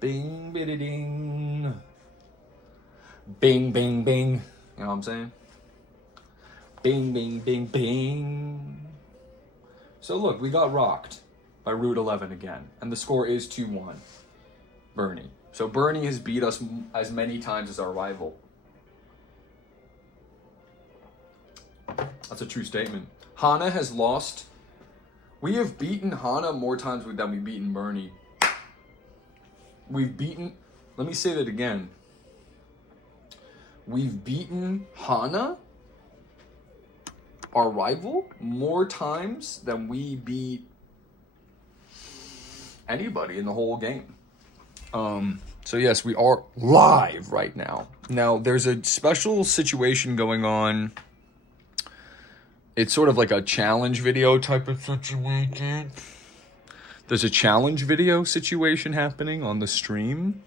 Bing, biddy, ding. Bing, bing, bing. You know what I'm saying? Bing, bing, bing, bing. So look, we got rocked by Route 11 again. And the score is 2-1. Bernie. So Bernie has beat us as many times as our rival. That's a true statement. Hana has lost. We have beaten Hana more times than we've beaten Bernie. We've beaten... Let me say that again. We've beaten Hana, our rival, more times than we beat anybody in the whole game. So yes, we are live right now. Now, there's a special situation going on. It's sort of like a challenge video type of situation. There's a challenge video situation happening on the stream.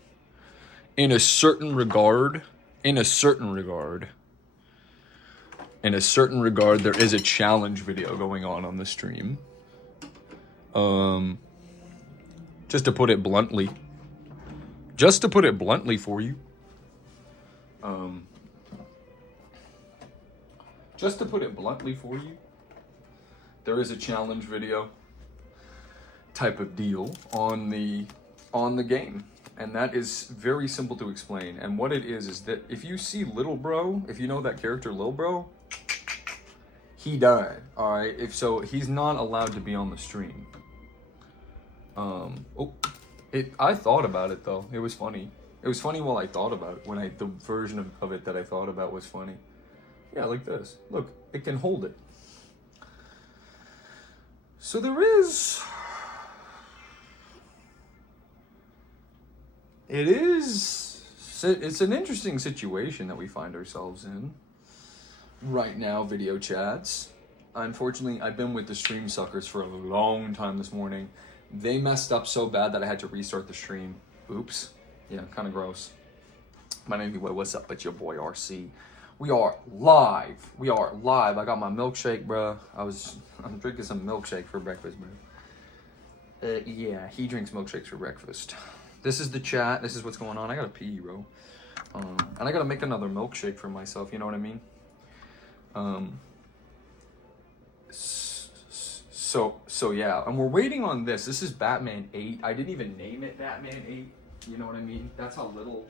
In a certain regard, there is a challenge video going on the stream. Just to put it bluntly for you. There is a challenge video type of deal on the game. And that is very simple to explain. And what it is that if you see Little Bro, if you know that character Lil Bro, he died. Alright, if so, he's not allowed to be on the stream. I thought about it though. It was funny. It was funny while I thought about it. The version of it that I thought about was funny. Yeah, like this. Look, it can hold it. So it's an interesting situation that we find ourselves in right now, video chats. Unfortunately, I've been with the stream suckers for a long time this morning. They messed up so bad that I had to restart the stream. Oops. Yeah, kind of gross. But anyway, what's up? It's your boy RC. We are live. I got my milkshake, bro. I'm drinking some milkshake for breakfast, bro. Yeah, he drinks milkshakes for breakfast. This is the chat. This is what's going on. I gotta pee, bro. And I gotta make another milkshake for myself. You know what I mean? So yeah. And we're waiting on this. This is Batman 8. I didn't even name it Batman 8. You know what I mean? That's how little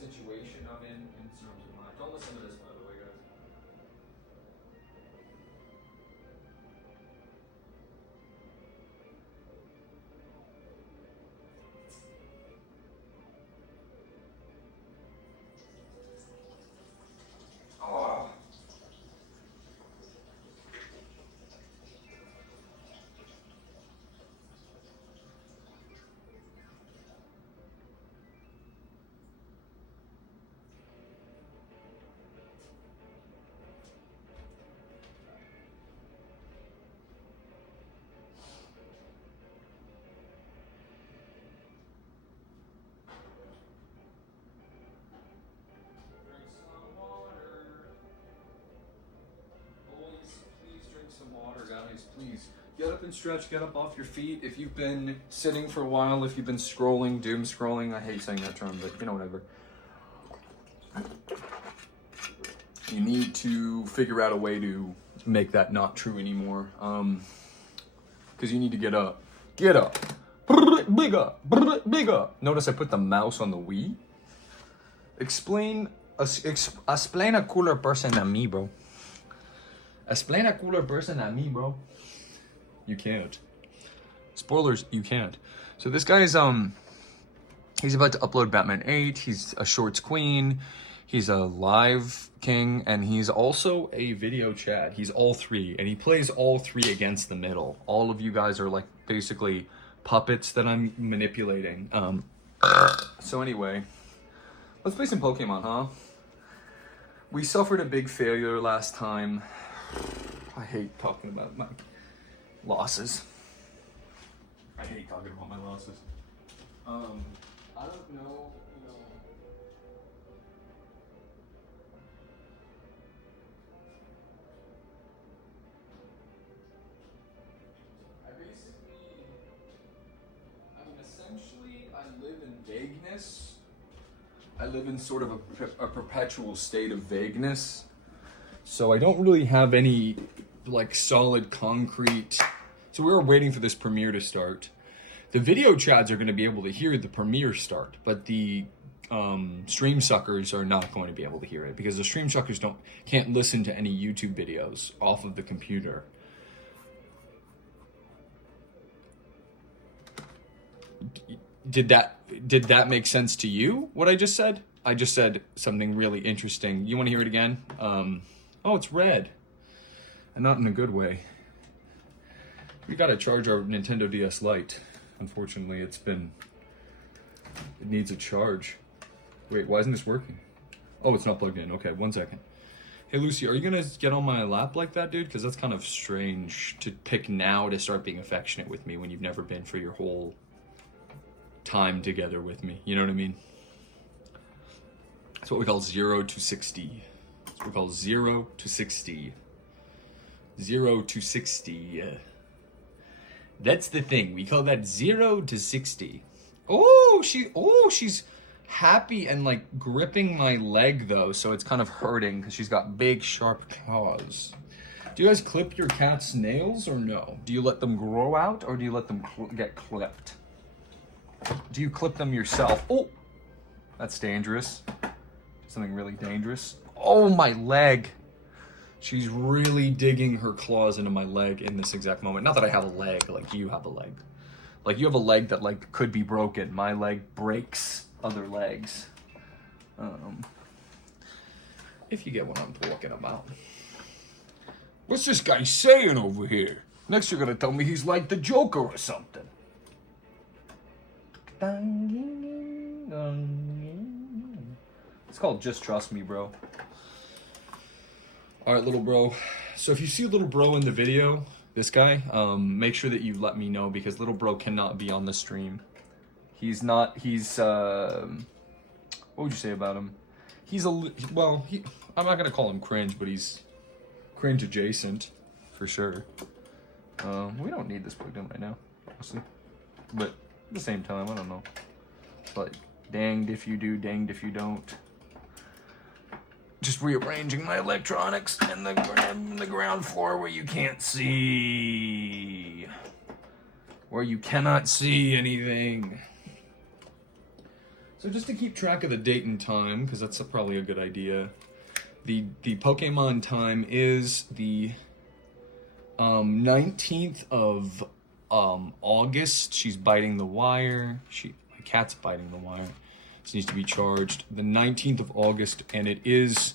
situation I'm in terms of mine. Don't listen to this, by the way, guys. Guys, please get up and stretch, get up off your feet. If you've been sitting for a while, if you've been scrolling, doom scrolling, I hate saying that term, but you know, whatever. You need to figure out a way to make that not true anymore. Because you need to get up. Get up. Big up. Big up. Notice I put the mouse on the Wii. Explain a cooler person than me, bro. Explain a cooler person than me, bro. You can't. Spoilers, you can't. So this guy's he's about to upload Batman 8. He's a shorts queen. He's a live king, and he's also a video chat. He's all three, and he plays all three against the middle. All of you guys are like basically puppets that I'm manipulating. So anyway, let's play some Pokemon, huh? We suffered a big failure last time. I hate talking about my losses. I don't know, essentially, I I live in vagueness. I live in sort of a perpetual state of vagueness. So I don't really have any like solid concrete. So we were waiting for this premiere to start. The video chads are going to be able to hear the premiere start, but the stream suckers are not going to be able to hear it because the stream suckers can't listen to any YouTube videos off of the computer. Did that make sense to you, what I just said? I just said something really interesting. You want to hear it again? Oh, it's red. And not in a good way. We gotta charge our Nintendo DS Lite. Unfortunately, it needs a charge. Wait, why isn't this working? Oh, it's not plugged in. Okay, 1 second. Hey, Lucy, are you gonna get on my lap like that, dude? Because that's kind of strange to pick now to start being affectionate with me when you've never been for your whole time together with me. You know what I mean? That's what we call 0 to 60. That's what we call 0 to 60. 0 to 60. That's the thing. We call that 0 to 60. Oh, she's happy and like gripping my leg though, so it's kind of hurting because she's got big sharp claws. Do you guys clip your cat's nails or no? Do you let them grow out or do you let them get clipped? Do you clip them yourself? Oh, that's dangerous. Something really dangerous. Oh, my leg. She's really digging her claws into my leg in this exact moment. Not that I have a leg like you have a leg. Like you have a leg that like could be broken. My leg breaks other legs. If you get what I'm talking about. What's this guy saying over here? Next you're gonna tell me he's like the Joker or something. It's called Just Trust Me, bro. All right, little bro. So if you see little bro in the video, this guy, make sure that you let me know because little bro cannot be on the stream. What would you say about him? I'm not gonna call him cringe, but he's cringe adjacent, for sure. We don't need this plugged in right now, honestly. But at the same time, I don't know. It's like, danged if you do, danged if you don't. Just rearranging my electronics in the ground floor where you can't see. Where you cannot see anything. So just to keep track of the date and time, because that's probably a good idea. The Pokemon time is the 19th of August. She's biting the wire. My cat's biting the wire. This needs to be charged. The 19th of August, and it is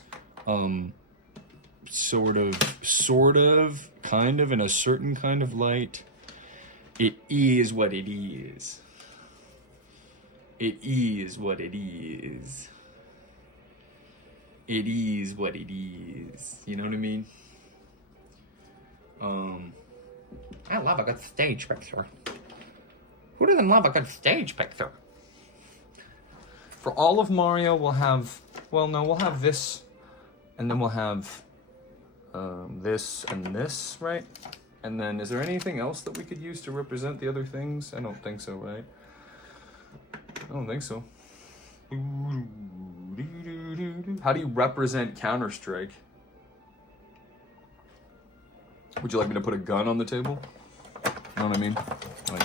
sort of, kind of, in a certain kind of light. It is what it is. It is what it is. It is what it is. You know what I mean? I love a good stage picture. Who doesn't love a good stage picture? For all of Mario, we'll have this, and then we'll have this and this, right? And then, is there anything else that we could use to represent the other things? I don't think so, right? I don't think so. How do you represent Counter-Strike? Would you like me to put a gun on the table? You know what I mean? Like...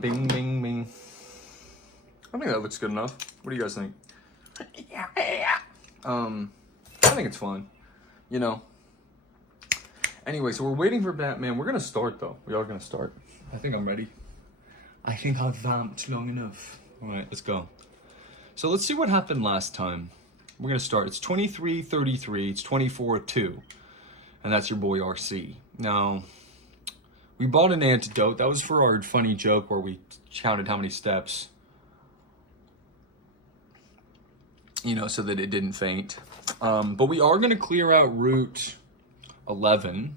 Bing, bing, bing. I think that looks good enough. What do you guys think? I think it's fun. You know. Anyway, so we're waiting for Batman. We're gonna start though. We are gonna start. I think I'm ready. I think I've vamped long enough. All right, let's go. So let's see what happened last time. We're gonna start. It's 23:33. It's 24:2. And that's your boy RC. Now, we bought an antidote. That was for our funny joke where we counted how many steps. You know, so that it didn't faint. But we are going to clear out Route 11.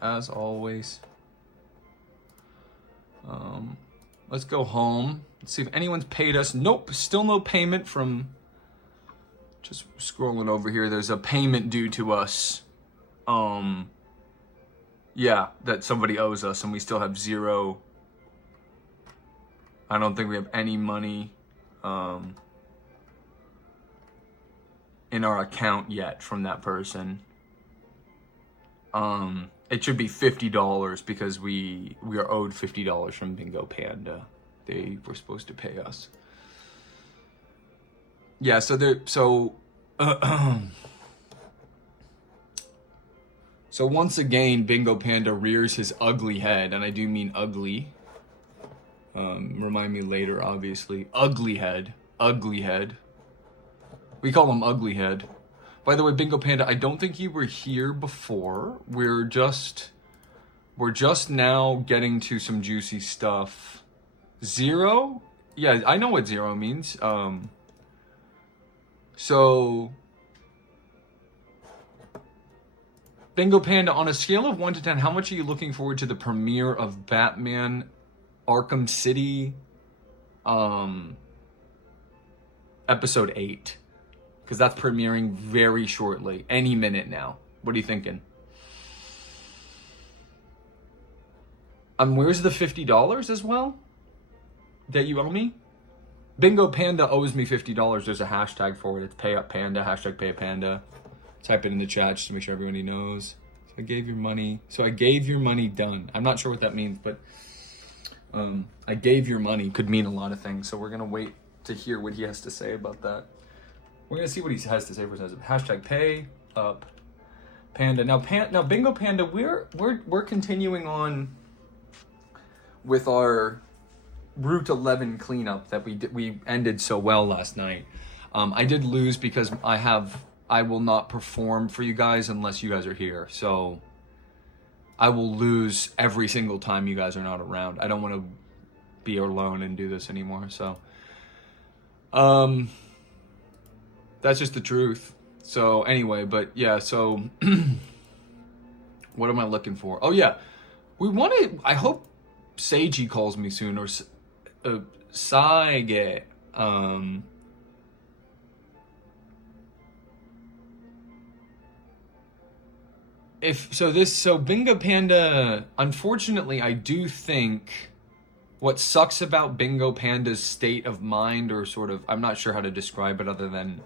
as always. Let's go home. Let's see if anyone's paid us. Nope, still no payment from... Just scrolling over here, there's a payment due to us. Yeah, that somebody owes us, and we still have 0. I don't think we have any money in our account yet from that person. It should be $50 because we are owed $50 from Bingo Panda. They were supposed to pay us. Yeah, so once again, Bingo Panda rears his ugly head, and I do mean ugly. Remind me later, obviously. Ugly head. We call him Ugly Head. By the way, Bingo Panda, I don't think you were here before. We're just now getting to some juicy stuff. 0? Yeah, I know what 0 means. So Bingo Panda, on a scale of 1 to 10, how much are you looking forward to the premiere of Batman Arkham City episode 8? Because that's premiering very shortly, any minute now. What are you thinking? Where's the $50 as well that you owe me? Bingo Panda owes me $50. There's a hashtag for it. It's #PayUpPanda, #PayUpPanda. Type it in the chat just to make sure everybody knows. So I gave your money done. I'm not sure what that means, but I gave your money could mean a lot of things. So we're gonna wait to hear what he has to say about that. We're gonna see what he has to say for us. #PayUpPanda. Now Bingo Panda, we're continuing on with our Route 11 cleanup that we ended so well last night. I did lose because I will not perform for you guys unless you guys are here. So I will lose every single time you guys are not around. I don't want to be alone and do this anymore. So that's just the truth. So anyway, but yeah, so what am I looking for? Oh yeah, I hope Seiji calls me soon, or Saige. So Bingo Panda, unfortunately, I do think what sucks about Bingo Panda's state of mind, or sort of, I'm not sure how to describe it other than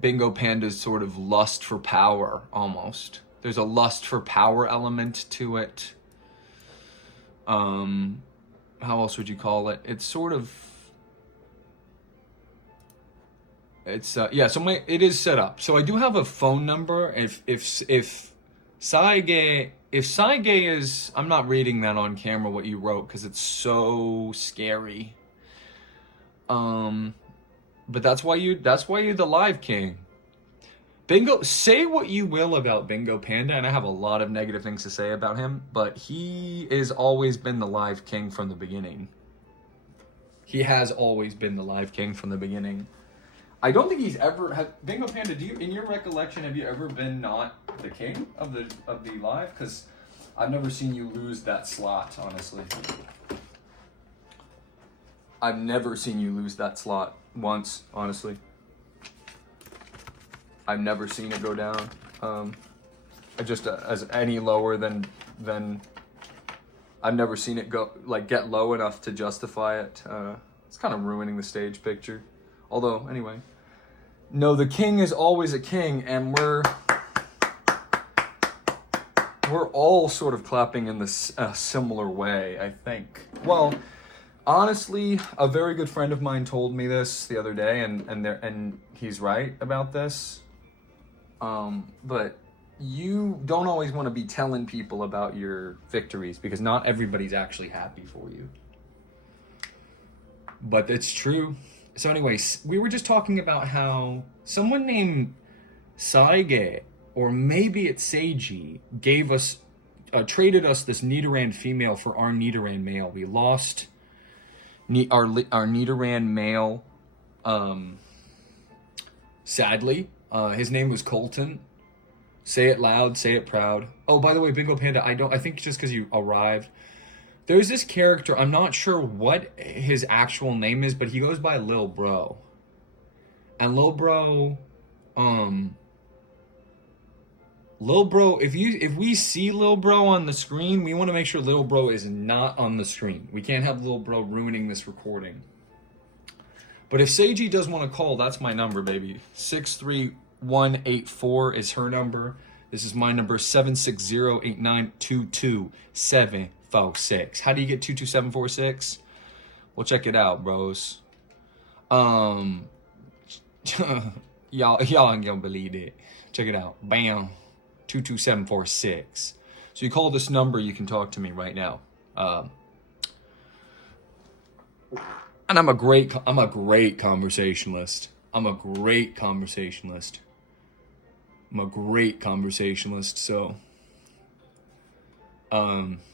Bingo Panda's sort of lust for power, almost. There's a lust for power element to it. How else would you call it? It's sort of... It's yeah. So it is set up. So I do have a phone number. If Saige is, I'm not reading that on camera what you wrote because it's so scary. But that's why you're the live king. Bingo, say what you will about Bingo Panda, and I have a lot of negative things to say about him, but he has always been the live king from the beginning. He has always been the live king from the beginning. I don't think he's ever Bingo Panda, in your recollection, have you ever been not the king of the live? Because I've never seen you lose that slot, honestly. I've never seen you lose that slot once, honestly. I've never seen it go down. Just as any lower than I've never seen it go get low enough to justify it. It's kind of ruining the stage picture. Although, anyway. No, the king is always a king, and we're all sort of clapping in this similar way, I think. Well, honestly, a very good friend of mine told me this the other day, and he's right about this. But you don't always want to be telling people about your victories because not everybody's actually happy for you. But it's true. So anyways, we were just talking about how someone named Saige, or maybe it's Seiji, traded us this Nidoran female for our Nidoran male. We lost our Nidoran male, sadly, His name was Colton. Say it loud, say it proud. Oh, by the way, Bingo Panda, I think just because you arrived, there's this character, I'm not sure what his actual name is, but he goes by Lil Bro. And Lil Bro, if we see Lil Bro on the screen, we want to make sure Lil Bro is not on the screen. We can't have Lil Bro ruining this recording. But if Seiji does want to call, that's my number, baby. 63184 is her number. This is my number, 760-8922-746. How do you get 22746? Well, check it out, bros. Y'all ain't gonna believe it. Check it out. Bam. 22746. So you call this number, you can talk to me right now. And I'm a great conversationalist. So,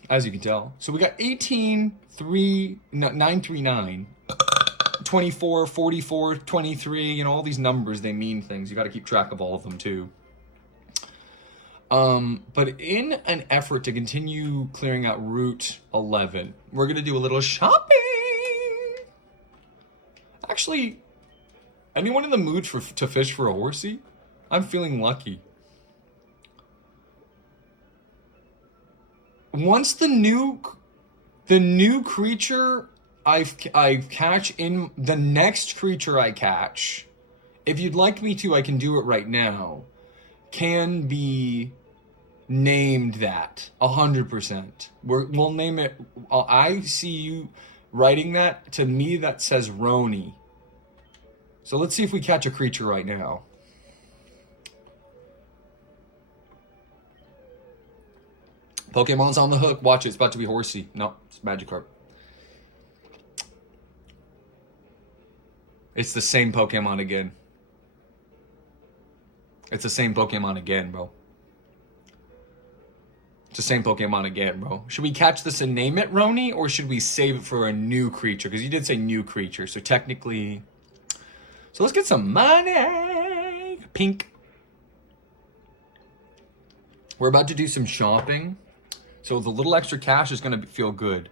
as you can tell. So we got 939, 24, 44, 23, you know, all these numbers, they mean things. You got to keep track of all of them too. But in an effort to continue clearing out Route 11, we're going to do a little shopping. Actually, anyone in the mood to fish for a horsey? I'm feeling lucky. Once the new creature I catch in the next creature I catch, if you'd like me to, I can do it right now, can be named that 100%. We'll name it. I see you writing that. To me, that says Rony. So let's see if we catch a creature right now. Pokemon's on the hook. Watch it. It's about to be horsey. No, it's Magikarp. It's the same Pokemon again. It's the same Pokemon again, bro. It's the same Pokemon again, bro. Should we catch this and name it Rony, or should we save it for a new creature? Because you did say new creature, so technically... So let's get some money. Pink. We're about to do some shopping. So the little extra cash is going to feel good.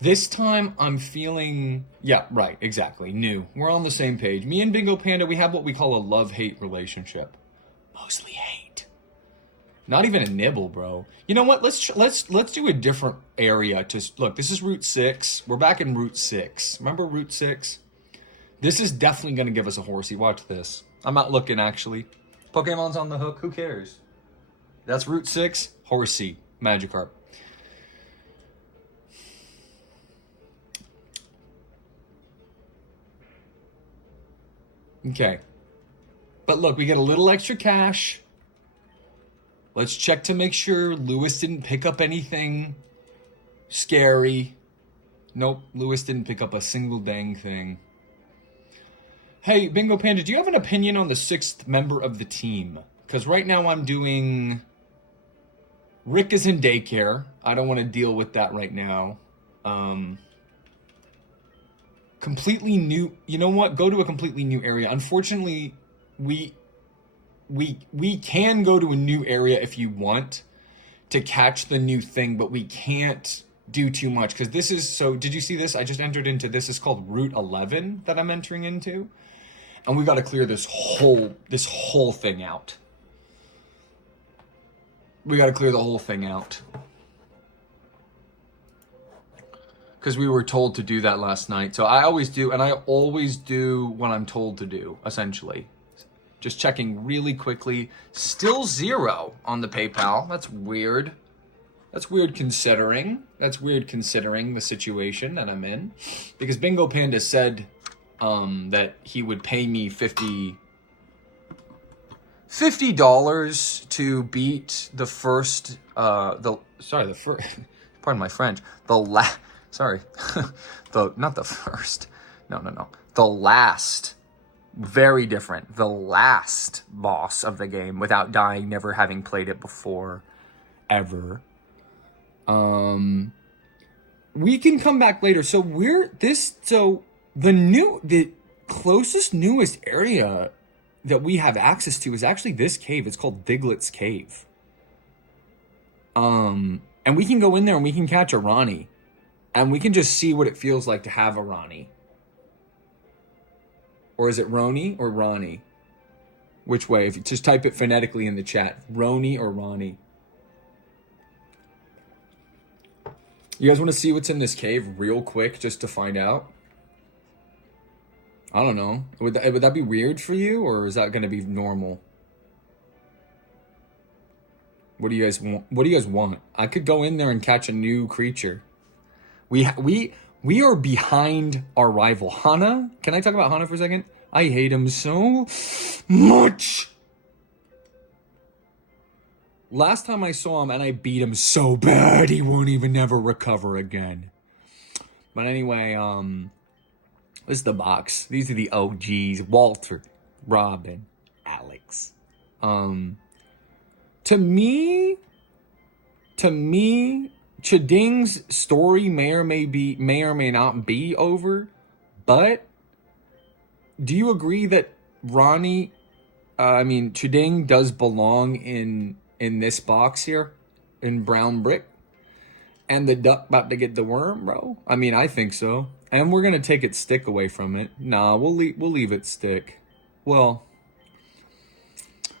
This time I'm feeling... Yeah, right, exactly. New. We're on the same page. Me and Bingo Panda, we have what we call a love-hate relationship. Mostly hate. Not even a nibble, bro. You know what? Let's do a different area. Look, this is Route 6. We're back in Route 6. Remember Route 6? This is definitely going to give us a horsey. Watch this. I'm not looking, actually. Pokemon's on the hook. Who cares? That's Route 6. Horsey. Magikarp. Okay. But look, we get a little extra cash. Let's check to make sure Lewis didn't pick up anything scary. Nope, Lewis didn't pick up a single dang thing. Hey, Bingo Panda, do you have an opinion on the 6th member of the team? Because right now I'm doing... Rick is in daycare. I don't want to deal with that right now. Completely new... You know what? Go to a completely new area. Unfortunately, we can go to a new area if you want to catch the new thing, but we can't do too much. Because this is... So, did you see this? I just entered into this. It's called Route 11 that I'm entering into. And we got to clear this whole thing out. We got to clear the whole thing out. Because we were told to do that last night. So I always do, and I always do what I'm told to do, essentially. Just checking really quickly. Still 0 on the PayPal. That's weird. That's weird considering. That's weird considering the situation that I'm in. Because Bingo Panda said that he would pay me $50 to beat the first, pardon my French, the last, very different, the last boss of the game without dying, never having played it before, ever. We can come back later. So the closest newest area that we have access to is actually this cave. It's called Diglett's Cave. And we can go in there and we can catch a Rony. And we can just see what it feels like to have a Rony. Or is it Rony or Ronnie? Which way? If you just type it phonetically in the chat. Rony or Ronnie. You guys want to see what's in this cave real quick just to find out? I don't know. Would that be weird for you, or is that going to be normal? What do you guys want? What do you guys want? I could go in there and catch a new creature. We are behind our rival. Hana? Can I talk about Hana for a second? I hate him so much. Last time I saw him and I beat him so bad, he won't even ever recover again. But anyway, this is the box. These are the OGs. Walter, Robin, Alex. To me, Chiding's story may or may not be over, but do you agree that Chiding does belong in this box here, in brown brick? And the duck about to get the worm, bro? I mean, I think so. And we're gonna take its stick away from it. Nah, we'll leave its stick. Well,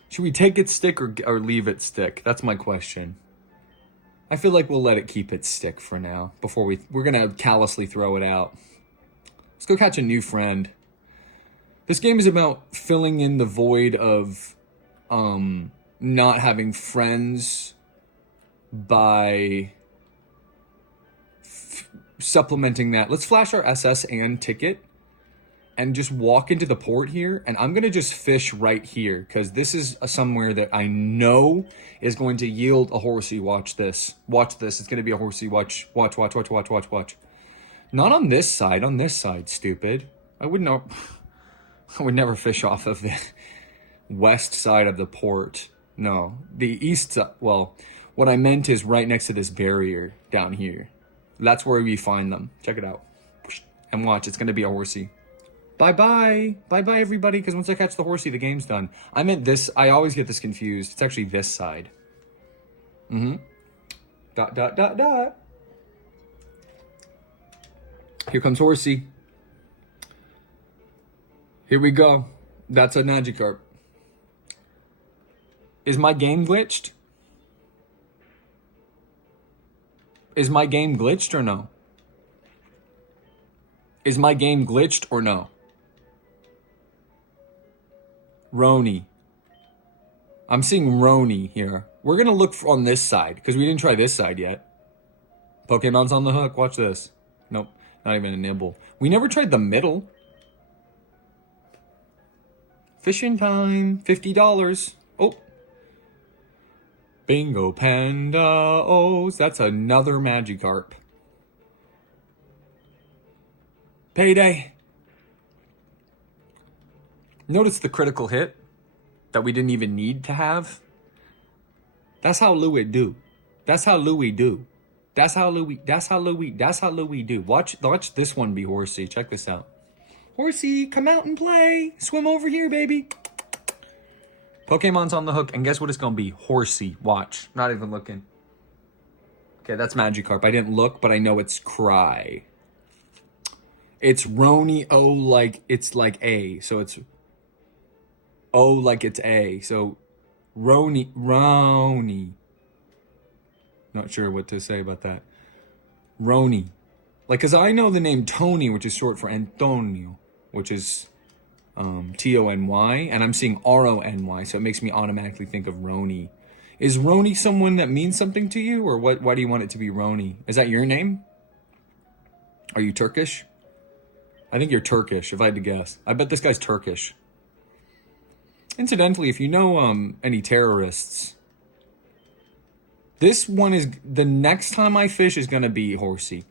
should we take its stick or leave its stick? That's my question. I feel like we'll let it keep its stick for now before we're gonna callously throw it out. Let's go catch a new friend. This game is about filling in the void of not having friends by supplementing that. Let's flash our SS and ticket and just walk into the port here. And I'm going to just fish right here because this is somewhere that I know is going to yield a horsey. Watch this. Watch this. It's going to be a horsey. Watch. Not on this side. On this side, stupid. I would never fish off of the west side of the port. No, the east side. Well, what I meant is right next to this barrier down here. That's where we find them. Check it out. And watch, it's going to be a horsey. Bye-bye. Bye-bye, everybody, because once I catch the horsey, the game's done. I meant this. I always get this confused. It's actually this side. Dot. Here comes horsey. Here we go. That's a Magikarp. Is my game glitched? Is my game glitched or no? Is my game glitched or no? Rony. I'm seeing Rony here. We're going to look on this side because we didn't try this side yet. Pokemon's on the hook. Watch this. Nope. Not even a nibble. We never tried the middle. Fishing time. $50. Oh. Bingo Panda O's. That's another Magikarp. Payday. Notice the critical hit that we didn't even need to have. That's how Louis do. That's how Louis do. That's how Louis do. Watch this one be horsey. Check this out. Horsey, come out and play. Swim over here, baby. Pokemon's on the hook, and guess what it's gonna be? Horsey. Watch. Not even looking. Okay, that's Magikarp. I didn't look, but I know it's Cry. It's Rony O like it's like A. So it's O like it's A. So Rony. Not sure what to say about that. Rony. Like, because I know the name Tony, which is short for Antonio, which is Tony, and I'm seeing Rony, so it makes me automatically think of Rony. Is Rony someone that means something to you, or what? Why do you want it to be Rony? Is that your name? Are you Turkish? I think you're Turkish, if I had to guess. I bet this guy's Turkish. Incidentally, if you know any terrorists, this one is, the next time I fish is going to be horsey.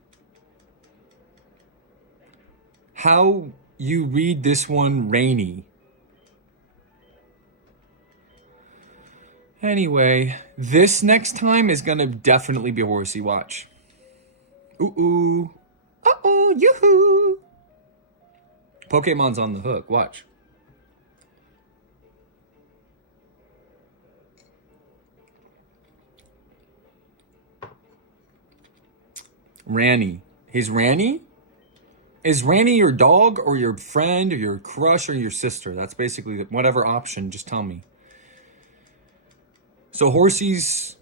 How you read this one, rainy. Anyway, this next time is going to definitely be horsey. Watch. Ooh. Uh-oh, yoo-hoo. Pokemon's on the hook. Watch. Rany. He's Rany? Is Rany your dog or your friend or your crush or your sister? That's basically whatever option, just tell me. So Horsey's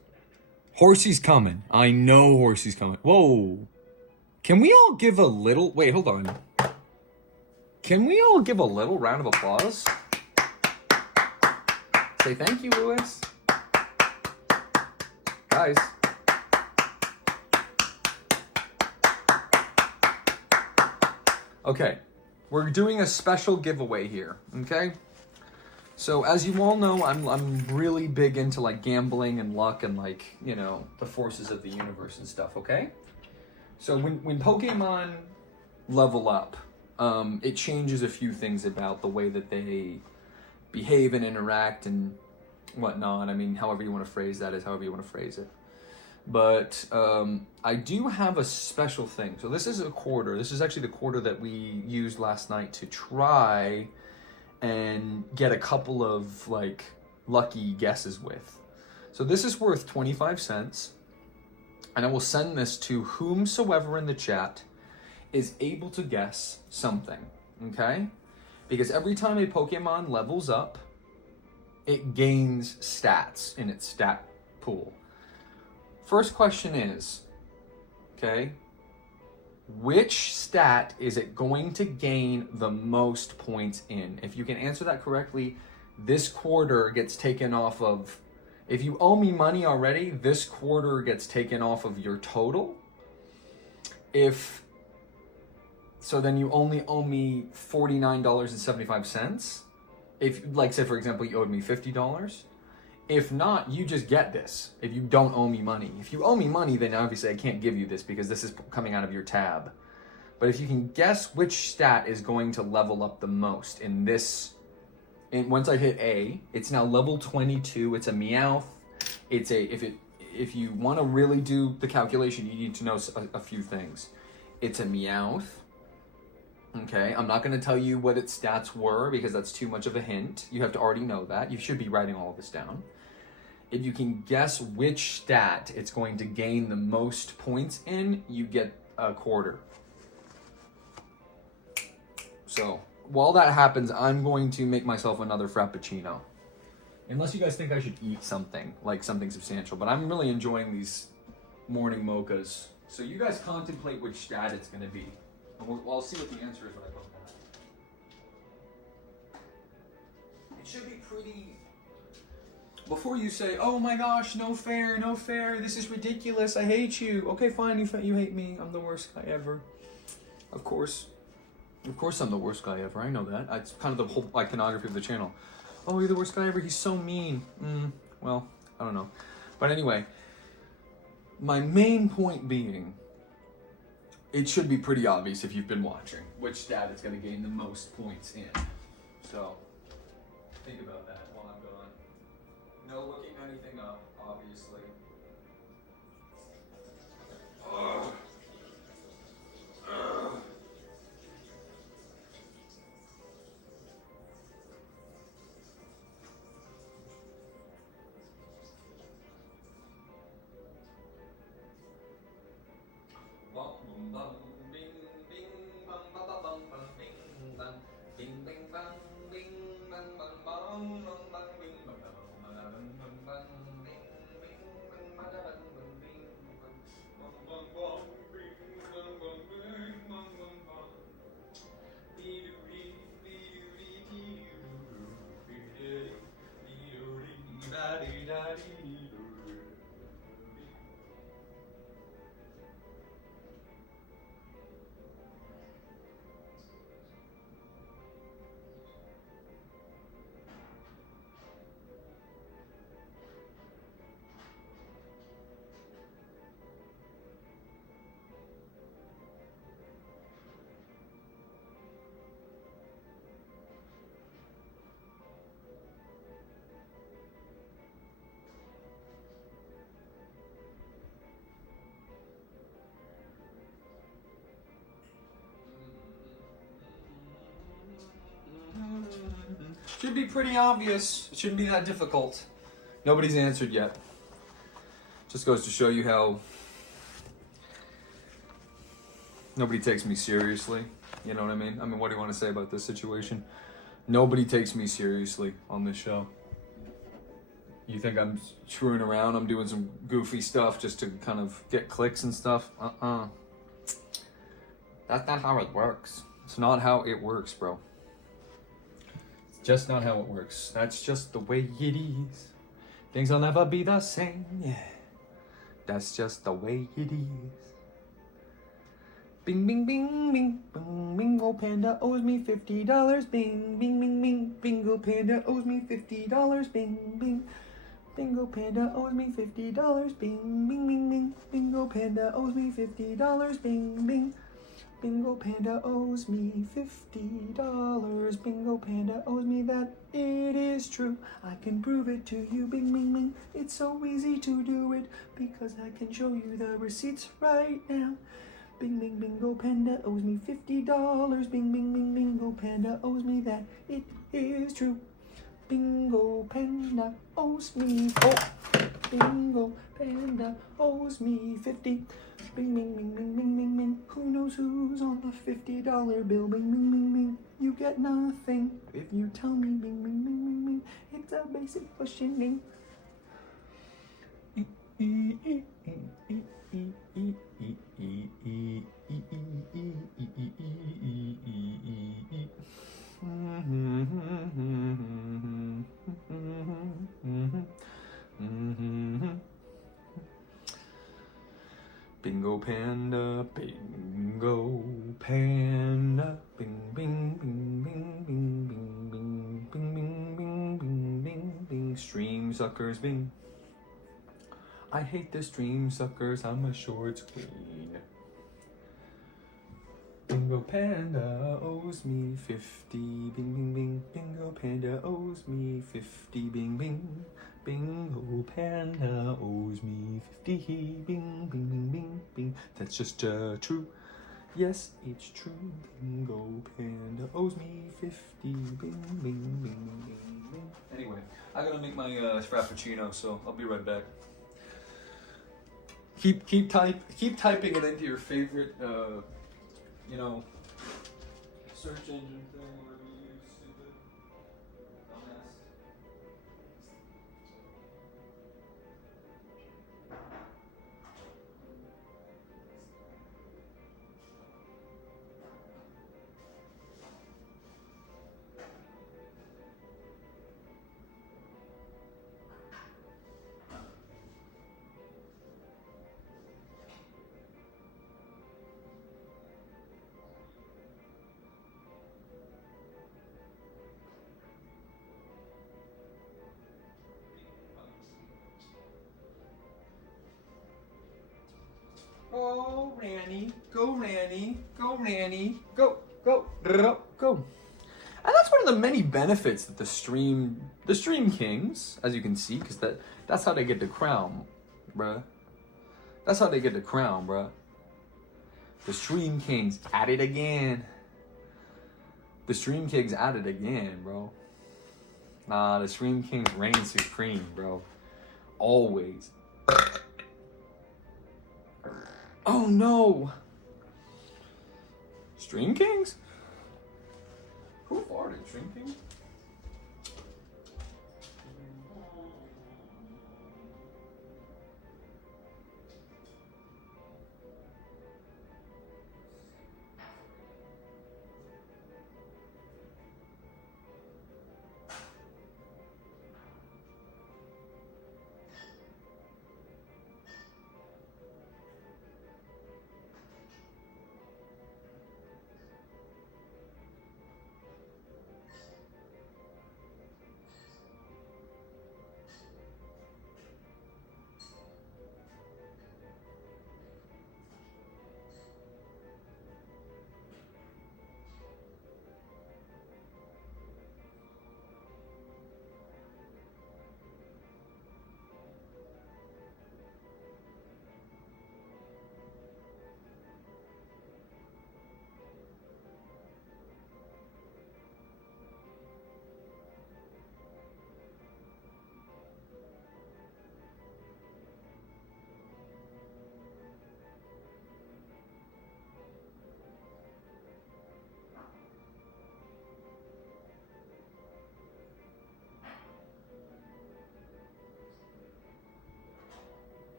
coming. I know Horsey's coming. Whoa. Can we all give a little, wait, hold on. Can we all give a little round of applause? Say thank you, Lewis. Guys. Okay, we're doing a special giveaway here, okay? So as you all know, I'm really big into like gambling and luck and like, you know, the forces of the universe and stuff, okay? So when Pokemon level up, it changes a few things about the way that they behave and interact and whatnot. I mean, however you want to phrase that is however you want to phrase it. But I do have a special thing. So this is a quarter. This is actually the quarter that we used last night to try and get a couple of like lucky guesses with. So this is worth 25 cents. And I will send this to whomsoever in the chat is able to guess something, okay? Because every time a Pokemon levels up, it gains stats in its stat pool. First question is, okay, which stat is it going to gain the most points in? If you can answer that correctly, this quarter gets taken off of, if you owe me money already, this quarter gets taken off of your total. So then you only owe me $49.75. If, like, say, for example, you owed me $50. If not, you just get this if you don't owe me money. If you owe me money, then obviously I can't give you this because this is coming out of your tab. But if you can guess which stat is going to level up the most in this, once I hit A, it's now level 22. It's a Meowth. It's a, if you want to really do the calculation, you need to know a few things. It's a Meowth. Okay, I'm not going to tell you what its stats were because that's too much of a hint. You have to already know that. You should be writing all of this down. If you can guess which stat it's going to gain the most points in, you get a quarter. So, while that happens, I'm going to make myself another Frappuccino. Unless you guys think I should eat something, like something substantial. But I'm really enjoying these morning mochas. So you guys contemplate which stat it's going to be. I'll see what the answer is when I look at it. It should be pretty... Before you say, oh my gosh, no fair, this is ridiculous, I hate you. Okay, fine, you hate me, I'm the worst guy ever. Of course I'm the worst guy ever, I know that. It's kind of the whole iconography of the channel. Oh, you're the worst guy ever, he's so mean. Well, I don't know. But anyway, my main point being, it should be pretty obvious if you've been watching which stat is going to gain the most points in. So, think about that while I'm gone. No looking anything up, obviously. Ugh. Ugh. Bum, bum, bing, bing, bum, ba, ba, bum, bum, bing, bum, bing, bing, bum, bing, bum, bum, bum, bum, bum, bing, bum, bum, bum, bum, bum, bing, bing, bum, ba, da, bum, bum, bing, bum, bum, bum, bum, bing, bum, bum, bing, bum, bum, bum. Dee-doo-dee, dee-doo-dee, dee-doo-doo, dee-doo-dee, dee-doo-dee, da-dee-da-dee-doo. Should be pretty obvious. It shouldn't be that difficult. Nobody's answered yet. Just goes to show you how Nobody takes me seriously. You know what I mean? I mean, what do you want to say about this situation? Nobody takes me seriously on this show. You think I'm screwing around? I'm doing some goofy stuff just to kind of get clicks and stuff? That's not how it works. It's not how it works, bro. It's just not how it works. That's just the way it is. Things will never be the same, yeah. That's just the way it is. Bing, bing, bing, bing, bing, bingo panda owes me $50. Bing, bing, bing, bing, bingo panda owes me $50. Bing, bing, bingo panda owes me $50. Bing, bing, bing, bing, bingo panda owes me $50. Bing, bing, bingo panda owes me $50. Bingo panda owes me that. It is true. I can prove it to you. Bing, bing, bing. It's so easy to do it because I can show you the receipts right now. Bing, bing, bingo panda owes me $50. Bing, bing, bing, bingo panda owes me that. It is true. Bingo panda owes me Bingo panda owes me 50. Bing, bing, bing, bing, bing, bing, bing. Who knows who's on the $50 bill? Bing, bing, bing, bing. You get nothing if you tell me. Bing, bing, bing, bing, bing. It's a basic questioning. Bingo panda, bingo panda, bing bing bing bing bing bing bing bing bing bing bing bing bing. Stream suckers, bing. I hate the stream suckers. I'm a short screen. Bingo panda owes me 50. Bing bing bing. Bingo panda owes me 50. Bing bing. Bingo panda owes me 50. Bing bing bing bing bing. That's just true. Yes, it's true. Bingo panda owes me 50. Bing bing bing bing bing. Anyway, I gotta make my frappuccino, so I'll be right back. Keep typing it into your favorite search engine thing, whatever you use, stupid dumbass. Go, Rony, go, Rony, go, Rony, go, go, go. And that's one of the many benefits that the stream kings, as you can see, because that's how they get the crown, bruh. That's how they get the crown, bruh. The stream kings at it again. The stream kings at it again, bro. Nah, the stream kings reign supreme, bro. Always. Oh no! Stream Kings? Who farted? Stream Kings?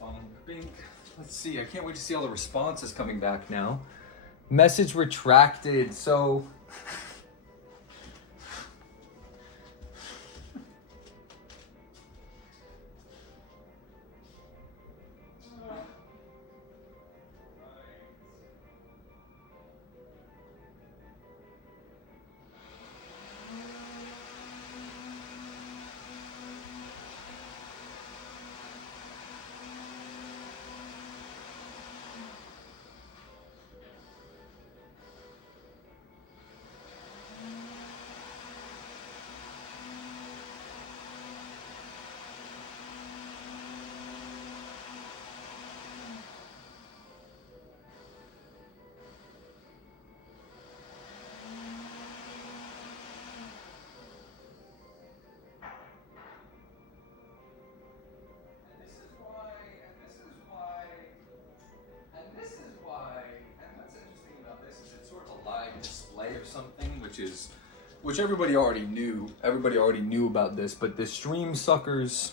phone. Bing. Let's see. I can't wait to see all the responses coming back now. Message retracted. So. Or something, which everybody already knew. Everybody already knew about this, but the stream suckers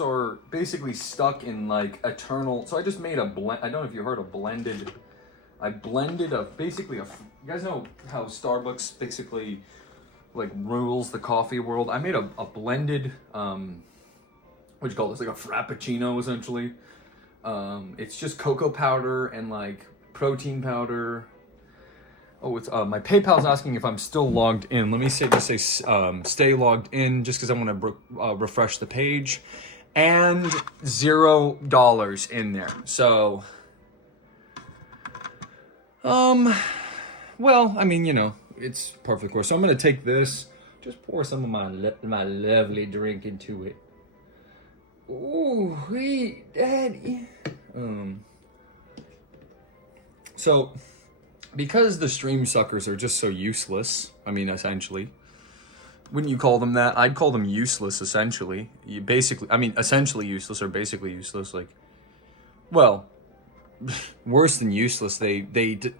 are basically stuck in like eternal. So I just made a blend. I don't know if you heard a blended. I blended basically you guys know how Starbucks basically like rules the coffee world. I made a blended what do you call this? Like a frappuccino essentially. It's just cocoa powder and like protein powder. Oh, it's my PayPal's asking if I'm still logged in. Let me say stay logged in just because I want to refresh the page, and $0 in there. So, well, I mean, you know, it's perfect course. So I'm gonna take this, just pour some of my lovely drink into it. Ooh, wait, Daddy. So. Because the stream suckers are just so useless, I mean, essentially. Wouldn't you call them that? I'd call them useless, essentially. Essentially useless or basically useless. Like, well, worse than useless. If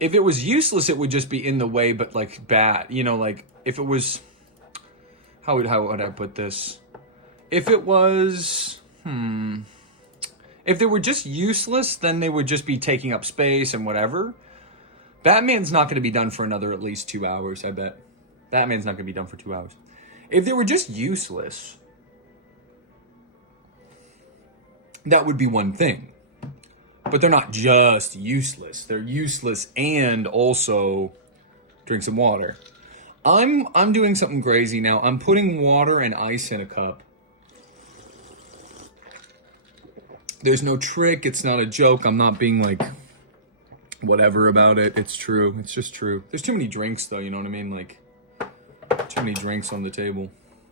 it was useless, it would just be in the way, but like bad. You know, like if it was, how would I put this? If it was, if they were just useless, then they would just be taking up space and whatever. Batman's not going to be done for another at least 2 hours, I bet. Batman's not going to be done for 2 hours. If they were just useless, that would be one thing. But they're not just useless. They're useless and also drink some water. I'm doing something crazy now. I'm putting water and ice in a cup. There's no trick. It's not a joke. I'm not being like... whatever about it. It's true. It's just true. There's too many drinks though, you know what I mean? Like, too many drinks on the table.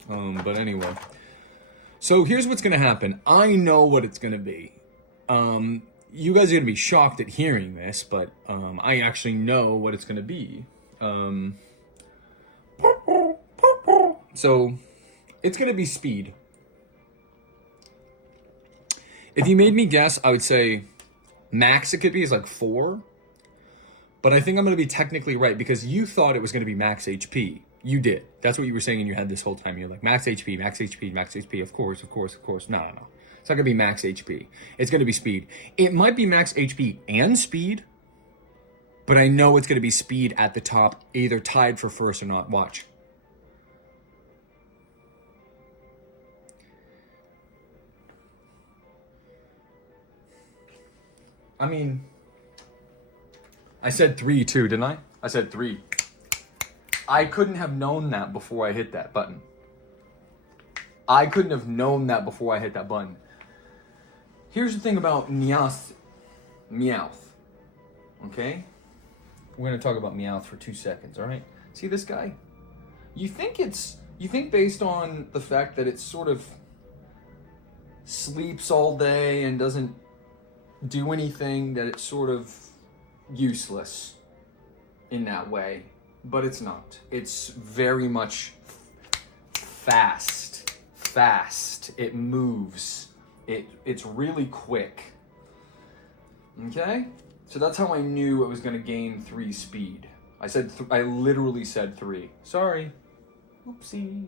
But anyway. So here's what's gonna happen. I know what it's gonna be. You guys are gonna be shocked at hearing this, but I actually know what it's gonna be. So it's gonna be speed. If you made me guess, I would say max it could be is like 4. But I think I'm going to be technically right because you thought it was going to be max HP. You did. That's what you were saying in your head this whole time. You're like, max HP, max HP, max HP. Of course. No. It's not going to be max HP. It's going to be speed. It might be max HP and speed, but I know it's going to be speed at the top, either tied for first or not. Watch. I mean... I said 3 too, didn't I? I said 3. I couldn't have known that before I hit that button. I couldn't have known that before I hit that button. Here's the thing about Meowth. Okay? We're gonna talk about Meowth for 2 seconds, alright? See this guy? You think based on the fact that it sort of sleeps all day and doesn't do anything, that it's sort of useless in that way, but it's not. It's very much fast. It moves. It's really quick. Okay? So that's how I knew it was going to gain 3 speed. I literally said 3. Sorry. Oopsie.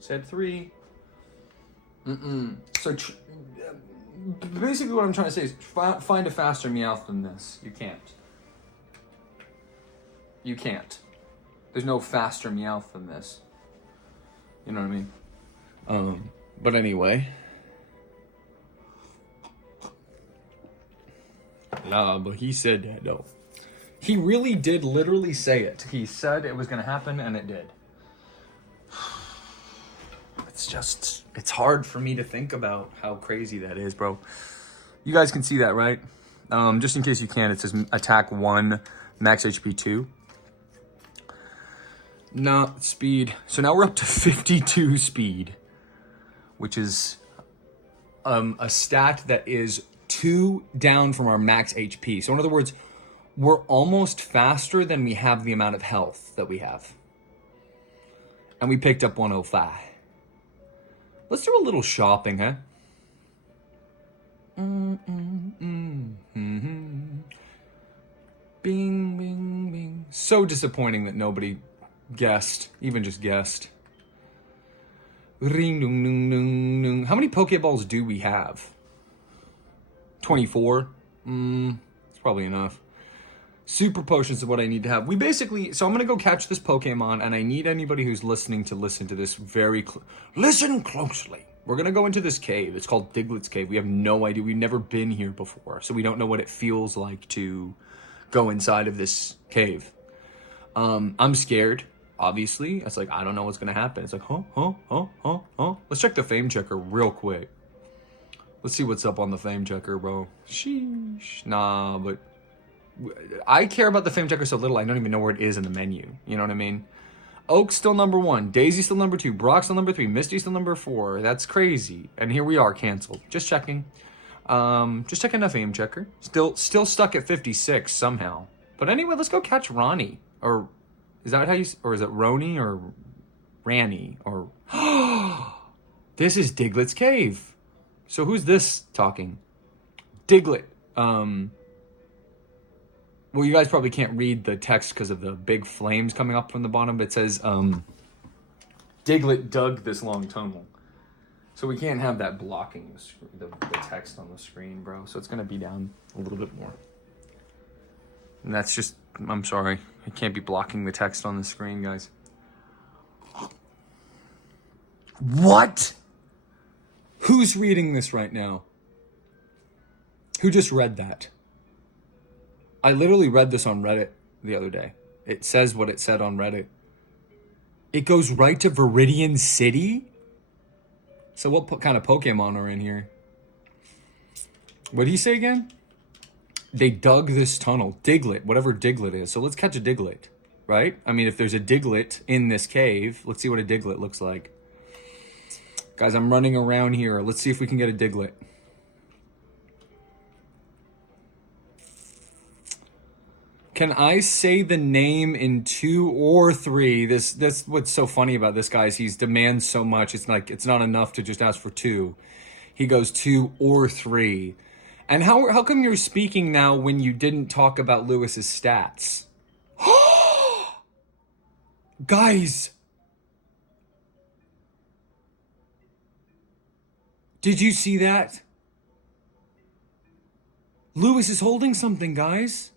Said 3. So basically what I'm trying to say is find a faster Meowth than this. You can't. You can't. There's no faster Meowth than this. You know what I mean? But anyway. Nah, but he said that, though. He really did literally say it. He said it was going to happen, and it did. It's hard for me to think about how crazy that is, bro. You guys can see that, right? Just in case you can't, it says attack 1, max HP 2. Nah, speed. So now we're up to 52 speed, which is a stat that is 2 down from our max HP. So in other words, we're almost faster than we have the amount of health that we have. And we picked up 105. Let's do a little shopping, huh? Bing, bing, bing. So disappointing that nobody guessed, even just guessed. Ring, ding, ding, ding, ding. How many Pokeballs do we have? 24? It's probably enough. Super potions is what I need to have. We basically, so I'm going to go catch this Pokemon, and I need anybody who's listening to listen to this listen closely. We're going to go into this cave. It's called Diglett's Cave. We have no idea. We've never been here before, so we don't know what it feels like to go inside of this cave. I'm scared, obviously. It's like, I don't know what's going to happen. It's like, huh? Let's check the fame checker real quick. Let's see what's up on the fame checker, bro. Sheesh. Nah, but I care about the fame checker so little I don't even know where it is in the menu. You know what I mean? Oak's still number 1. Daisy still number 2. Brock's still number 3. Misty's still number 4. That's crazy. And here we are, canceled. Just checking. Just checking the fame checker. Still stuck at 56 somehow. But anyway, let's go catch Rony. Or is that how you? Or is it Rony or Ranny? Or this is Diglett's Cave. So who's this talking? Diglett. Well, you guys probably can't read the text because of the big flames coming up from the bottom. But it says, Diglett dug this long tunnel. So we can't have that blocking the text on the screen, bro. So it's going to be down a little bit more. And that's just, I'm sorry. I can't be blocking the text on the screen, guys. What? Who's reading this right now? Who just read that? I literally read this on Reddit the other day. It says what it said on Reddit. It goes right to Viridian City? So what kind of Pokemon are in here? What did he say again? They dug this tunnel. Diglett, whatever Diglett is. So let's catch a Diglett, right? I mean, if there's a Diglett in this cave, let's see what a Diglett looks like. Guys, I'm running around here. Let's see if we can get a Diglett. Can I say the name in 2 or 3? That's what's so funny about this guy is he demands so much. It's like it's not enough to just ask for 2. He goes 2 or 3. And how come you're speaking now when you didn't talk about Lewis's stats? Guys. Did you see that? Lewis is holding something, guys.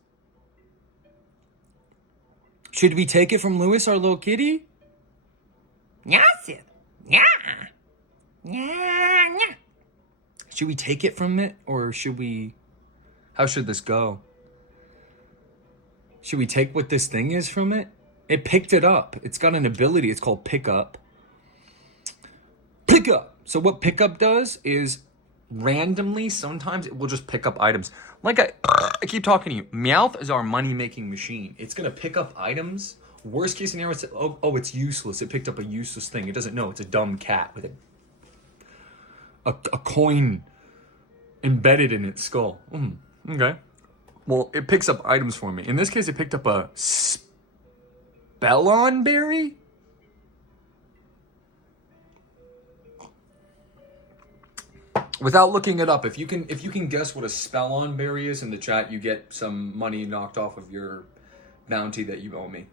Should we take it from Lewis, our little kitty? Yeah. Should we take it from it, or should we... How should this go? Should we take what this thing is from it? It picked it up. It's got an ability. It's called Pickup. Pickup! So what Pickup does is randomly, sometimes it will just pick up items. Like I keep talking to you. Meowth is our money-making machine. It's going to pick up items. Worst case scenario, it's, it's useless. It picked up a useless thing. It doesn't know. It's a dumb cat with a coin embedded in its skull. Okay. Well, it picks up items for me. In this case, it picked up a Spellon berry? Without looking it up, if you can guess what a Spellon berry is in the chat, you get some money knocked off of your bounty that you owe me.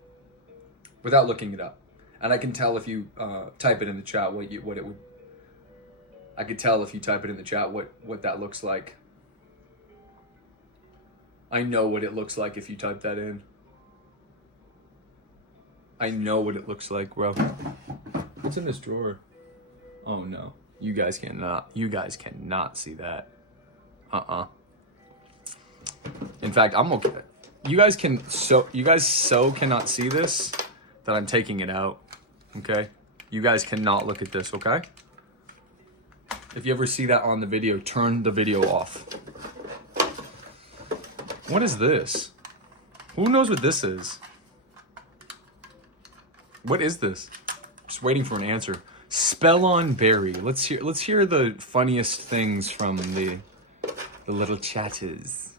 Without looking it up, and I can tell if you type it in the chat what it would. I could tell if you type it in the chat what that looks like. I know what it looks like if you type that in. I know what it looks like, bro. What's in this drawer? Oh no. You guys cannot see that. In fact, I'm okay. You guys cannot see this that I'm taking it out. Okay? You guys cannot look at this, okay? If you ever see that on the video, turn the video off. What is this? Who knows what this is? What is this? Just waiting for an answer. Spell on Berry. Let's hear the funniest things from the little chatters.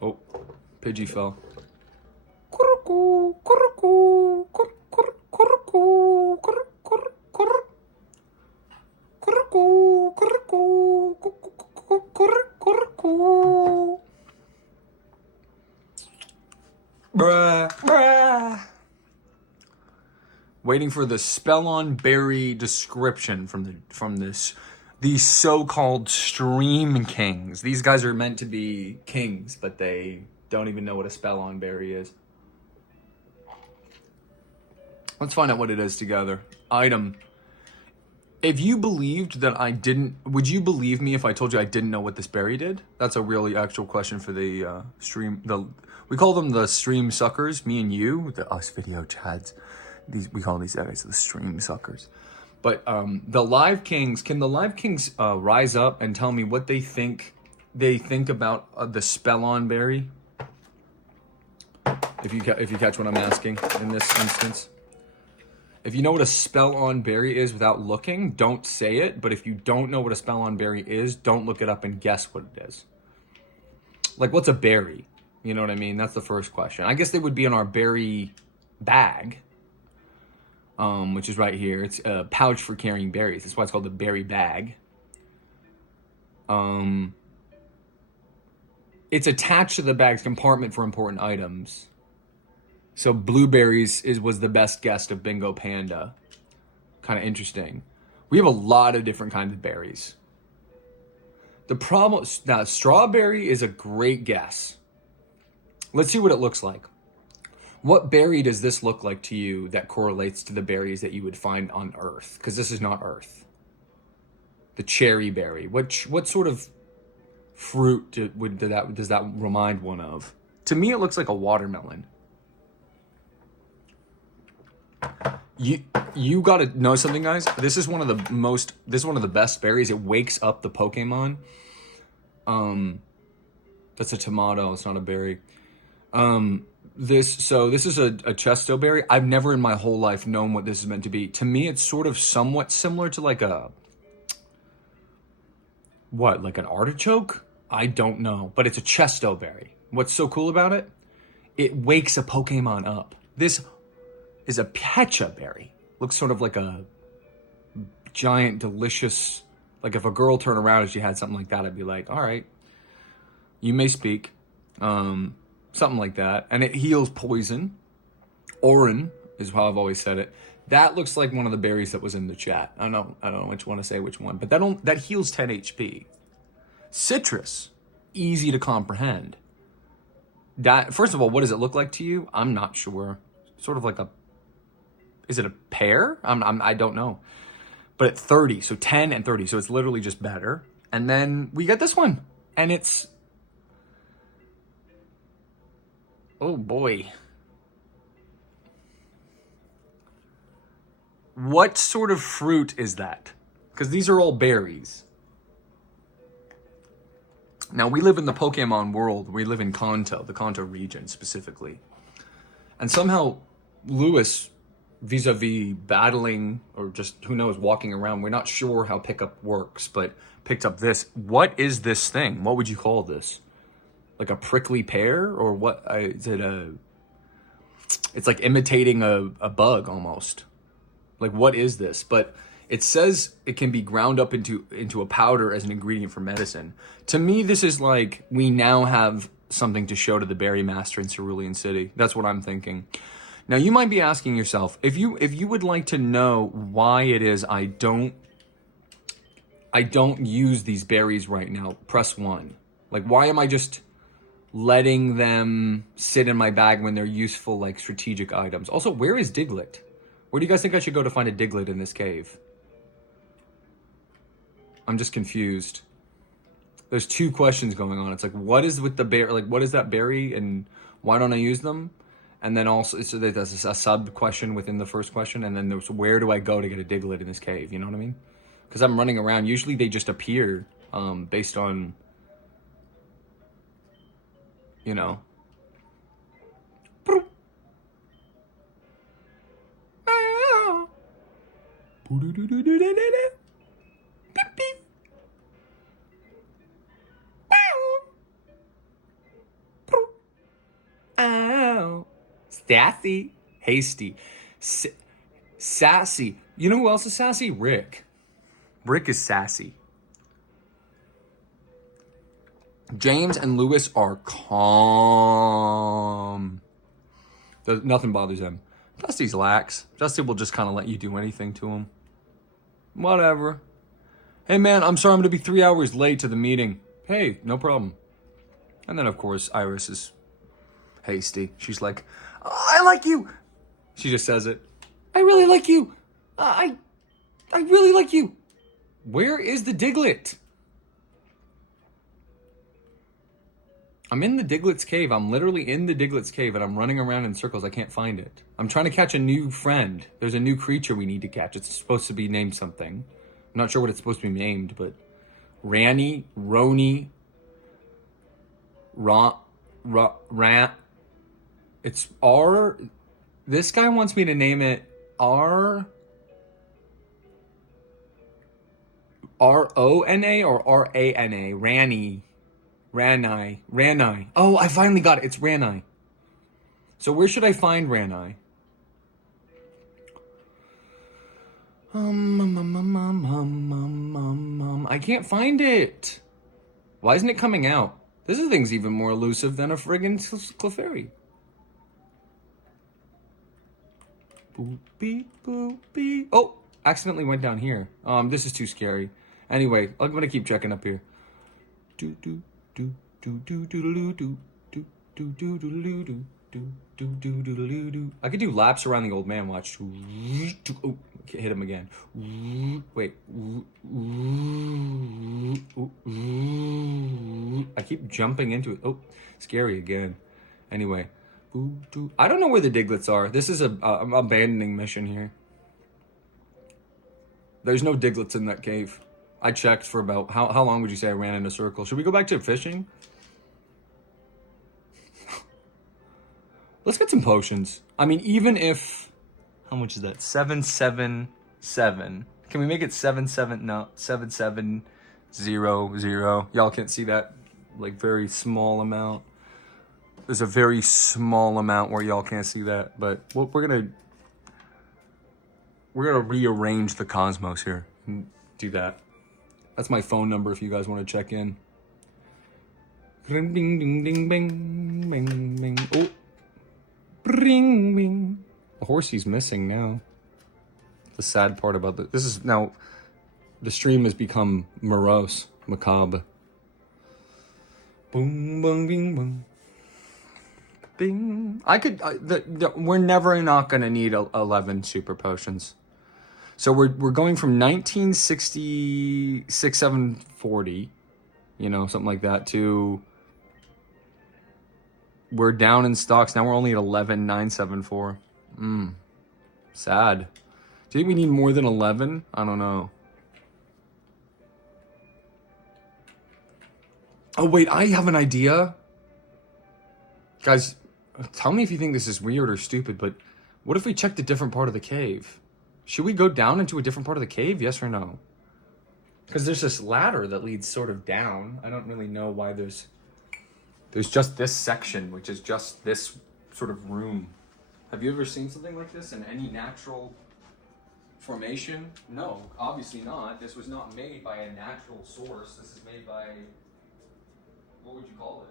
Oh, Pidgey fell. Waiting for the spell on berry description from these so-called stream kings. These guys are meant to be kings, but they don't even know what a spell on berry is. Let's find out what it is together. Item. If you believed that I didn't, would you believe me if I told you I didn't know what this berry did? That's a really actual question for the stream. We call them the stream suckers, me and you, the us video chads. We call these guys the stream suckers. But the Live Kings, can the Live Kings rise up and tell me what they think about the spell on berry? If you catch what I'm asking in this instance. If you know what a spell on berry is without looking, don't say it. But if you don't know what a spell on berry is, don't look it up and guess what it is. Like, what's a berry? You know what I mean? That's the first question. I guess they would be in our berry bag, which is right here. It's a pouch for carrying berries. That's why it's called the berry bag. It's attached to the bag's compartment for important items. So blueberries was the best guess of Bingo Panda. Kind of interesting. We have a lot of different kinds of berries. The problem, now strawberry is a great guess. Let's see what it looks like. What berry does this look like to you that correlates to the berries that you would find on Earth? Because this is not Earth. The cherry berry. What sort of fruit does that remind one of? To me, it looks like a watermelon. You gotta know something, guys. This is one of the best berries. It wakes up the Pokemon. That's a tomato. It's not a berry. This is a chesto berry. I've never in my whole life known what this is meant to be. To me, it's sort of somewhat similar to like an artichoke? I don't know, but it's a chesto berry. What's so cool about it? It wakes a Pokemon up. This is a pecha berry. Looks sort of like a giant, delicious, like if a girl turned around and she had something like that, I'd be like, all right, you may speak. Something like that. And it heals poison. Orin is how I've always said it. That looks like one of the berries that was in the chat. I don't know which one to say which one, but that heals 10 HP. Citrus, easy to comprehend. That, first of all, what does it look like to you? I'm not sure. Sort of like is it a pear? I don't know. But at 30, so 10 and 30, so it's literally just better. And then we get this one, and it's, oh boy. What sort of fruit is that? Because these are all berries. Now, we live in the Pokemon world. We live in Kanto, the Kanto region specifically. And somehow, Lewis, vis-a-vis battling, or just, who knows, walking around, we're not sure how pickup works, but picked up this. What is this thing? What would you call this? Like a prickly pear? Or what? Is it it's like imitating a bug almost. Like, what is this? But it says it can be ground up into a powder as an ingredient for medicine. To me, this is like, we now have something to show to the Berry Master in Cerulean City. That's what I'm thinking. Now you might be asking yourself, if you would like to know why it is I don't use these berries right now, press 1. Like, why am I just letting them sit in my bag when they're useful, like, strategic items? Also, where is Diglett? Where do you guys think I should go to find a Diglett in this cave? I'm just confused. There's 2 questions going on. It's like, what is with the bear? Like, what is that berry, and why don't I use them? And then also, so there's a sub question within the first question, and then there's, where do I go to get a Diglett in this cave? You know what I mean? Because I'm running around. Usually they just appear based on, you know. Sassy. Hasty. Sassy. You know who else is sassy? Rick. Rick is sassy. James and Lewis are calm. Nothing bothers them. Dusty's lax. Dusty will just kind of let you do anything to him. Whatever. Hey man, I'm sorry I'm going to be 3 hours late to the meeting. Hey, no problem. And then of course Iris is hasty. She's like, I like you. She just says it. I really like you. I really like you. Where is the Diglett? I'm in the Diglett's cave. I'm literally in the Diglett's cave, and I'm running around in circles. I can't find it. I'm trying to catch a new friend. There's a new creature we need to catch. It's supposed to be named something. I'm not sure what it's supposed to be named, but Rony, Ran. It's R. This guy wants me to name it Rona or Rana. Rani. Oh, I finally got it. It's Rani. So where should I find Rani? I can't find it. Why isn't it coming out? This thing's even more elusive than a friggin' Clefairy. Boop, beep, boop, beep. Oh, accidentally went down here. This is too scary. Anyway, I'm gonna keep checking up here. Do do do do do do do do do do do do. I could do laps around the old man. Watch. Oh, hit him again. Wait. I keep jumping into it. Oh, scary again. Anyway. I don't know where the Digletts are. This is I'm abandoning mission here. There's no Digletts in that cave. I checked for about, how long would you say I ran in a circle? Should we go back to fishing? Let's get some potions. I mean, even if, how much is that? 777. Can we make it 77? No, 7700. Y'all can't see that, like, very small amount. There's a very small amount where y'all can't see that, but we're gonna rearrange the cosmos here and do that. That's my phone number if you guys want to check in. Ding ding ding ding bing bing bing. Oh. Bring, bing. The horsey's missing now. The sad part about this is now the stream has become morose, macabre. Boom, boom, bing, boom. Bing. I could. We're never not gonna need 11 super potions. So we're going from 1966, 740, you know, something like that, to. We're down in stocks. Now we're only at 11,974. Sad. Do you think we need more than 11? I don't know. Oh, wait. I have an idea. Guys, tell me if you think this is weird or stupid, but what if we checked a different part of the cave? Should we go down into a different part of the cave? Yes or no? Because there's this ladder that leads sort of down. I don't really know why there's just this section, which is just this sort of room. Have you ever seen something like this in any natural formation? No, obviously not. This was not made by a natural source. This is made by, what would you call it?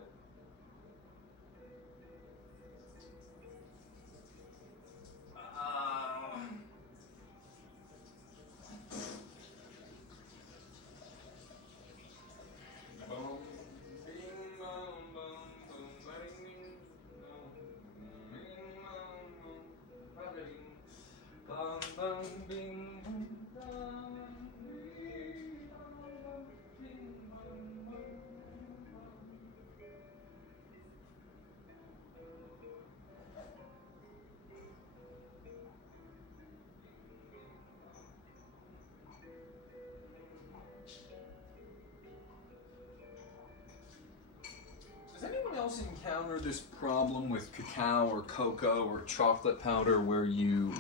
else encounter this problem with cacao or cocoa or chocolate powder where you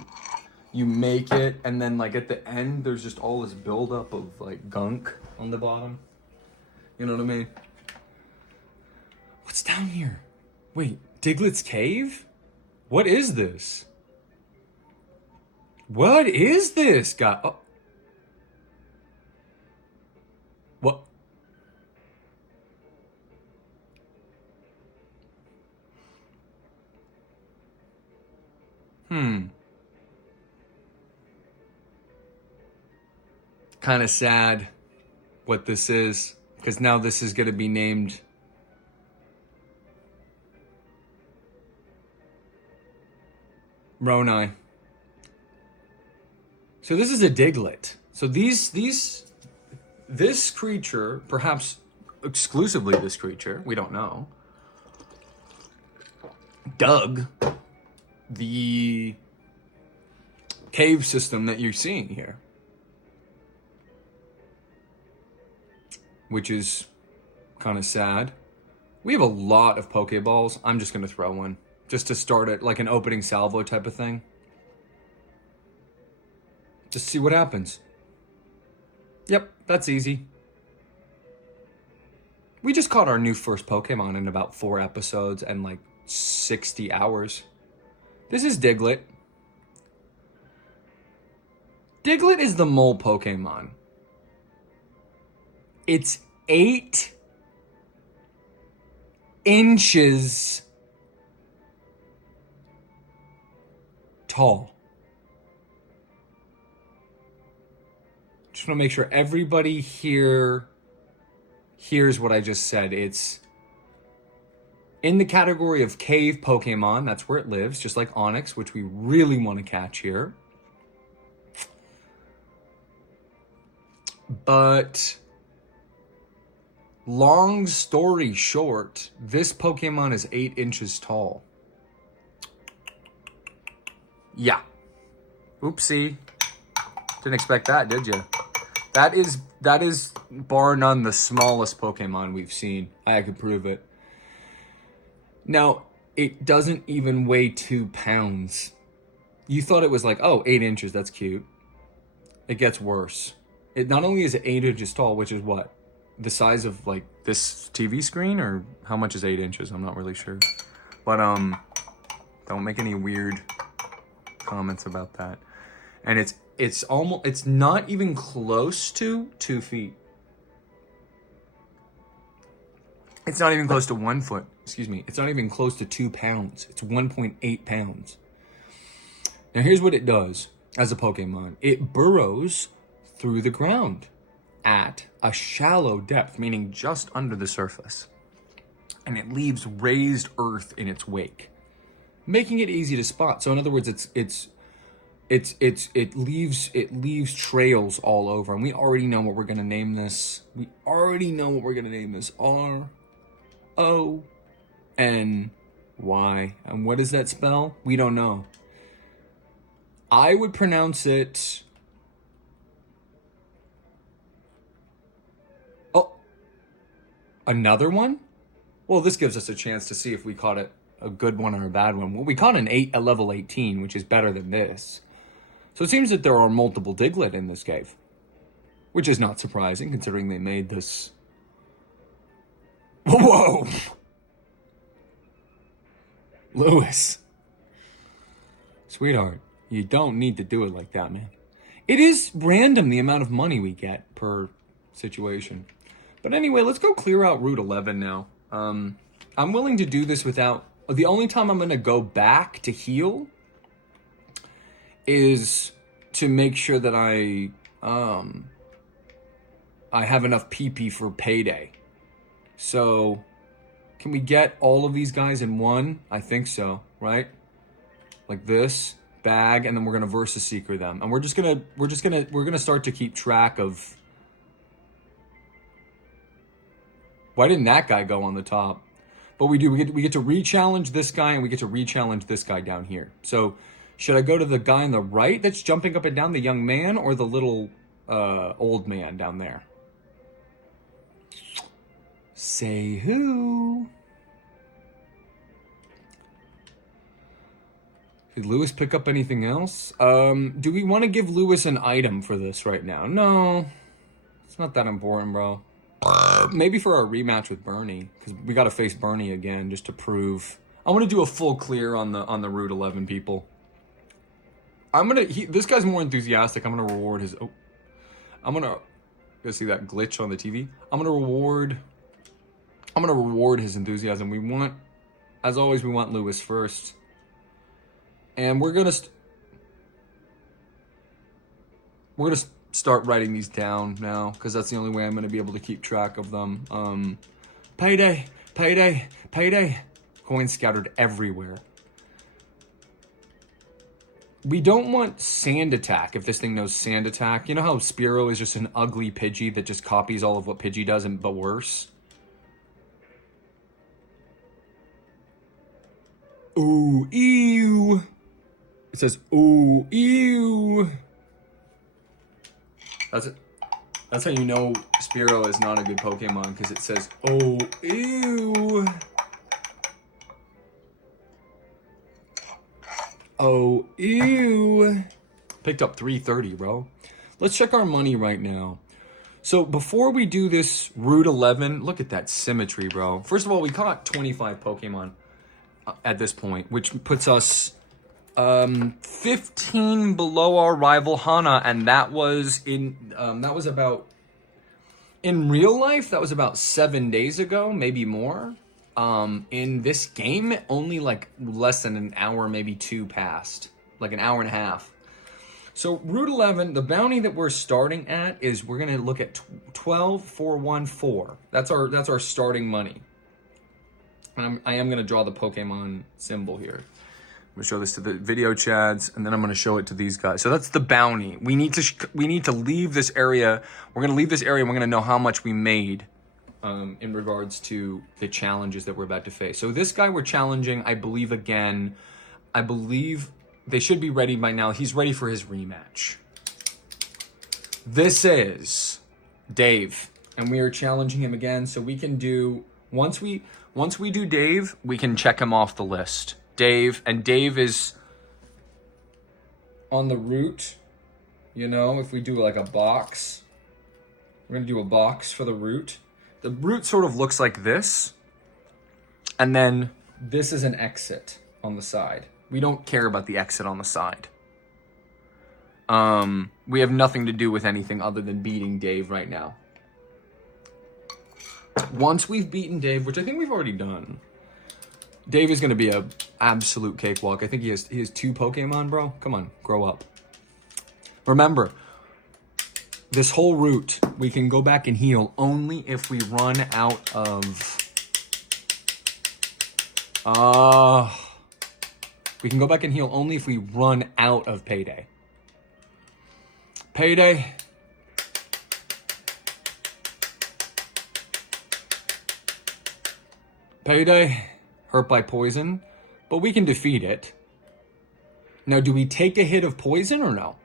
make it and then like at the end there's just all this buildup of like gunk on the bottom? You know what I mean? What's down here? Wait, Diglett's cave? What is this? What is this guy? Oh. What? Kind of sad what this is, because now this is going to be named Rony. So this is a Diglett. So this creature, perhaps exclusively this creature, we don't know, dug the cave system that you're seeing here. Which is kind of sad. We have a lot of Pokeballs. I'm just going to throw one. Just to start it, like an opening salvo type of thing. Just see what happens. Yep, that's easy. We just caught our new first Pokemon in about 4 episodes and like 60 hours. This is Diglett. Diglett is the mole Pokemon. It's 8 inches tall. Just want to make sure everybody here hears what I just said. It's in the category of cave Pokemon. That's where it lives, just like Onix, which we really want to catch here. But long story short, this Pokemon is 8 inches tall. Yeah. Oopsie. Didn't expect that, did you? That is bar none the smallest Pokemon we've seen. I could prove it. Now, it doesn't even weigh 2 pounds. You thought it was like, oh, 8 inches, that's cute. It gets worse. It not only is it 8 inches tall, which is what? The size of like this TV screen, or how much is 8 inches? I'm not really sure. But don't make any weird comments about that. And it's not even close to 2 feet. It's not even close to 1 foot. Excuse me. It's not even close to 2 pounds. It's 1.8 pounds. Now here's what it does as a Pokemon. It burrows through the ground at a shallow depth, meaning just under the surface. And it leaves raised earth in its wake, making it easy to spot. So in other words, it leaves trails all over, and we already know what we're gonna name this. R-O-N-Y. And what does that spell? We don't know. I would pronounce it. Oh, another one? Well, this gives us a chance to see if we caught it a good one or a bad one. Well, we caught a level 18, which is better than this. So it seems that there are multiple Diglett in this cave, which is not surprising considering they made this. Whoa! Lewis. Sweetheart, you don't need to do it like that, man. It is random the amount of money we get per situation. But anyway, let's go clear out Route 11 now. I'm willing to do this without. The only time I'm going to go back to heal is to make sure that I have enough PP for payday. So, can we get all of these guys in one? I think so, right? Like this, bag, and then we're gonna Versus Seeker them, and we're gonna start to keep track of. Why didn't that guy go on the top? But we do. We get to re-challenge this guy, and we get to re-challenge this guy down here. So, should I go to the guy on the right that's jumping up and down, the young man, or the little old man down there? Say who? Did Lewis pick up anything else? Do we want to give Lewis an item for this right now? No. It's not that important, bro. Maybe for our rematch with Bernie, because we got to face Bernie again just to prove. I want to do a full clear on the Route 11 people. This guy's more enthusiastic. I'm gonna reward his. Oh, I'm gonna see that glitch on the TV. I'm gonna reward his enthusiasm. We want, as always, we want Lewis first, and we're gonna start writing these down now, because that's the only way I'm going to be able to keep track of them. Payday, payday, payday. Coins scattered everywhere. We don't want Sand Attack, if this thing knows Sand Attack. You know how Spearow is just an ugly Pidgey that just copies all of what Pidgey does, but worse? Ooh, ew. It says, ooh, ew. That's how you know Spearow is not a good Pokemon, because it says, oh, ew. Oh, ew. Picked up 330, bro. Let's check our money right now. So before we do this Route 11, look at that symmetry, bro. First of all, we caught 25 Pokemon at this point, which puts us 15 below our rival Hana, and that was about, in real life, that was about 7 days ago, maybe more. In this game, only like less than an hour, maybe two passed, like an hour and a half. So Route 11, the bounty that we're starting at is, we're gonna look at 12,414. That's our starting money. And I am gonna draw the Pokemon symbol here. I'm gonna show this to the video chads, and then I'm gonna show it to these guys. So that's the bounty. We need to leave this area. We're gonna leave this area, and we're gonna know how much we made in regards to the challenges that we're about to face. So this guy we're challenging, I believe, again. I believe they should be ready by now. He's ready for his rematch. This is Dave, and we are challenging him again. So we can do, once we do Dave, we can check him off the list. Dave is on the route. You know, if we do like a box, we're gonna do a box for the route. The route sort of looks like this, and then this is an exit on the side. We don't care about the exit on the side. We have nothing to do with anything other than beating Dave right now. Once we've beaten Dave, which I think we've already done, Dave is going to be a absolute cakewalk. I think he has 2 Pokemon, bro. Come on, grow up. Remember, this whole route, we can go back and heal only if we run out of... we can go back and heal only if we run out of Payday. Payday. Payday. Hurt by poison, but we can defeat it. Now, do we take a hit of poison or no?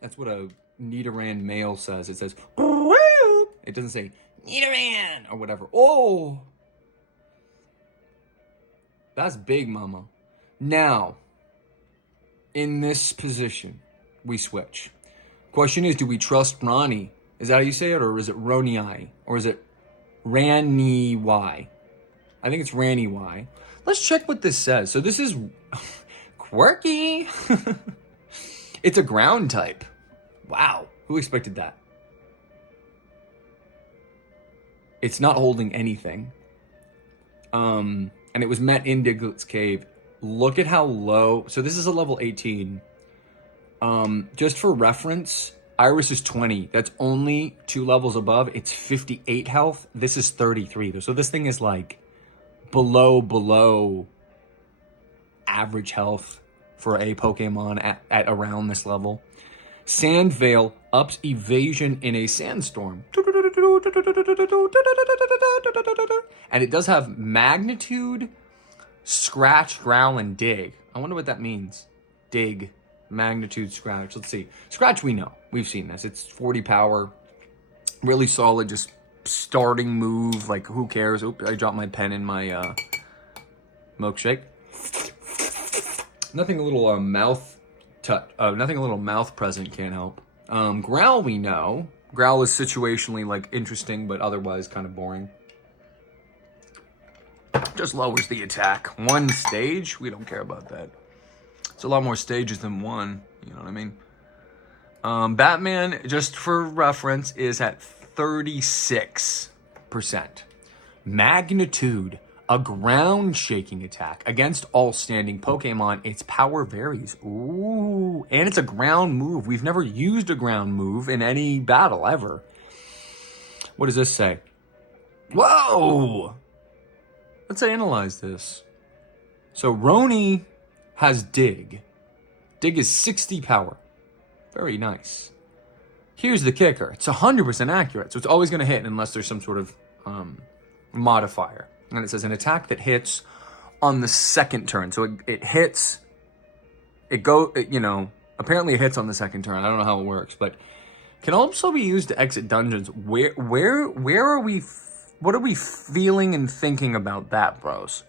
That's what a Nidoran male says. It says, it doesn't say Nidoran or whatever. Oh, that's big, mama. Now, in this position, we switch. Question is, do we trust Rony? Is that how you say it? Or is it Rony? Or is it Rany Y? I think it's Rany Y. Let's check what this says. So this is quirky. It's a ground type. Wow. Who expected that? It's not holding anything. And it was met in Diglett's cave. Look at how low. So this is a level 18. Just for reference, Iris is 20. That's only 2 levels above. It's 58 health. This is 33. So this thing is like below average health for a Pokemon at around this level. Sand Veil ups evasion in a sandstorm. And it does have magnitude, scratch, growl, and dig. I wonder what that means. Dig, magnitude, scratch. Let's see. Scratch, we know. We've seen this. It's 40 power. Really solid, just starting move. Like, who cares? Oops, I dropped my pen in my milkshake. Nothing a little nothing a little mouth present can't help. Growl we know. Growl is situationally like interesting, but otherwise kind of boring. Just lowers the attack. 1 stage, we don't care about that. It's a lot more stages than 1. You know what I mean? Batman, just for reference, is at 36%. Magnitude, a ground-shaking attack. Against all standing Pokemon, its power varies. Ooh, and it's a ground move. We've never used a ground move in any battle, ever. What does this say? Whoa! Let's analyze this. So, Rony has Dig. Dig is 60 power. Very nice. Here's the kicker. It's 100% accurate, so it's always going to hit unless there's some sort of modifier. And it says an attack that hits on the second turn. So it hits, apparently it hits on the second turn. I don't know how it works, but can also be used to exit dungeons. Where are we, what are we feeling and thinking about that, bros?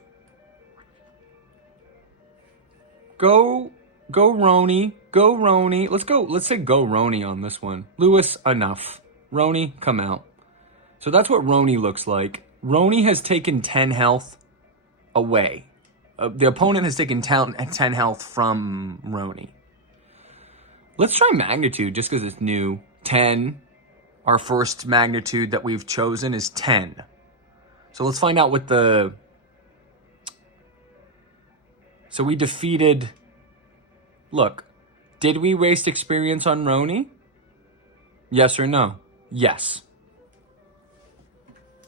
Go Rony. Go Rony. Let's say go Rony on this one. Lewis, enough. Rony, come out. So that's what Rony looks like. Rony has taken 10 health away. The opponent has taken 10 health from Rony. Let's try magnitude just because it's new. 10. Our first magnitude that we've chosen is 10. So let's find out what the... So we defeated... Look, did we waste experience on Rony? Yes or no? Yes.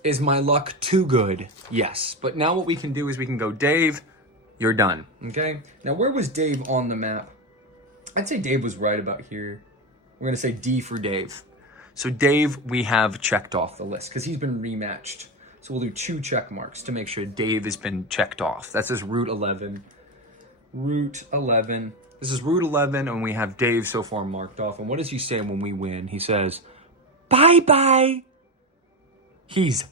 Is my luck too good? Yes. But now what we can do is we can go, Dave, you're done. Okay? Now, where was Dave on the map? I'd say Dave was right about here. We're going to say D for Dave. So Dave, we have checked off the list because he's been rematched. So we'll do 2 check marks to make sure Dave has been checked off. That says Route 11. Route 11. This is Route 11, and we have Dave so far marked off. And what does he say when we win? He says, bye-bye. He's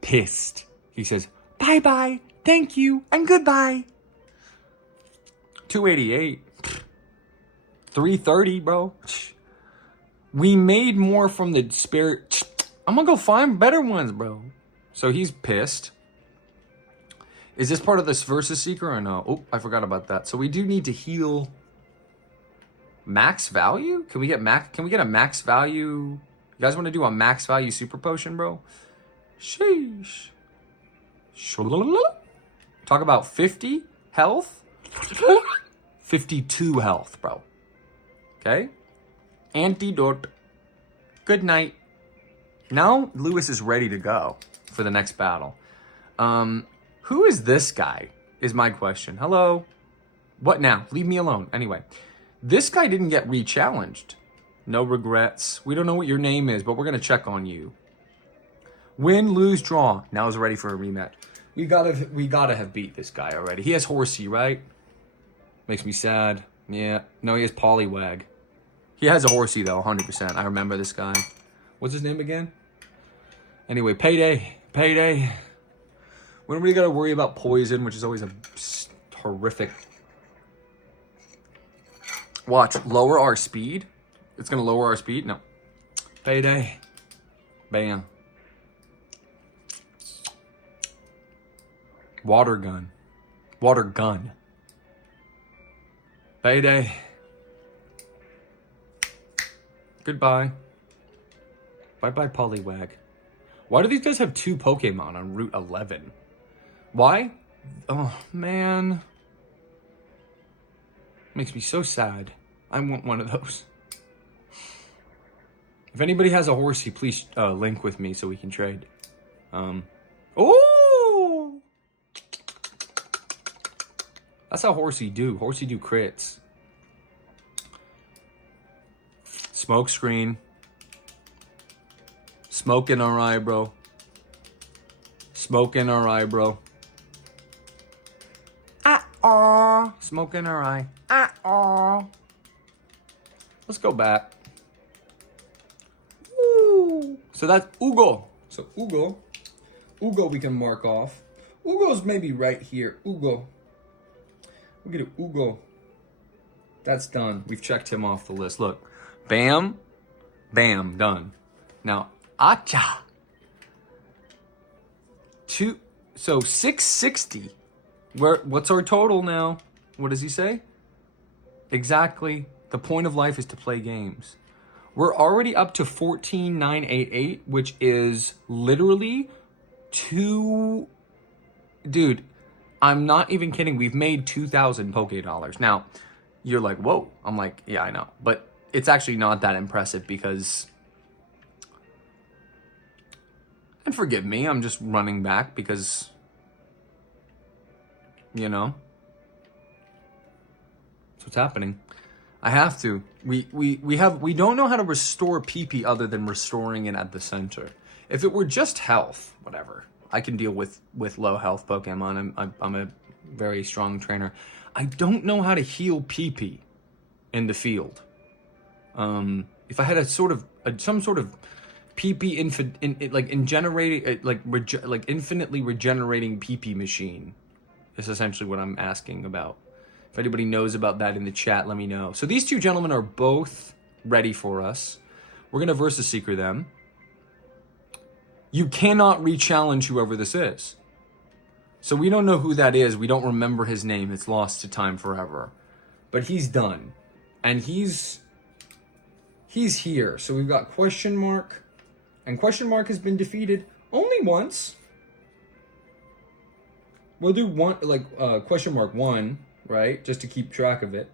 pissed. He says, bye-bye, thank you, and goodbye. 288. 330, bro. We made more from the spirit. I'm gonna go find better ones, bro. So he's pissed. Is this part of this Versus Seeker or no? Oh, I forgot about that. So we do need to heal... Max value? Can we get a max value? You guys want to do a max value super potion, bro? Sheesh. Talk about 50 health. 52 health, bro. Okay? Antidote. Good night. Now Lewis is ready to go for the next battle. Who is this guy? Is my question. Hello? What now? Leave me alone. Anyway. This guy didn't get re-challenged. No regrets. We don't know what your name is, but we're going to check on you. Win, lose, draw. Now he's ready for a rematch. We gotta have beat this guy already. He has Horsey, right? Makes me sad. Yeah. No, he has Poliwag. He has a Horsey, though, 100%. I remember this guy. What's his name again? Anyway, payday. Payday. We don't really got to worry about poison, which is always a horrific... Watch, lower our speed. It's going to lower our speed? No. Payday. Bam. Water gun. Water gun. Payday. Goodbye. Bye-bye, Poliwag. Why do these guys have 2 Pokemon on Route 11? Why? Oh, man. Makes me so sad. I want one of those. If anybody has a Horsey, please link with me so we can trade. Oh! That's how Horsey do. Horsey do crits. Smoke screen. Smoke in our eye, bro. Smoke in our eye, bro. Smoke in our eye. Let's go back. Woo. So that's Ugo. So Ugo we can mark off. Ugo's maybe right here. Ugo. We'll get an Ugo. That's done. We've checked him off the list. Look, bam, bam, done. Now, acha. So 660. What's our total now? What does he say? Exactly. The point of life is to play games. We're already up to 14,988, which is literally dude, I'm not even kidding. We've made 2,000 Poké Dollars. Now, you're like, whoa. I'm like, yeah, I know. But it's actually not that impressive because, and forgive me, I'm just running back because, you know, that's what's happening. I have to. We don't know how to restore PP other than restoring it at the center. If it were just health, whatever. I can deal with low health Pokemon. I'm a very strong trainer. I don't know how to heal PP in the field. If I had some sort of PP infinitely regenerating PP machine, is essentially what I'm asking about. If anybody knows about that in the chat, let me know. So these two gentlemen are both ready for us. We're gonna Versus Seeker them. You cannot re-challenge whoever this is. So we don't know who that is. We don't remember his name. It's lost to time forever. But he's done. And he's here. So we've got Question Mark. And Question Mark has been defeated only once. We'll do Question Mark 1, right? Just to keep track of it.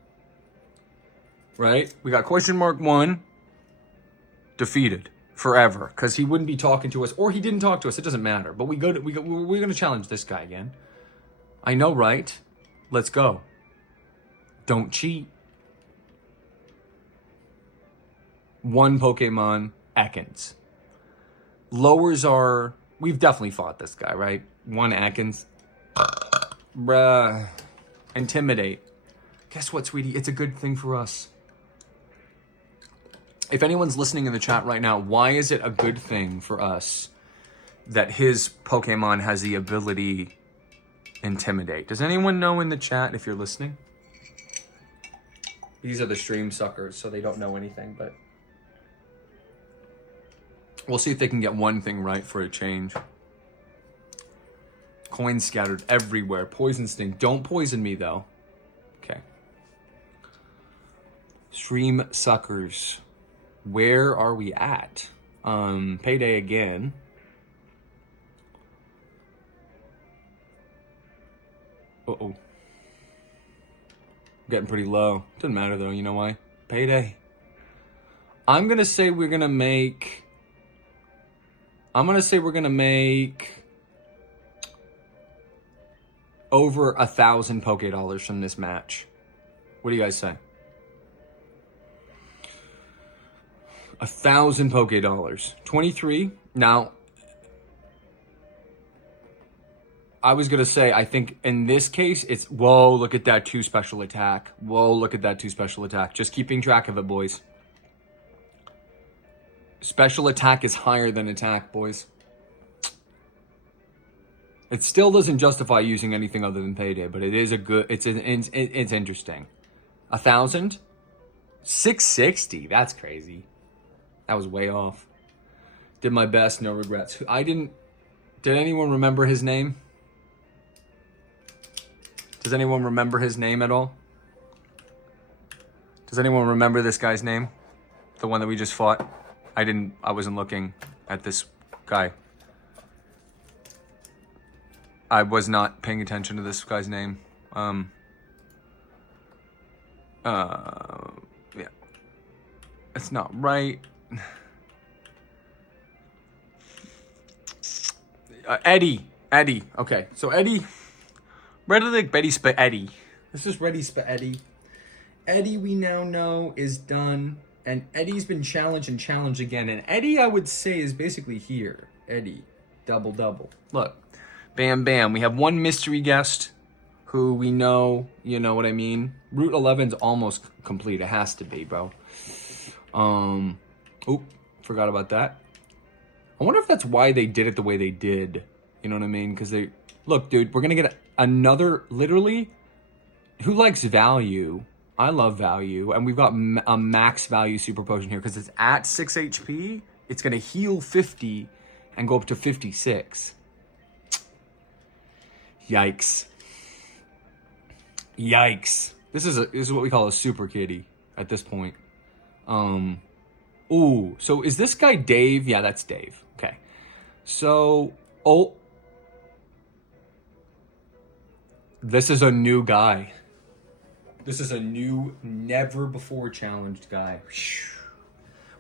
Right? We got Question Mark 1 defeated. Forever, because he wouldn't be talking to us, or he didn't talk to us. It doesn't matter. But we're going to challenge this guy again. I know, right? Let's go. Don't cheat. One Pokemon, Ekans. Lowers are... We've definitely fought this guy, right? One Ekans. Bruh. Intimidate. Guess what, sweetie? It's a good thing for us. If anyone's listening in the chat right now, why is it a good thing for us that his Pokemon has the ability Intimidate? Does anyone know in the chat if you're listening? These are the stream suckers, so they don't know anything, but we'll see if they can get one thing right for a change. Coins scattered everywhere. Poison Sting. Don't poison me, though. Okay. Stream suckers. Where are we at? Payday again. Uh-oh. Getting pretty low. Doesn't matter, though. You know why? Payday. I'm going to say we're going to make... over 1,000 Poké Dollars from this match. What do you guys say? 1,000 Poké Dollars. 23. Now, I was going to say, I think in this case, it's... Whoa, look at that 2 special attack. Whoa, look at that 2 special attack. Just keeping track of it, boys. Special attack is higher than attack, boys. It still doesn't justify using anything other than Payday, but it is a good... It's interesting. 1,000? 660? That's crazy. That was way off. Did my best, no regrets. I didn't... Did anyone remember his name? Does anyone remember his name at all? Does anyone remember this guy's name? The one that we just fought? I wasn't looking at this guy. I was not paying attention to this guy's name. Yeah. It's not right. Eddie. Okay, so Eddie. Ready like Betty Eddie. This is Ready Eddie. Eddie, we now know, is done. And Eddie's been challenged and challenged again. And Eddie, I would say, is basically here. Eddie. Double. Look. Bam, bam. We have one mystery guest who we know, you know what I mean? Route 11's almost complete. It has to be, bro. Oop. Forgot about that. I wonder if that's why they did it the way they did. You know what I mean? Because they... Look, dude, we're going to get another... Literally... Who likes value I love value. And we've got a max value super potion here because it's at 6 HP. It's going to heal 50 and go up to 56. Yikes. Yikes. This is what we call a super kitty at this point. Ooh, so is this guy Dave? Yeah, that's Dave. Okay. So, this is a new guy. This is a new, never before challenged guy.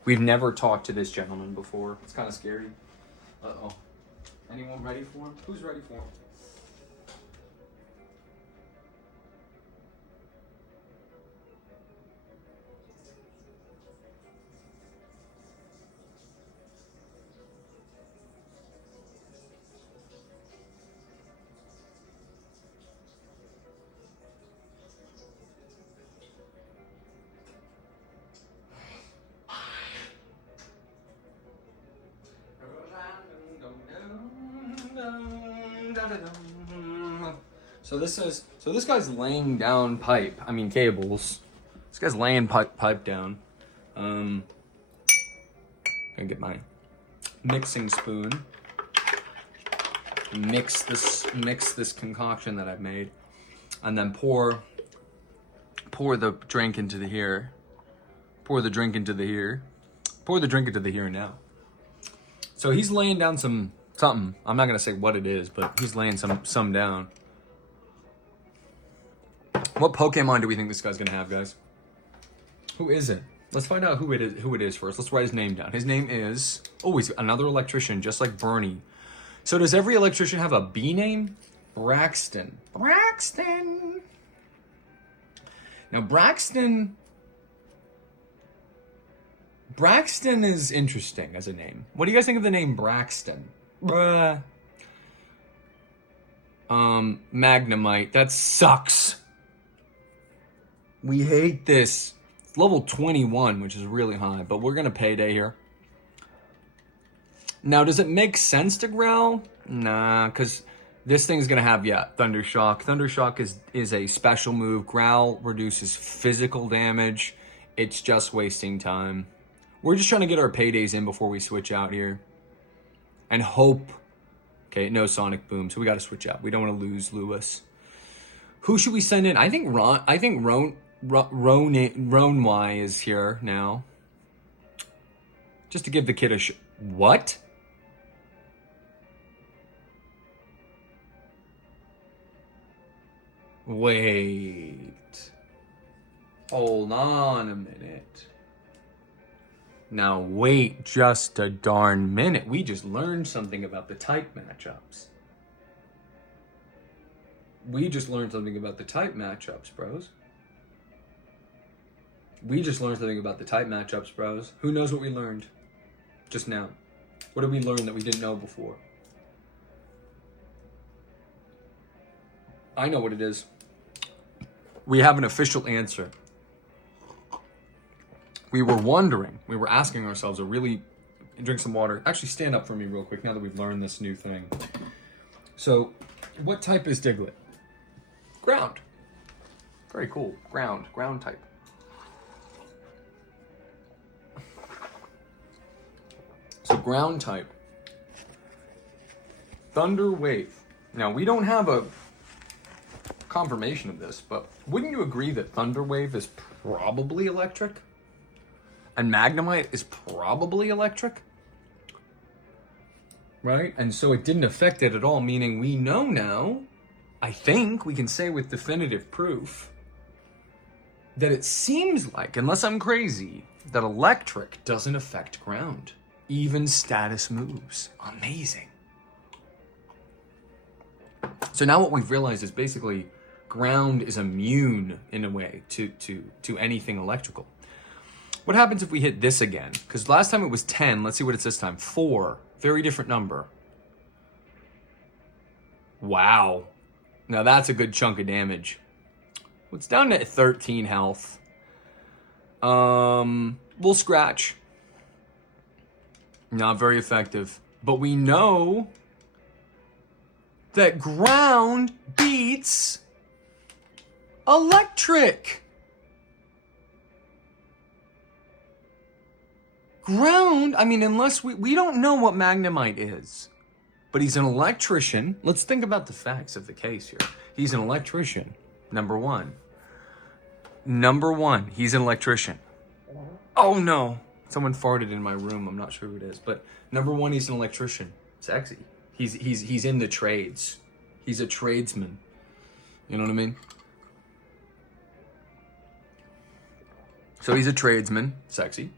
We've never talked to this gentleman before. It's kind of scary. Uh-oh. Anyone ready for him? Who's ready for him? So this guy's laying down cables. This guy's laying pipe down. Gonna get my mixing spoon. Mix this concoction that I've made, and then pour the drink into the here. Pour the drink into the here. Pour the drink into the here now. So he's laying down something. I'm not gonna say what it is, but he's laying some down. What Pokemon do we think this guy's gonna have, guys? Who is it? Let's find out who it is first. Let's write his name down. His name is he's another electrician, just like Bernie. So does every electrician have a B name? Braxton. Braxton. Now Braxton is interesting as a name. What do you guys think of the name Braxton? Magnemite. That sucks. We hate this. It's level 21, which is really high, but we're gonna payday here. Now, does it make sense to growl? Nah, because this thing's gonna have, Thundershock. Thundershock is a special move. Growl reduces physical damage. It's just wasting time. We're just trying to get our paydays in before we switch out here. And hope. Okay, no Sonic Boom, so we gotta switch out. We don't want to lose Lewis. Who should we send in? I think Rony is here now. Just to give the kid a what? Wait. Hold on a minute. Now wait just a darn minute. We just learned something about the type matchups. We just learned something about the type matchups, bros. We just learned something about the type matchups, bros. Who knows what we learned just now? What did we learn that we didn't know before? I know what it is. We have an official answer. We were wondering, we were asking ourselves drink some water. Actually, stand up for me real quick now that we've learned this new thing. So, what type is Diglett? Ground. Very cool. Ground type. So ground type. Thunder Wave. Now, we don't have a confirmation of this, but wouldn't you agree that Thunder Wave is probably electric? And Magnemite is probably electric? Right? And so it didn't affect it at all, meaning we know now, I think we can say with definitive proof, that it seems like, unless I'm crazy, that electric doesn't affect ground. Even status moves. Amazing. So now what we've realized is basically ground is immune in a way to anything electrical. What happens if we hit this again? Because last time it was 10. Let's see what it's this time. 4. Very different number. Wow. Now that's a good chunk of damage. Well, it's down to 13 health. We'll scratch. Not very effective. But we know that ground beats electric. Ground? I mean, unless we don't know what Magnemite is. But he's an electrician. Let's think about the facts of the case here. He's an electrician, number one. Number one, he's an electrician. Oh no, someone farted in my room. I'm not sure who it is, but number one, he's an electrician. Sexy. He's in the trades. He's a tradesman. You know what I mean? So he's a tradesman. Sexy.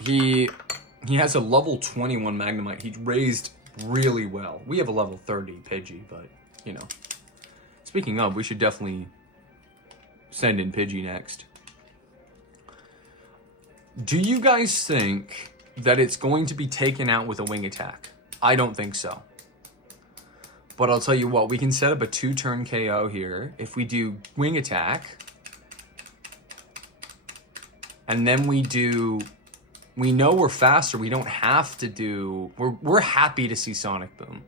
He has a level 21 Magnemite. He raised really well. We have a level 30 Pidgey, but you know. Speaking of, we should definitely send in Pidgey next. Do you guys think that it's going to be taken out with a wing attack? I don't think so. But I'll tell you what, we can set up a 2-turn KO here. If we do wing attack, and then we know we're faster, we don't have to do, we're happy to see Sonic Boom.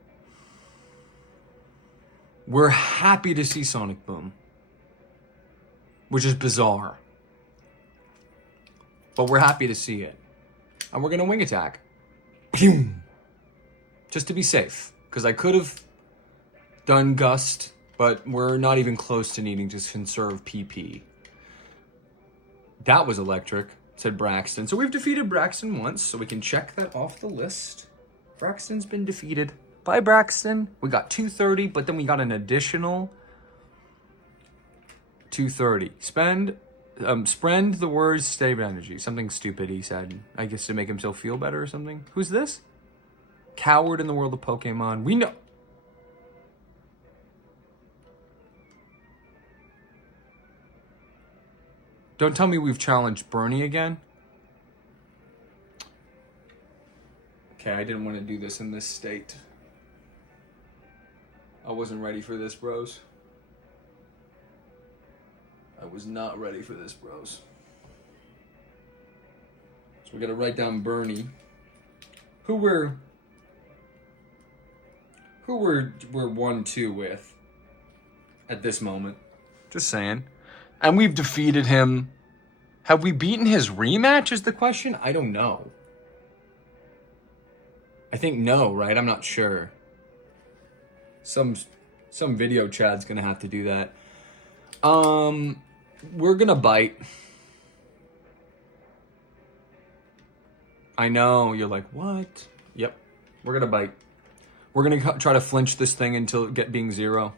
We're happy to see Sonic Boom. Which is bizarre. But we're happy to see it. And we're going to wing attack. Just to be safe. Because I could have done Gust, but we're not even close to needing to conserve PP. That was electric, said Braxton. So we've defeated Braxton once, so we can check that off the list. Braxton's been defeated. Bye, Braxton. We got 230, but then we got an additional 230. Spend the words stave energy. Something stupid he said. I guess to make himself feel better or something. Who's this? Coward in the world of Pokemon. We know. Don't tell me we've challenged Bernie again. Okay, I didn't want to do this in this state. I wasn't ready for this, bros. I was not ready for this, bros. So we gotta write down Bernie. Who we're 1-2 with at this moment. Just saying. And we've defeated him. Have we beaten his rematch is the question? I don't know. I think no, right? I'm not sure. Some video chat's gonna have to do that. We're gonna bite. I know, you're like, what? Yep, we're gonna bite. We're gonna try to flinch this thing until it get being 0.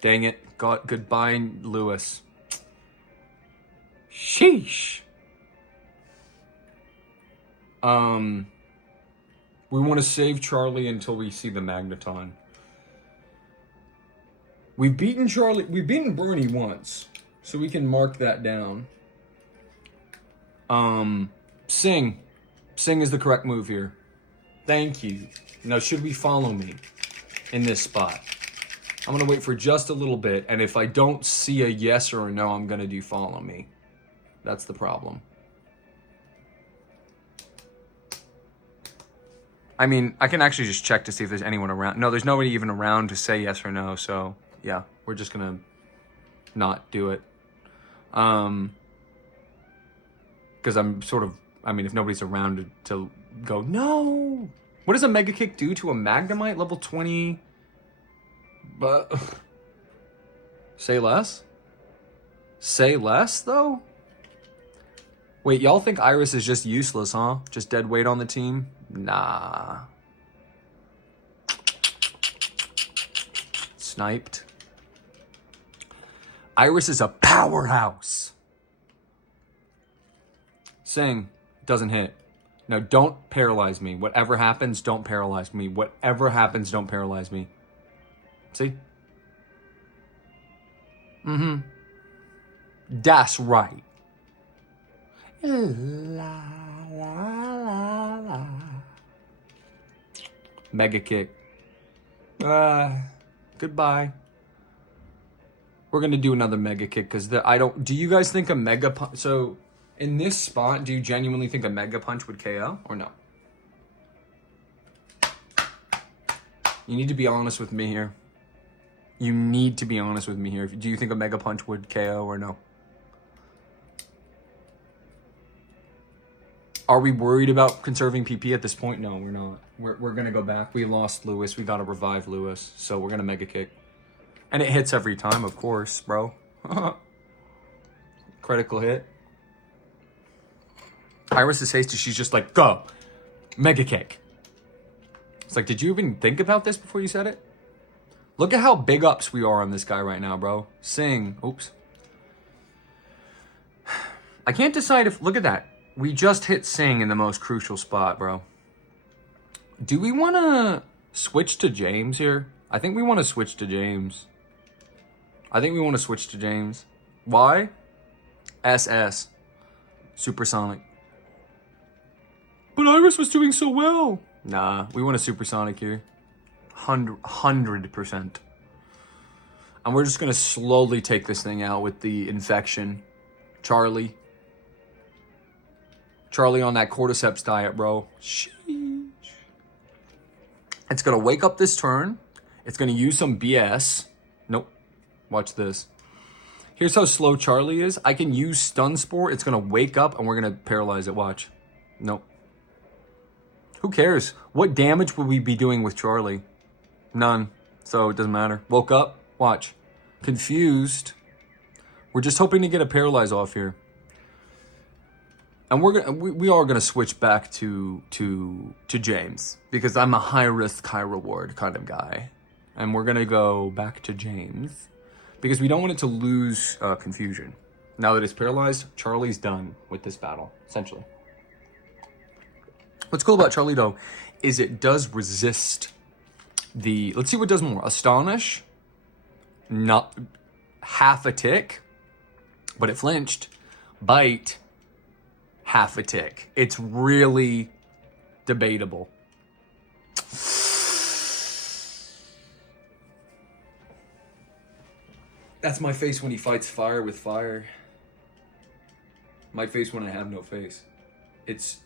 Dang it. Goodbye, Lewis. Sheesh. We want to save Charlie until we see the Magneton. We've beaten Bernie once, so we can mark that down. Sing. Sing is the correct move here. Thank you. Now, should we follow me in this spot? I'm going to wait for just a little bit, and if I don't see a yes or a no, I'm going to do follow me. That's the problem. I mean, I can actually just check to see if there's anyone around. No, there's nobody even around to say yes or no, so yeah, we're just going to not do it. Because I'm sort of, I mean, if nobody's around to go, no! What does a Mega Kick do to a Magnemite? Level 20... But... Say less? Say less, though? Wait, y'all think Iris is just useless, huh? Just dead weight on the team? Nah. Sniped. Iris is a powerhouse. Sing. Doesn't hit. Now, don't paralyze me. Whatever happens, don't paralyze me. Whatever happens, don't paralyze me. See? Mm-hmm. That's right. La, la, la, la. Mega Kick. Goodbye. We're going to do another Mega Kick because do you guys think a Mega Punch... So, in this spot, do you genuinely think a Mega Punch would KO or no? You need to be honest with me here. You need to be honest with me here. Do you think a Mega Punch would KO or no? Are we worried about conserving PP at this point? No, we're not. We're going to go back. We lost Lewis. We got to revive Lewis. So we're going to Mega Kick. And it hits every time, of course, bro. Critical hit. Iris is hasty. She's just like, go. Mega Kick. It's like, did you even think about this before you said it? Look at how big ups we are on this guy right now, bro. Sing. Oops. I can't decide if... Look at that. We just hit Sing in the most crucial spot, bro. Do we want to switch to James here? I think we want to switch to James. Why? SS. Supersonic. But Iris was doing so well. Nah, we want a Supersonic here. 100%. And we're just going to slowly take this thing out with the infection. Charlie on that cordyceps diet, bro. Sheesh. It's going to wake up this turn. It's going to use some BS. Nope. Watch this. Here's how slow Charlie is. I can use Stun Spore. It's going to wake up and we're going to paralyze it. Watch. Nope. Who cares? What damage would we be doing with Charlie? None. So it doesn't matter. Woke up. Watch. Confused. We're just hoping to get a paralyze off here. And we are gonna switch back to James because I'm a high risk, high reward kind of guy, and we're gonna go back to James because we don't want it to lose confusion. Now that it's paralyzed, Charlie's done with this battle essentially. What's cool about Charlie though is it does resist the. Let's see what does more. Astonish, not half a tick, but it flinched. Bite. Half a tick. It's really debatable. That's my face when he fights fire with fire. My face when I have no face. It's...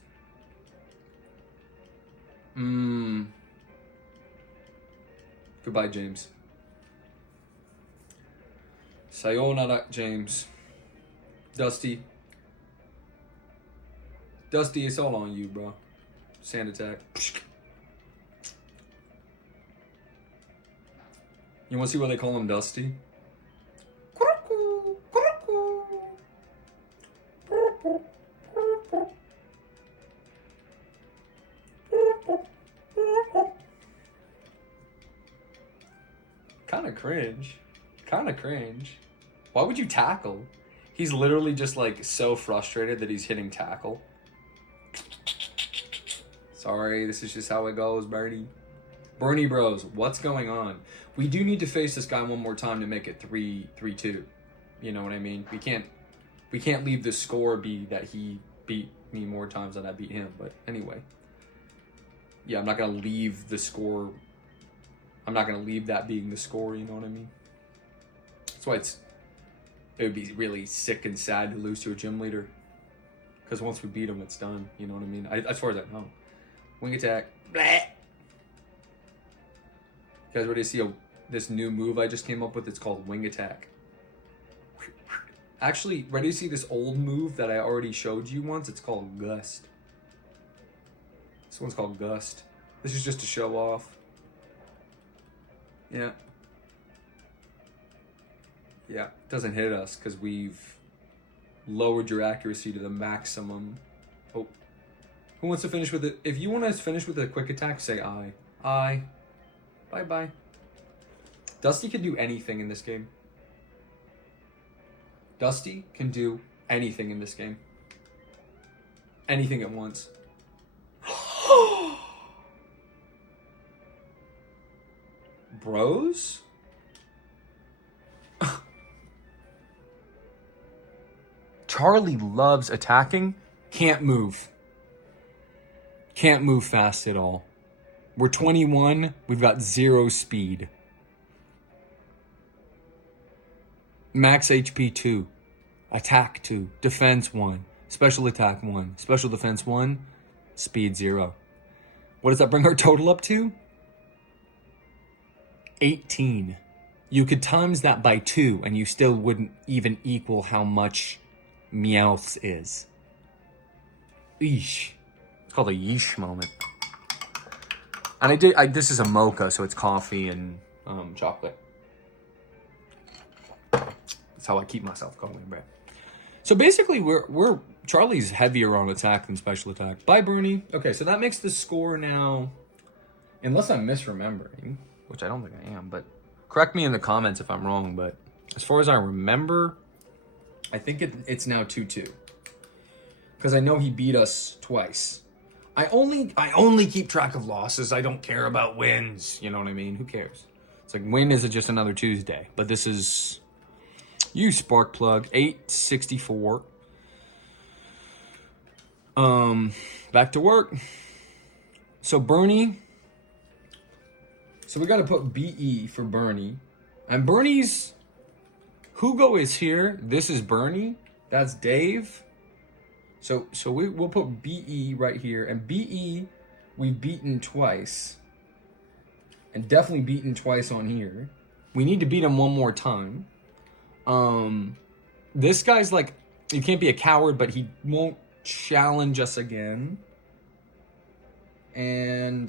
Goodbye, James. Sayonara, James. Dusty. Dusty, it's all on you, bro. Sand attack. You want to see why they call him Dusty? Kind of cringe. Why would you tackle? He's literally just like so frustrated that he's hitting tackle. Sorry, this is just how it goes, Bernie. Bernie bros, what's going on? We do need to face this guy one more time to make it 3-2. You know what I mean? We can't leave the score be that he beat me more times than I beat him. But anyway. Yeah, I'm not gonna leave the score. I'm not gonna leave that being the score, you know what I mean? That's why it would be really sick and sad to lose to a gym leader. Because once we beat him, it's done. You know what I mean? As far as I know. Wing attack. Blah. You guys ready to see this new move I just came up with? It's called wing attack. Actually, ready to see this old move that I already showed you once? It's called Gust. This one's called Gust. This is just to show off. Yeah. Yeah, it doesn't hit us because we've lowered your accuracy to the maximum. Oh. Who wants to finish with it? If you want to finish with a quick attack, say I. I. Bye-bye. Dusty can do anything in this game. Dusty can do anything in this game. Anything at once. Bros? Charlie loves attacking. Can't move. Can't move fast at all. We're 21. We've got 0 speed. Max HP 2. Attack 2. Defense 1. Special attack 1. Special defense 1. Speed 0. What does that bring our total up to? 18. You could times that by 2 and you still wouldn't even equal how much Meowth's is. Yeesh. It's called a yeesh moment. And this is a mocha, so it's coffee and chocolate. That's how I keep myself going, right? So basically, we're Charlie's heavier on attack than special attack. Bye, Bernie. Okay, so that makes the score now, unless I'm misremembering, which I don't think I am, but correct me in the comments if I'm wrong, but as far as I remember, I think it's now 2-2. Because I know he beat us twice. I only keep track of losses. I don't care about wins. You know what I mean? Who cares? It's like, when is it just another Tuesday? But this is... You Sparkplug, 864. Back to work. So Bernie. So we got to put BE for Bernie. And Bernie's... Hugo is here. This is Bernie. That's Dave. So we'll put BE right here. And BE, we've beaten twice. And definitely beaten twice on here. We need to beat him one more time. This guy's like, you can't be a coward, but he won't challenge us again. And,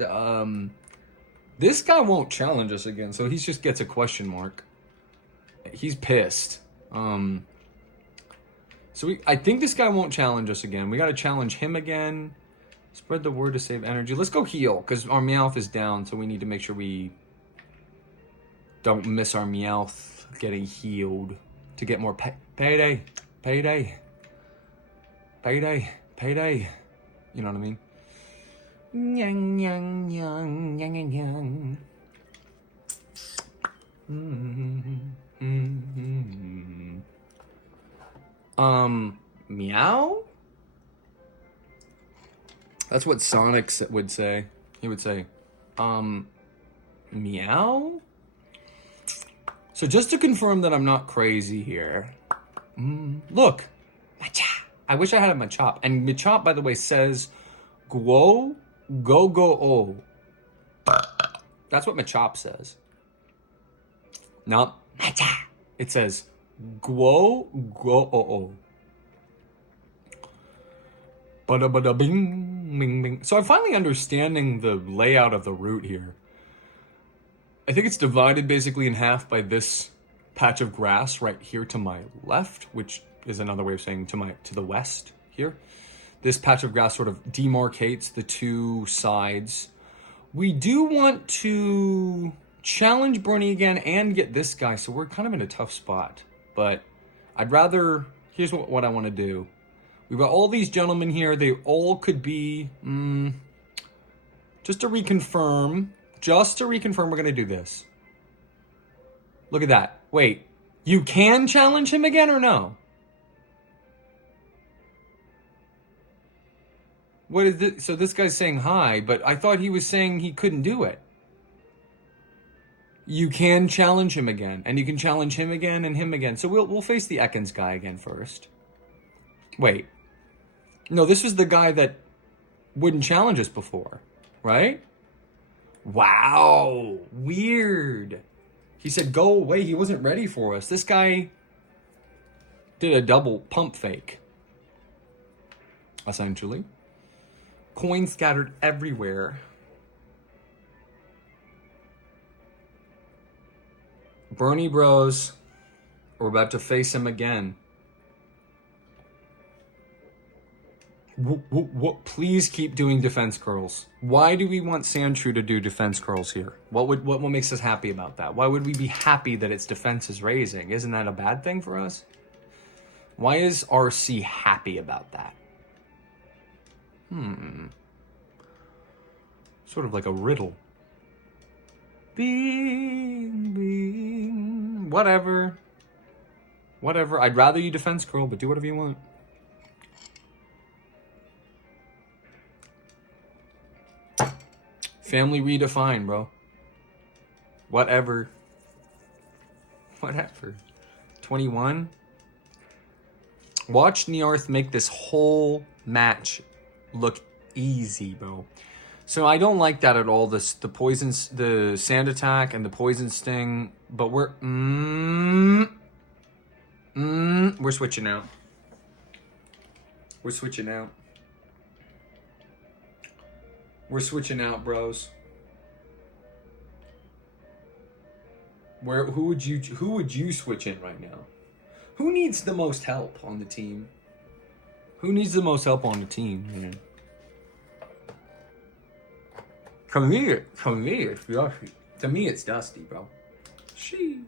this guy won't challenge us again, so he just gets a question mark. He's pissed. I think this guy won't challenge us again. We gotta challenge him again. Spread the word to save energy. Let's go heal, because our Meowth is down, so we need to make sure we don't miss our Meowth getting healed to get more payday. You know what I mean? Yang, yang, yang, yang, yang, yang. Meow? That's what Sonic would say. He would say, meow? So just to confirm that I'm not crazy here. Look. Machop. I wish I had a Machop. And Machop, by the way, says, Guo, go, go, oh. That's what Machop says. No. Machop. It says, Guo, go, oh, oh. Bada, bada, bing, bing, bing. So I'm finally understanding the layout of the route here. I think it's divided basically in half by this patch of grass right here to my left, which is another way of saying to the west here. This patch of grass sort of demarcates the two sides. We do want to challenge Bernie again and get this guy, so we're kind of in a tough spot. But I'd rather... Here's what I want to do. We've got all these gentlemen here. They all could be... just to reconfirm, we're going to do this. Look at that. Wait, you can challenge him again or no? What is this? So this guy's saying hi, but I thought he was saying he couldn't do it. You can challenge him again, and you can challenge him again and him again. So we'll face the Ekans guy again first. Wait. No, this was the guy that wouldn't challenge us before, right? Wow, weird. He said, go away. He wasn't ready for us. This guy did a double pump fake, essentially. Coins scattered everywhere. Bernie Bros, we're about to face him again. Please keep doing defense curls. Why do we want Sandshrew to do defense curls here? What makes us happy about that? Why would we be happy that its defense is raising? Isn't that a bad thing for us? Why is RC happy about that? Sort of like a riddle. Bing, bing. Whatever. I'd rather you defense curl, but do whatever you want. Family redefined, bro. Whatever. 21. Watch Nearth make this whole match look easy, bro. So I don't like that at all. The poison, the sand attack and the poison sting. But we're switching out. We're switching out, bros. Who would you switch in right now? Who needs the most help on the team? Who needs the most help on the team, man? To me, it's Dusty. To me, it's Dusty, bro. Sheesh.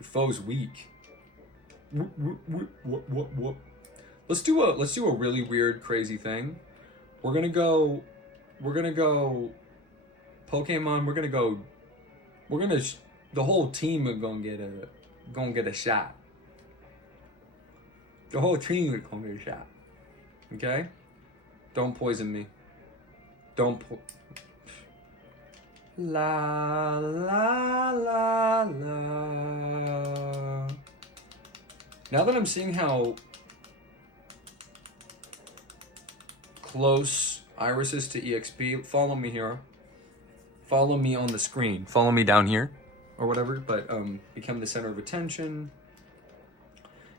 Your foe's weak. Whoop. Let's do a really weird, crazy thing. We're gonna go Pokemon. The whole team are gonna get a shot. The whole team is gonna get a shot. Okay? Don't poison me. La la la la. Now that I'm seeing how close Iris is to EXP, follow me here. Follow me on the screen. Follow me down here, or whatever. But become the center of attention.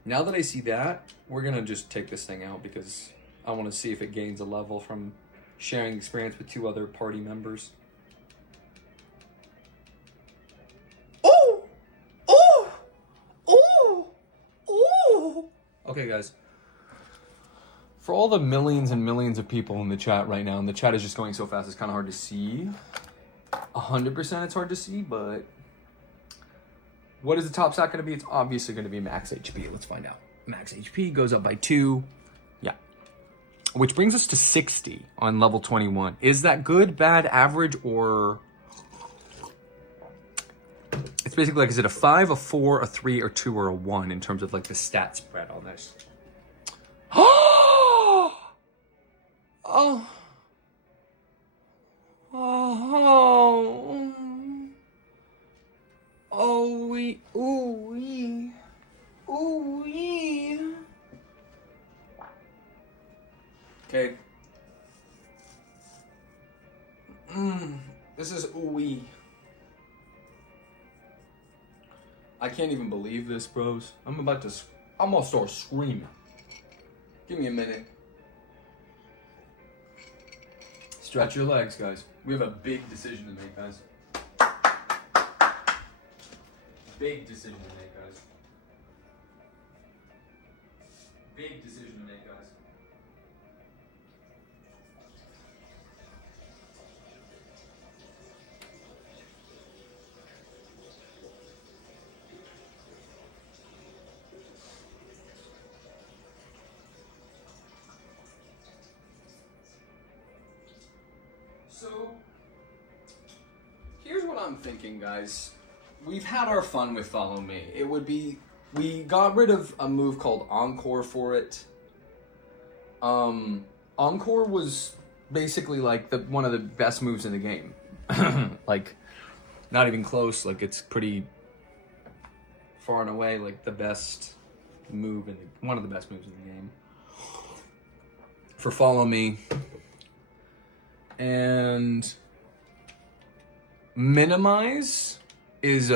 Now that I see that, we're gonna just take this thing out because I want to see if it gains a level from sharing experience with 2 other party members. Okay, guys. For all the millions and millions of people in the chat right now, and the chat is just going so fast, it's kind of hard to see. 100% it's hard to see, but what is the top stat going to be? It's obviously going to be max HP. Let's find out. Max HP goes up by 2. Yeah. Which brings us to 60 on level 21. Is that good, bad, average, or... It's basically like, is it a 5, a 4, a 3, or 2, or a 1 in terms of like the stat spread on this? Oh! Oh! Oh, wee, ooh, wee, ooh, wee. Okay. This is ooh, wee. I can't even believe this, bros. I'm gonna start screaming. Give me a minute. Stretch your legs, guys. We have a big decision to make, guys. Big decision to make, guys. Big decision to make, guys. So, here's what I'm thinking, guys. We've had our fun with Follow Me. We got rid of a move called Encore for it. Encore was basically like one of the best moves in the game. Like, not even close. Like, it's pretty far and away like the best move one of the best moves in the game. For Follow Me. And Minimize is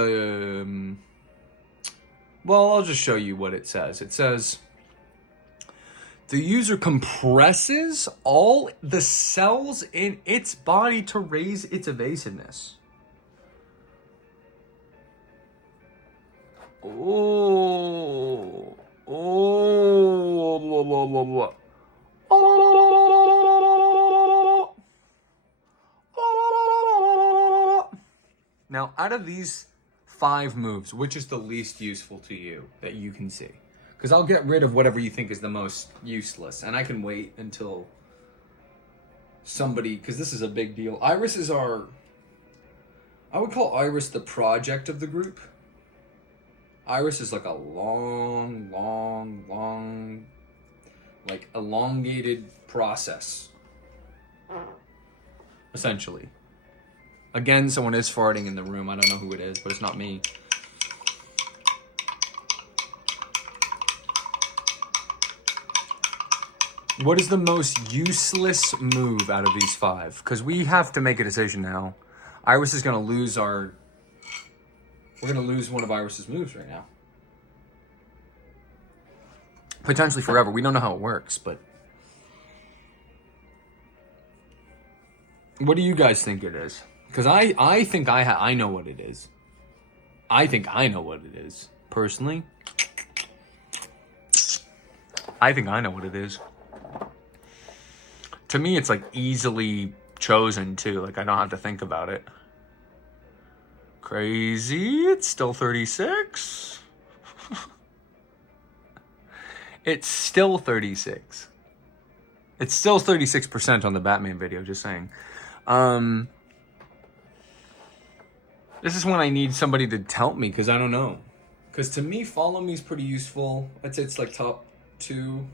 well, I'll just show you what it says. It says the user compresses all the cells in its body to raise its evasiveness. Now, out of these 5 moves, which is the least useful to you that you can see? Because I'll get rid of whatever you think is the most useless, and I can wait until somebody, because this is a big deal. Iris is I would call Iris the project of the group. Iris is like a long, like elongated process, essentially. Again, someone is farting in the room. I don't know who it is, but it's not me. What is the most useless move out of these 5? Because we have to make a decision now. Iris is going to lose we're going to lose one of Iris's moves right now. Potentially forever. We don't know how it works, but... What do you guys think it is? Because I think I know what it is. I think I know what it is. Personally, I think I know what it is. To me, it's like easily chosen too. Like I don't have to think about it. Crazy. It's still 36. It's still 36. It's still 36% on the Batman video, just saying. This is when I need somebody to help me, because I don't know. Because to me, Follow Me is pretty useful. I'd say it's like top 2.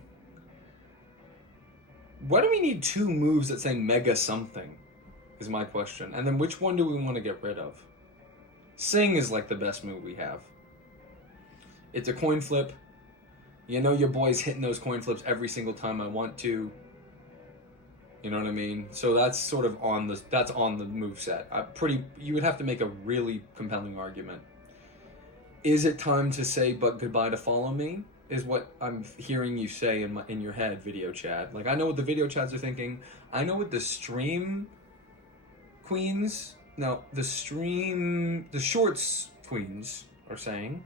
Why do we need 2 moves that say Mega something, is my question. And then which one do we want to get rid of? Sing is like the best move we have. It's a coin flip. You know your boy's hitting those coin flips every single time I want to. You know what I mean? So that's sort of on the moveset. You would have to make a really compelling argument. Is it time to say but goodbye to Follow Me? Is what I'm hearing you say in your head, video chat. Like I know what the video chats are thinking. I know what the stream queens, the shorts queens are saying.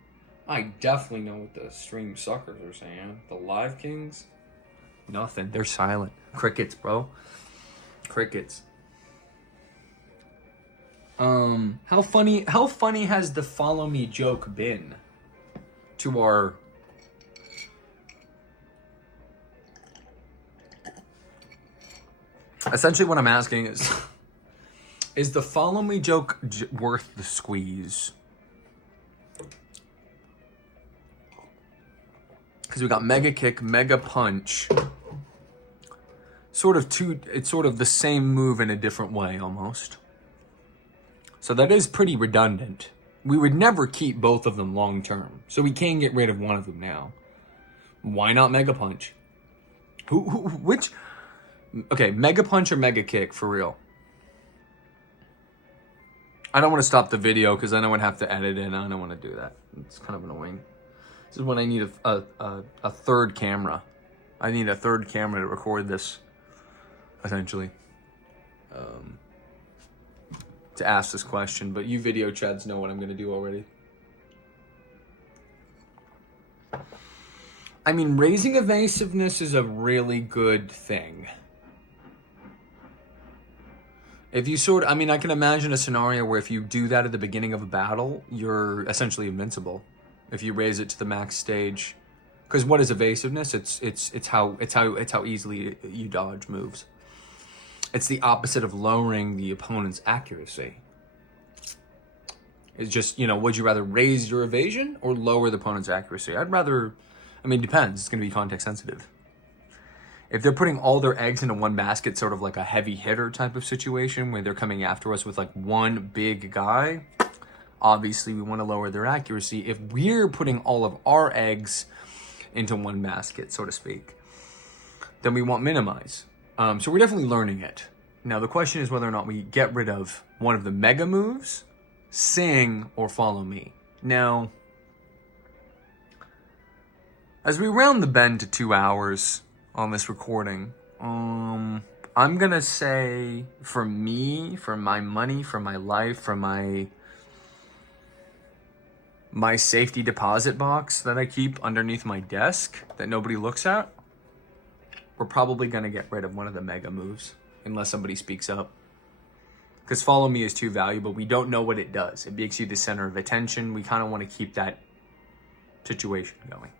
I definitely know what the stream suckers are saying. The live kings, nothing. They're silent. Crickets, bro. Crickets. How funny has the Follow Me joke been to our... Essentially what I'm asking is the Follow Me joke worth the squeeze? Because we got Mega Kick, Mega Punch. It's sort of the same move in a different way, almost. So that is pretty redundant. We would never keep both of them long term. So we can get rid of one of them now. Why not Mega Punch? Which... Okay, Mega Punch or Mega Kick, for real? I don't want to stop the video because then I would have to edit it, and I don't want to do that. It's kind of annoying. This is when I need a third camera. I need a third camera to record this, essentially. To ask this question, but you video chads know what I'm going to do already. I mean, raising evasiveness is a really good thing. If you I can imagine a scenario where if you do that at the beginning of a battle, you're essentially invincible. If you raise it to the max stage, because what is evasiveness? It's how easily you dodge moves. It's the opposite of lowering the opponent's accuracy. It's just, would you rather raise your evasion or lower the opponent's accuracy? I'd rather, it depends. It's going to be context sensitive. If they're putting all their eggs into one basket, sort of like a heavy hitter type of situation where they're coming after us with like one big guy, obviously we want to lower their accuracy. If we're putting all of our eggs into one basket, so to speak, then we want minimize. So we're definitely learning it. Now the question is whether or not we get rid of one of the mega moves, Sing or Follow Me. Now, as we round the bend to 2 hours on this recording, I'm gonna say, for me, for my money, for my life, for my safety deposit box that I keep underneath my desk that nobody looks at, we're probably gonna get rid of one of the mega moves unless somebody speaks up. Because Follow Me is too valuable. We don't know what it does. It makes you the center of attention. We kind of want to keep that situation going.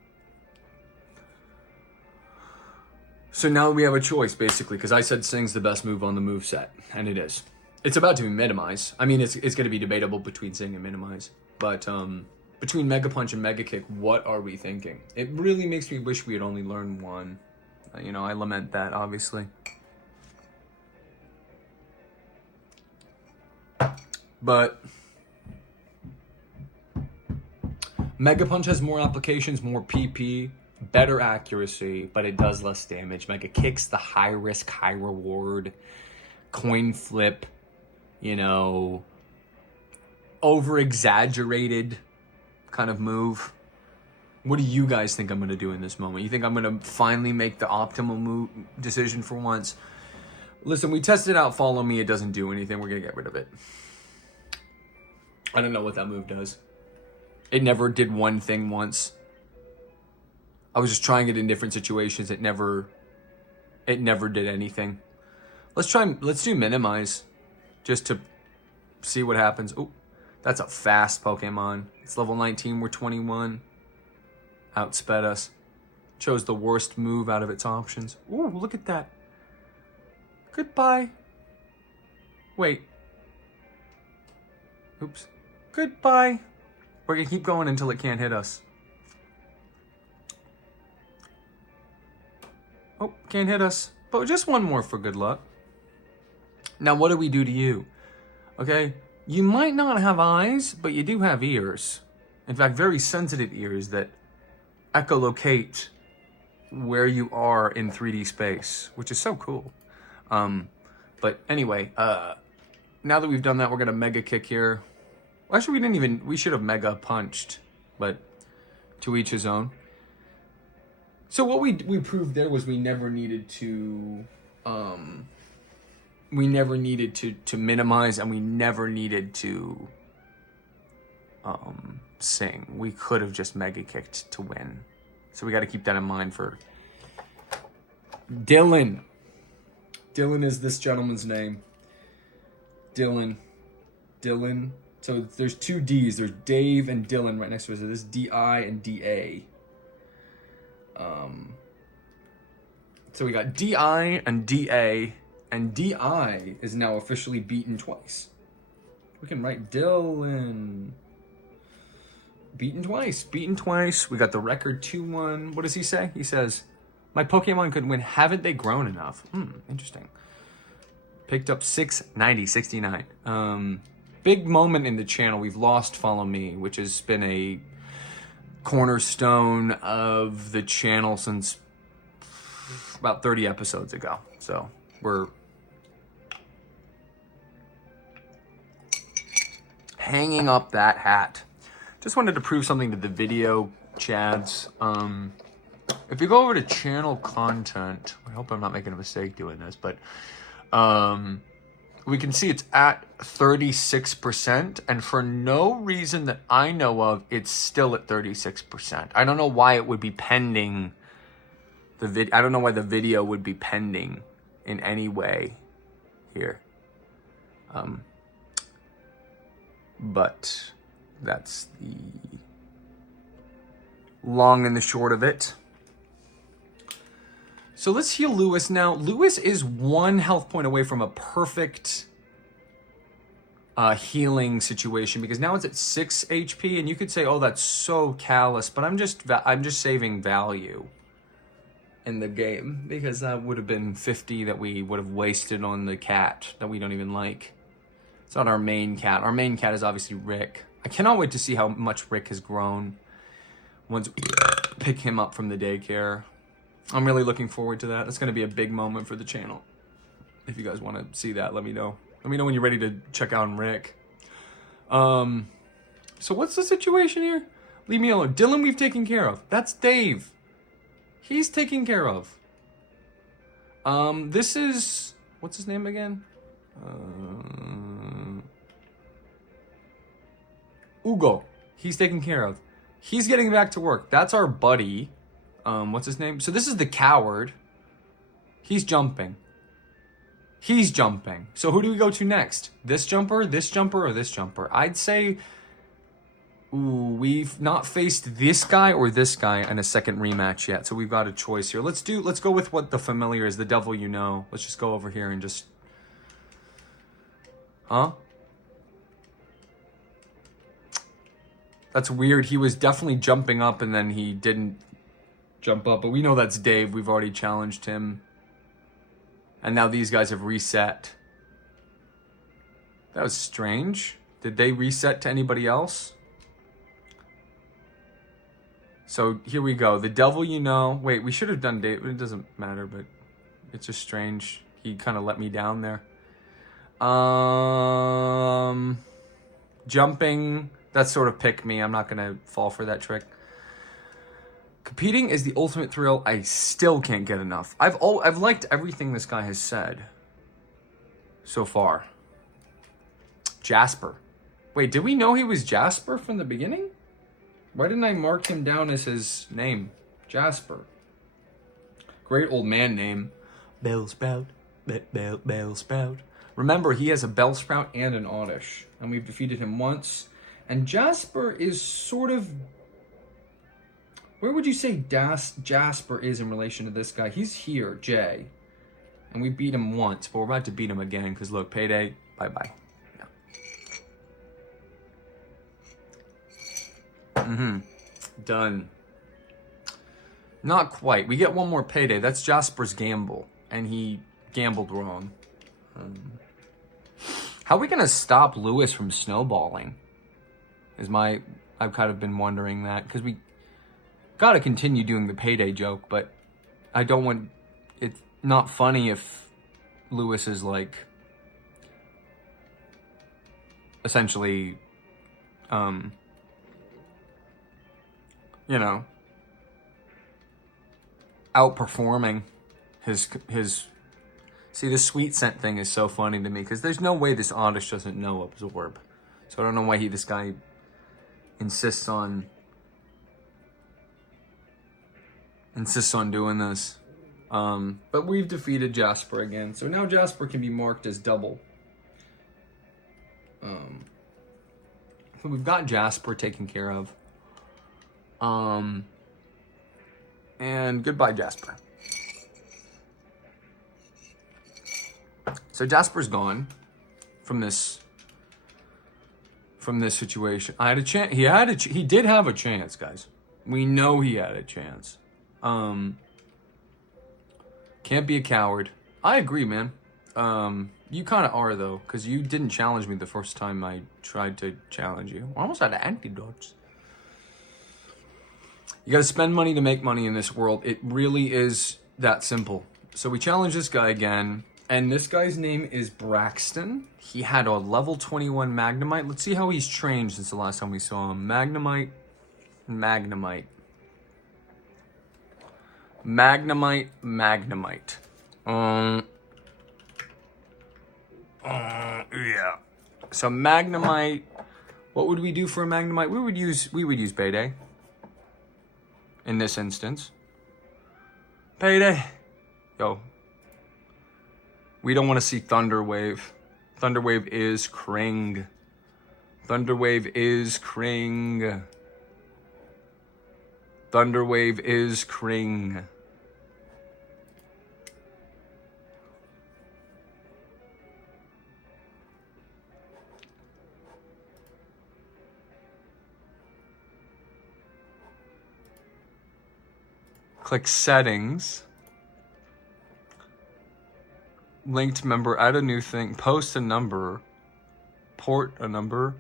So now we have a choice, basically, because I said Sing's the best move on the move set, and it is. It's about to be Minimize. It's going to be debatable between Sing and Minimize, but between Mega Punch and Mega Kick, what are we thinking? It really makes me wish we had only learned one. I lament that, obviously. But Mega Punch has more applications, more PP, better accuracy, but it does less damage. Mega Kick's the high risk, high reward, coin flip, over exaggerated kind of move. What do you guys think I'm going to do in this moment? You think I'm going to finally make the optimal decision for once? Listen, we tested out Follow Me. It doesn't do anything. We're going to get rid of it. I don't know what that move does. It never did one thing once. I was just trying it in different situations. It never did anything. Let's do Minimize. Just to see what happens. Oh, that's a fast Pokemon. It's level 19. We're 21. Outsped us. Chose the worst move out of its options. Ooh, look at that. Goodbye. Wait. Oops. Goodbye. We're gonna keep going until it can't hit us. Oh, can't hit us. But just one more for good luck. Now, what do we do to you? Okay? You might not have eyes, but you do have ears. In fact, very sensitive ears that echolocate where you are in 3D space, which is so cool. But anyway, now that we've done that, we're gonna Mega Kick here. Well, actually, we should have Mega Punched, but to each his own. So what we proved there was we never needed to minimize, and we never needed to sing. We could have just Mega Kicked to win. So we got to keep that in mind for Dylan. Dylan is this gentleman's name. Dylan. So there's two D's. There's Dave and Dylan right next to us. So this is D-I and D-A. So we got D-I and D-A. And D-I is now officially beaten twice. We can write Dylan. Beaten twice. We got the record 2-1. What does he say? He says, my Pokemon could win. Haven't they grown enough? Interesting. Picked up 690, 69. Big moment in the channel. We've lost Follow Me, which has been a cornerstone of the channel since about 30 episodes ago. So we're hanging up that hat. Just wanted to prove something to the video chads. If you go over to channel content, I hope I'm not making a mistake doing this, but we can see it's at 36%, and for no reason that I know of, it's still at 36%. I don't know why it would be pending I don't know why the video would be pending in any way here. But that's the long and the short of it. So let's heal Lewis now. Lewis is 1 health point away from a perfect healing situation, because now it's at 6 HP, and you could say, oh, that's so callous, but I'm just saving value in the game, because that would have been 50 that we would have wasted on the cat that we don't even like. It's not our main cat. Our main cat is obviously Rick. I cannot wait to see how much Rick has grown once we pick him up from the daycare. I'm really looking forward to that. It's going to be a big moment for the channel. If you guys want to see that, let me know. Let me know when you're ready to check out Rick. So what's the situation here? Leave me alone. Dylan, we've taken care of. That's Dave. He's taken care of. This is... What's his name again? Ugo. He's taken care of. He's getting back to work. That's our buddy. What's his name? So this is the coward. He's jumping. So who do we go to next? This jumper, or this jumper? I'd say... Ooh, we've not faced this guy or this guy in a second rematch yet, so we've got a choice here. Let's go with what the familiar is, the devil you know. Let's just go over here and just... Huh? That's weird. He was definitely jumping up and then he didn't jump up, but we know that's Dave. We've already challenged him. And now these guys have reset. That was strange. Did they reset to anybody else? So here we go. The devil you know. Wait, we should have done Dave. It doesn't matter, but it's just strange. He kind of let me down there. Jumping. That's sort of pick me. I'm not going to fall for that trick. Competing is the ultimate thrill. I still can't get enough. I've liked everything this guy has said. so far. Jasper. Wait, did we know he was Jasper from the beginning? Why didn't I mark him down as his name? Jasper. Great old man name. Bellsprout. Bellsprout. Remember, he has a Bellsprout and an Oddish. And we've defeated him once. And Jasper is sort of... Where would you say Jasper is in relation to this guy? He's here, Jay. And we beat him once, but we're about to beat him again. Because look, payday, bye-bye. Done. Not quite. We get one more payday. That's Jasper's gamble. And he gambled wrong. How are we going to stop Lewis from snowballing? I've kind of been wondering that. Because we got to continue doing the payday joke. But I don't want... It's not funny if Lewis is like... Essentially... you know, outperforming his. See, the sweet scent thing is so funny to me because there's no way this Oddish doesn't know Absorb. So I don't know why this guy insists on doing this. But we've defeated Jasper again, so now Jasper can be marked as double. So we've got Jasper taken care of. And goodbye, Jasper. So Jasper's gone from this situation. I had a chance. He did have a chance, guys. We know he had a chance. Can't be a coward. I agree, man. You kind of are, though, because you didn't challenge me the first time I tried to challenge you. I almost had antidotes. You gotta spend money to make money in this world. It really is that simple. So we challenge this guy again, and this guy's name is Braxton. He had a level 21 Magnemite. Let's see how he's trained since the last time we saw him. Magnemite. Yeah. So Magnemite. What would we do for a Magnemite? We would use Payday. In this instance. Payday. Yo. We don't want to see Thunderwave. Thunderwave is Kring. Thunderwave is Kring. Thunderwave is Kring. Click settings. Linked member, add a new thing, post a number, port a number.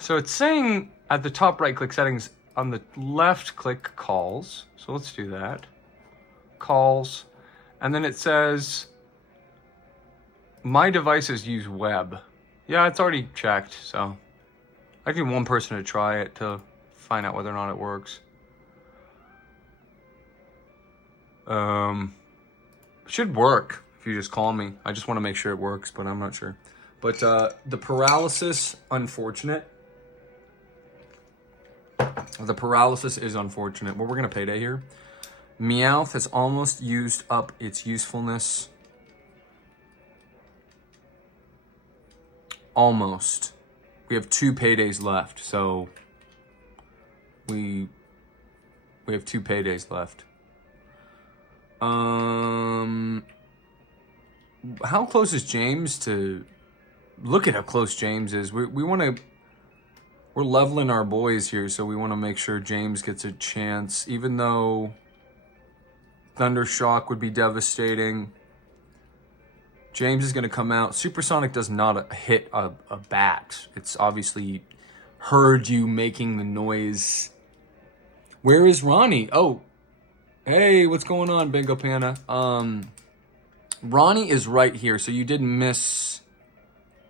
So it's saying at the top right, click settings. On the left, click calls. So let's do that. Calls. And then it says, my devices use web. Yeah, it's already checked. So I give one person to try it to find out whether or not it works. It should work if you just call me. I just want to make sure it works, but I'm not sure. But the paralysis, unfortunate. The paralysis is unfortunate, but we're going to payday here. Meowth has almost used up its usefulness. Almost. We have 2 paydays left, so we have 2 paydays left. How close is James to... Look at how close James is. We want to... We're leveling our boys here, so we want to make sure James gets a chance. Even though Thundershock would be devastating, James is going to come out. Supersonic does not hit a bat. It's obviously heard you making the noise. Where is Ronnie? Oh, hey, what's going on, Bingo Panda? Ronnie is right here, so you didn't miss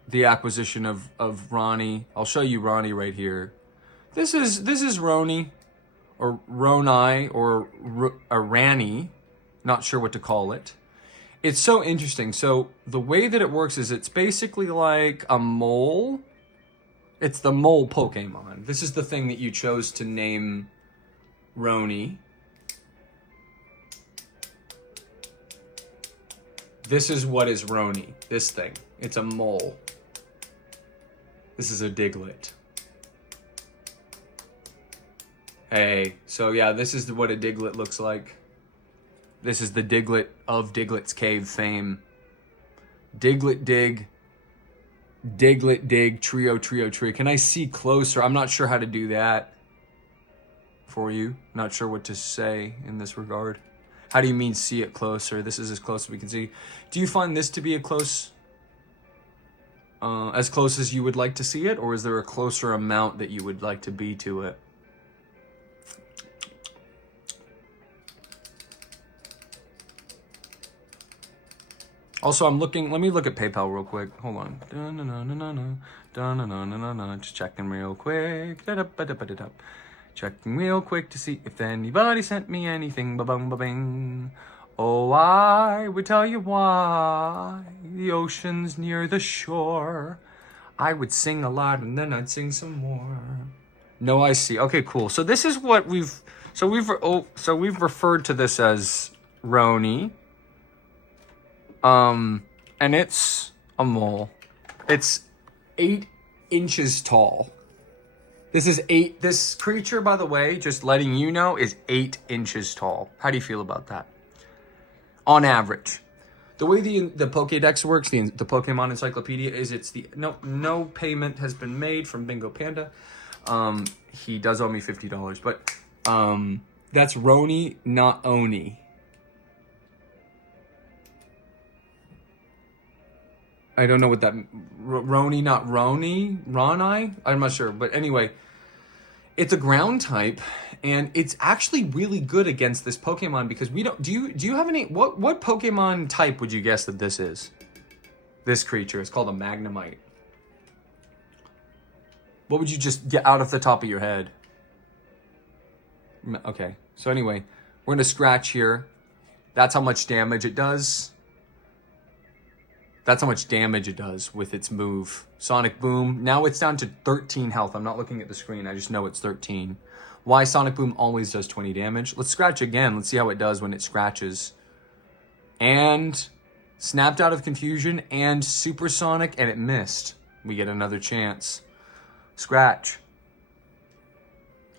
the acquisition of Ronnie. I'll show you Ronnie right here. This is Rony, or Rony, or Rani. Not sure what to call it. It's so interesting. So the way that it works is it's basically like a mole. It's the mole Pokemon. This is the thing that you chose to name Rony. This is what is Rony. This thing. It's a mole. This is a Diglett. Hey, so yeah, this is what a Diglett looks like. This is the Diglett of Diglett's Cave fame. Diglett dig. Diglett dig. Trio, trio, trio. Can I see closer? I'm not sure how to do that for you. Not sure what to say in this regard. How do you mean see it closer? This is as close as we can see. Do you find this to be as close as you would like to see it? Or is there a closer amount that you would like to be to it? Also, I'm looking, let me look at PayPal real quick. Hold on. Just checking real quick. Checking real quick to see if anybody sent me anything. Ba-bung, ba-bing. Oh, I would tell you why the ocean's near the shore. I would sing a lot and then I'd sing some more. No, I see. Okay, cool. So this is what we've referred to this as Rony. And it's a mole. It's 8 inches tall. This creature, by the way, just letting you know, is 8 inches tall. How do you feel about that? On average. The way the Pokédex works, the Pokemon Encyclopedia, is no payment has been made from Bingo Panda. He does owe me $50, but that's Rony, not Oni. I don't know what that... Rony, not Rony? Rony? I'm not sure. But anyway, it's a ground type, and it's actually really good against this Pokemon because we don't... Do you have any... What Pokemon type would you guess that this is? This creature. It's called a Magnemite. What would you just get out of the top of your head? Okay. So anyway, we're going to scratch here. That's how much damage it does. That's how much damage it does with its move. Sonic Boom. Now it's down to 13 health. I'm not looking at the screen. I just know it's 13. Why Sonic Boom always does 20 damage. Let's scratch again. Let's see how it does when it scratches. And snapped out of confusion and supersonic, and it missed. We get another chance. Scratch.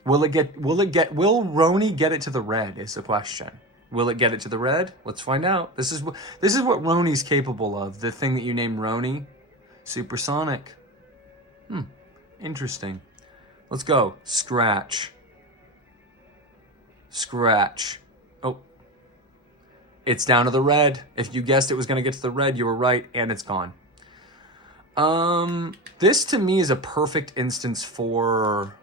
Will Rony get it to the red is the question. Will it get it to the red? Let's find out. This is what Rony's capable of. The thing that you named Rony. Supersonic. Interesting. Let's go. Scratch. Scratch. Oh. It's down to the red. If you guessed it was going to get to the red, you were right, and it's gone. This to me is a perfect instance for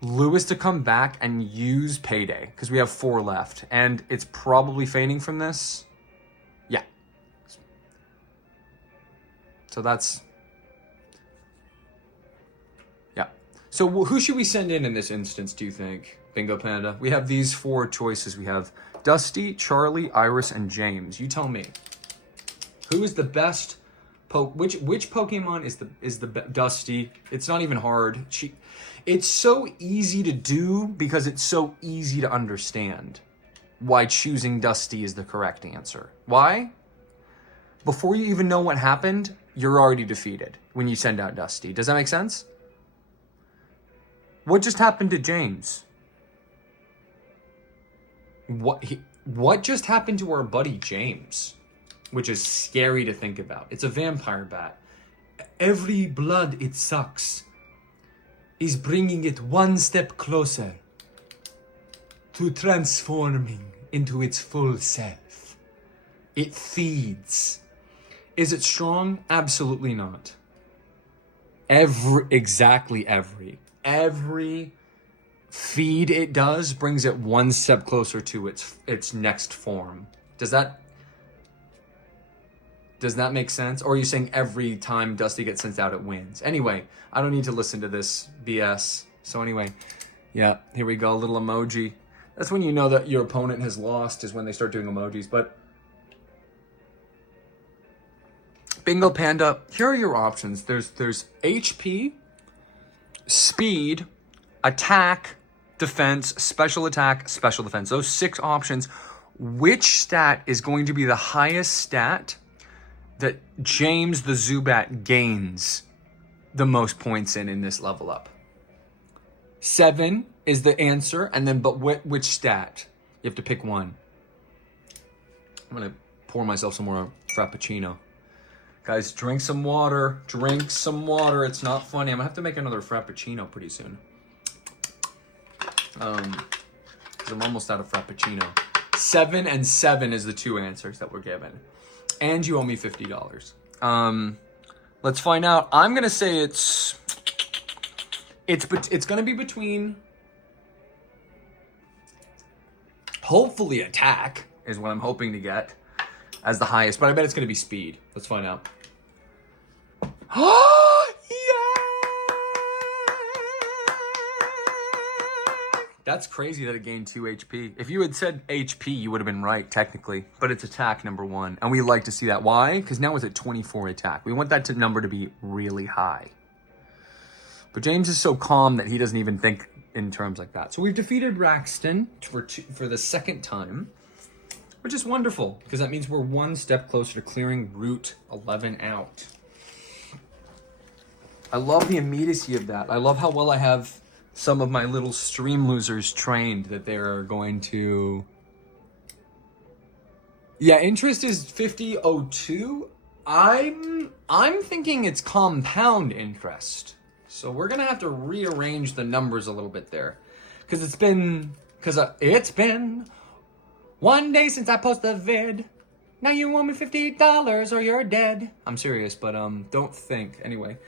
Lewis to come back and use Payday, because we have 4 left, and it's probably feigning from this. Yeah. So that's... Yeah. So who should we send in this instance, do you think, Bingo Panda? We have these 4 choices. We have Dusty, Charlie, Iris, and James. You tell me. Who is the best... Which Pokemon is the Dusty? It's not even hard. It's so easy to do because it's so easy to understand why choosing Dusty is the correct answer. Why? Before you even know what happened, you're already defeated when you send out Dusty. Does that make sense? What just happened to James? What just happened to our buddy James? Which is scary to think about. It's a vampire bat. Every blood it sucks is bringing it one step closer to transforming into its full self. It feeds. Is it strong? Absolutely not. Every feed it does brings it one step closer to its next form. Does that make sense? Or are you saying every time Dusty gets sent out, it wins? Anyway, I don't need to listen to this BS. So anyway, yeah, here we go, little emoji. That's when you know that your opponent has lost, is when they start doing emojis. But Bingo Panda, here are your options. There's HP, speed, attack, defense, special attack, special defense. Those 6 options. Which stat is going to be the highest stat that James the Zubat gains the most points in this level up? 7 is the answer, and then but which stat? You have to pick one. I'm gonna pour myself some more Frappuccino. Guys, drink some water. Drink some water. It's not funny. I'm gonna have to make another Frappuccino pretty soon. Because I'm almost out of Frappuccino. 7 and 7 is the 2 answers that were given. And you owe me $50. Let's find out. I'm gonna say it's gonna be between, hopefully attack is what I'm hoping to get as the highest, but I bet it's gonna be speed. Let's find out. Oh, yeah! That's crazy that it gained 2 HP. If you had said HP, you would have been right, technically. But it's attack number 1. And we like to see that. Why? Because now it's at 24 attack. We want that number to be really high. But James is so calm that he doesn't even think in terms like that. So we've defeated Braxton for the second time, which is wonderful, because that means we're one step closer to clearing Route 11 out. I love the immediacy of that. I love how well I have some of my little stream losers trained, that they're going to... Yeah, interest is 50.02. I'm thinking it's compound interest. So we're gonna have to rearrange the numbers a little bit there. Because it's been 1 day since I posted a vid. Now you owe me $50 or you're dead. I'm serious, but don't think. Anyway.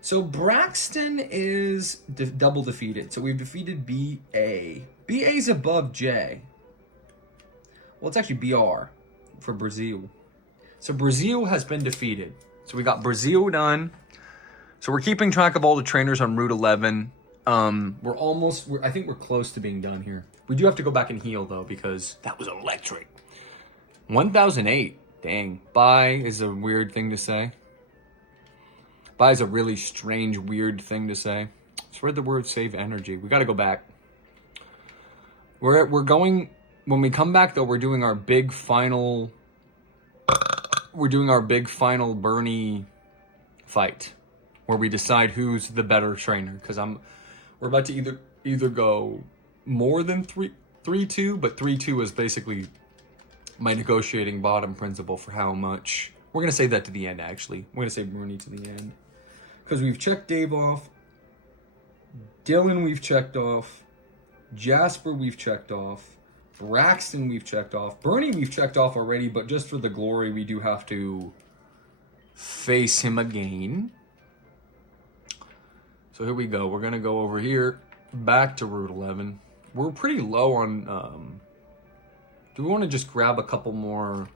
So Braxton is double defeated. So we've defeated BA. BA's above J. Well, it's actually BR for Brazil. So Brazil has been defeated. So we got Brazil done. So we're keeping track of all the trainers on Route 11. I think we're close to being done here. We do have to go back and heal, though, because that was electric. 1008. Dang. Bye is a weird thing to say. Bye is a really strange, weird thing to say. It's where the word save energy. We got to go back. We're going... When we come back, though, we're doing our big final... Bernie fight, where we decide who's the better trainer. Because we're about to either go more than 3-2, but 3-2 is basically my negotiating bottom principle for how much. We're gonna save that to the end. Actually, we're gonna save Rony to the end because we've checked Dave off, Dylan we've checked off, Jasper we've checked off, Braxton we've checked off, Bernie we've checked off already. But just for the glory, we do have to face him again. So here we go. We're gonna go over here, back to Route 11. We're pretty low on, do we want to just grab a couple more?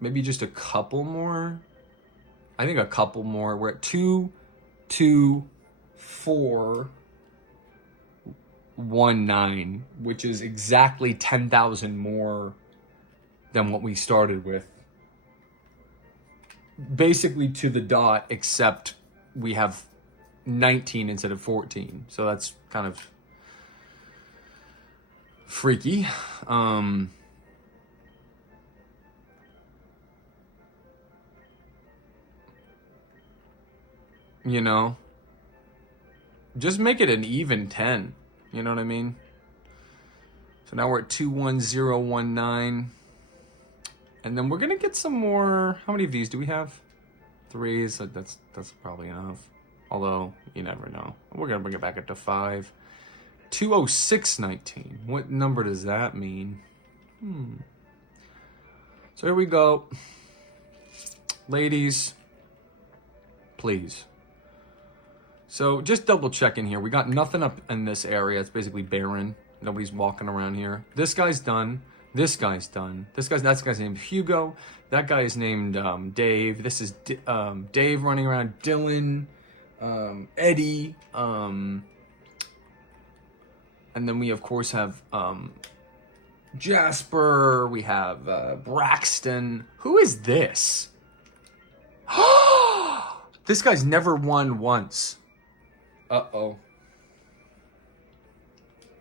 Maybe just a couple more? I think a couple more. We're at 2, 2, 4, 1, 9, which is exactly 10,000 more than what we started with. Basically to the dot, except we have 19 instead of 14. So that's kind of freaky. You know, just make it an even 10. You know what I mean? So now we're at 21019. And then we're going to get some more. How many of these do we have? 3, so that's probably enough. Although, you never know. We're going to bring it back up to 5. 20619. What number does that mean? So here we go. Ladies, Please. So just double checking here. We got nothing up in this area. It's basically barren. Nobody's walking around here. This guy's done. This guy's done. That guy's named Hugo. That guy is named Dave. This is Dave running around. Dylan, Eddie, and then we of course have Jasper. We have Braxton. Who is this? This guy's never won once. Uh-oh.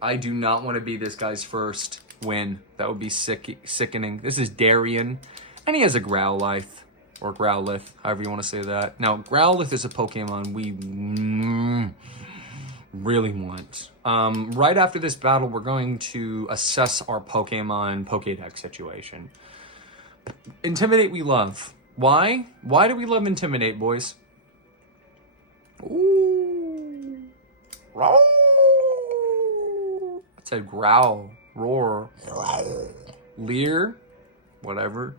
I do not want to be this guy's first win. That would be sickening. This is Darian, and he has a Growlithe, or Growlithe, however you want to say that. Now, Growlithe is a Pokemon we really want. Right after this battle, we're going to assess our Pokemon Pokédex situation. Intimidate we love. Why? Why do we love Intimidate, boys? Ooh. Roar. It said growl, roar, leer, whatever.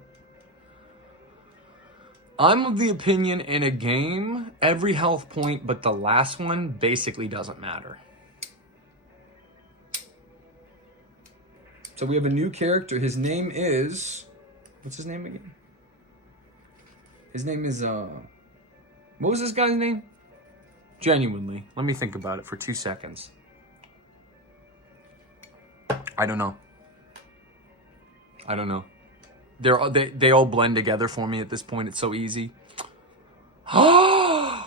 I'm of the opinion in a game, every health point but the last one basically doesn't matter. So we have a new character. His name is... What's his name again? His name is... What was this guy's name? Genuinely. Let me think about it for 2 seconds. I don't know. They all blend together for me at this point. It's so easy. Huh?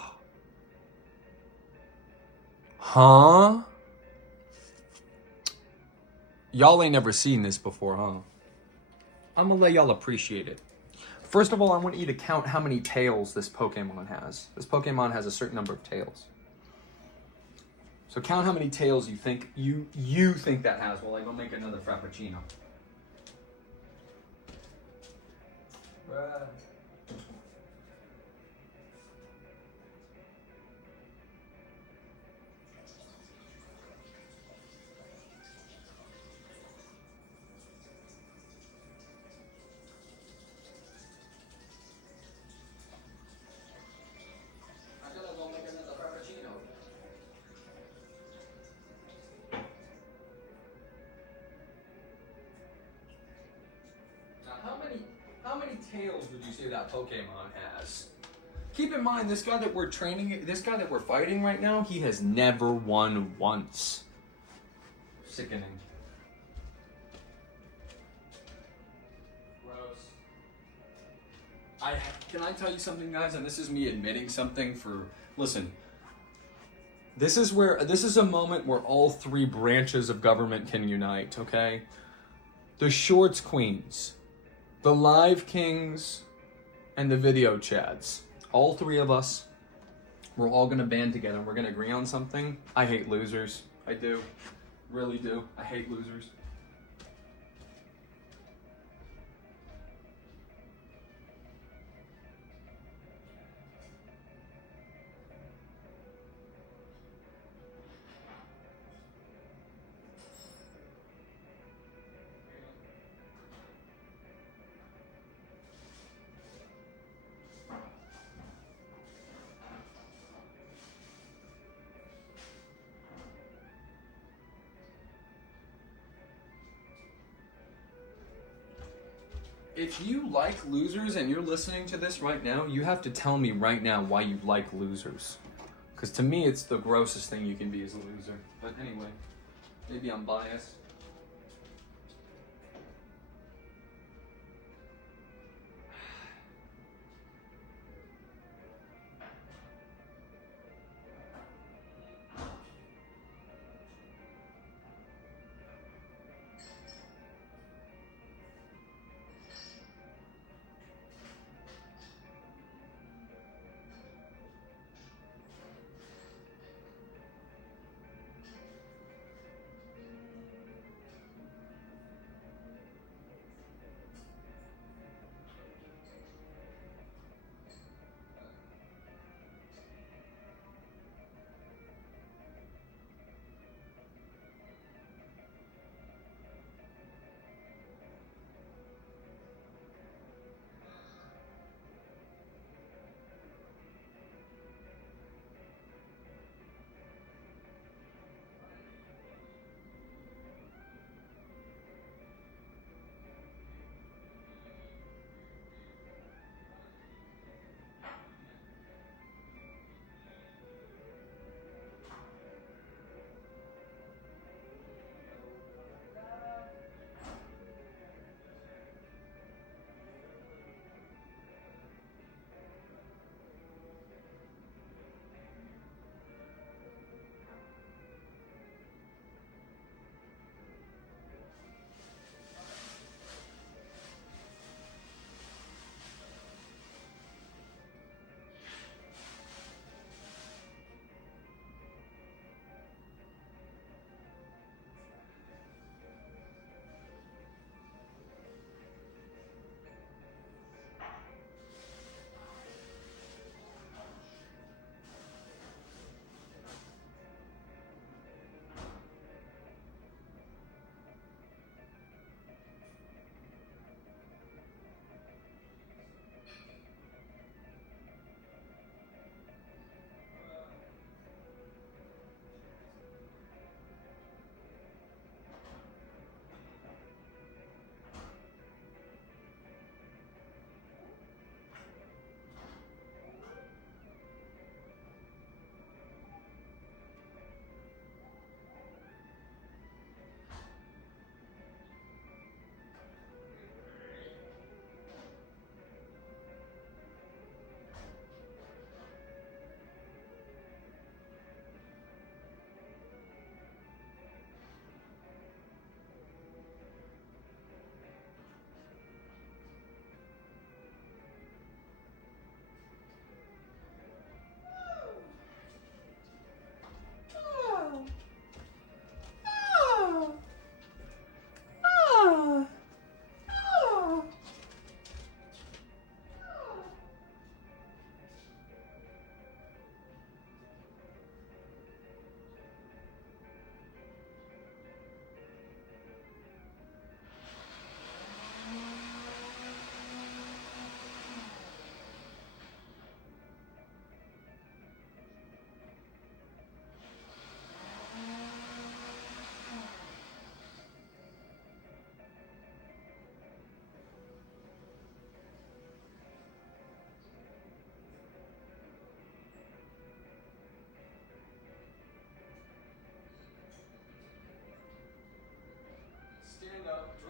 Y'all ain't never seen this before, huh? I'm gonna let y'all appreciate it. First of all, I want you to count how many tails this Pokemon has. This Pokemon has a certain number of tails. So count how many tails you think you think that has while I go make another Frappuccino. How many tails would you say that Pokemon has? Keep in mind, this guy that we're fighting right now, he has never won once. Sickening. Gross. Can I tell you something, guys? And this is me admitting something for... Listen. This is a moment where all three branches of government can unite, okay? The Shorts Queens, the Live Kings, and the Video Chads. All three of us, we're all gonna band together. We're gonna agree on something. I hate losers. I do. Really do. I hate losers. If you like losers and you're listening to this right now, you have to tell me right now why you like losers. Because to me, it's the grossest thing you can be as a loser. But anyway, maybe I'm biased.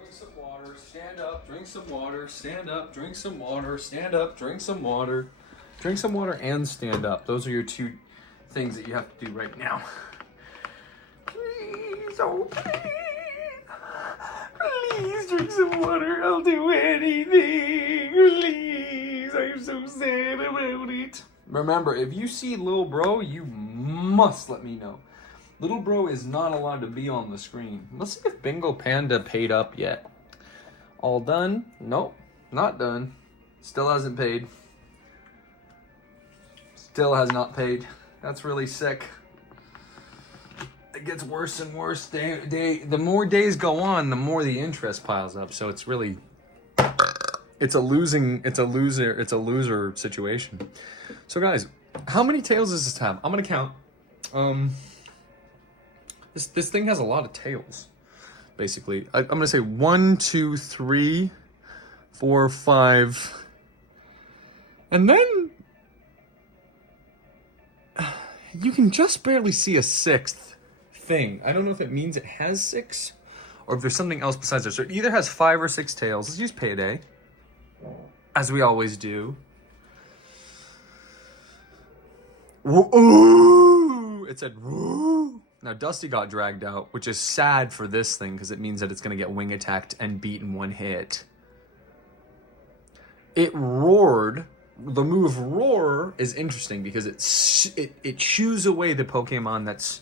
drink some water, stand up, drink some water, stand up, drink some water, stand up, drink some water. Drink some water and stand up. Those are your two things that you have to do right now. Please, oh please. Please drink some water. I'll do anything. Please. I'm so sad about it. Remember, if you see Lil Bro, you must let me know. Little Bro is not allowed to be on the screen. Let's see if Bingo Panda paid up yet. All done? Nope, not done. Still hasn't paid. Still has not paid. That's really sick. It gets worse and worse. The more days go on, the more the interest piles up. So it's really, it's a loser situation. So guys, how many tails does this have? I'm gonna count. This thing has a lot of tails, basically. I'm gonna say 1, 2, 3, 4, 5, and then you can just barely see a 6th thing. I don't know if it means it has 6 or if there's something else besides this. So it either has 5 or 6 tails. Let's use Payday, as we always do. Ooh, it said woo. Now Dusty got dragged out, which is sad for this thing because it means that it's going to get wing attacked and beat in one hit. It roared. The move Roar is interesting because it chews away the Pokemon that's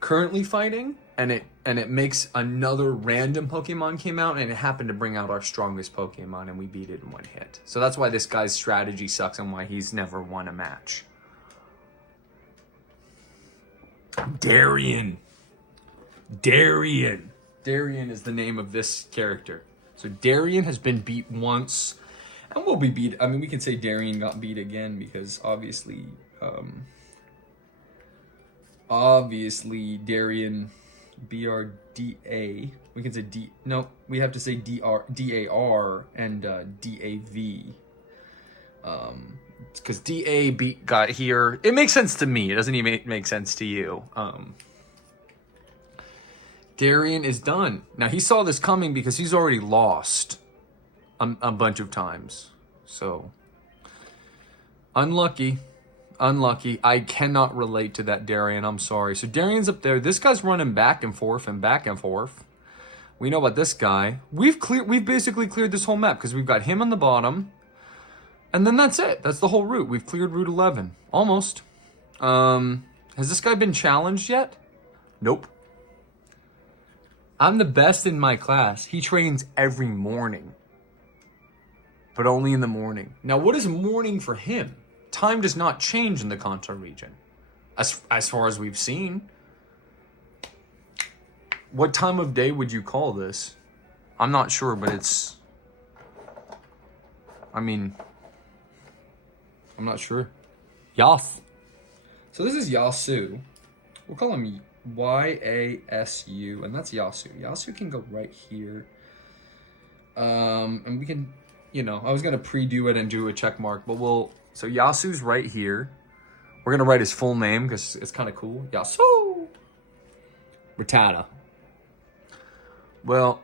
currently fighting, and it makes another random Pokemon came out, and it happened to bring out our strongest Pokemon, and we beat it in one hit. So that's why this guy's strategy sucks and why he's never won a match. Darien is the name of this character. So Darien has been beat once, and will be beat. I mean, we can say Darien got beat again because obviously Darien, BRDA. We can say D. No, we have to say DAR and DAV. Because DA got here. It makes sense to me. It doesn't even make sense to you. Darien is done. Now, he saw this coming because he's already lost a bunch of times. So, unlucky. I cannot relate to that Darien. I'm sorry. So, Darien's up there. This guy's running back and forth and back and forth. We know about this guy. We've basically cleared this whole map because we've got him on the bottom. And then that's it. That's the whole route. We've cleared Route 11. Almost. Has this guy been challenged yet? Nope. I'm the best in my class. He trains every morning. But only in the morning. Now, what is morning for him? Time does not change in the Kanto region. As far as we've seen. What time of day would you call this? I'm not sure, but it's... I mean... I'm not sure. Yasu. So this is Yasu. We'll call him YASU, and that's Yasu. Yasu can go right here. And we can, you know, I was going to pre-do it and do a check mark, but so Yasu's right here. We're going to write his full name because it's kind of cool. Yasu! Rattata. Well,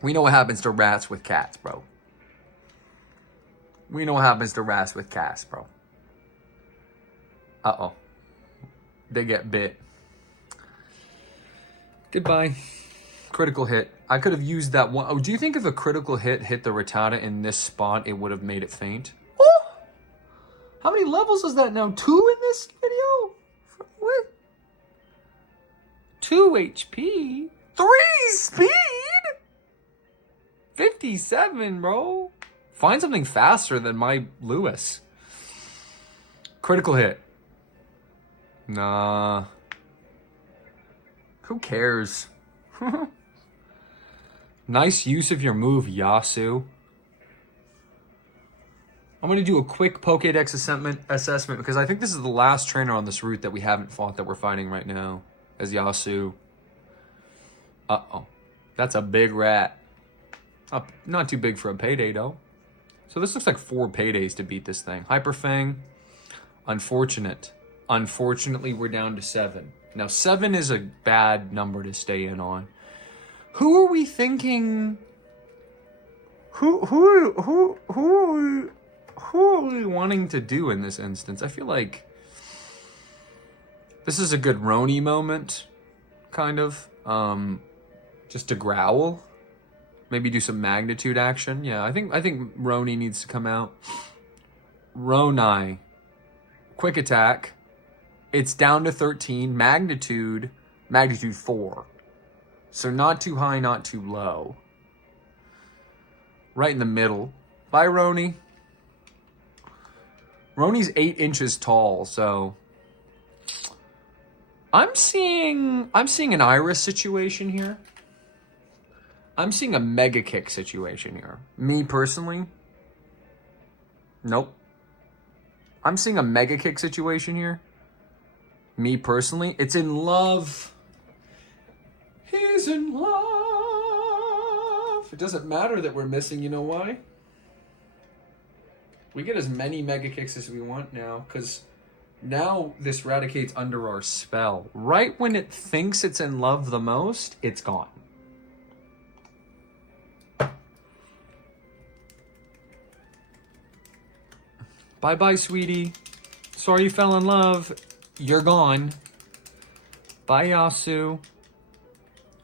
we know what happens to rats with cats, bro. We know what happens to rats with cats, bro. Uh-oh. They get bit. Goodbye. Critical hit. I could have used that one. Oh, do you think if a critical hit the Rattata in this spot, it would have made it faint? Oh! How many levels is that now? 2 in this video? What? 2 HP? 3 speed? 57, bro. Find something faster than my Lewis. Critical hit. Nah. Who cares? Nice use of your move, Yasu. I'm going to do a quick Pokédex assessment because I think this is the last trainer on this route that we haven't fought that we're fighting right now as Yasu. Uh-oh. That's a big rat. Not too big for a Payday, though. So this looks like 4 paydays to beat this thing. Hyper Fang. Unfortunate. Unfortunately, we're down to 7. Now 7 is a bad number to stay in on. Who are we thinking? Who are we wanting to do in this instance? I feel like this is a good Rony moment, kind of. Just to growl. Maybe do some magnitude action. Yeah, I think Rony needs to come out. Rony. Quick attack. It's down to 13. Magnitude 4. So not too high, not too low. Right in the middle. Bye, Rony. Rony's 8 inches tall, so I'm seeing an Iris situation here. I'm seeing a Mega Kick situation here. Me personally, nope. I'm seeing a Mega Kick situation here. Me personally, it's in love. He's in love. It doesn't matter that we're missing, you know why? We get as many Mega Kicks as we want now, because now this Raticate's under our spell. Right when it thinks it's in love the most, it's gone. Bye-bye, sweetie. Sorry you fell in love. You're gone. Bye, Yasu.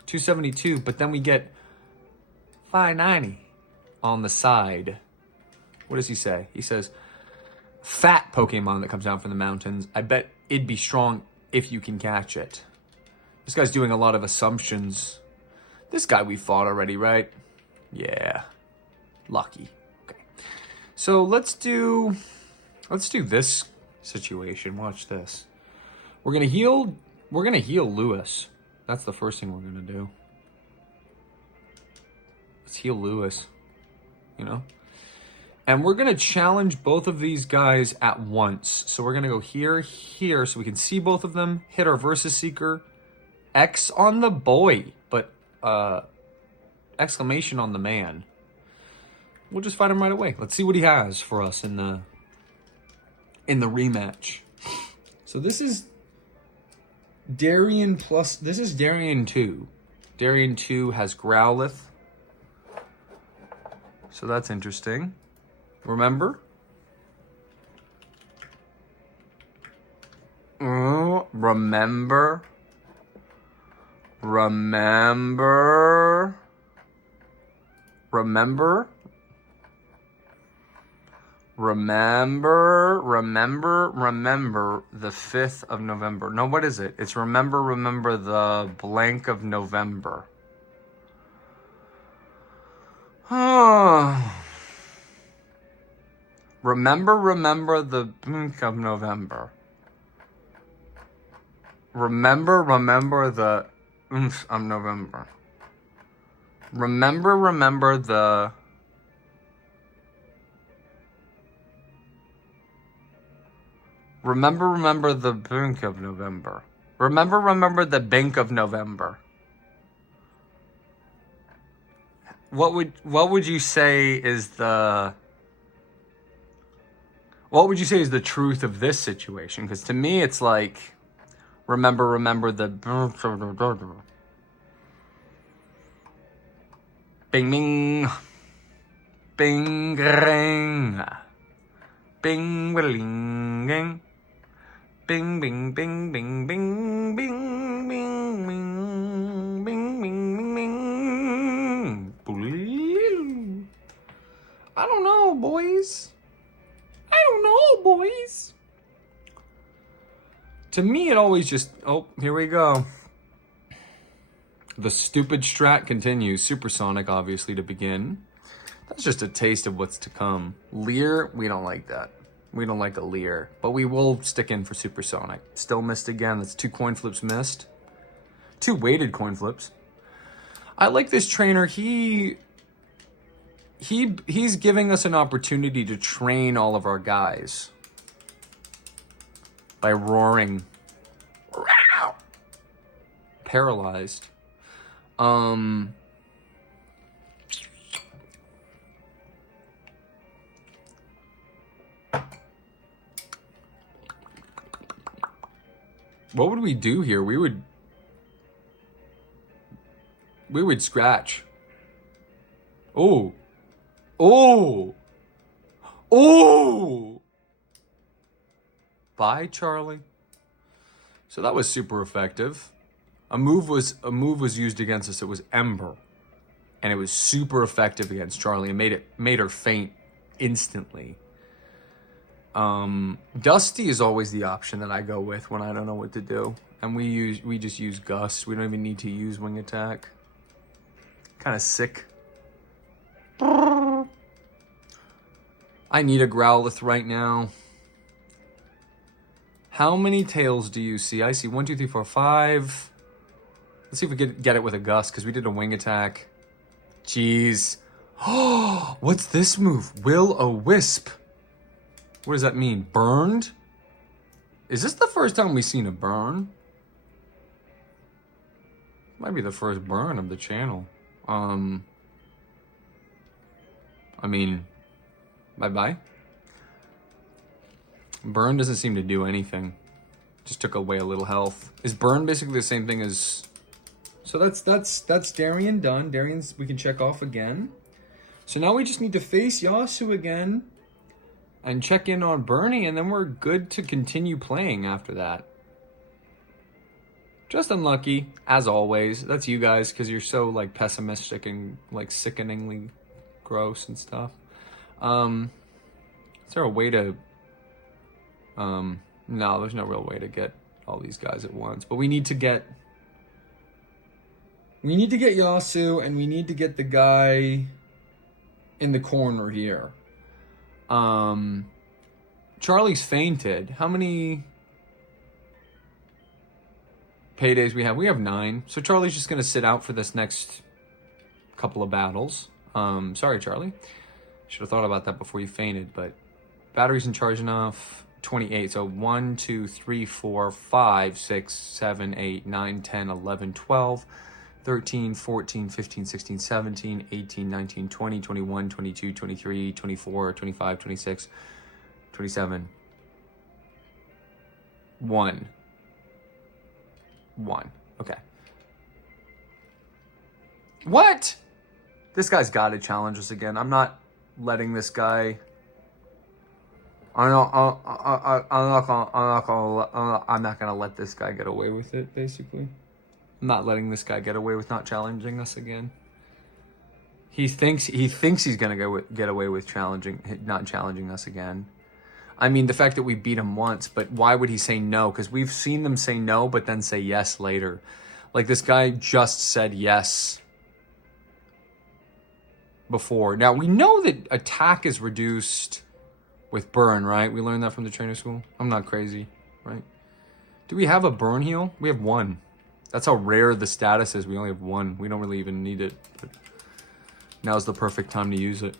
272, but then we get 590 on the side. What does he say? He says, fat Pokemon that comes down from the mountains. I bet it'd be strong if you can catch it. This guy's doing a lot of assumptions. This guy we fought already, right? Yeah. Lucky. Okay. So let's do this situation. Watch this. We're gonna heal Lewis. That's the first thing we're gonna do. Let's heal Lewis. You know? And we're gonna challenge both of these guys at once. So we're gonna go here, so we can see both of them. Hit our Versus Seeker. X on the boy, but exclamation on the man. We'll just fight him right away. Let's see what he has for us in the rematch. So this is Darien plus. This is Darien 2. Darien 2 has Growlithe. So that's interesting. Remember? Remember? Remember the 5th of November. No, what is it? It's remember the blank of November. Remember the blank of November. Remember the oomph of November. Remember the Remember the bank of November. Remember the bank of November. What would you say is the truth of this situation? Because to me it's like remember the bing bing bing ring bing bing bing bing bing bing bing bing bing bing bing bing bing bing. I don't know, boys. To me, it always just... Oh, here we go. The stupid strat continues. Supersonic, obviously, to begin. That's just a taste of what's to come. Leer, we don't like that. We don't like a Leer. But we will stick in for Supersonic. Still missed again. That's 2 coin flips missed. 2 weighted coin flips. I like this trainer. He's giving us an opportunity to train all of our guys by roaring. Paralyzed. What would we do here? We would scratch. Oh. Oh. Oh. Bye, Charlie. So that was super effective. A move was used against us. It was Ember. And it was super effective against Charlie and made her faint instantly. Dusty is always the option that I go with when I don't know what to do. And we just use Gust. We don't even need to use Wing Attack. Kind of sick. I need a Growlithe right now. How many tails do you see? I see 1, 2, 3, 4, 5. Let's see if we can get it with a Gust, because we did a Wing Attack. Jeez. Oh, what's this move? Will-O-Wisp. What does that mean? Burned? Is this the first time we've seen a burn? Might be the first burn of the channel. I mean, bye-bye. Burn doesn't seem to do anything. Just took away a little health. Is burn basically the same thing as... So that's Darien done. Darien's we can check off again. So now we just need to face Yasu again and check in on Bernie, and then we're good to continue playing after that. Just unlucky, as always. That's you guys, because you're so like pessimistic and like sickeningly gross and stuff. Is there a way to... No, there's no real way to get all these guys at once. But we need to get... We need to get Yasu, and we need to get the guy in the corner here. Charlie's fainted. How many paydays we have? We have 9. So Charlie's just going to sit out for this next couple of battles. Sorry, Charlie. Should have thought about that before you fainted, but battery's in charge enough. 28. So 1, 2, 3, 4, 5, 6, 7, 8, 9, 10, 11, 12, 13, 14, 15, 16, 17, 18, 19, 20, 21, 22, 23, 24, 25, 26, 27. 1. Okay. What? This guy's got to challenge us again. I'm not letting this guy... I'm not gonna let this guy get away with it, basically. I'm not letting this guy get away with not challenging us again. He thinks he's gonna get away with not challenging us again. I mean, the fact that we beat him once, but why would he say no? Because we've seen them say no, but then say yes later. Like, this guy just said yes before. Now, we know that attack is reduced with burn, right? We learned that from the trainer school. I'm not crazy, right? Do we have a burn heal? We have 1. That's how rare the status is. We only have 1. We don't really even need it. But now's the perfect time to use it.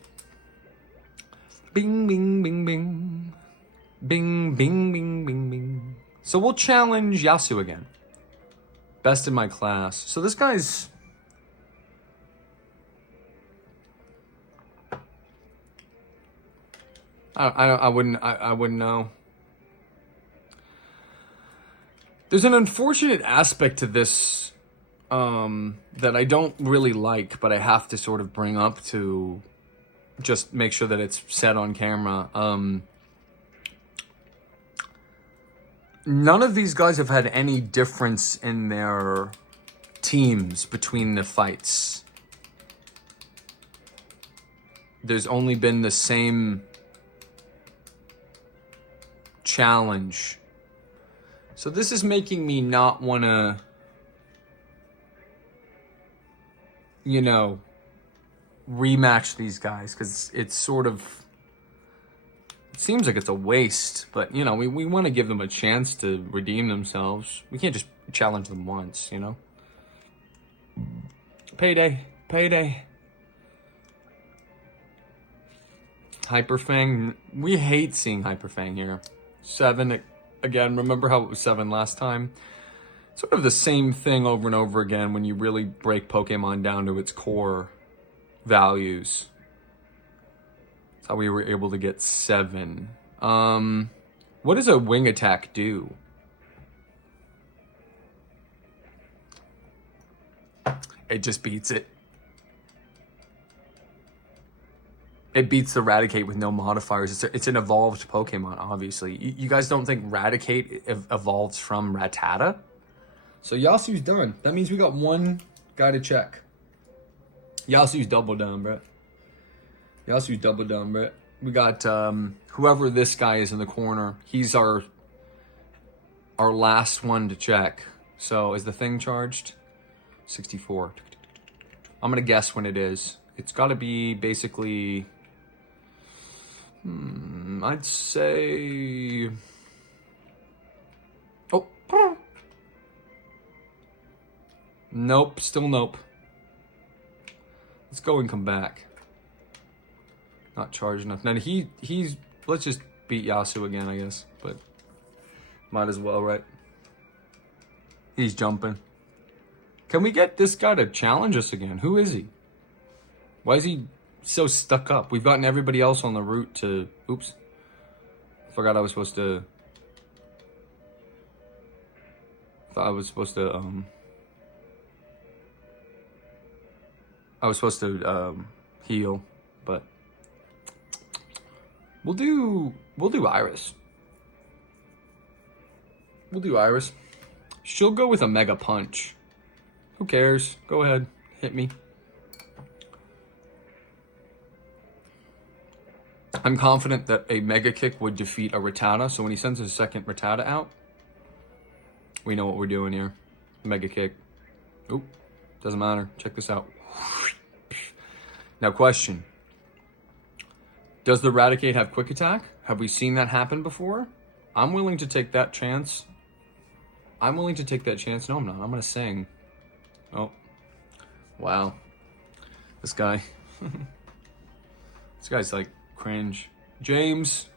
Bing, bing, bing, bing. Bing, bing, bing, bing, bing. So we'll challenge Yasu again. Best in my class. So this guy's... I wouldn't know. There's an unfortunate aspect to this that I don't really like, but I have to sort of bring up to just make sure that it's said on camera. None of these guys have had any difference in their teams between the fights. There's only been the same challenge. So this is making me not want to, you know, rematch these guys, because it's sort of, it seems like it's a waste, but, you know, we want to give them a chance to redeem themselves. We can't just challenge them once, you know? Payday. Hyperfang. We hate seeing Hyperfang here. 7 again. Remember how it was 7 last time? Sort of the same thing over and over again when you really break Pokemon down to its core values. That's how we were able to get 7. What does a wing attack do? It just beats it. It beats the Raticate with no modifiers. It's an evolved Pokemon, obviously. You guys don't think Raticate evolves from Rattata? So Yasu's done. That means we got one guy to check. Yasu's double down, Brett. Yasu's double down, Brett. We got whoever this guy is in the corner. He's our last one to check. So is the thing charged? 64. I'm gonna guess when it is. It's got to be basically. I'd say. Oh. Nope. Still nope. Let's go and come back. Not charged enough. Now he's. Let's just beat Yasu again, I guess. But might as well, right? He's jumping. Can we get this guy to challenge us again? Who is he? Why is he so stuck up? We've gotten everybody else on the route to... Oops. Forgot I was supposed to... Thought I was supposed to, I was supposed to, heal, but... We'll do Iris. We'll do Iris. She'll go with a Mega Punch. Who cares? Go ahead. Hit me. I'm confident that a Mega Kick would defeat a Rattata, so when he sends his second Rattata out, we know what we're doing here. Mega Kick. Oop. Doesn't matter. Check this out. Now, question. Does the Raticate have Quick Attack? Have we seen that happen before? I'm willing to take that chance. I'm willing to take that chance. No, I'm not. I'm going to sing. Oh. Wow. This guy. This guy's like cringe. James.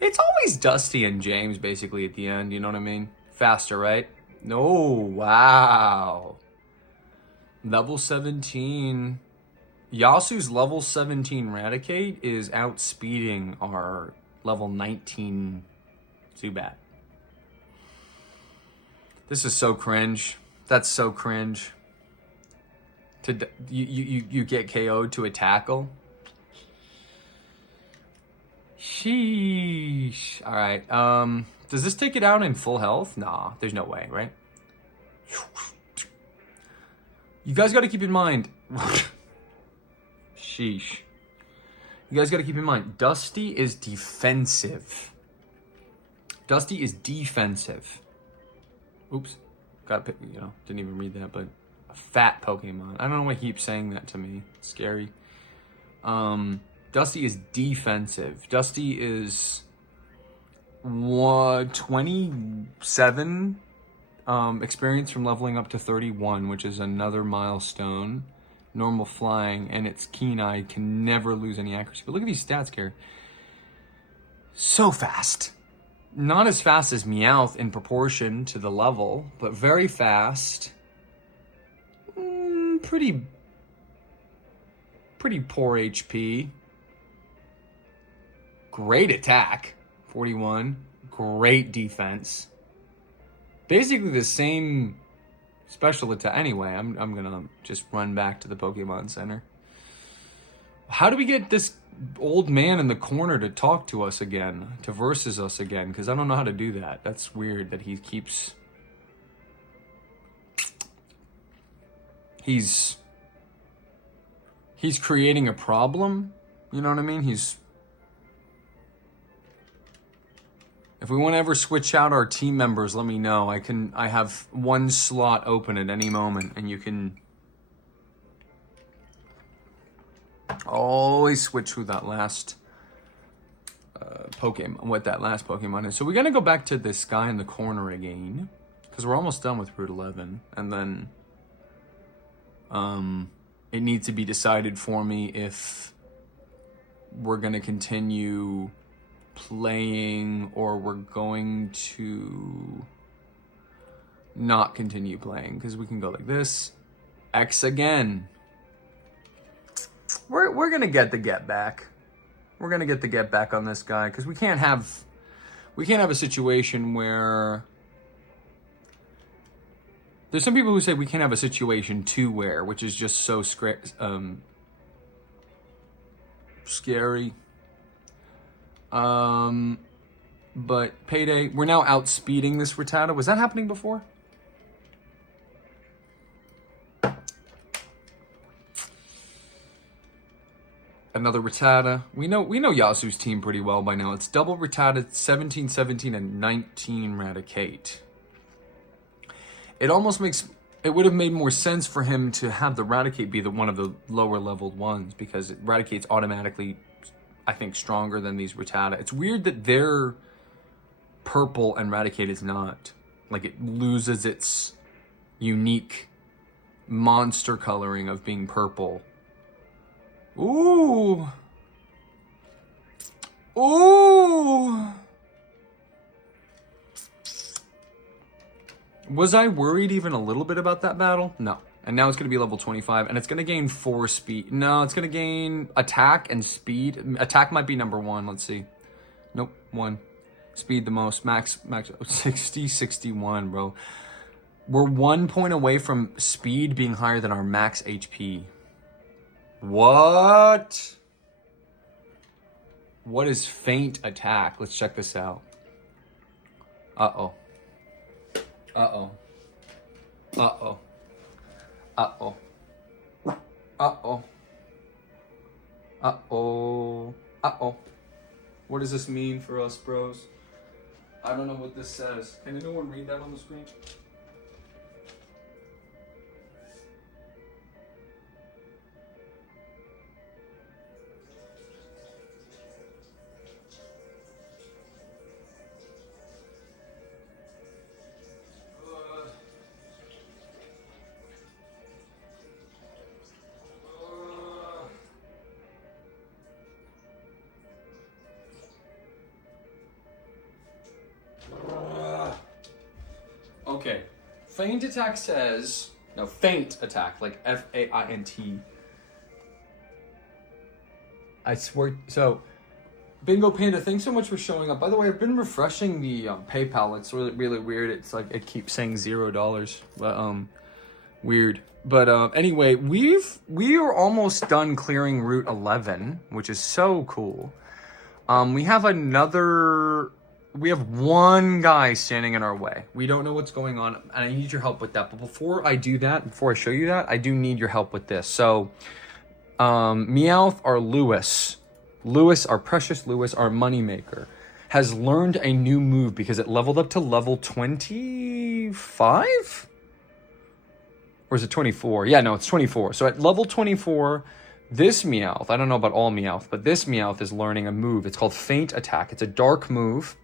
It's always Dusty and James basically at the end. You know what I mean? Faster, right? No. Wow. Level 17. Yasu's level 17 Raticate is outspeeding our level 19 Zubat. This is so cringe. That's so cringe. You get KO'd to a tackle. Sheesh. All right. Does this take it out in full health? Nah, there's no way, right? You guys got to keep in mind. Sheesh. You guys got to keep in mind, Dusty is defensive. Dusty is defensive. Oops. Got to pick, didn't even read that, but a fat Pokemon. I don't know why he keeps saying that to me. It's scary. Dusty is defensive. Dusty is 27 experience from leveling up to 31, which is another milestone. Normal flying, and its keen eye can never lose any accuracy. But look at these stats, Gary. So fast. Not as fast as Meowth in proportion to the level, but very fast. Pretty poor HP. Great attack, 41. Great defense. Basically the same special attack. Anyway, I'm gonna just run back to the Pokemon Center. How do we get this old man in the corner to talk to us again, to versus us again? Because I don't know how to do that. That's weird that he keeps... He's creating a problem. You know what I mean? If we want to ever switch out our team members, let me know. I have one slot open at any moment, and you can always switch with that last Pokemon, what that last Pokemon is. So we're gonna go back to this guy in the corner again, because we're almost done with Route 11, and then it needs to be decided for me if we're gonna continue playing or we're going to not continue playing, because we can go like this. X again. We're gonna get the get back. We're gonna get the get back on this guy, because we can't have a situation where There's some people who say we can't have a situation to where, which is just so scary. But Payday, we're now outspeeding this Rattata. Was that happening before? Another Rattata. We know Yasu's team pretty well by now. It's double Rattata, 17, 17, and 19 Raticate. It almost makes... It would have made more sense for him to have the Raticate be one of the lower leveled ones, because Raticate's automatically, I think, stronger than these Rattata. It's weird that they're purple and Raticate is not. Like, it loses its unique monster coloring of being purple. Ooh. Ooh. Was I worried even a little bit about that battle? No. And now it's going to be level 25, and it's going to gain 4 speed. No, it's going to gain attack and speed. Attack might be number 1. Let's see. Nope, 1. Speed the most. Max 60, 61, bro. We're 1 point away from speed being higher than our max HP. What? What is feint attack? Let's check this out. Uh-oh. Uh-oh. Uh-oh. Uh-oh. Uh-oh. Uh-oh. Uh-oh. What does this mean for us, bros? I don't know what this says. Can anyone read that on the screen? Okay, feint attack says, no, feint attack, like F-A-I-N-T. I swear, so, Bingo Panda, thanks so much for showing up. By the way, I've been refreshing the PayPal. It's really, really weird. It's like, it keeps saying $0, but, weird. But, anyway, we are almost done clearing Route 11, which is so cool. We have one guy standing in our way. We don't know what's going on, and I need your help with that. But before I do that, before I show you that, I do need your help with this. So, Meowth, our Lewis, our precious Lewis, our moneymaker, has learned a new move because it leveled up to level 25? Or is it 24? Yeah, no, it's 24. So at level 24... This Meowth, I don't know about all Meowth, but this Meowth is learning a move. It's called Feint Attack. It's a dark move.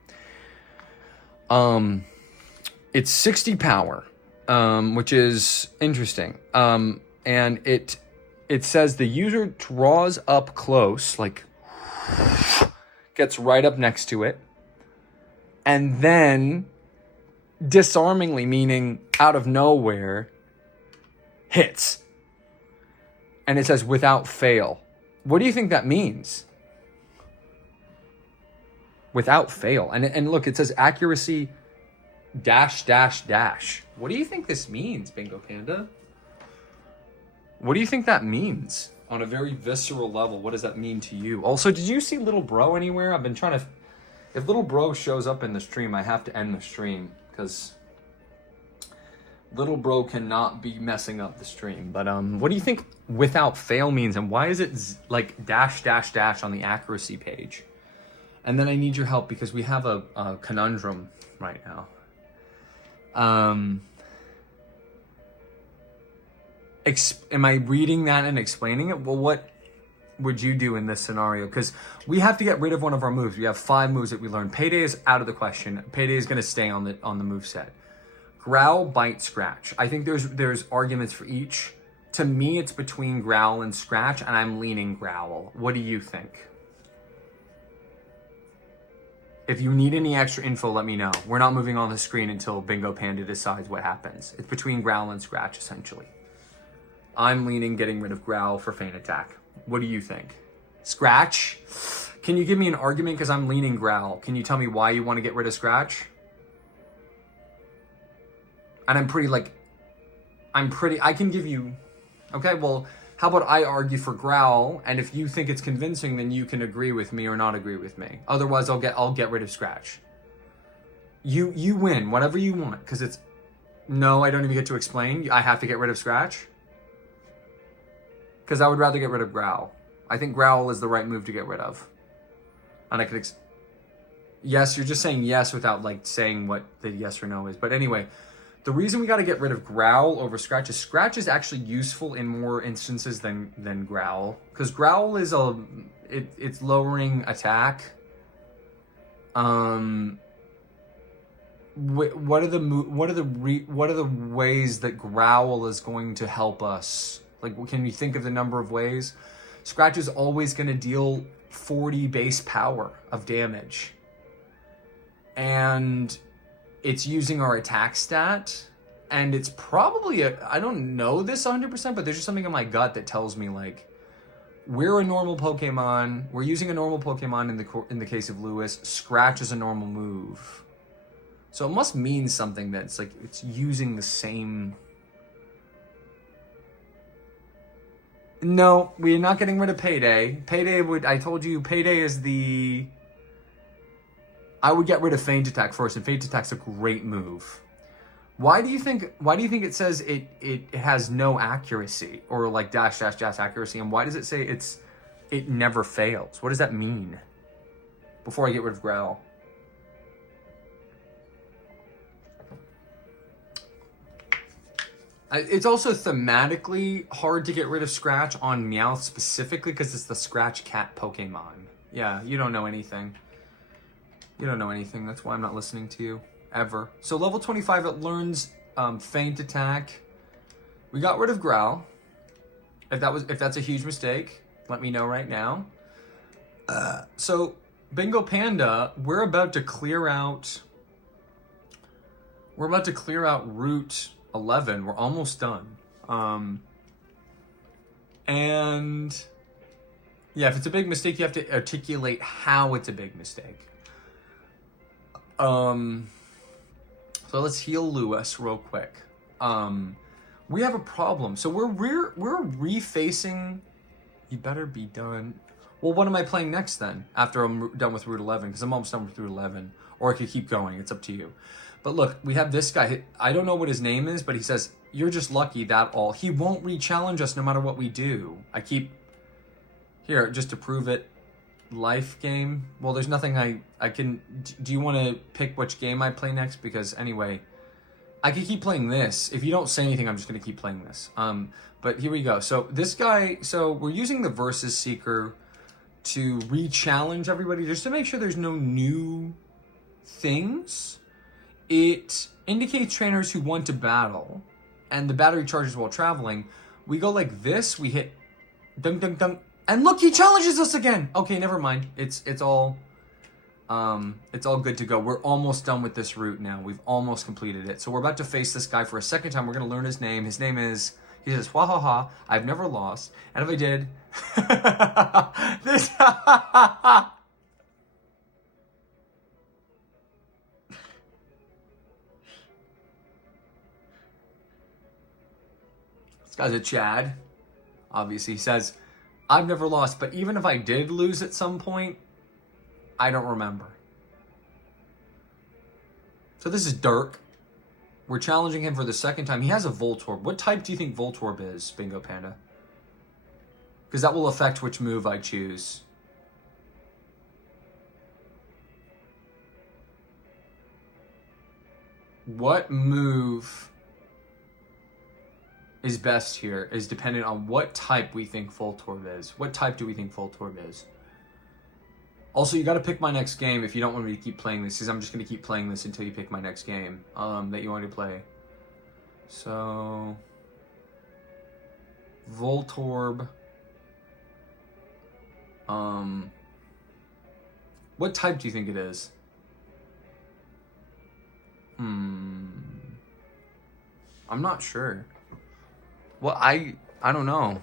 It's 60 power, which is interesting. And it says the user draws up close, like gets right up next to it, and then disarmingly, meaning out of nowhere, hits. And it says without fail. What do you think that means? Without fail. And look, it says accuracy dash dash dash. What do you think this means, Bingo Panda? What do you think that means? On a very visceral level, what does that mean to you? Also, did you see Little Bro anywhere? I've been trying to... If Little Bro shows up in the stream, I have to end the stream. Because Little Bro cannot be messing up the stream. But what do you think without fail means? And why is it like dash dash dash on the accuracy page? And then I need your help because we have a conundrum right now. Am I reading that and explaining it? Well, what would you do in this scenario? Because we have to get rid of one of our moves. We have 5 moves that we learned. Payday is out of the question. Payday is going to stay on the moveset. Growl, Bite, Scratch. I think there's arguments for each. To me, it's between Growl and Scratch, and I'm leaning Growl. What do you think? If you need any extra info, let me know. We're not moving on the screen until Bingo Panda decides what happens. It's between Growl and Scratch, essentially. I'm leaning getting rid of Growl for Feint Attack. What do you think? Scratch? Can you give me an argument? Because I'm leaning Growl. Can you tell me why you want to get rid of Scratch? And I'm pretty, like, I can give you, okay, well, how about I argue for Growl, and if you think it's convincing, then you can agree with me or not agree with me. Otherwise, I'll get rid of Scratch. You win, whatever you want, because it's, no, I don't even get to explain. I have to get rid of Scratch. Because I would rather get rid of Growl. I think Growl is the right move to get rid of. And I could, yes, you're just saying yes without like saying what the yes or no is. But anyway, the reason we got to get rid of Growl over Scratch is actually useful in more instances than Growl, because Growl is it's lowering attack. What are the ways that Growl is going to help us? Like, can you think of the number of ways? Scratch is always going to deal 40 base power of damage, and it's using our attack stat, and it's probably I don't know this 100%, but there's just something in my gut that tells me, like, we're a normal Pokemon. We're using a normal Pokemon in the case of Lewis. Scratch is a normal move. So it must mean something that's like it's using the same. No, we're not getting rid of Payday. I told you, Payday is the... I would get rid of Feint Attack first, and Feint Attack's a great move. Why do you think it says it has no accuracy, or like dash accuracy, and why does it say it never fails? What does that mean? Before I get rid of Growl. It's also thematically hard to get rid of Scratch on Meowth specifically because it's the Scratch Cat Pokemon. Yeah, you don't know anything. You don't know anything. That's why I'm not listening to you. Ever. So level 25, it learns Feint Attack. We got rid of Growl. If that's a huge mistake, let me know right now. So Bingo Panda, we're about to clear out Route 11. We're almost done. And yeah, if it's a big mistake, you have to articulate how it's a big mistake. So let's heal Lewis real quick. We have a problem. So we're refacing. You better be done. Well, what am I playing next then? After I'm done with Route 11, because I'm almost done with Route 11, or I could keep going. It's up to you. But look, we have this guy. I don't know what his name is, but he says, "You're just lucky, that all." He won't re-challenge us no matter what we do. I keep... Here, just to prove it. Life game. Well, there's nothing I can... Do you want to pick which game I play next? Because anyway, I could keep playing this. If you don't say anything, I'm just going to keep playing this. But here we go. So this guy... So we're using the Versus Seeker to re-challenge everybody, just to make sure there's no new things. It indicates trainers who want to battle, and the battery charges while traveling. We go like this, we hit dunk dunk dunk, and look, he challenges us again. Okay, never mind. It's all good to go. We're almost done with this route now. We've almost completed it. So we're about to face this guy for a second time. We're gonna learn his name. His name is, he says, "Wah ha ha, I've never lost. And if I did, this This guy's a Chad. Obviously, he says, "I've never lost, but even if I did lose at some point, I don't remember." So this is Dirk. We're challenging him for the second time. He has a Voltorb. What type do you think Voltorb is, Bingo Panda? Because that will affect which move I choose. What move is best here is dependent on what type we think Voltorb is. What type do we think Voltorb is? Also, you got to pick my next game if you don't want me to keep playing this, because I'm just going to keep playing this until you pick my next game that you want to play. So, Voltorb. What type do you think it is? I'm not sure. Well, I don't know.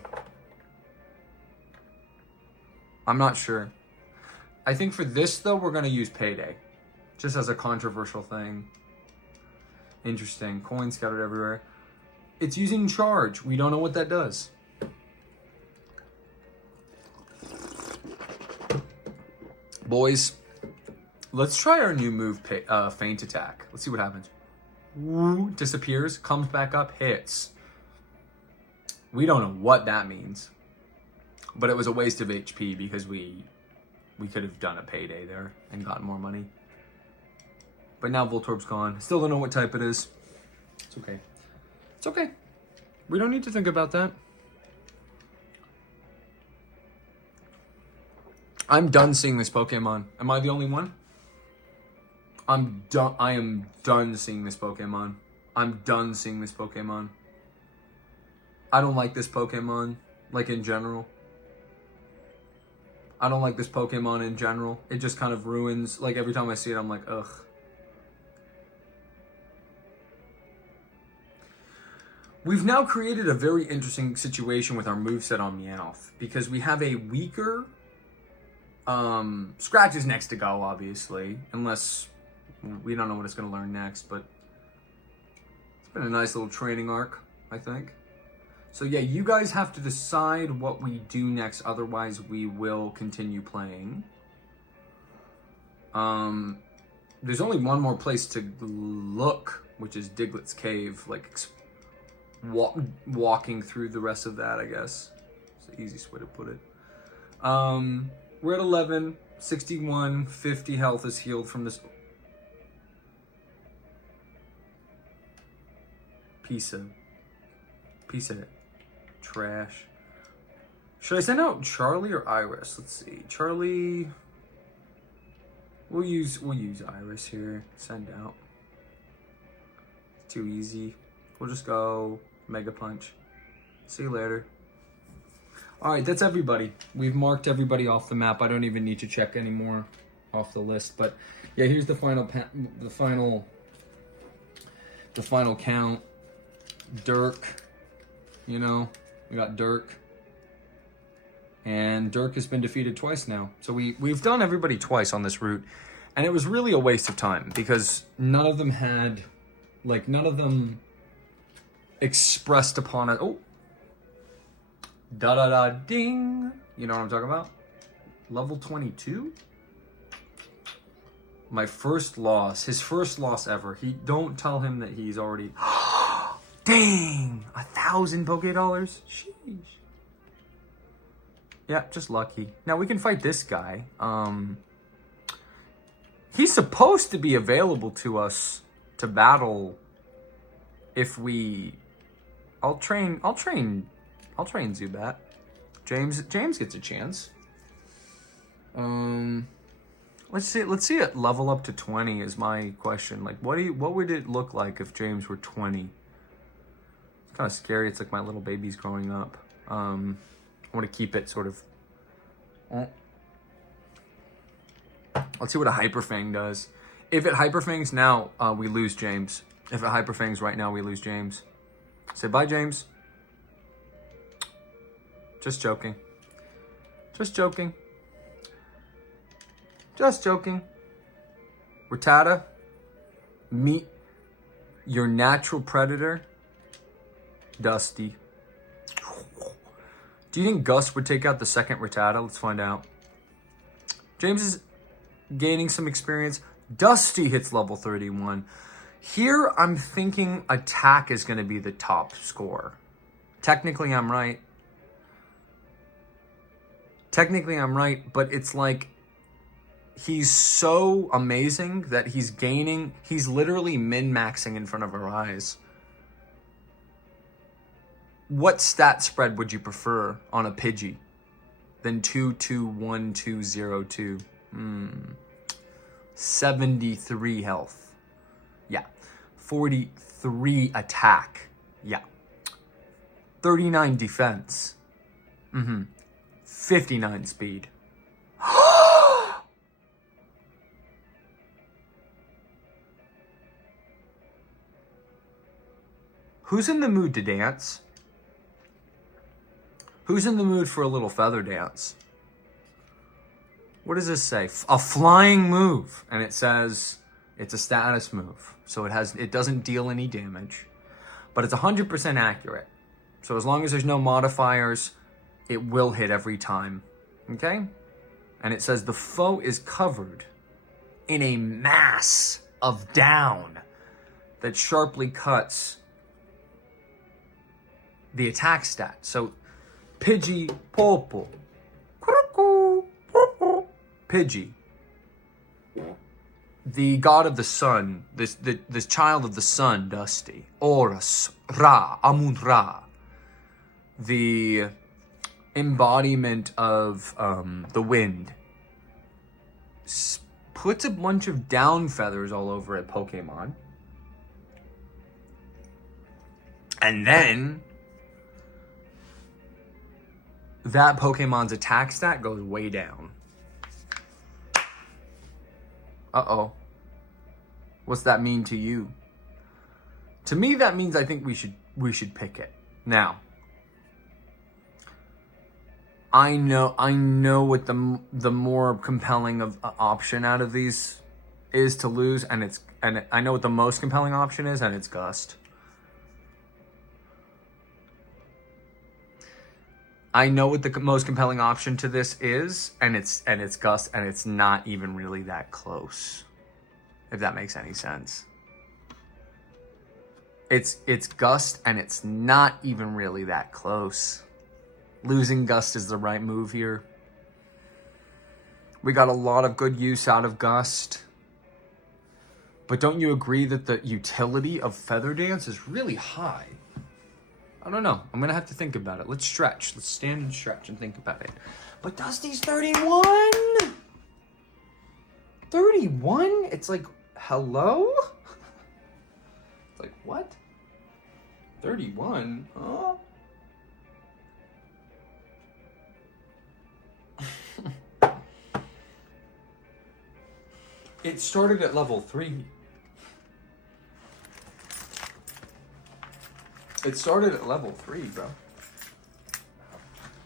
I'm not sure. I think for this, though, we're going to use Payday. Just as a controversial thing. Interesting. Coins scattered everywhere. It's using charge. We don't know what that does. Boys, let's try our new move, Feint Attack. Let's see what happens. Woo, disappears, comes back up, hits. We don't know what that means. But it was a waste of HP because we could have done a payday there and gotten more money. But now Voltorb's gone. Still don't know what type it is. It's okay. It's okay. We don't need to think about that. I'm done seeing this Pokemon. Am I the only one? I'm done. I am done seeing this Pokemon. I'm done seeing this Pokemon. I don't like this Pokemon, like in general. I don't like this Pokemon in general. It just kind of ruins, like every time I see it, I'm like, ugh. We've now created a very interesting situation with our moveset on Meowth because we have a weaker, Scratch is next to go, obviously, unless we don't know what it's going to learn next, but it's been a nice little training arc, I think. So yeah, you guys have to decide what we do next, otherwise we will continue playing. There's only one more place to look, which is Diglett's Cave, like walking through the rest of that, I guess. It's the easiest way to put it. We're at 11, 61, 50 health is healed from this. Piece of trash. Should I send out Charlie or Iris? Let's see. Charlie. We'll use Iris here. Send out. Too easy. We'll just go Mega Punch. See you later. Alright, that's everybody. We've marked everybody off the map. I don't even need to check anymore off the list. But yeah, here's the final count. Dirk, you know, we got Dirk. And Dirk has been defeated twice now. So we've done everybody twice on this route. And it was really a waste of time because none of them had, like, none of them expressed upon it. Oh. Da-da-da-ding. You know what I'm talking about? Level 22? My first loss. His first loss ever. Don't tell him that he's already... Dang! 1,000 Poké-Dollars? Sheesh. Yeah, just lucky. Now we can fight this guy. He's supposed to be available to us to battle if we... I'll train Zubat. James gets a chance. Let's see it level up to 20 is my question. Like what would it look like if James were 20? It's kind of scary. It's like my little baby's growing up. I want to keep it sort of. Let's see what a Hyper Fang does. If it Hyper Fangs now, we lose James. If it Hyper Fangs right now, we lose James. Say bye, James. Just joking. Just joking. Just joking. Rattata, meet your natural predator, Dusty. Do you think Gus would take out the second Rattata? Let's find out. James is gaining some experience. Dusty hits level 31. Here, I'm thinking attack is going to be the top score. Technically, I'm right. Technically, I'm right, but it's like he's so amazing that he's literally min-maxing in front of our eyes. What stat spread would you prefer on a Pidgey than 2-2-1-2-0-2? 73 health. Yeah. 43 attack. Yeah. 39 defense. 59 speed. Who's in the mood to dance? Who's in the mood for a little feather dance? What does this say? A flying move. And it says it's a status move. So it doesn't deal any damage. but it's 100% accurate. So as long as there's no modifiers, it will hit every time, okay? And it says the foe is covered in a mass of down that sharply cuts the attack stat. So Pidgey Popo, Pidgey, the god of the sun, this child of the sun, Dusty, Horus, Ra, Amun Ra, the embodiment of the wind, puts a bunch of down feathers all over a Pokemon, and then that Pokemon's attack stat goes way down. Uh-oh. What's that mean to you? To me, that means I think we should pick it. Now, I know what the more compelling of option out of these is to lose, and I know what the most compelling option is, and it's Gust. I know what the most compelling option to this is, and it's Gust, and it's not even really that close. If that makes any sense. It's Gust, and it's not even really that close. Losing Gust is the right move here. We got a lot of good use out of Gust. But don't you agree that the utility of Feather Dance is really high? I don't know. I'm going to have to think about it. Let's stretch. Let's stand and stretch and think about it. But Dusty's 31? 31? It's like, hello? It's like, what? 31? Huh? It started at level 3. It started at level 3, bro.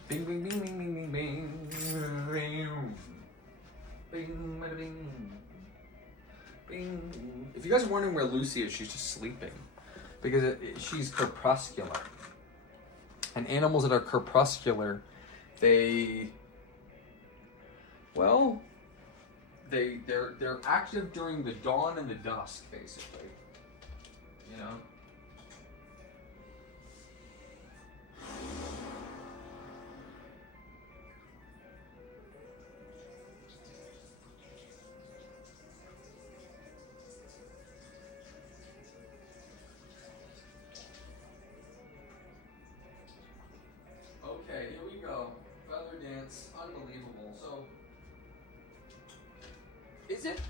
Bing, bing, bing, bing, bing, bing, bing. Bing, bada, bing. Bing. If you guys are wondering where Lucy is, she's just sleeping. Because she's crepuscular. And animals that are crepuscular, they're active during the dawn and the dusk, basically. You know? Okay, here we go. Feather Dance, unbelievable. So,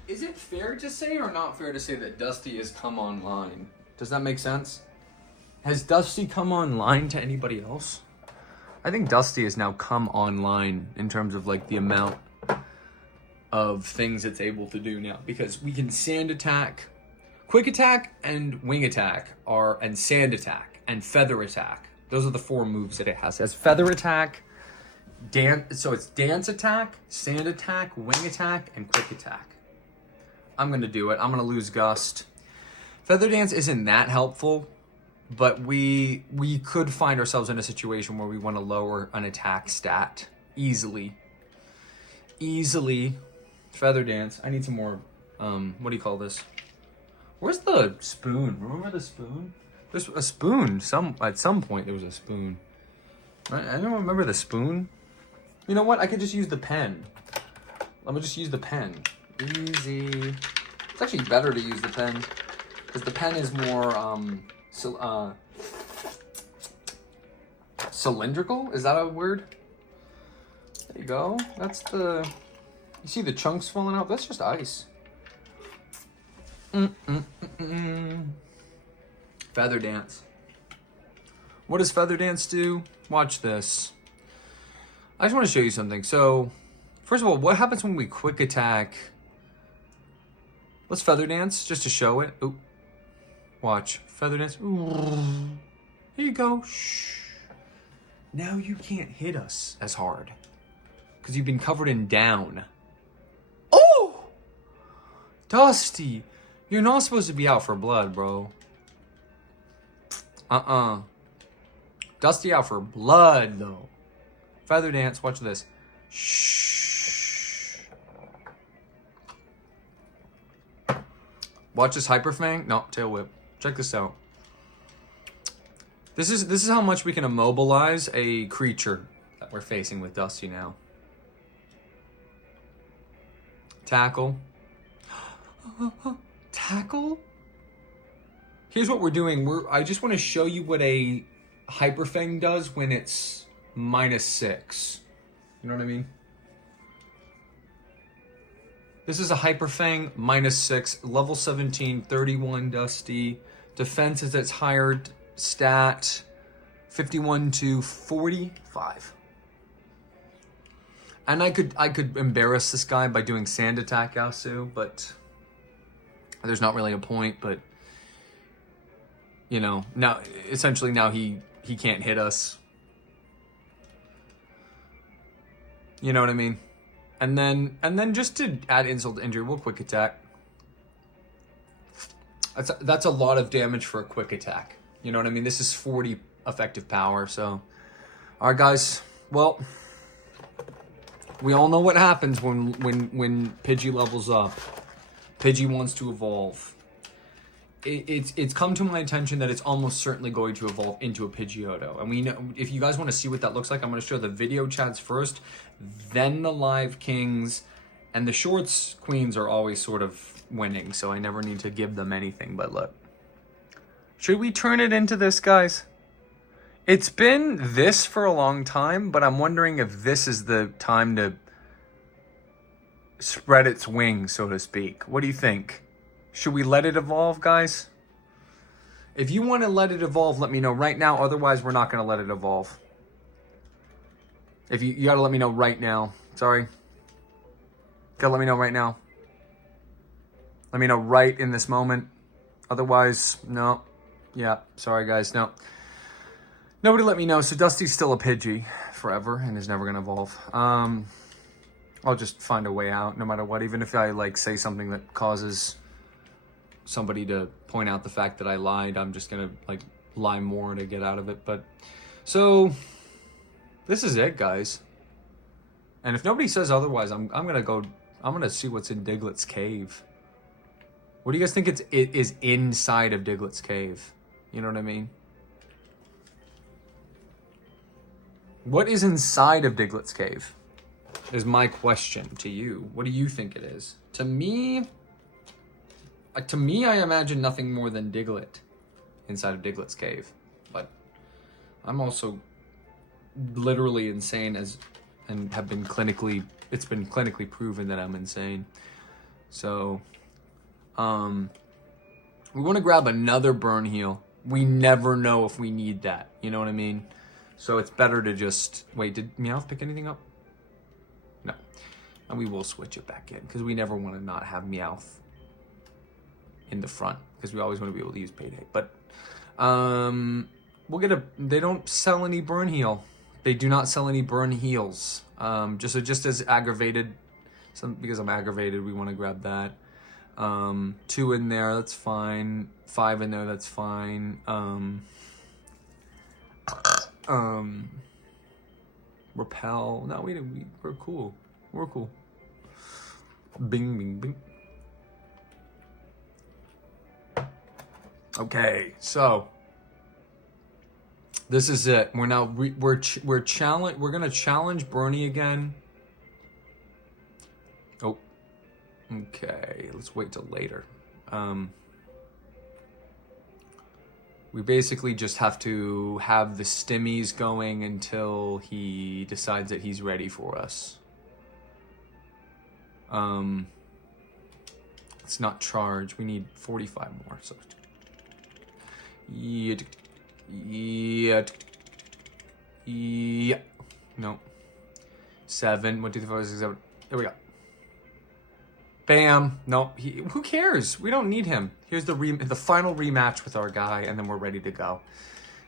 is it fair to say or not fair to say that Dusty has come online? Does that make sense? Has Dusty come online to anybody else? I think Dusty has now come online in terms of like the amount of things it's able to do now, because we can Sand Attack, Quick Attack, and Wing Attack and Sand Attack and Feather Attack. Those are the 4 moves that it has. It has Feather Attack, so it's Dance Attack, Sand Attack, Wing Attack, and Quick Attack. I'm going to do it. I'm going to lose Gust. Feather Dance isn't that helpful, but we could find ourselves in a situation where we want to lower an attack stat easily. Feather Dance. I need some more, what do you call this? Where's the spoon? Remember the spoon? There's a spoon. At some point there was a spoon. I don't remember the spoon. You know what? I could just use the pen. Let me just use the pen. Easy. It's actually better to use the pen, because the pen is more cylindrical. Is that a word? There you go. That's you see the chunks falling out? That's just ice. Feather Dance. What does Feather Dance do? Watch this. I just want to show you something. So, first of all, what happens when we Quick Attack? Let's Feather Dance just to show it. Ooh. Watch. Feather Dance. Ooh. Here you go. Shh. Now you can't hit us as hard, because you've been covered in down. Oh! Dusty, you're not supposed to be out for blood, bro. Dusty out for blood, though. Feather Dance, watch this. Shh. Watch this Hyper Fang. No, Tail Whip. Check this out. This is how much we can immobilize a creature that we're facing with Dusty now. Tackle. Tackle? Here's what we're doing. I just want to show you what a Hyper Fang does when it's -6. You know what I mean? This is a Hyper Fang -6, level 17, 31 Dusty. Defense is its higher stat, 51 to 45. And I could embarrass this guy by doing Sand Attack Yasu, but there's not really a point. But you know, now essentially now he can't hit us. You know what I mean? And then just to add insult to injury, we'll Quick Attack. That's a lot of damage for a Quick Attack. You know what I mean? This is 40 effective power. So, all right, guys. Well, we all know what happens when Pidgey levels up. Pidgey wants to evolve. It's come to my attention that it's almost certainly going to evolve into a Pidgeotto. And we know, if you guys want to see what that looks like, I'm going to show the video chats first, then the live kings, and the shorts queens are always sort of winning, so I never need to give them anything. But look, should we turn it into this, guys? It's been this for a long time, but I'm wondering if this is the time to spread its wings, so to speak. What do you think? Should we let it evolve, guys? If you want to let it evolve, let me know right now. Otherwise, we're not going to let it evolve. If you got to let me know right now. Sorry. Got to let me know right now. Let me know right in this moment. Otherwise, no. Yeah, sorry, guys. No. Nobody let me know. So Dusty's still a Pidgey forever and is never going to evolve. I'll just find a way out no matter what. Even if I like say something that causes somebody to point out the fact that I lied, I'm just gonna like lie more to get out of it. But so this is it, guys. And if nobody says otherwise, I'm gonna see what's in Diglett's cave. What do you guys think it is inside of Diglett's cave? You know what I mean? What is inside of Diglett's cave is my question to you. What do you think it is? To me, I imagine nothing more than Diglett inside of Diglett's cave. But I'm also literally insane and have been it's been clinically proven that I'm insane. So, we want to grab another burn heal. We never know if we need that. You know what I mean? So it's better to just wait. Did Meowth pick anything up? No. And we will switch it back in because we never want to not have Meowth in the front because we always want to be able to use Payday. But we'll get they don't sell any burn heal. They do not sell any burn heals. Just as aggravated, because I'm aggravated, we want to grab that. 2 in there, that's fine. 5 in there, that's fine. Repel. No, we're cool. We're cool. Bing, bing, bing. Okay, so this is it. We're now we're gonna challenge Rony again. Oh, okay. Let's wait till later. We basically just have to have the stimmies going until he decides that he's ready for us. It's not charged. We need 45 more. So yeah. No. 7. 1, 2, 3, 4, 5, 6, 7. There we go. Bam. No. Who cares? We don't need him. Here's the final rematch with our guy, and then we're ready to go.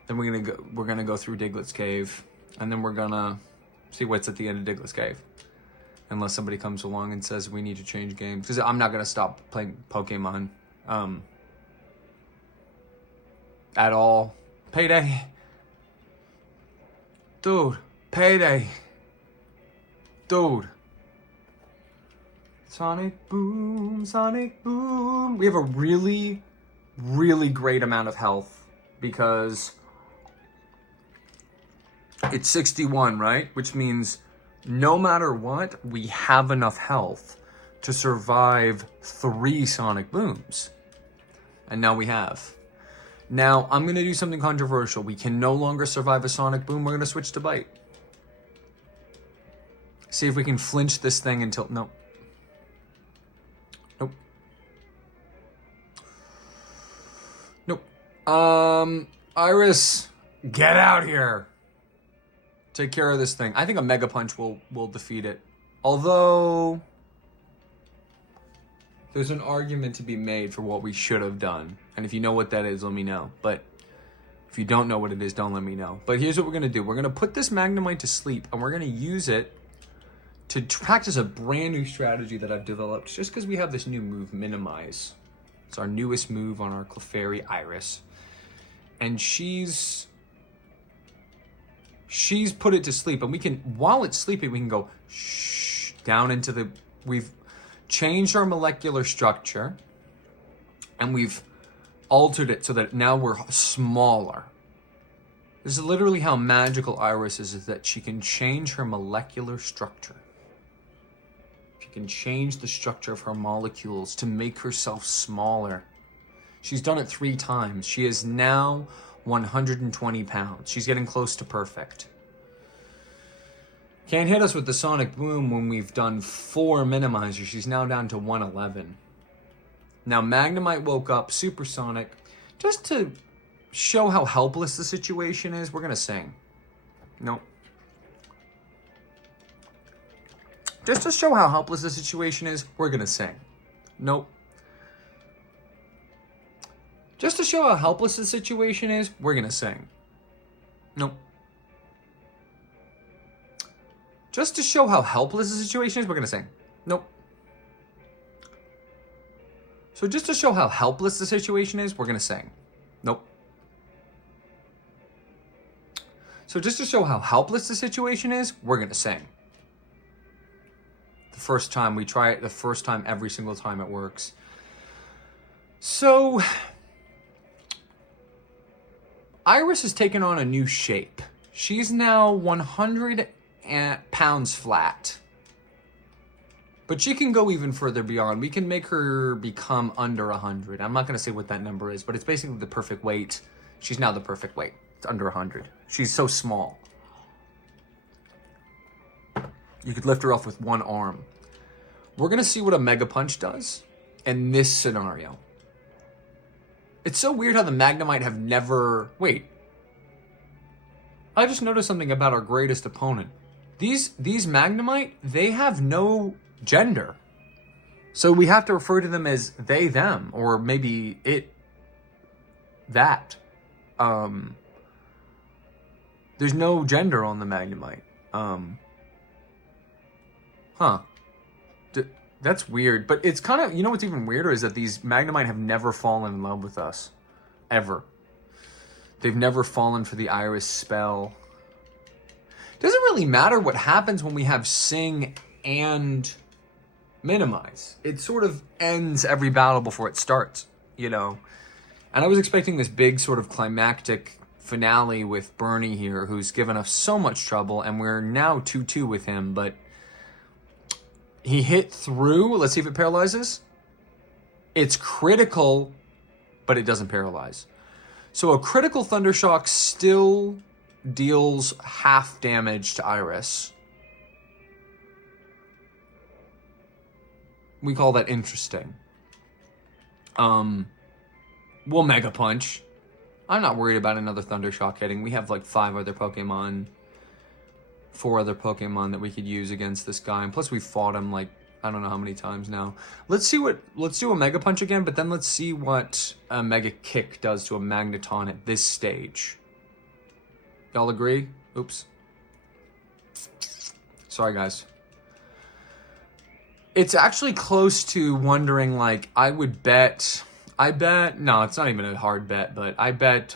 Then we're gonna go through Diglett's cave, and then we're gonna see what's at the end of Diglett's cave. Unless somebody comes along and says we need to change games, because I'm not gonna stop playing Pokemon at all. Payday. Dude, payday. Dude. Sonic boom, sonic boom. We have a really, really great amount of health because it's 61, right? Which means no matter what, we have enough health to survive 3 sonic booms. And now we have. Now, I'm going to do something controversial. We can no longer survive a sonic boom. We're going to switch to bite. See if we can flinch this thing until... Nope. Nope. Nope. Iris, get out here. Take care of this thing. I think a Mega Punch will defeat it. Although... there's an argument to be made for what we should have done. And if you know what that is, let me know. But if you don't know what it is, don't let me know. But here's what we're going to do. We're going to put this Magnemite to sleep, and we're going to use it to practice a brand new strategy that I've developed just because we have this new move, Minimize. It's our newest move on our Clefairy Iris. And she's put it to sleep. And we can, while it's sleeping, we can go shh, down into the... We've changed our molecular structure, and we've altered it so that now we're smaller. This is literally how magical Iris is that she can change her molecular structure. She can change the structure of her molecules to make herself smaller. She's done it 3 times. She is now 120 pounds. She's getting close to perfect. Can't hit us with the Sonic Boom when we've done 4 minimizers. She's now down to 111. Now, Magnemite woke up supersonic. Just to show how helpless the situation is, we're going to sing. Nope. Just to show how helpless the situation is, we're going to sing. Nope. Just to show how helpless the situation is, we're going to sing. Nope. Just to show how helpless the situation is, we're going to sing. Nope. So just to show how helpless the situation is, we're going to sing. Nope. So just to show how helpless the situation is, we're going to sing. The first time we try it, the first time, every single time it works. So Iris has taken on a new shape. She's now 100 pounds flat. But she can go even further beyond. We can make her become under 100. I'm not going to say what that number is, but it's basically the perfect weight. She's now the perfect weight. It's under 100. She's so small. You could lift her off with 1 arm. We're going to see what a Mega Punch does in this scenario. It's so weird how the Magnemite have never... Wait. I just noticed something about our greatest opponent. These Magnemite, they have no gender. So we have to refer to them as they, them, or maybe it, that. There's no gender on the Magnemite. That's weird. But it's kind of, you know what's even weirder is that these Magnemite have never fallen in love with us. Ever. They've never fallen for the Iris spell. Doesn't really matter what happens when we have Sing and Minimize. It sort of ends every battle before it starts, you know. And I was expecting this big sort of climactic finale with Bernie here, who's given us so much trouble, and we're now 2-2 with him, but he hit through. Let's see if it paralyzes. It's critical, but it doesn't paralyze. So a critical Thundershock still deals half damage to Iris. We call that interesting. We'll Mega Punch. I'm not worried about another Thundershock hitting. We have like 4 other Pokemon that we could use against this guy. And plus we fought him like, I don't know how many times now. Let's do a Mega Punch again, but then let's see what a Mega Kick does to a Magneton at this stage. Y'all agree? Oops. Sorry, guys. It's actually close to wondering, like, I bet, no, it's not even a hard bet, but I bet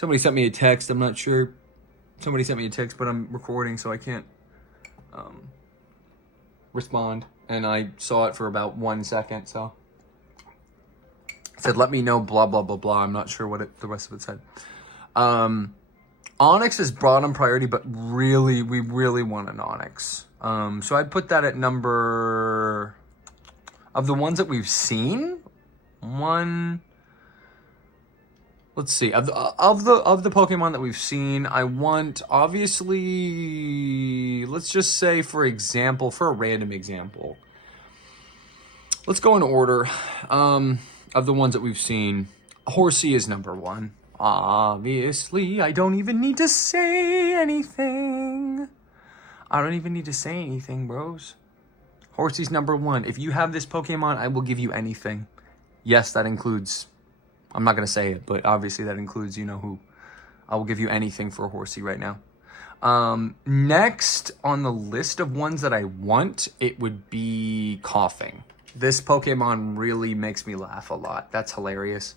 Somebody sent me a text. I'm not sure. Somebody sent me a text, but I'm recording, so I can't respond. And I saw it for about 1 second, so. It said, let me know, blah, blah, blah, blah. I'm not sure what the rest of it said. Onyx is bottom priority, but really, we really want an Onyx. So I'd put that at number, of the ones that we've seen, let's see, of the Pokemon that we've seen, I want, obviously, let's just say, for example, for a random example, let's go in order, of the ones that we've seen. Horsey is number 1. Obviously, I don't even need to say anything. I don't even need to say anything, bros. Horsey's number 1. If you have this Pokemon, I will give you anything. Yes, that includes, I'm not going to say it, but obviously that includes, you know who. I will give you anything for a Horsey right now. Next on the list of ones that I want, it would be Coughing. This Pokemon really makes me laugh a lot. That's hilarious.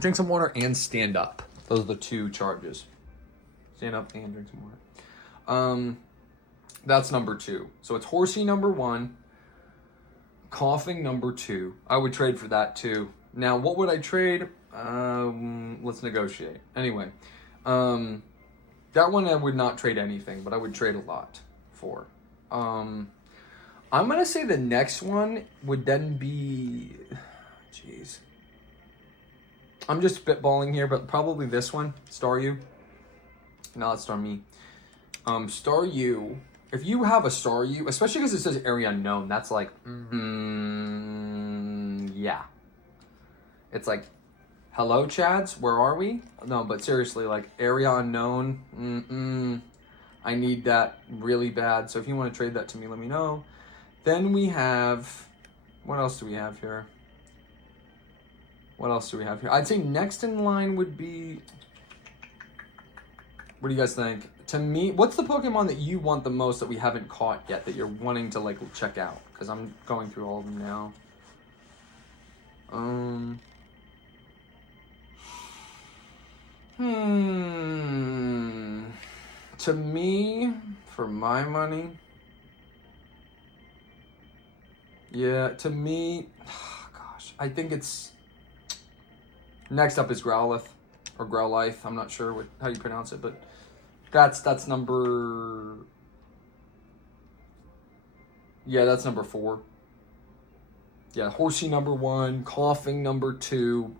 Drink some water and stand up. Those are the 2 charges. Stand up and drink some water. That's number 2. So it's Horsey number 1. Coughing number 2. I would trade for that too. Now, what would I trade? Let's negotiate. Anyway, that one I would not trade anything, but I would trade a lot for. I'm gonna say the next one would then be, jeez. I'm just spitballing here, but probably this one, Staryu. No, it's Starmie. Staryu. If you have a Staryu, especially because it says area unknown, that's like, yeah. It's like, hello, Chads, where are we? No, but seriously, like, area unknown, I need that really bad. So if you want to trade that to me, let me know. Then we have, what else do we have here? What else do we have here? I'd say next in line would be, what do you guys think? To me, what's the Pokemon that you want the most that we haven't caught yet that you're wanting to like check out? Because I'm going through all of them now. To me, for my money, yeah, to me, gosh, I think it's, next up is Growlithe, or Growlithe, I'm not sure how you pronounce it, but that's number, yeah, that's number 4. Yeah, Horsey number 1, Coughing number 2.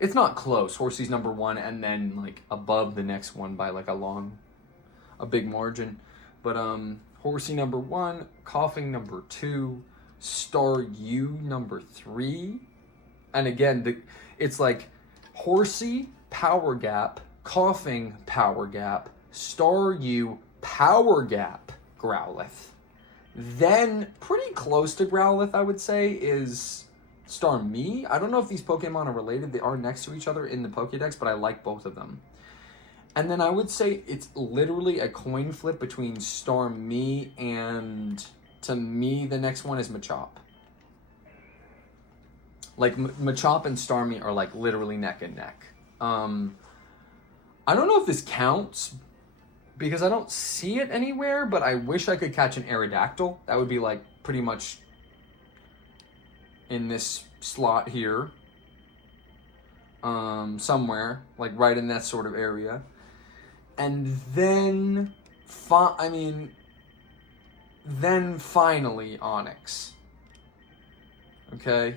It's not close. Horsey's number 1, and then like above the next one by like a big margin. But Horsey number 1, Coughing number 2, Staryu number 3, and again it's like Horsey power gap, Coughing power gap, Staryu power gap, Growlithe. Then pretty close to Growlithe, I would say, is Starmie. I don't know if these Pokemon are related. They are next to each other in the Pokédex, but I like both of them. And then I would say it's literally a coin flip between Starmie and, to me, the next one is Machop. Like, Machop and Starmie are, like, literally neck and neck. I don't know if this counts, because I don't see it anywhere, but I wish I could catch an Aerodactyl. That would be, like, pretty much in this slot here. Somewhere, like, right in that sort of area. And then, then finally Onyx. Okay?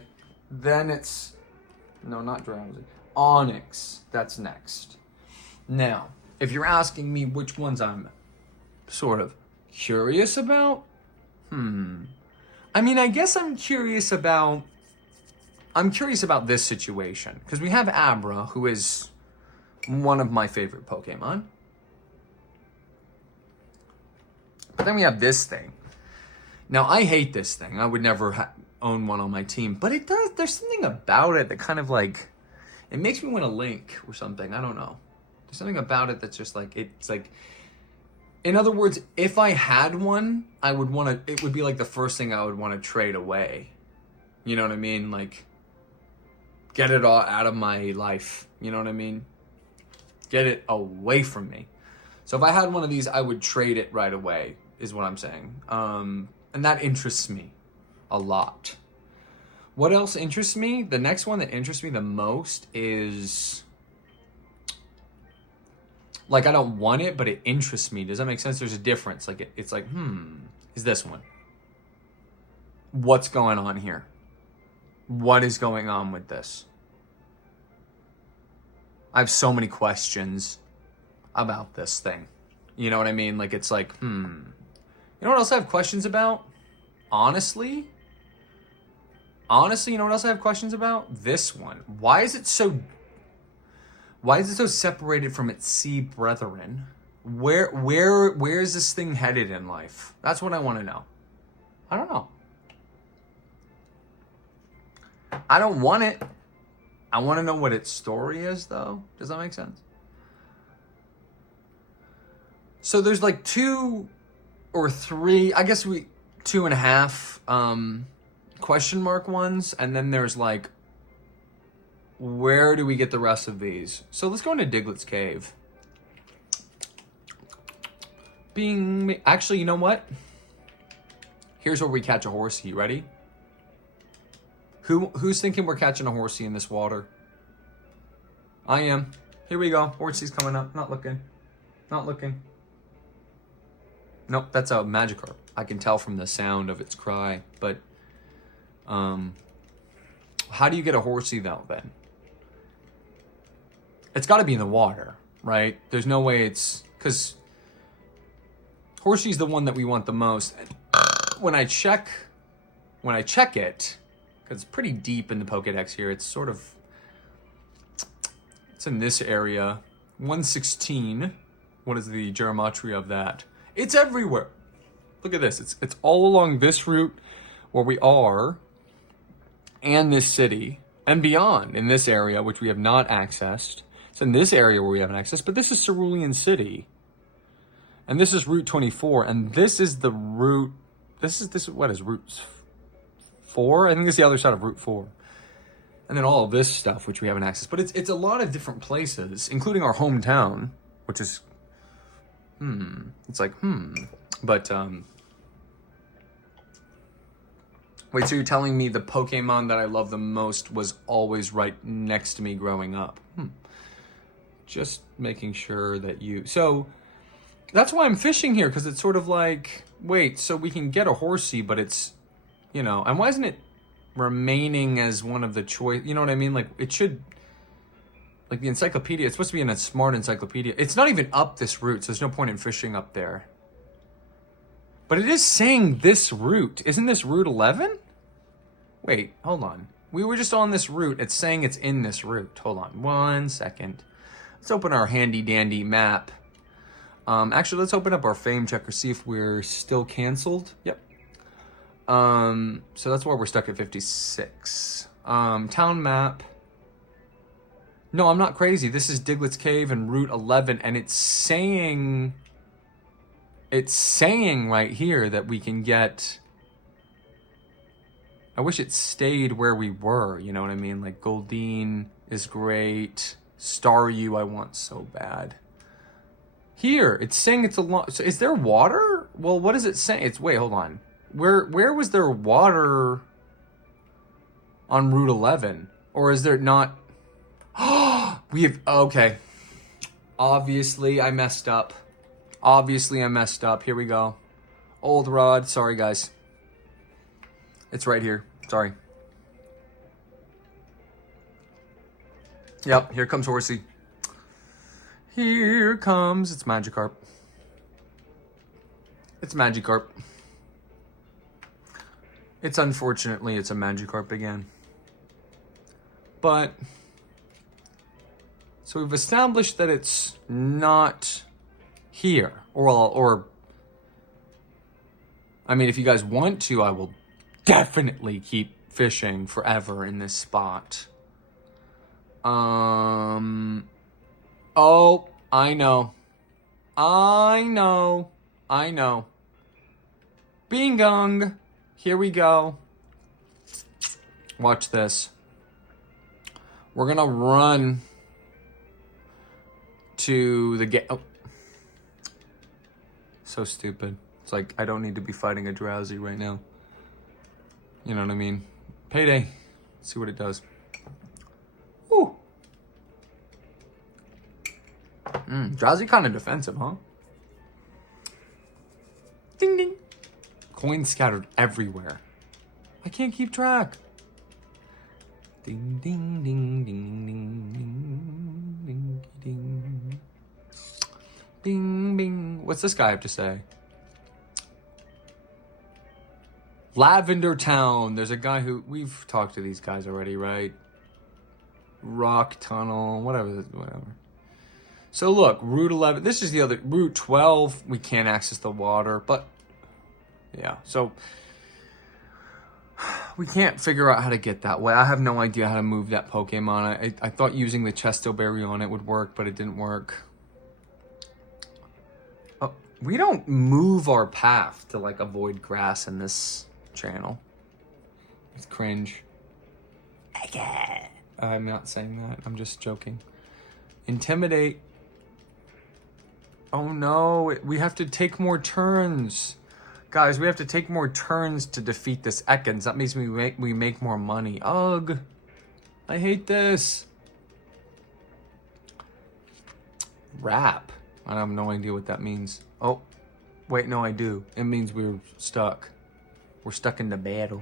Then it's, no, not Drowsy. Onyx, that's next. Now, if you're asking me which ones I'm sort of curious about, I guess I'm curious about this situation. Because we have Abra, who is one of my favorite Pokemon. But then we have this thing. Now, I hate this thing. I would never own one on my team. But it does, there's something about it that kind of like, it makes me want to link or something. I don't know. There's something about it that's just like, it's like, in other words, if I had one, I would want to, it would be like the first thing I would want to trade away. You know what I mean? Like, Get it all out of my life. You know what I mean? Get it away from me. So if I had one of these, I would trade it right away, is what I'm saying. And that interests me a lot. What else interests me? The next one that interests me the most is... Like, I don't want it, but it interests me. Does that make sense? There's a difference. Like, it's like, is this one? What's going on here? What is going on with this? I have so many questions about this thing. You know what I mean? Like, it's like, You know what else I have questions about? Honestly, you know what else I have questions about? This one. Why is it so separated from its sea brethren? Where is this thing headed in life? That's what I want to know. I don't know. I don't want it. I want to know what its story is, though. Does that make sense? So there's like 2 or 3, I guess 2.5 question mark ones, and then there's like, where do we get the rest of these? So let's go into Diglett's Cave. Actually, you know what? Here's where we catch a horsey. Ready? Who's thinking we're catching a horsey in this water? I am. Here we go. Horsey's coming up. Not looking. Nope, that's a Magikarp. I can tell from the sound of its cry. But, how do you get a horsey though, then? It's got to be in the water, right? There's no way it's... Because horsey's the one that we want the most. When I check it... Because it's pretty deep in the Pokedex here. It's sort of... It's in this area. 116. What is the geometry of that? It's everywhere. Look at this. It's all along this route where we are. And this city. And beyond in this area, which we have not accessed. It's in this area where we haven't accessed. But this is Cerulean City. And this is Route 24. And this is the route... This is what is Route 4? I think it's the other side of Route 4. And then all of this stuff, which we haven't accessed. But it's a lot of different places, including our hometown, which is... It's like, But, Wait, so you're telling me the Pokemon that I love the most was always right next to me growing up? Just making sure that you... So, that's why I'm fishing here, because it's sort of like... Wait, so we can get a horsey, but it's... You know, and why isn't it remaining as one of the choice? You know what I mean? Like, it should... Like, the encyclopedia, it's supposed to be in a smart encyclopedia. It's not even up this route, so there's no point in fishing up there. But it is saying this route. Isn't this Route 11? Wait, hold on. We were just on this route. It's saying it's in this route. Hold on 1 second. Let's open our handy-dandy map. Actually, let's open up our fame checker, see if we're still canceled. Yep. So that's why we're stuck at 56. Town map. No, I'm not crazy. This is Diglett's Cave and Route 11, and it's saying right here that we can get... I wish it stayed where we were, you know what I mean? Like, Goldeen is great. Staryu I want so bad. Here, it's saying it's a lot... So is there water? Well, what is it saying? It's... Wait, hold on. Where was there water on Route 11? Or is there not... We have... Okay. Obviously, I messed up. Here we go. Old Rod. Sorry, guys. It's right here. Sorry. Yep, here comes Horsey. Here comes... It's Magikarp. Unfortunately, it's a Magikarp again. But... So we've established that it's not here. Or I mean, if you guys want to, I will definitely keep fishing forever in this spot. Oh, I know. Bing gong. Here we go. Watch this. We're gonna run to the gate. Oh. So stupid. It's like, I don't need to be fighting a drowsy right now. You know what I mean? Payday. Let's see what it does. Woo. Drowsy kind of defensive, huh? Ding ding. Coins scattered everywhere. I can't keep track. Ding ding ding ding ding ding ding ding. Bing bing. What's this guy have to say? Lavender Town. There's a guy who we've talked to these guys already, right? Rock Tunnel, whatever. So look, Route 11. This is the other Route 12. We can't access the water, but yeah. So we can't figure out how to get that way. I have no idea how to move that Pokemon. I thought using the Chesto Berry on it would work, but it didn't work. Oh, we don't move our path to like avoid grass in this channel. It's cringe. I'm not saying that. I'm just joking. Intimidate. Oh no, we have to take more turns. Guys, we have to take more turns to defeat this Ekans. That means we make more money. Ugh. I hate this. Rap. I have no idea what that means. Oh, wait, no, I do. It means we're stuck. We're stuck in the battle.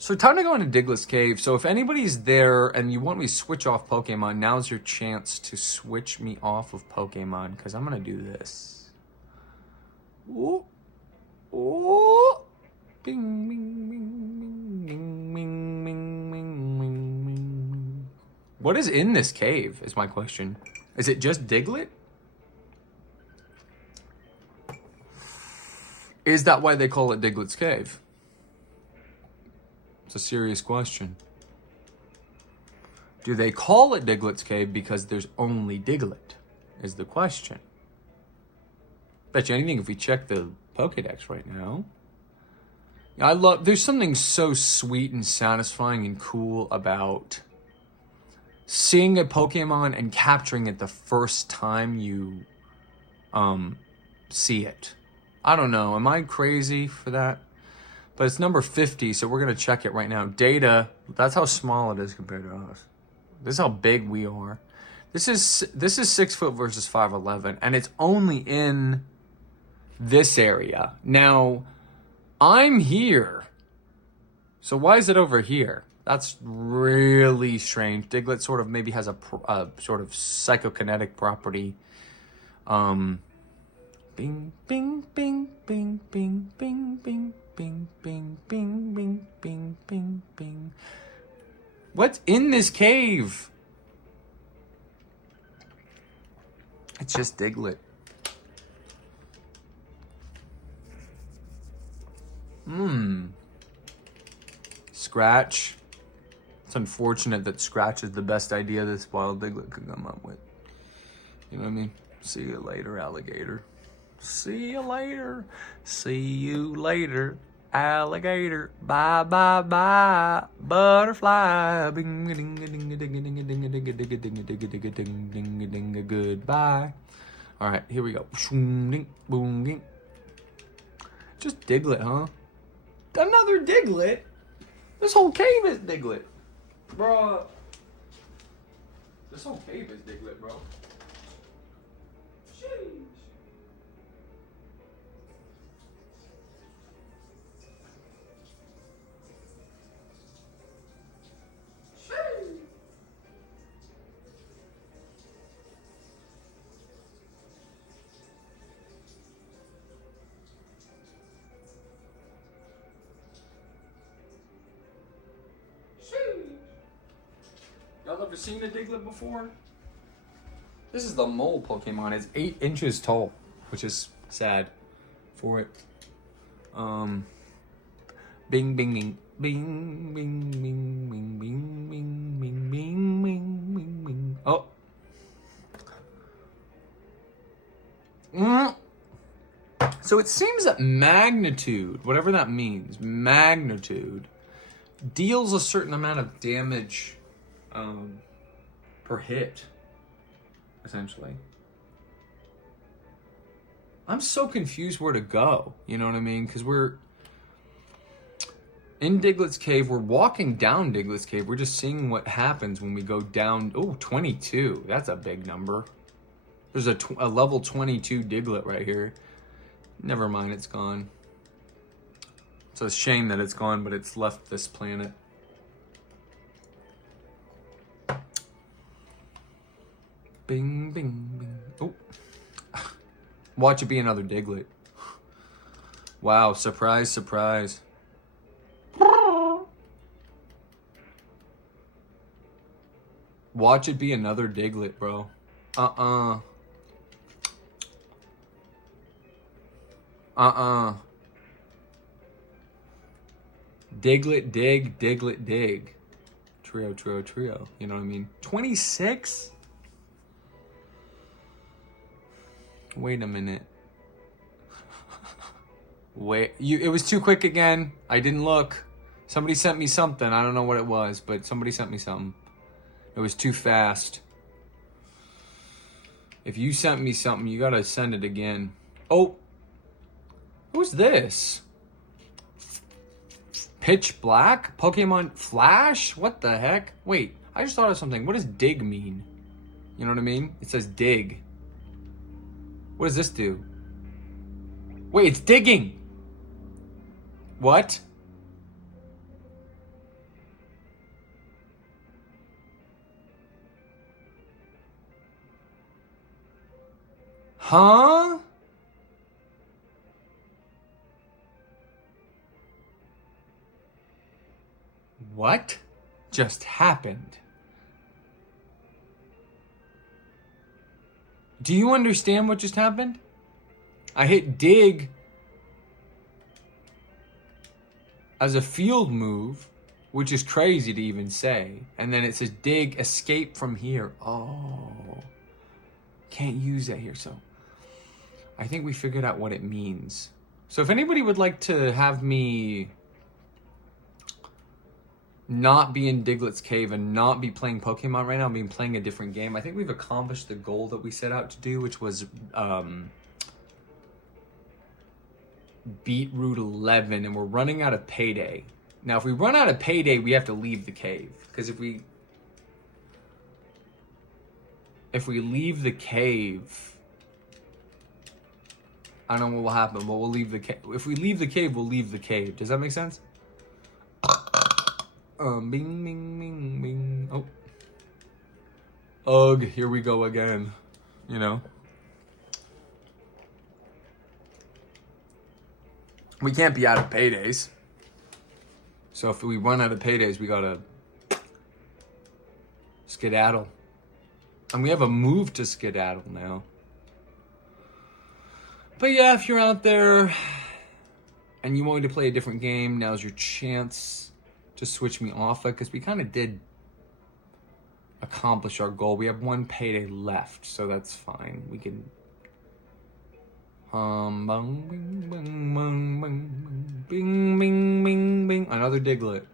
So time to go into Diglett's Cave. So if anybody's there and you want me to switch off Pokemon, now's your chance to switch me off of Pokemon, because I'm going to do this. Ooh. Ooh. Bing, bing, bing, bing, bing, bing, bing, bing, bing. What is in this cave is my question. Is it just Diglett? Is that why they call it Diglett's Cave? It's a serious question. Do they call it Diglett's Cave because there's only Diglett? Is the question. Bet you anything if we check the Pokédex right now. There's something so sweet and satisfying and cool about seeing a Pokemon and capturing it the first time you see it. I don't know. Am I crazy for that? But it's number 50, so we're going to check it right now. Data, that's how small it is compared to us. This is how big we are. This is 6 foot versus 5'11", and it's only in this area. Now, I'm here. So why is it over here? That's really strange. Diglett sort of maybe has a sort of psychokinetic property. Bing, bing, bing, bing, bing, bing, bing, bing, bing, bing, bing, bing, bing, bing. What's in this cave? It's just Diglett. Scratch. It's unfortunate that Scratch is the best idea this wild Diglett could come up with. You know what I mean? See you later, alligator. See you later. See you later, alligator. Bye, bye, bye, butterfly. Goodbye. All right, here we go. Just Diglett, huh? Another Diglett? This whole cave is Diglett. Bro. This whole cave is Diglett, bro. Sheesh. Y'all ever seen a Diglett before? This is the mole Pokemon. It's 8 inches tall, which is sad for it. Bing, bing, bing, bing, bing, bing, bing, bing, bing, bing, bing, bing, bing, bing. Oh. So it seems that magnitude, whatever that means, magnitude, deals a certain amount of damage per hit, essentially. I'm so confused where to go, you know what I mean? Because we're in Diglett's Cave, we're walking down Diglett's Cave, we're just seeing what happens when we go down. Oh, 22, that's a big number. There's a level 22 Diglett right here. Never mind, it's gone. It's a shame that it's gone, but it's left this planet. Bing, bing, bing. Oh. Watch it be another Diglett. Wow, surprise, surprise. Watch it be another Diglett, bro. Diglett, dig, Diglett, dig. Trio, trio, trio. You know what I mean? 26? Wait a minute. Wait, it was too quick again. I didn't look. Somebody sent me something. I don't know what it was, but somebody sent me something. It was too fast. If you sent me something, you gotta send it again. Oh. Who's this? Pitch Black? Pokemon Flash? What the heck? Wait, I just thought of something. What does dig mean? You know what I mean? It says dig. What does this do? Wait, it's digging! What? Huh? What just happened? Do you understand what just happened? I hit dig as a field move, which is crazy to even say. And then it says dig, escape from here. Oh, can't use that here. So I think we figured out what it means. So if anybody would like to have me not be in Diglett's Cave and not be playing Pokemon right now, being playing a different game, I think we've accomplished the goal that we set out to do, which was beat Route 11, and we're running out of Payday. Now, if we run out of Payday, we have to leave the cave, because if we leave the cave, I don't know what will happen, but we'll leave the cave. If we leave the cave, we'll leave the cave. Does that make sense? Bing, bing, bing, bing. Oh. Ugh, here we go again. You know? We can't be out of paydays. So if we run out of paydays, we gotta skedaddle. And we have a move to skedaddle now. But yeah, if you're out there and you want me to play a different game, now's your chance to switch me off it, because we kind of did accomplish our goal. We have one payday left, so that's fine. We can bing, bing, bing, bing, bing, bing, bing, bing. Another Diglett.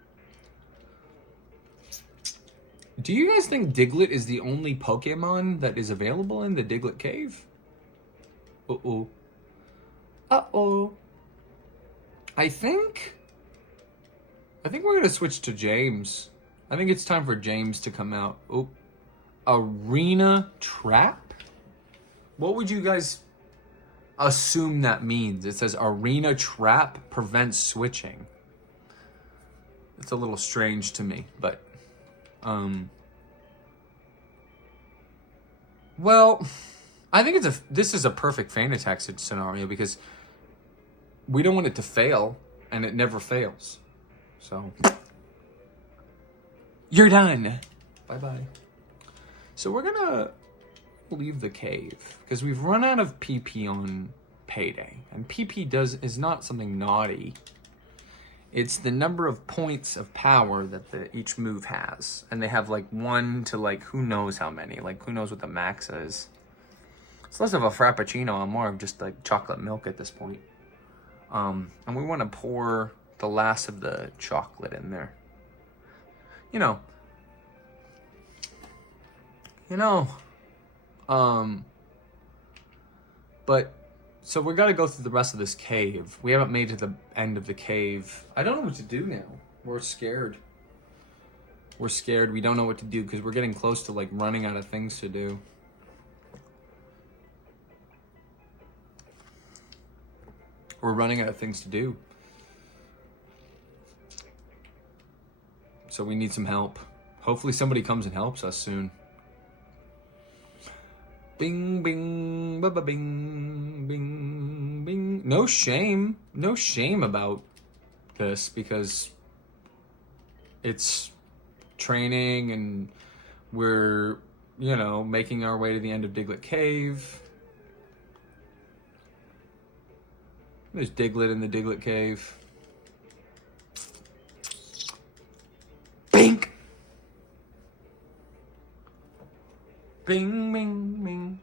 Do you guys think Diglett is the only Pokemon that is available in the Diglett Cave? Uh-oh. Uh-oh. I think we're gonna switch to James. I think it's time for James to come out. Oh, Arena Trap? What would you guys assume that means? It says Arena Trap prevents switching. It's a little strange to me, but well, I think this is a perfect Feint Attack scenario, because we don't want it to fail, and it never fails. So, you're done. Bye-bye. So we're gonna leave the cave, because we've run out of PP on Payday. And PP is not something naughty. It's the number of points of power that each move has. And they have like 1 to like who knows how many. Like who knows what the max is. It's less of a frappuccino and more of just like chocolate milk at this point. And we want to pour the last of the chocolate in there. You know. But so we got to go through the rest of this cave. We haven't made it to the end of the cave. I don't know what to do now. We're scared. We're scared. We don't know what to do because we're getting close to like running out of things to do. We're running out of things to do. So we need some help. Hopefully somebody comes and helps us soon. Bing, bing, ba, ba, bing, bing, bing. No shame. No shame about this because it's training and we're, you know, making our way to the end of Diglett Cave. There's Diglett in the Diglett Cave. Bink! Bing, bing, bing.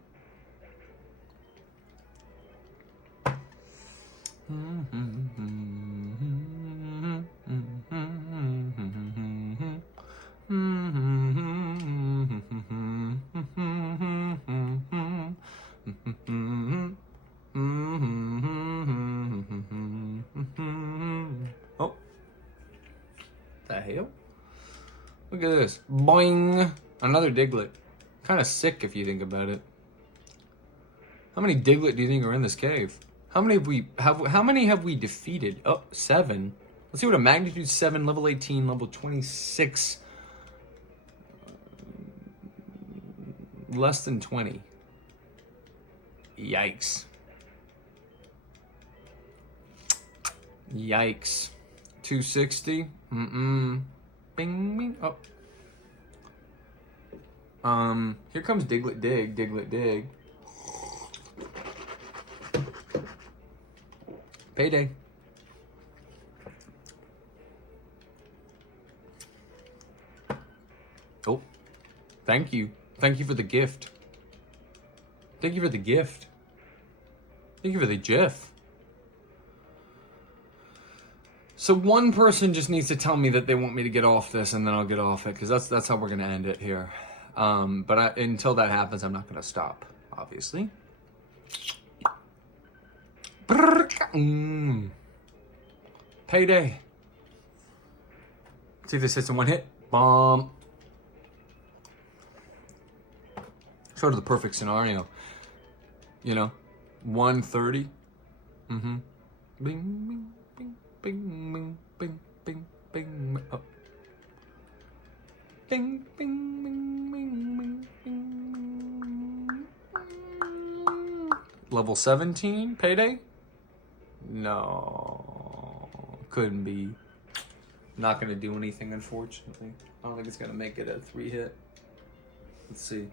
Oh, the hell? Look at this. Boing! Another Diglett. Kind of sick if you think about it. How many Diglett do you think are in this cave? How many have we defeated? Oh, 7. Let's see what a magnitude 7, level 18, level 26. Less than 20. Yikes. Yikes. 260? Mm-mm. Bing, bing. Oh. Here comes Diglett Dig, Diglett Dig. Payday. Oh, thank you. Thank you for the gift. Thank you for the gift. Thank you for the GIF. So one person just needs to tell me that they want me to get off this and then I'll get off it because that's how we're going to end it here. But until that happens, I'm not going to stop, obviously. Payday. See if this hits in one hit. Bomb. Sort of the perfect scenario. You know, 130. Mm-hmm. Bing, bing, bing, bing, bing, bing, bing, bing. Oh. Bing, bing, bing, bing, bing, bing. Level 17, Payday? No, couldn't be. Not gonna do anything, unfortunately. I don't think it's gonna make it a 3-hit. Let's see.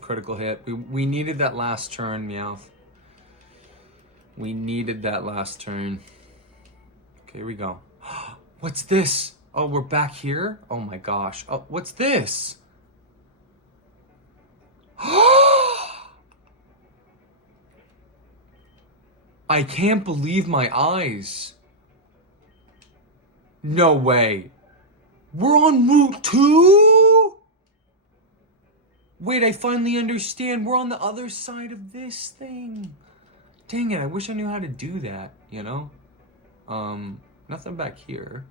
Critical hit. We needed that last turn, Meowth. We needed that last turn. Okay, here we go. What's this? Oh, we're back here? Oh my gosh. Oh, what's this? I can't believe my eyes. No way. We're on Route 2? Wait, I finally understand. We're on the other side of this thing. Dang it, I wish I knew how to do that, you know? Nothing back here.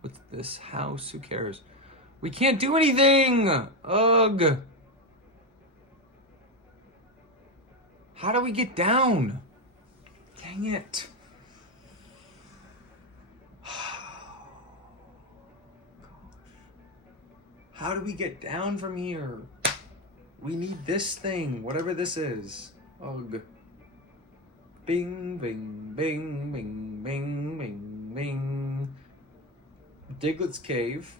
What's this house? Who cares? We can't do anything! Ugh. How do we get down? Dang it. How do we get down from here? We need this thing, whatever this is. Ugh. Bing, bing, bing, bing, bing, bing, bing. Diglett's Cave.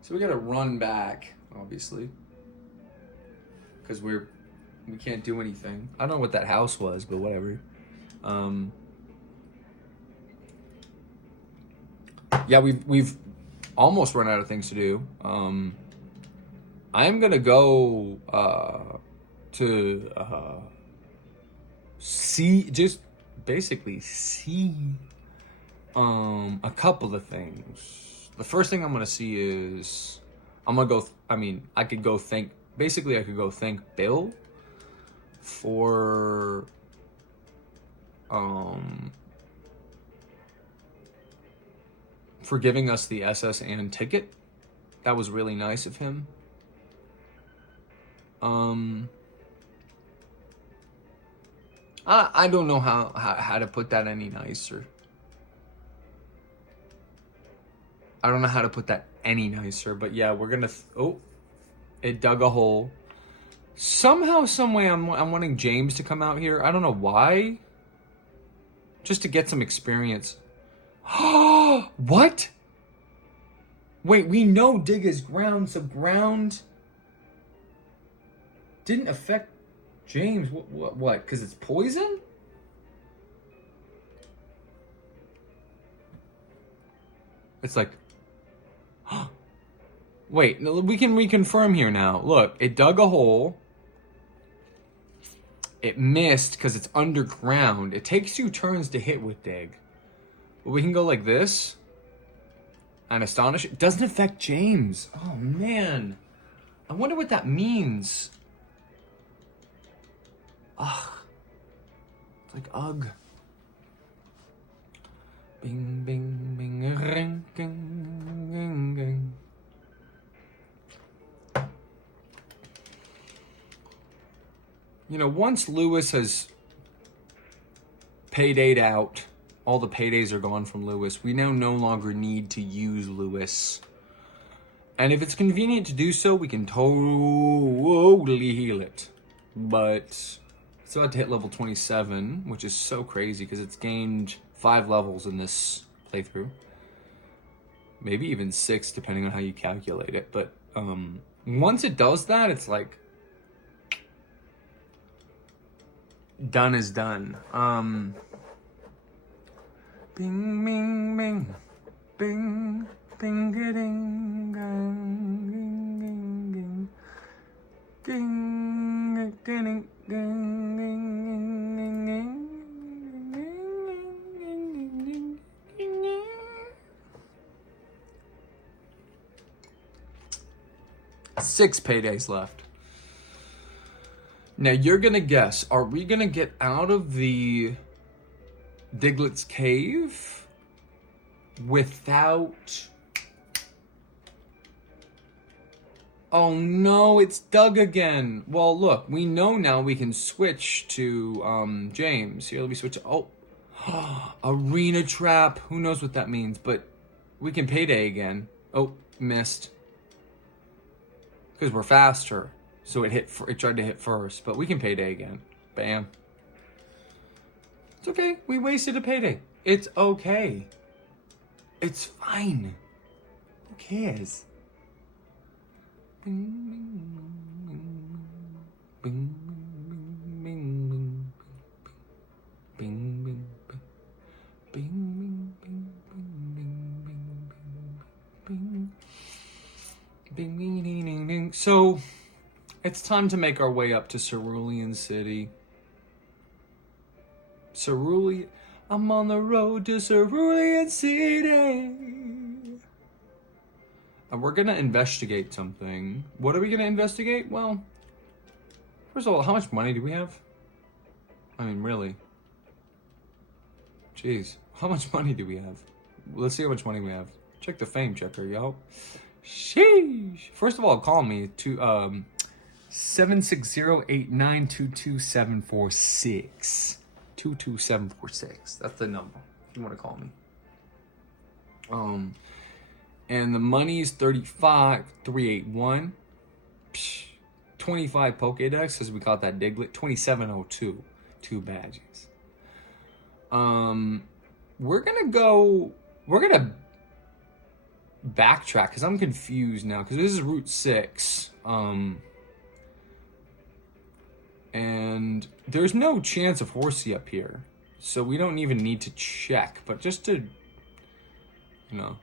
So we gotta run back, obviously. Because we can't do anything. I don't know what that house was, but whatever. Yeah, we've almost run out of things to do. I'm gonna go to see, just basically see a couple of things. The first thing I'm gonna see is I'm gonna go. I could go thank. Basically, I could go thank Bill for giving us the SS and ticket. That was really nice of him. I don't know how to put that any nicer. I don't know how to put that any nicer, but yeah, we're gonna. Oh, it dug a hole. Somehow, some way, I'm wanting James to come out here. I don't know why. Just to get some experience. What? Wait, we know dig is ground, so ground didn't affect James. What? Because it's poison? It's like... Wait, we can reconfirm here now. Look, it dug a hole. It missed because it's underground. It takes 2 turns to hit with dig. But we can go like this. And astonish. It doesn't affect James. Oh, man. I wonder what that means. Ugh. It's like ugh. Bing, bing, bing, ring, ging, ging, ging. You know, once Lewis has paydayed out, all the paydays are gone from Lewis. We now no longer need to use Lewis. And if it's convenient to do so, we can totally heal it. But it's about to hit level 27, which is so crazy because it's gained 5 levels in this playthrough. Maybe even 6, depending on how you calculate it. But once it does that, it's like... done is done. Bing, bing, bing, bing, ding, ding, ding, ding, ding, ding, ding, ding. 6 paydays left. Now you're gonna guess, are we gonna get out of the Diglett's cave without... Oh no, it's dug again. Well, look, we know now we can switch to James. Here, let me switch. Oh, arena trap. Who knows what that means, but we can payday again. Oh, missed. Because we're faster. So it tried to hit first, but we can payday again. Bam. It's okay. We wasted a payday. It's okay. It's fine. Who cares? Bing, bing, bing, bing, bing, bing, bing, bing, bing, bing, bing, bing. So it's time to make our way up to Cerulean City. Cerulean, I'm on the road to Cerulean City. And we're gonna investigate something. What are we gonna investigate? Well, first of all, how much money do we have? I mean, really. Jeez, how much money do we have? Let's see how much money we have. Check the fame checker, yo. Sheesh. First of all, call me to 760-8922746. 22746. That's the number if you want to call me. And the money's 35,381. 25 Pokédex, because we got that Diglett. 2702. 2 badges. We're gonna backtrack because I'm confused now, because this is Route 6. And there's no chance of Horsey up here, so we don't even need to check, but just to, you know,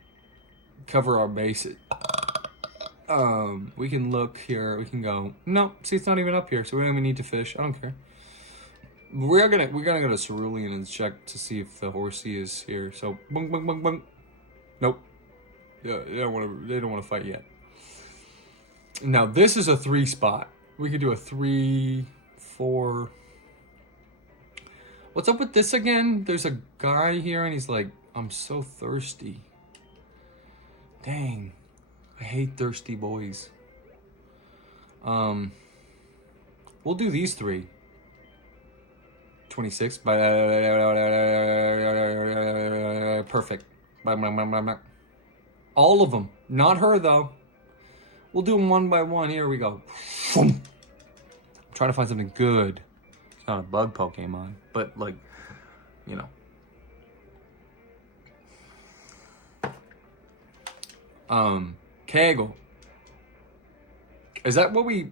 cover our bases. We can look here. We can go. No, see, it's not even up here, so we don't even need to fish. I don't care. We're gonna go to Cerulean and check to see if the horsey is here. So, bung, bung, bung, bung. Nope. Yeah, they don't want to fight yet. Now this is a 3 spot. We could do a 3, 4. What's up with this again? There's a guy here and he's like, I'm so thirsty. Dang. I hate thirsty boys. We'll do these 3. 26. Perfect. All of them. Not her, though. We'll do them one by one. Here we go. I'm trying to find something good. It's not a bug Pokemon, but, like, you know. Kegel. Is that what we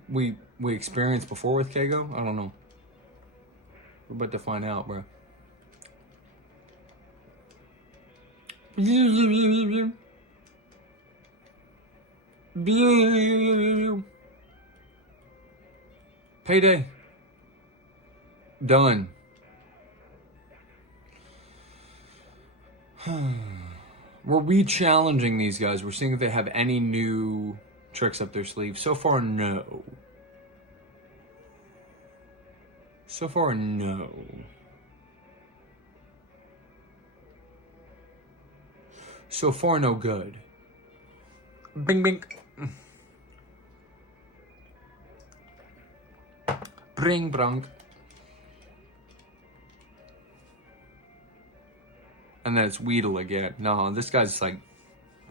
experienced before with Kegel? I don't know. We're about to find out, bro. Payday. Done. We're re-challenging these guys. We're seeing if they have any new tricks up their sleeve. So far, no. So far, no. So far, no good. Bing, bing. Bring, brunk. And then it's Weedle again. No, this guy's like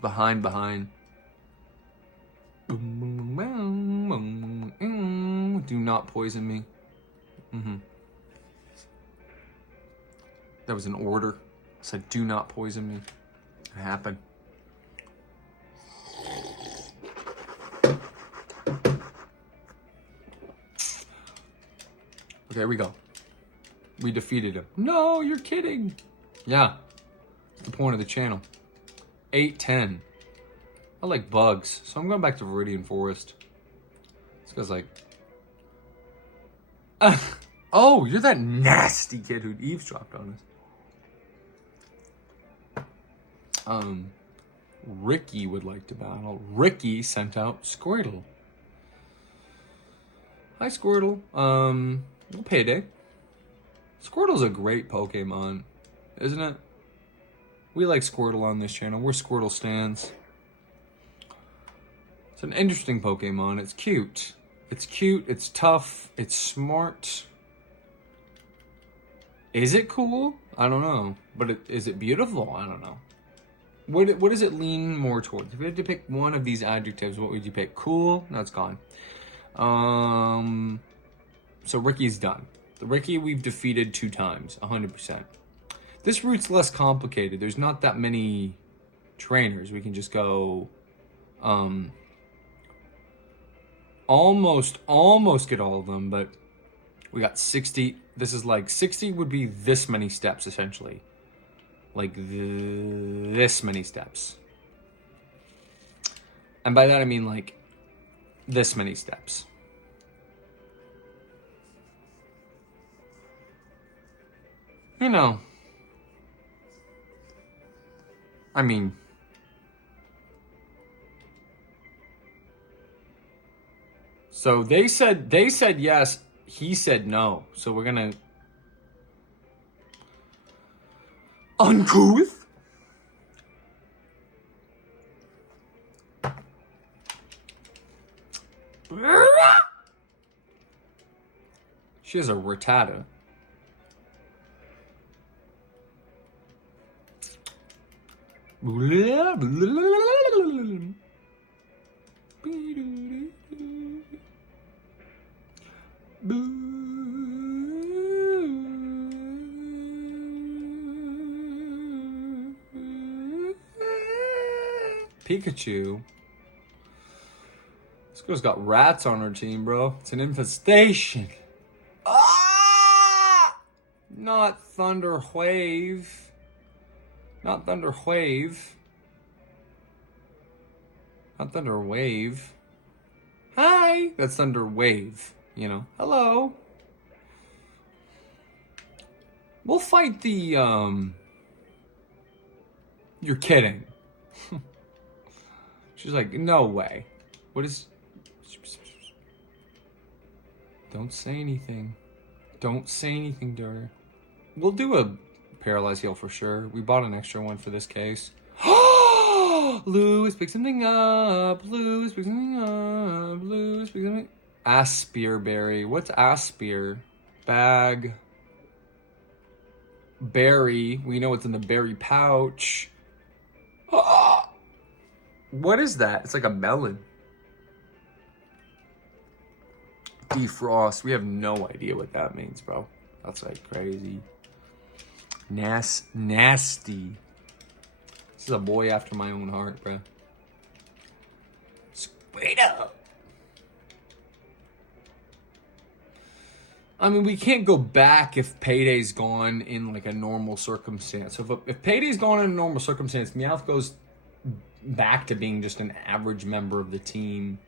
behind. Do not poison me. That was an order. It said, do not poison me. It happened. Okay, here we go. We defeated him. No, you're kidding. Yeah. That's the point of the channel. 8-10. I like bugs, so I'm going back to Viridian Forest. This guy's like... oh, you're that nasty kid who eavesdropped on us. Ricky would like to battle. Ricky sent out Squirtle. Hi, Squirtle. Payday. Squirtle's a great Pokemon, isn't it? We like Squirtle on this channel. We're Squirtle stans. It's an interesting Pokemon. It's cute. It's cute. It's tough. It's smart. Is it cool? I don't know. But is it beautiful? I don't know. What does it lean more towards? If you had to pick one of these adjectives, what would you pick? Cool? No, it's gone. So Ricky's done. The Ricky we've defeated 2 times, 100%. This route's less complicated. There's not that many trainers. We can just go, almost get all of them, but we got 60. This is like 60 would be this many steps essentially. Like this many steps. And by that I mean like this many steps. You know, I mean, so they said yes, he said no. So we're gonna uncouth. She has a Rattata. Pikachu. This girl's got rats on her team, bro. It's an infestation. Ah! Not Thunder Wave. Not Thunder Wave. Not Thunder Wave. Hi! That's Thunder Wave, you know. Hello. We'll fight the, You're kidding. She's like, no way. What is... Don't say anything. Don't say anything to her. We'll do a Paralyze Heal for sure. We bought an extra one for this case. Lewis, pick something up. Lewis, pick something up. Lewis, pick something... Aspir Berry. What's Aspir? Bag. Berry. We know what's in the berry pouch. What is that? It's like a melon. Defrost. We have no idea what that means, bro. That's like crazy. Nasty. This is a boy after my own heart, bro. Straight up. I mean, we can't go back if Payday's gone in like a normal circumstance. So if Payday's gone in a normal circumstance, Meowth goes back to being just an average member of the team.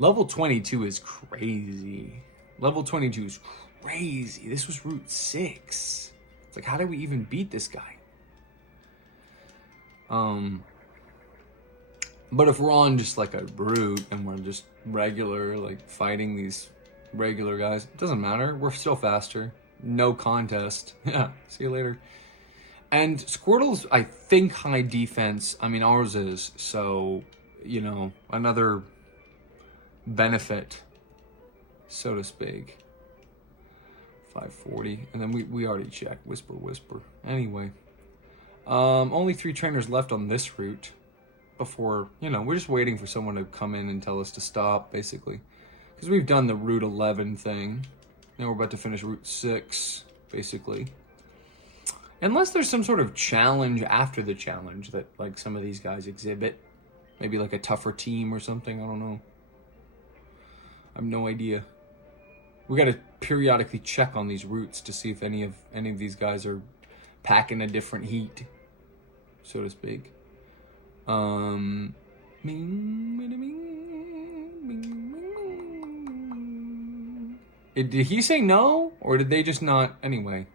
Level 22 is crazy. Level 22 is crazy. This was Route 6. It's like, how did we even beat this guy? But if we're on just like a route and we're just regular, like fighting these regular guys, it doesn't matter. We're still faster. No contest. Yeah, see you later. And Squirtle's, I think, high defense. I mean, ours is. So, you know, another benefit, so to speak. 540. And then we already checked. Whisper, whisper. Anyway. Only 3 trainers left on this route. Before, you know, we're just waiting for someone to come in and tell us to stop, basically. Because we've done the Route 11 thing. Now we're about to finish Route 6, basically. Unless there's some sort of challenge after the challenge that, like, some of these guys exhibit. Maybe, like, a tougher team or something, I don't know. I have no idea. We gotta periodically check on these routes to see if any of these guys are packing a different heat, so to speak. Did he say no? Or did they just not? Anyway.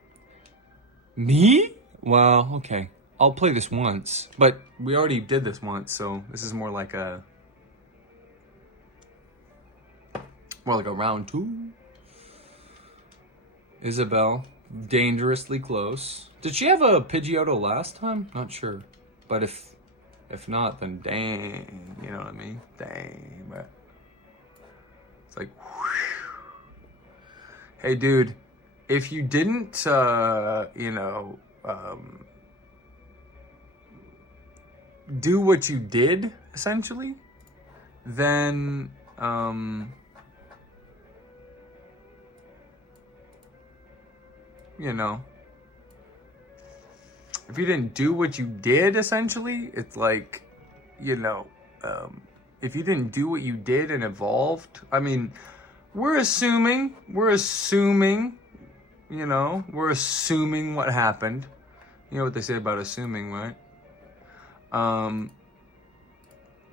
Me? Well, okay. I'll play this once. But we already did this once, so this is more like a round 2. Isabel. Dangerously close. Did she have a Pidgeotto last time? Not sure. But if not, then dang, you know what I mean? Dang, but it's like, whew. Hey, dude, if you didn't, do what you did, essentially, then, you know, if you didn't do what you did, essentially, it's like, you know, if you didn't do what you did and evolved, I mean, we're assuming, you know, we're assuming what happened. You know what they say about assuming, right?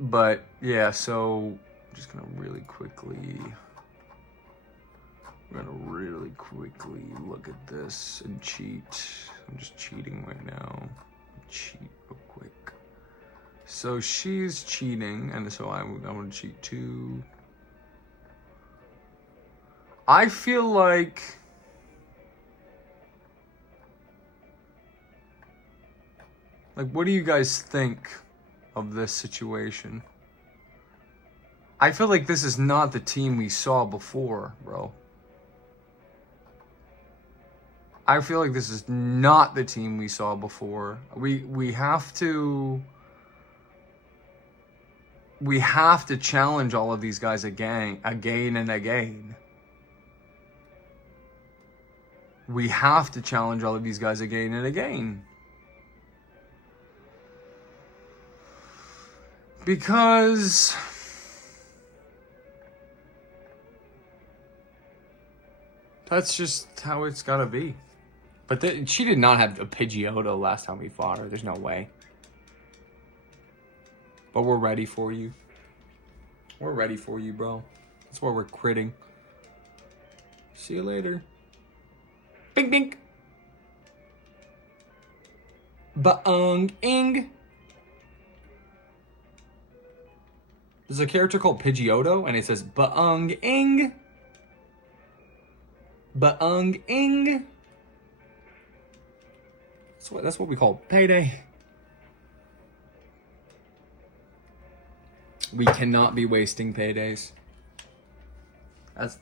But, yeah, so, I'm just gonna really quickly look at this and cheat. I'm just cheating right now. Cheat real quick. So she's cheating, and so I want to cheat too. I feel like what do you guys think of this situation? I feel like this is not the team we saw before, bro. I feel like this is not the team we saw before. We have to challenge all of these guys again and again. We have to challenge all of these guys again and again. Because that's just how it's gotta be. But she did not have a Pidgeotto last time we fought her. There's no way. But we're ready for you. We're ready for you, bro. That's why we're critting. See you later. Bing, bing. Ba-ung-ing. There's a character called Pidgeotto, and it says ba-ung-ing. Ba-ung-ing. That's what we call payday. We cannot be wasting paydays.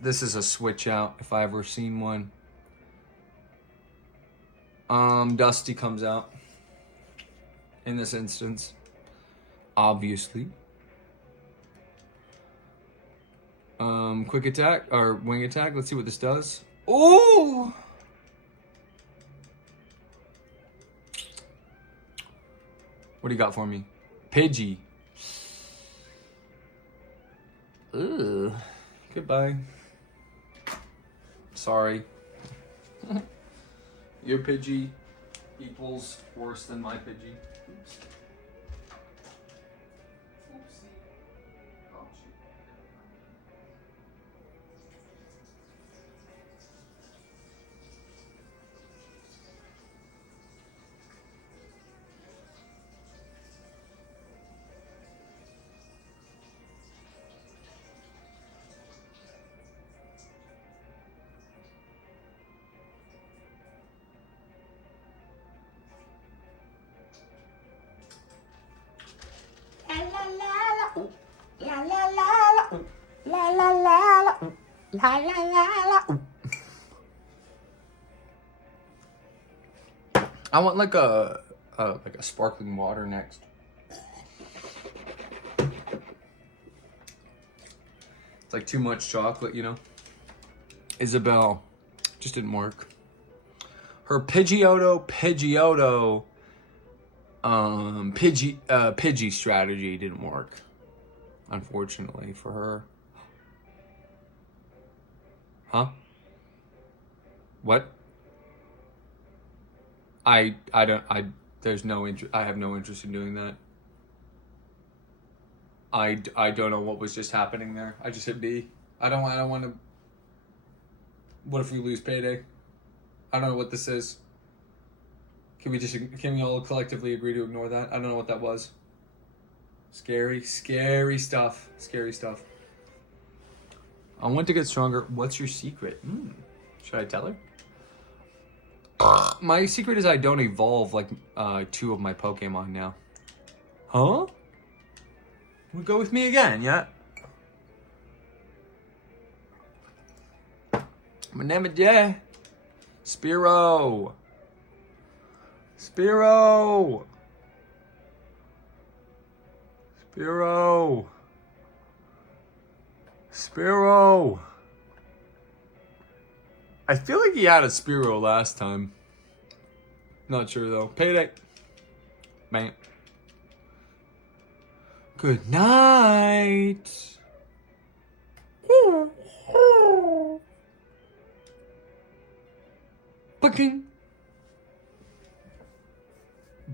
This is a switch out if I ever seen one. Dusty comes out in this instance, obviously. Quick attack or wing attack. Let's see what this does. Oh! What do you got for me? Pidgey. Ugh. Goodbye. Sorry. Your Pidgey equals worse than my Pidgey. Oops. Oopsie. Oh, shoot. I want like a sparkling water next. It's like too much chocolate, you know. Isabel just didn't work. Her Pidgeotto Pidgey strategy didn't work, unfortunately for her. Huh? What? There's no interest. I have no interest in doing that. I don't know what was just happening there. I just hit B. I don't want to. What if we lose payday? I don't know what this is. Can we all collectively agree to ignore that? I don't know what that was. Scary stuff. Scary stuff. I want to get stronger. What's your secret? Should I tell her? My secret is I don't evolve like 2 of my Pokemon now. Huh? Wanna go with me again, yeah? My name is Spiro. I feel like he had a Spearow last time. Not sure though. Payday. Man. Good night.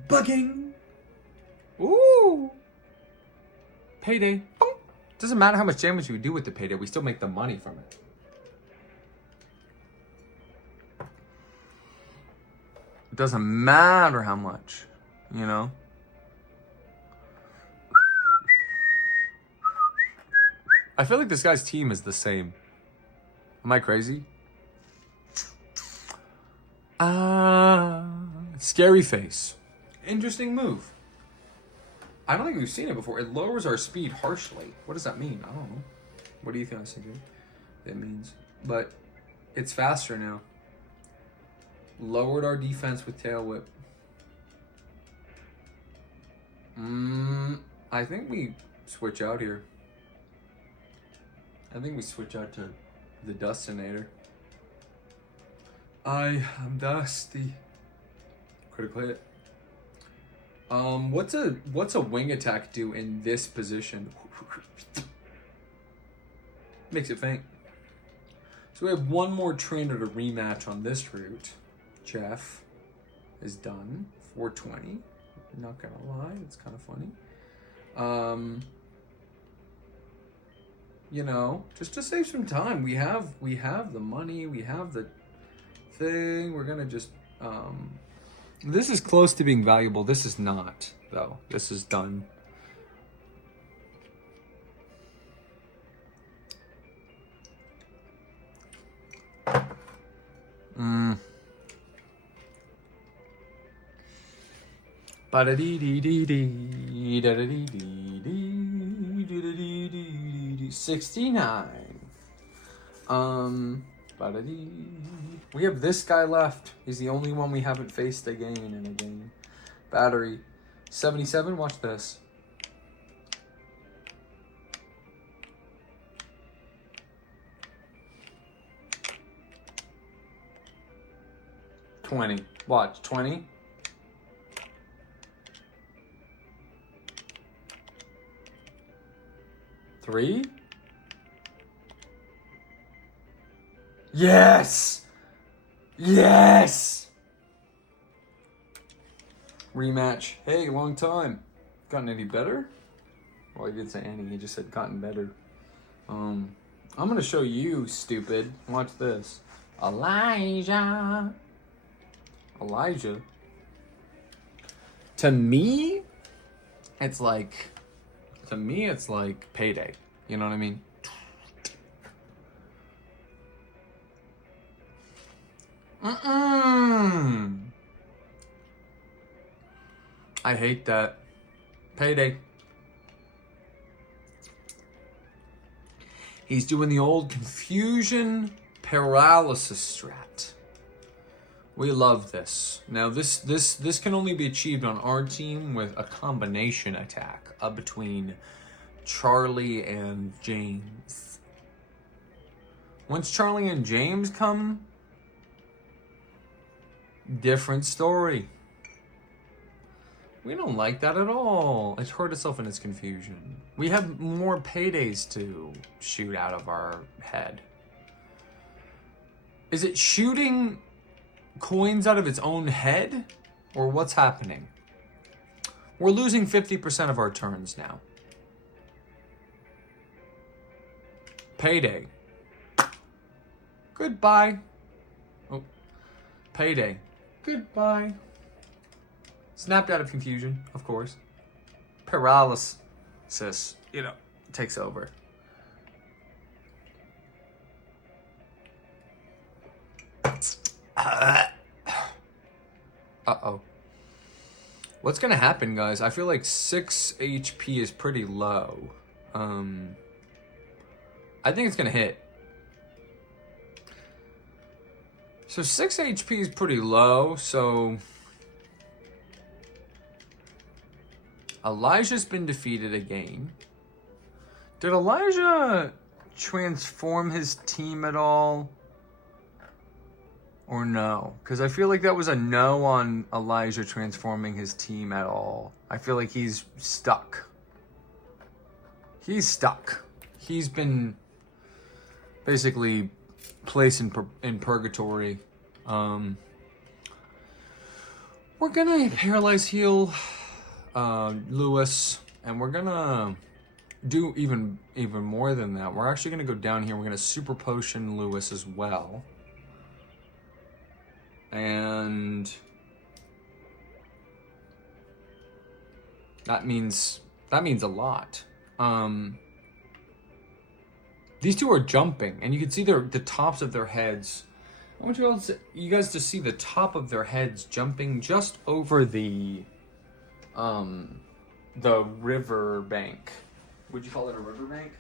Bugging. Ooh. Payday. Doesn't matter how much damage we do with the payday, we still make the money from it. It doesn't matter how much, you know? I feel like this guy's team is the same. Am I crazy? Scary face. Interesting move. I don't think we've seen it before. It lowers our speed harshly. What does that mean? I don't know. What do you think it means? But it's faster now. Lowered our defense with Tail Whip. I think we switch out here. I think we switch out to the Dustinator. I am Dusty. Critical hit. What's a wing attack do in this position? Makes it faint. So we have one more trainer to rematch on this route. Jeff is done. 420. Not gonna lie, it's kind of funny. You know, just to save some time. We have the money, we have the thing. We're gonna just this is close to being valuable. This is not, though. This is done. Ba-da-dee-dee-dee-dee, da-da-dee-dee-dee, 69. Ba-da-dee. We have this guy left. He's the only one we haven't faced again in a game. Battery 77. Watch this. $20. Watch. 20. $3. Yes! Yes! Rematch. Hey, long time. Gotten any better? Well, he did say any. He just said gotten better. I'm gonna show you, stupid. Watch this. Elijah. To me, it's like payday. You know what I mean? I hate that. Payday. He's doing the old confusion paralysis strat. We love this. Now this can only be achieved on our team with a combination attack between Charlie and James. Once Charlie and James come, different story. We don't like that at all. It hurt itself in its confusion. We have more paydays to shoot out of our head. Is it shooting coins out of its own head? Or what's happening? We're losing 50% of our turns now. Payday. Goodbye. Oh. Payday. Goodbye. Snapped out of confusion, of course. Paralysis, you know, takes over. Uh-oh. What's gonna happen, guys? I feel like 6 HP is pretty low. I think it's gonna hit. So 6 HP is pretty low, so Elijah's been defeated again. Did Elijah transform his team at all? Or no? Because I feel like that was a no on Elijah transforming his team at all. I feel like he's stuck. He's stuck. He's been basically placed in purgatory. We're gonna paralyze heal Lewis, and we're gonna do even more than that. We're actually gonna go down here. We're gonna super potion Lewis as well, and that means a lot. These two are jumping, and you can see the tops of their heads. I want you guys to see the top of their heads jumping just over the river bank. Would you call it a river bank?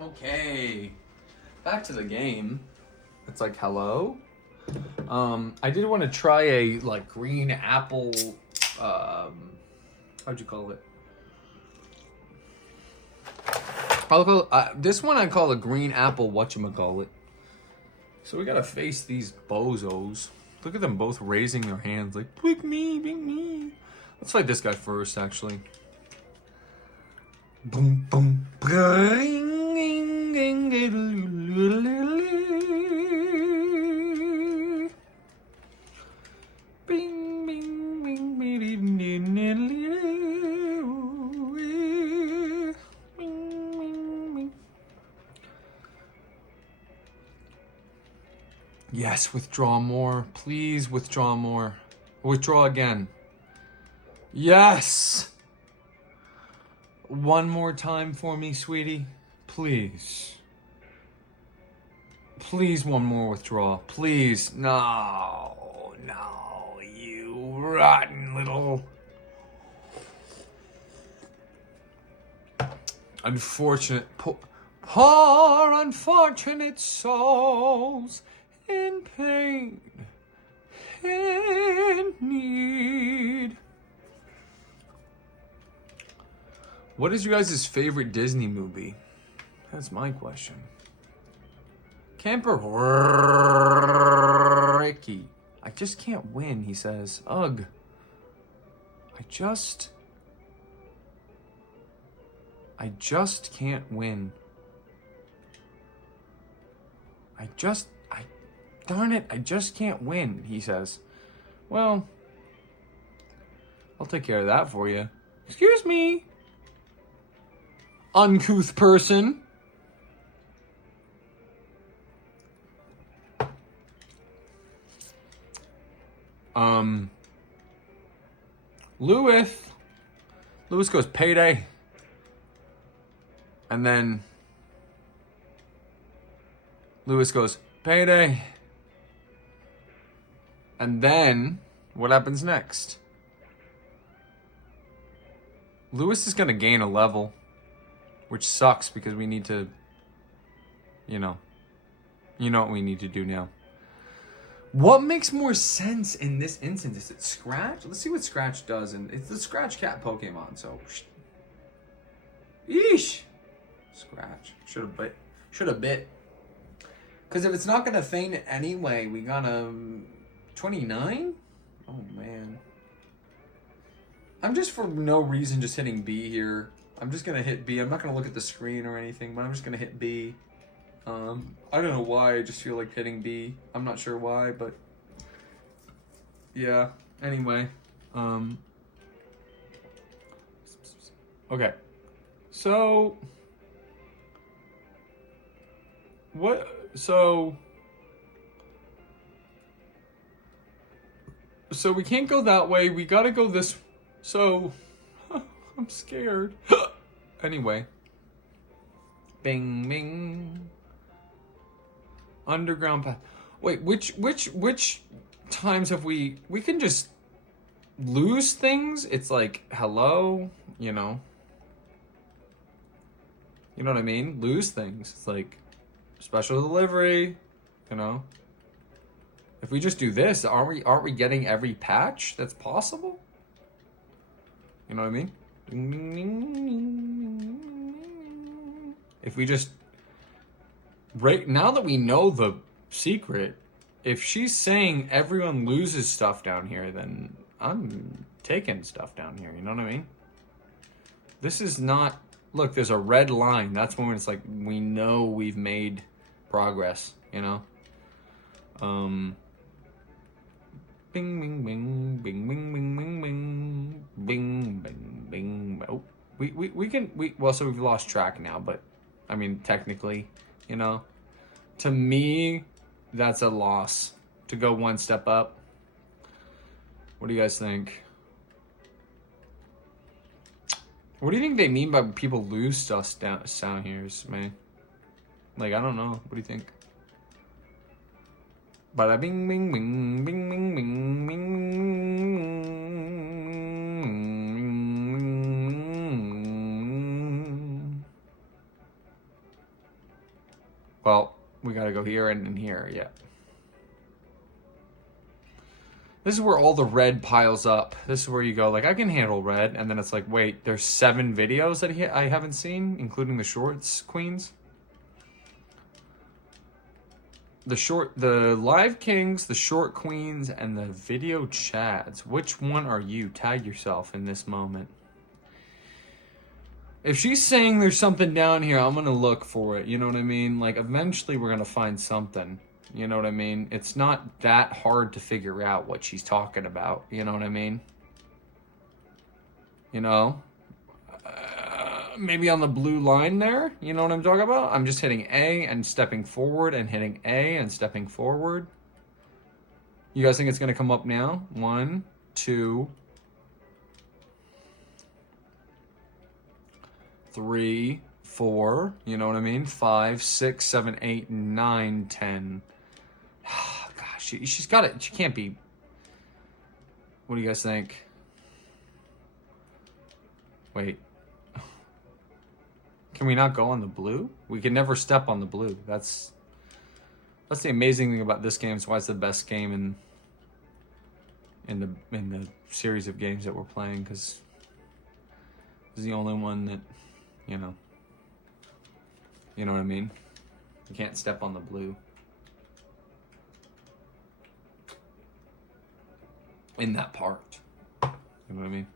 Okay. Back to the game. It's like, hello? I did want to try a, like, green apple, how'd you call it? This one I call a green apple whatchamacallit. So we gotta face these bozos. Look at them both raising their hands like, pick me, pick me. Let's fight this guy first, actually. Boom, boom. Yes, withdraw more. Please withdraw more. Withdraw again. Yes! One more time for me, sweetie. Please. Please, one more withdrawal. Please. No. No, you rotten little... Unfortunate... Poor unfortunate souls in pain and need. What is your guys' favorite Disney movie? That's my question. Camper Ricky. I just can't win, he says. Ugh. I just can't win. Darn it, I just can't win, he says. Well, I'll take care of that for you. Excuse me. Uncouth person. Lewis goes payday. And then Lewis goes payday. And then what happens next? Lewis is going to gain a level, which sucks because we need to, you know what we need to do now. What makes more sense in this instance? Is it Scratch? Let's see what Scratch does. And it's the Scratch Cat Pokemon, so. Yeesh. Scratch. Should have bit. Because if it's not going to feint anyway, we got a 29? Oh, man. I'm just for no reason just hitting B here. I'm just going to hit B. I'm not going to look at the screen or anything, but I'm just going to hit B. I don't know why, I just feel like hitting B. I'm not sure why, but yeah, anyway. Okay. So we can't go that way. We got to go this. So I'm scared. Anyway. Bing bing. Underground path. Wait, which times have we can just lose things? It's like, hello, you know what I mean? Lose things. It's like special delivery, you know. If we just do this, aren't we getting every patch that's possible? You know what I mean? If we just right now that we know the secret, if she's saying everyone loses stuff down here, then I'm taking stuff down here. You know what I mean? This is not. Look, there's a red line. That's when it's like we know we've made progress. You know. Bing bing bing bing bing bing bing bing bing bing bing. Oh, well, so we've lost track now, but I mean technically. You know, to me, that's a loss to go one step up. What do you guys think? What do you think they mean by people lose stuff down here, man? Like, I don't know. What do you think? Bada bing bing bing bing bing bing bing. Well, we gotta go here and here, yeah. This is where all the red piles up. This is where you go, like, I can handle red. And then it's like, wait, there's 7 videos that I haven't seen, including the shorts queens. The live kings, the short queens, and the video chads. Which one are you? Tag yourself in this moment. If she's saying there's something down here, I'm gonna look for it. You know what I mean? Like, eventually we're gonna find something. You know what I mean? It's not that hard to figure out what she's talking about. You know what I mean? You know? Maybe on the blue line there. You know what I'm talking about? I'm just hitting A and stepping forward and hitting A and stepping forward. You guys think it's going to come up now? 1, 2, 3, 4. You know what I mean? 5, 6, 7, 8, 9, 10. Gosh, she's got it. She can't be. What do you guys think? Wait. Can we not go on the blue? We can never step on the blue. That's the amazing thing about this game. It's why it's the best game in the series of games that we're playing, because it's the only one that, you know what I mean? You can't step on the blue. In that part. You know what I mean?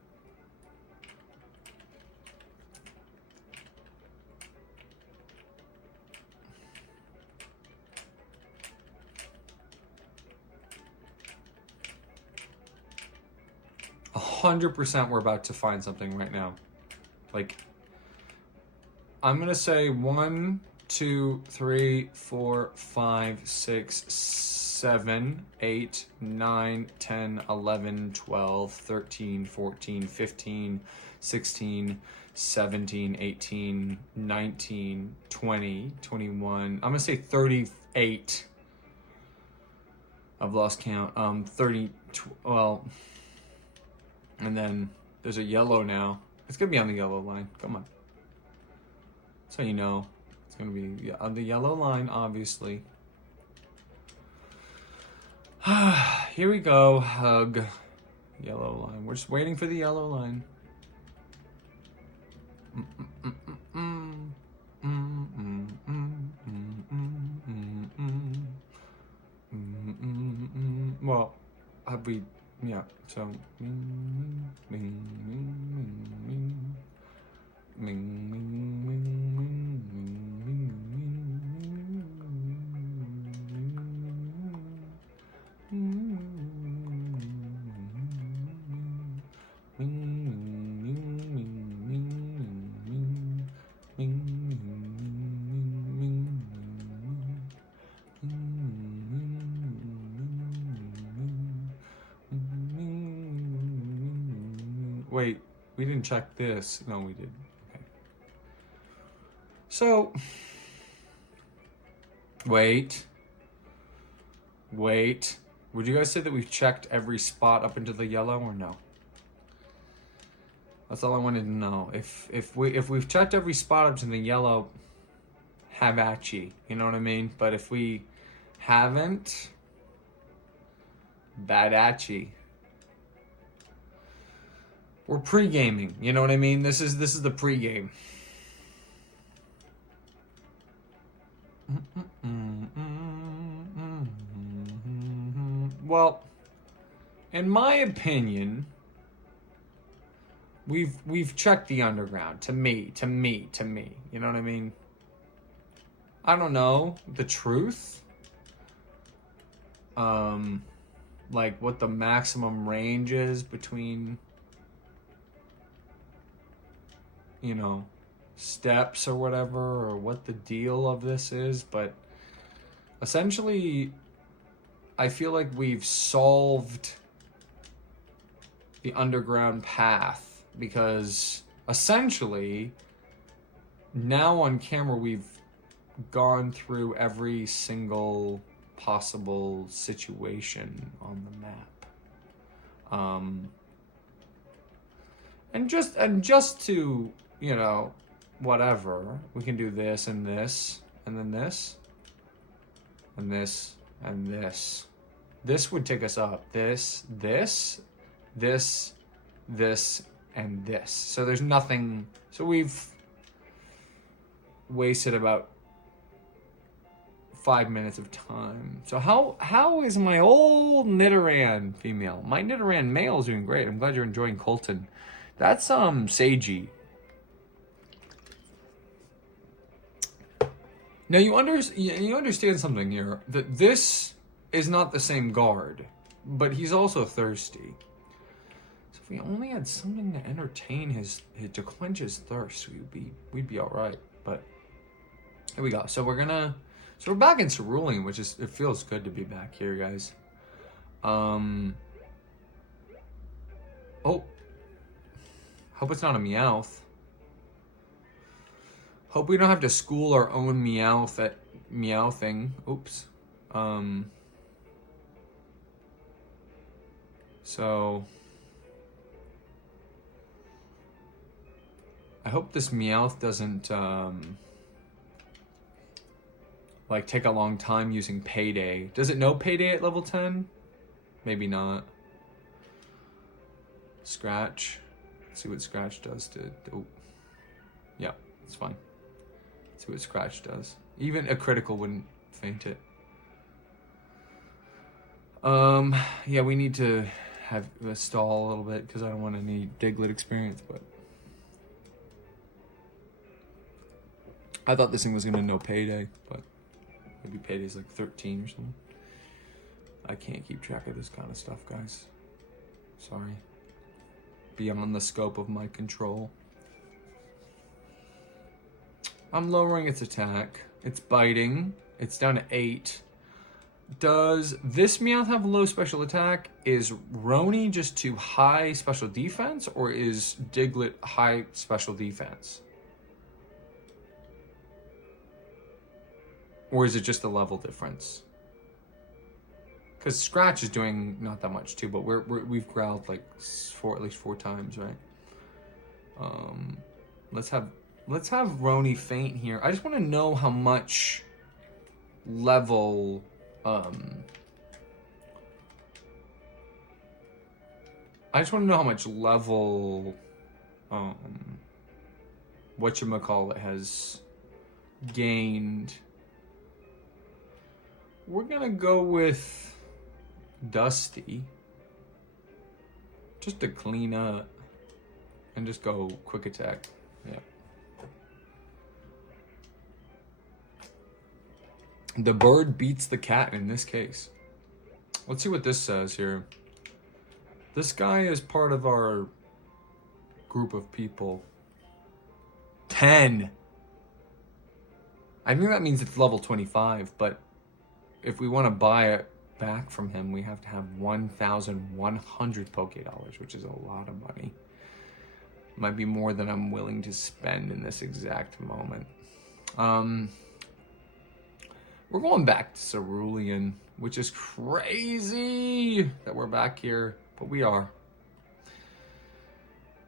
A 100% we're about to find something right now. Like, I'm gonna say 1, 2, 3, 4, 5, 6, 7, 8, 9, 10, 11, 12, 13, 14, 15, 16, 17, 18, 19, 20, 21. I'm gonna say 38. I've lost count. 30, well, and then there's a yellow now. It's gonna be on the yellow line. Come on. So you know, it's gonna be on the yellow line, obviously. Here we go. Hug. Yellow line. We're just waiting for the yellow line. Well, have we? Yeah. So. Wait, we didn't check this. No, we did. Okay. So, wait. Would you guys say that we've checked every spot up into the yellow or no? That's all I wanted to know. If we've checked every spot up to the yellow, have at ye. You know what I mean? But if we haven't, bad at ye. We're pre-gaming, you know what I mean? This is the pre-game. Well, in my opinion, we've checked the underground. To me. You know what I mean? I don't know the truth. Like what the maximum range is between, you know, steps or whatever, or what the deal of this is, but essentially I feel like we've solved the underground path, because essentially now on camera we've gone through every single possible situation on the map. And just to, you know, whatever, we can do this and this and then this. and this, and this. This would take us up. This, and this. So there's nothing. So we've wasted about 5 minutes of time. So how is my old Nidoran female? My Nidoran male is doing great. I'm glad you're enjoying Colton. That's Seiji. Now you understand something here, that this is not the same guard, but he's also thirsty. So if we only had something to entertain his to quench his thirst, we'd be all right. But here we go. So we're back in Cerulean, which is, it feels good to be back here, guys. Oh, hope it's not a Meowth. Hope we don't have to school our own Meowth at Meowthing. Oops. So I hope this Meowth doesn't like take a long time using Payday. Does it know Payday at level 10? Maybe not. Scratch. Let's see what Scratch does to. Oh, yeah, it's fine. Let's see what Scratch does. Even a critical wouldn't faint it. Yeah, we need to have a stall a little bit because I don't want any Diglett experience, but I thought this thing was gonna know Payday, but maybe Payday's like 13 or something. I can't keep track of this kind of stuff, guys. Sorry. Beyond the scope of my control. I'm lowering its attack. It's biting. It's down to 8. Does this Meowth have low special attack? Is Rony just too high special defense, or is Diglett high special defense? Or is it just a level difference? Because Scratch is doing not that much too, but we've growled like at least 4 times, right? Let's have Rony faint here. I just want to know how much level I just want to know how much level whatchamacallit has gained. We're gonna go with Dusty just to clean up and just go quick attack. Yeah. The bird beats the cat in this case. Let's see what this says here. This guy is part of our group of people. 10. I think that means it's level 25, but if we want to buy it back from him, we have to have 1,100 Poké-Dollars, which is a lot of money. Might be more than I'm willing to spend in this exact moment. We're going back to Cerulean, which is crazy that we're back here, but we are.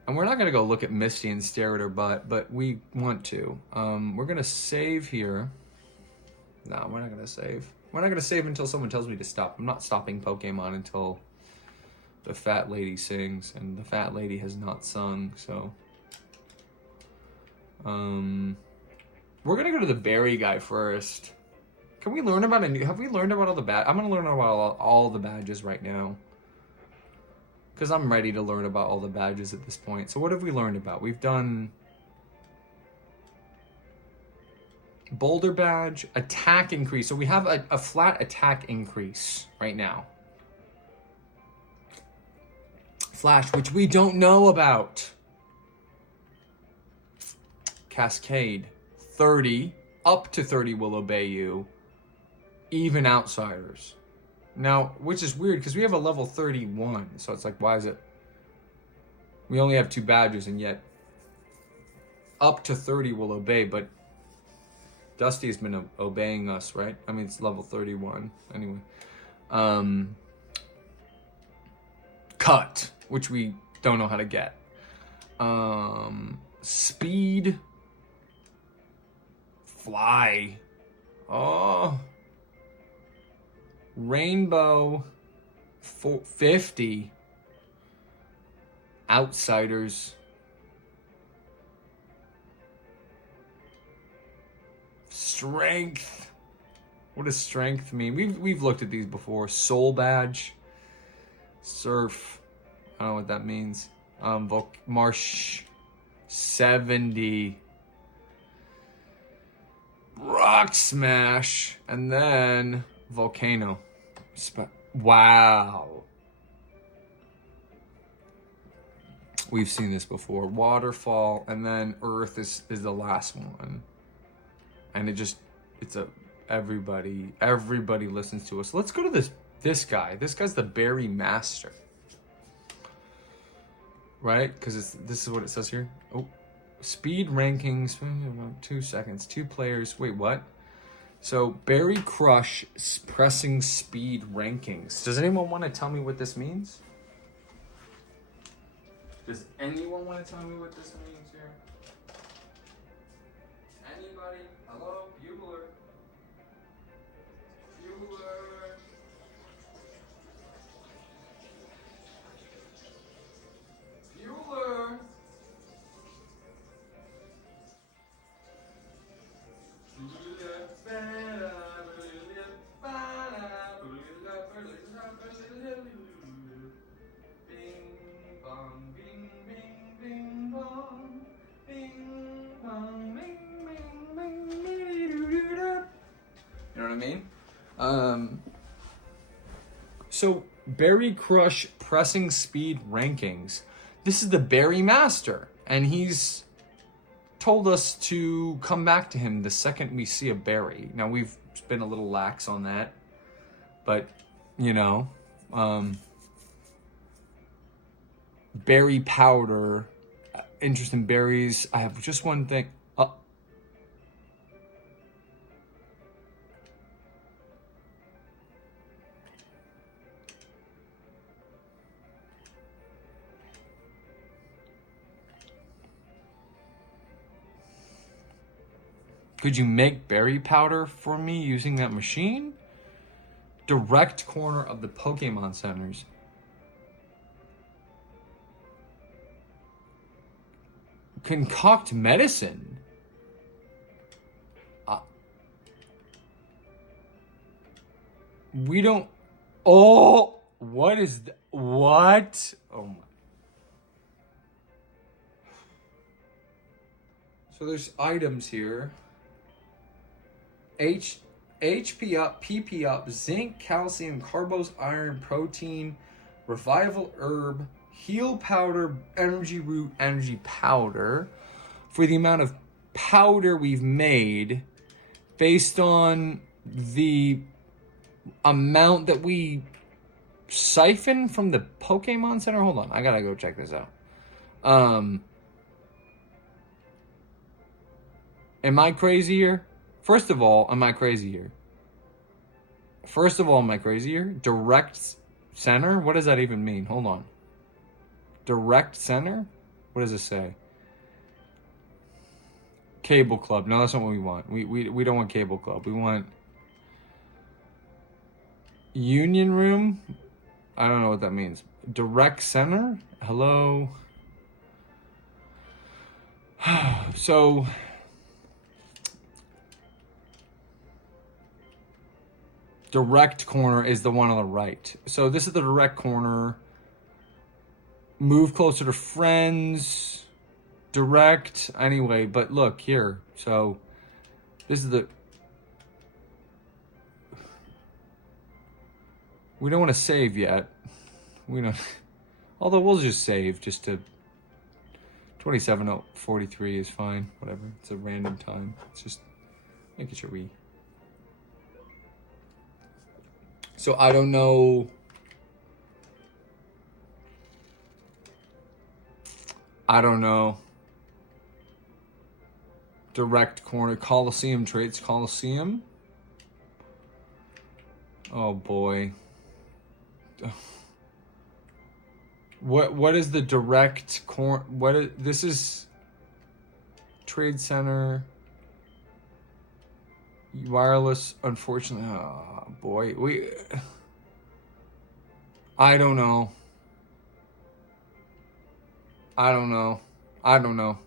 And we're not going to go look at Misty and stare at her butt, but we want to. We're going to save here. No, we're not going to save. We're not going to save until someone tells me to stop. I'm not stopping Pokemon until the fat lady sings, and the fat lady has not sung, so. We're going to go to the berry guy first. Can we learn about have we learned about all the badges? I'm going to learn about all the badges right now. Because I'm ready to learn about all the badges at this point. So what have we learned about? We've done Boulder badge, attack increase. So we have a flat attack increase right now. Flash, which we don't know about. Cascade, 30, up to 30 will obey you. Even outsiders. Now, which is weird because we have a level 31, so it's like, why is it? We only have 2 badges, and yet up to 30 will obey, but Dusty has been obeying us, right? I mean, it's level 31, anyway. Cut, which we don't know how to get. Speed. Fly. Oh. Rainbow 50. Outsiders. Strength. What does strength mean? We've looked at these before. Soul badge. Surf. I don't know what that means. Marsh 70. Rock smash. And then volcano. Wow. We've seen this before. Waterfall, and then Earth is the last one. And everybody listens to us. Let's go to this guy. This guy's the Berry Master. Right? Because this is what it says here. Oh, speed rankings, 2 seconds. 2 players. Wait, what? So Berry Crush pressing speed rankings. Does anyone want to tell me what this means? Does anyone want to tell me what this means here? Anybody? Hello? Bueller? Bueller? Bueller? You know what I mean? So Berry Crush pressing speed rankings. This is the Berry Master, and he's told us to come back to him the second we see a berry. Now we've been a little lax on that, but you know, berry powder, interest in berries. I have just one thing. Could you make berry powder for me using that machine? Direct corner of the Pokemon centers. Concoct medicine. We don't. Oh, what is what? Oh my. So there's items here. HP up, PP up, zinc, calcium, carbos, iron, protein, revival herb, heal powder, energy root, energy powder. For the amount of powder we've made based on the amount that we siphon from the Pokemon Center. Hold on, I gotta go check this out. Am I crazy here? First of all, am I crazy here? Direct center? What does that even mean? Hold on. Direct center? What does it say? Cable club. No, that's not what we want. We don't want cable club. We want union room. I don't know what that means. Direct center? Hello? So direct corner is the one on the right. So this is the direct corner. Move closer to friends. Direct. Anyway, but look here. So this is the... We don't want to save yet. We don't... Although we'll just save just to... 27:43 is fine. Whatever. It's a random time. It's just making sure we... So I don't know. Direct corner. Coliseum traits. Coliseum. Oh boy. What is the direct corner? This is Trade Center. Wireless, unfortunately. Oh, boy. I don't know. I don't know. I don't know.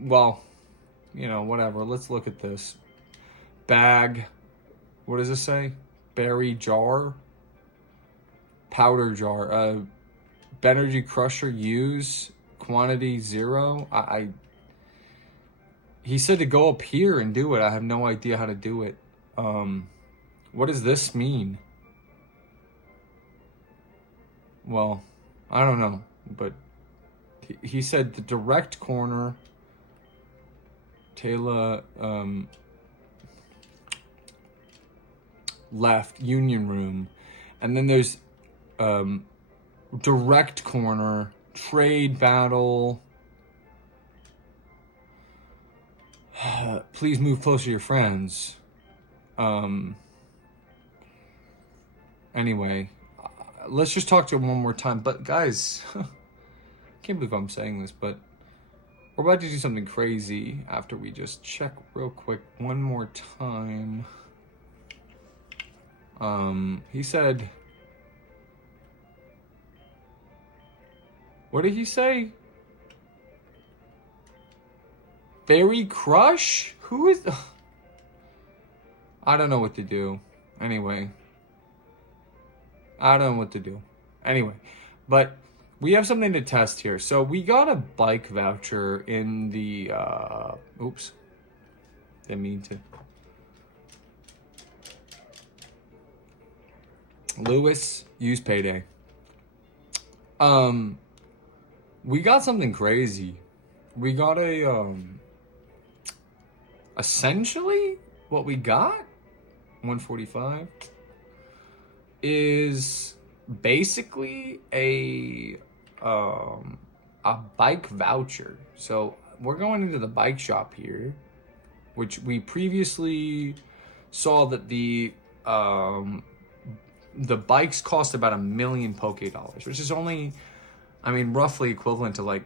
Well, whatever. Let's look at this. Bag. What does it say? Berry jar. Powder jar. Benergy crusher use. Quantity 0. He said to go up here and do it. I have no idea how to do it. What does this mean? Well, I don't know, but he said the direct corner, Taylor, left, union room. And then there's direct corner, trade battle. Please move closer to your friends. Anyway, let's just talk to him one more time. But guys, can't believe I'm saying this, but we're about to do something crazy after we just check real quick one more time. He said, what did he say? Berry Crush? Who is... I don't know what to do. Anyway. I don't know what to do. Anyway. But we have something to test here. So we got a bike voucher in the... oops. Didn't mean to. Lewis, use payday. We got something crazy. We got essentially what we got, 145, is basically a bike voucher. So we're going into the bike shop here, which we previously saw that the bikes cost about $1 million Poké dollars, which is only, I mean, roughly equivalent to like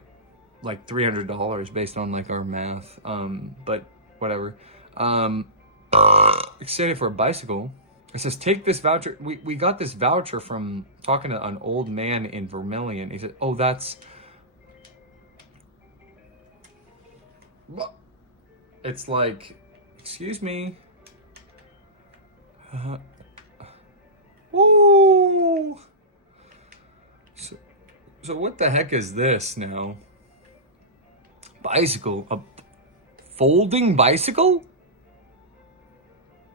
$300 based on like our math. But whatever. Excited for a bicycle. It says, take this voucher. We got this voucher from talking to an old man in Vermilion. He said, oh, that's... It's like, excuse me. Woo! So what the heck is this now? Bicycle. A folding bicycle?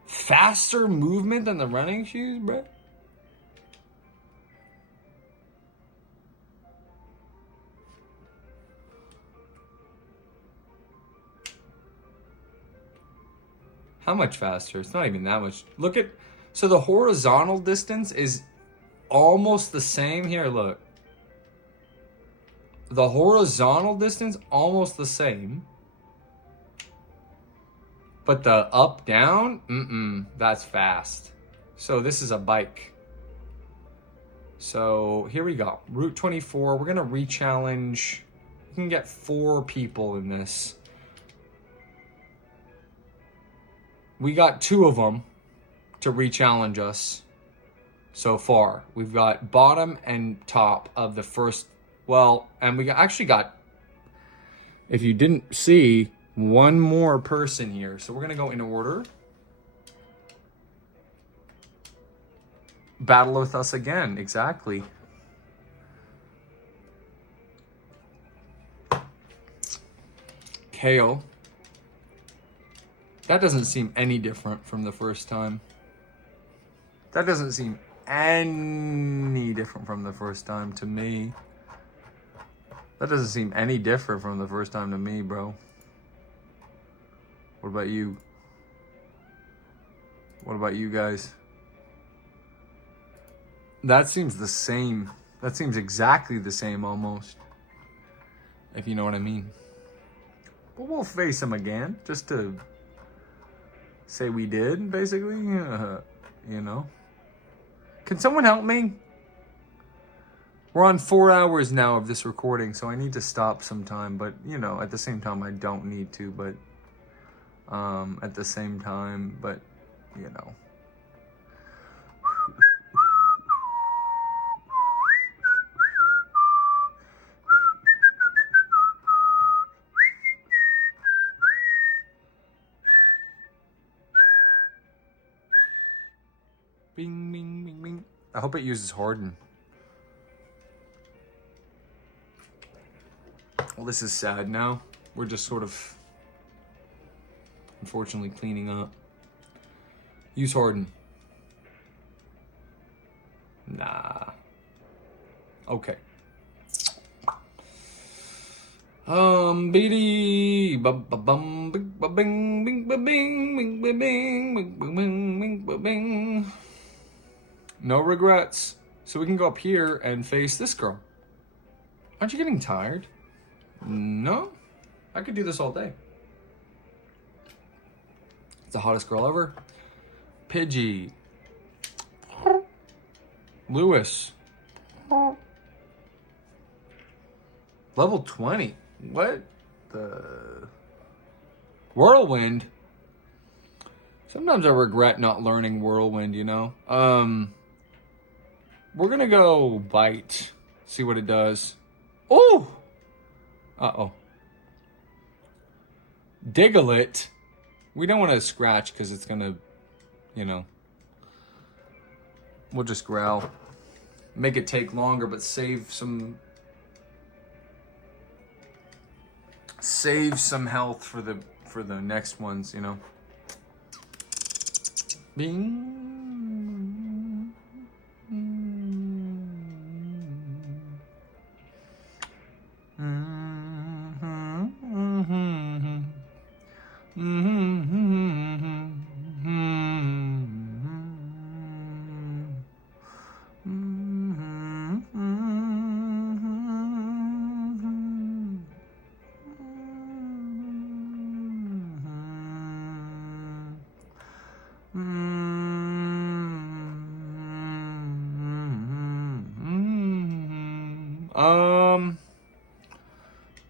Faster movement than the running shoes, bro? How much faster? It's not even that much. Look at... So the horizontal distance is almost the same. Here, look. The horizontal distance, almost the same. But the up, down, that's fast. So this is a bike. So here we go. Route 24, we're gonna re-challenge. We can get 4 people in this. We got 2 of them to re-challenge us so far. We've got bottom and top of the first, well, and we actually got, if you didn't see, 1 more person here. So we're gonna go in order. Battle with us again, exactly. KO. That doesn't seem any different from the first time. That doesn't seem any different from the first time to me. That doesn't seem any different from the first time to me, bro. What about you? What about you guys? That seems the same. That seems exactly the same almost. If you know what I mean. But we'll face him again, just to say we did, basically. You know. Can someone help me? We're on 4 hours now of this recording, so I need to stop sometime. But, you know, at the same time, I don't need to. But at the same time, but you know. Bing, bing, bing, bing. I hope it uses Harden. Well, this is sad now. We're just sort of, unfortunately, cleaning up. Use Harden. Nah. Okay. BD. Bum, bing, bing, bing, bing, bing, bing, bing, bing, bing, bing, bing. No regrets. So we can go up here and face this girl. Aren't you getting tired? No? I could do this all day. It's the hottest girl ever. Pidgey. Lewis. Level 20. What the? Whirlwind? Sometimes I regret not learning Whirlwind, you know? We're gonna go Bite. See what it does. Oh! Uh-oh. Diglett. We don't want to scratch because it's gonna, you know. We'll just growl. Make it take longer, but save some health for the next ones, you know. Bing.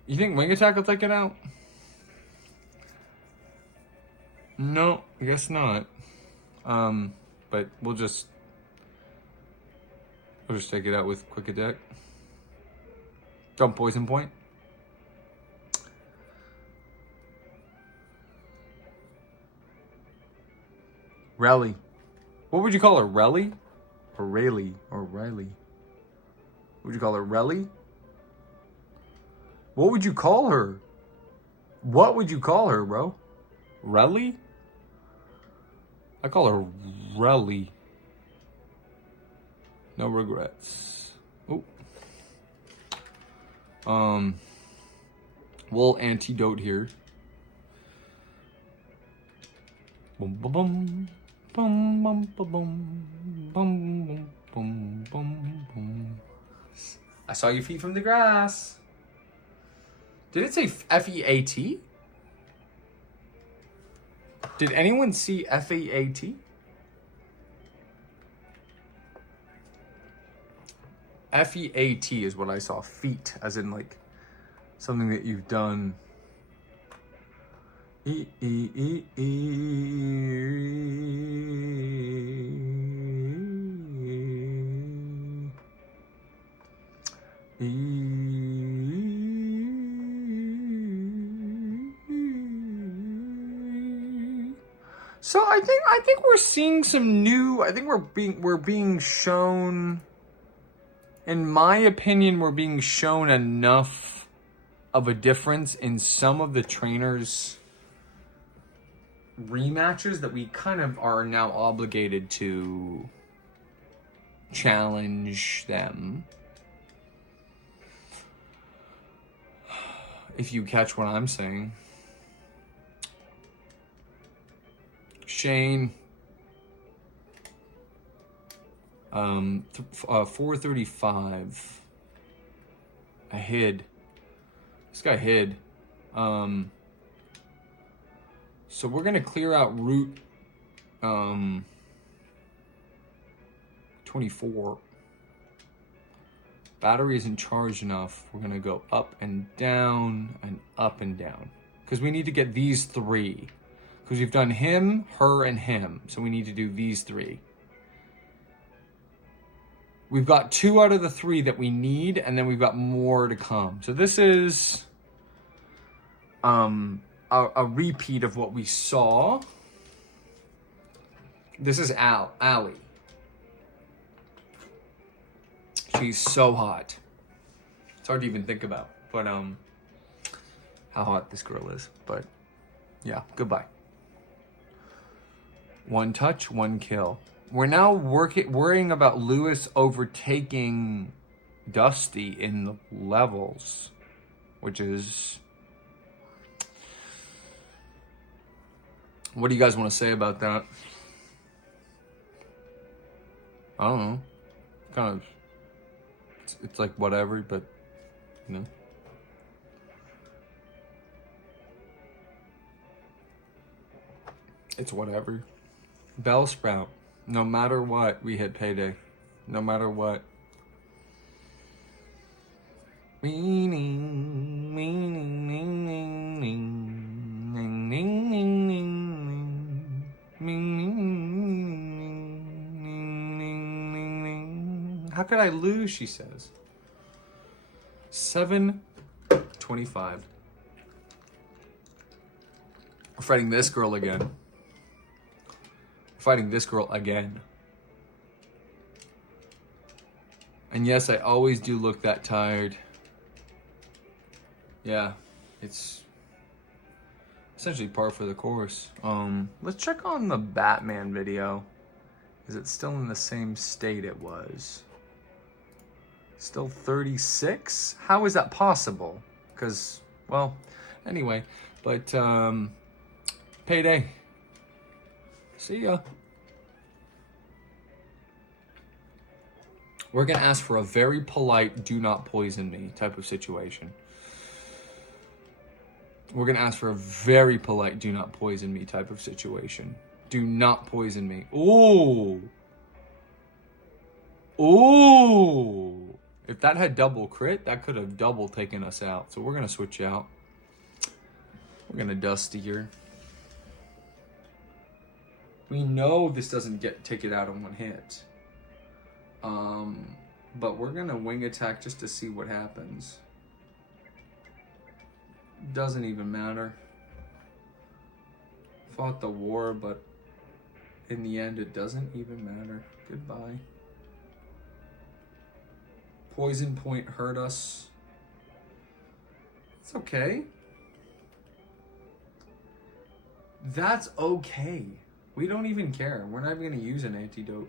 You think Wing Attack will take it out? No, I guess not. But we'll just take it out with Quick Attack. Don't Poison Point. Rally. What would you call her? Relly? Or Rayleigh? Or Riley? What would you call her? Relly? What would you call her? What would you call her, bro? Relly? I call her Relly. No regrets. Oh. We'll antidote here. Boom, boom, boom. Bum, bum, bum, bum, bum, bum, bum, bum. I saw your feet from the grass. Did it say F-E-A-T? Did anyone see F-E-A-T? F-E-A-T is what I saw. Feet, as in like something that you've done. So I think we're seeing some new. I think we're being shown. In my opinion, we're being shown enough of a difference in some of the trainers' rematches that we kind of are now obligated to challenge them. If you catch what I'm saying. Shane. 435. I hid. This guy hid. So we're gonna clear out route 24. Battery isn't charged enough. We're gonna go up and down and up and down. Because we need to get these three. Because we've done him, her, and him. So we need to do these 3. We've got 2 out of the 3 that we need, and then we've got more to come. So this is a repeat of what we saw. This is Allie. She's so hot. It's hard to even think about, but how hot this girl is. But yeah, goodbye. 1 touch, 1 kill. We're now worrying about Lewis overtaking Dusty in the levels, which is... What do you guys want to say about that? I don't know. Kind of... It's like whatever, but, you know. It's whatever. Bellsprout. No matter what, we hit payday. No matter what. How could I lose, she says. 7:25. We're fighting this girl again. Fighting this girl again. And yes, I always do look that tired. Yeah, it's essentially par for the course. Let's check on the Batman video. Is it still in the same state it was? Still 36? How is that possible? Because, well, anyway, but payday. See ya. We're going to ask for a very polite, do not poison me type of situation. We're going to ask for a very polite, do not poison me type of situation. Do not poison me. Ooh. Ooh. If that had double crit, that could have double taken us out. So we're going to switch out. We're going to Dusty here. We know this doesn't take it out in 1 hit. But we're gonna wing attack just to see what happens. Doesn't even matter. Fought the war, but in the end it doesn't even matter. Goodbye. Poison point hurt us. It's okay. That's okay. We don't even care. We're not even gonna use an antidote.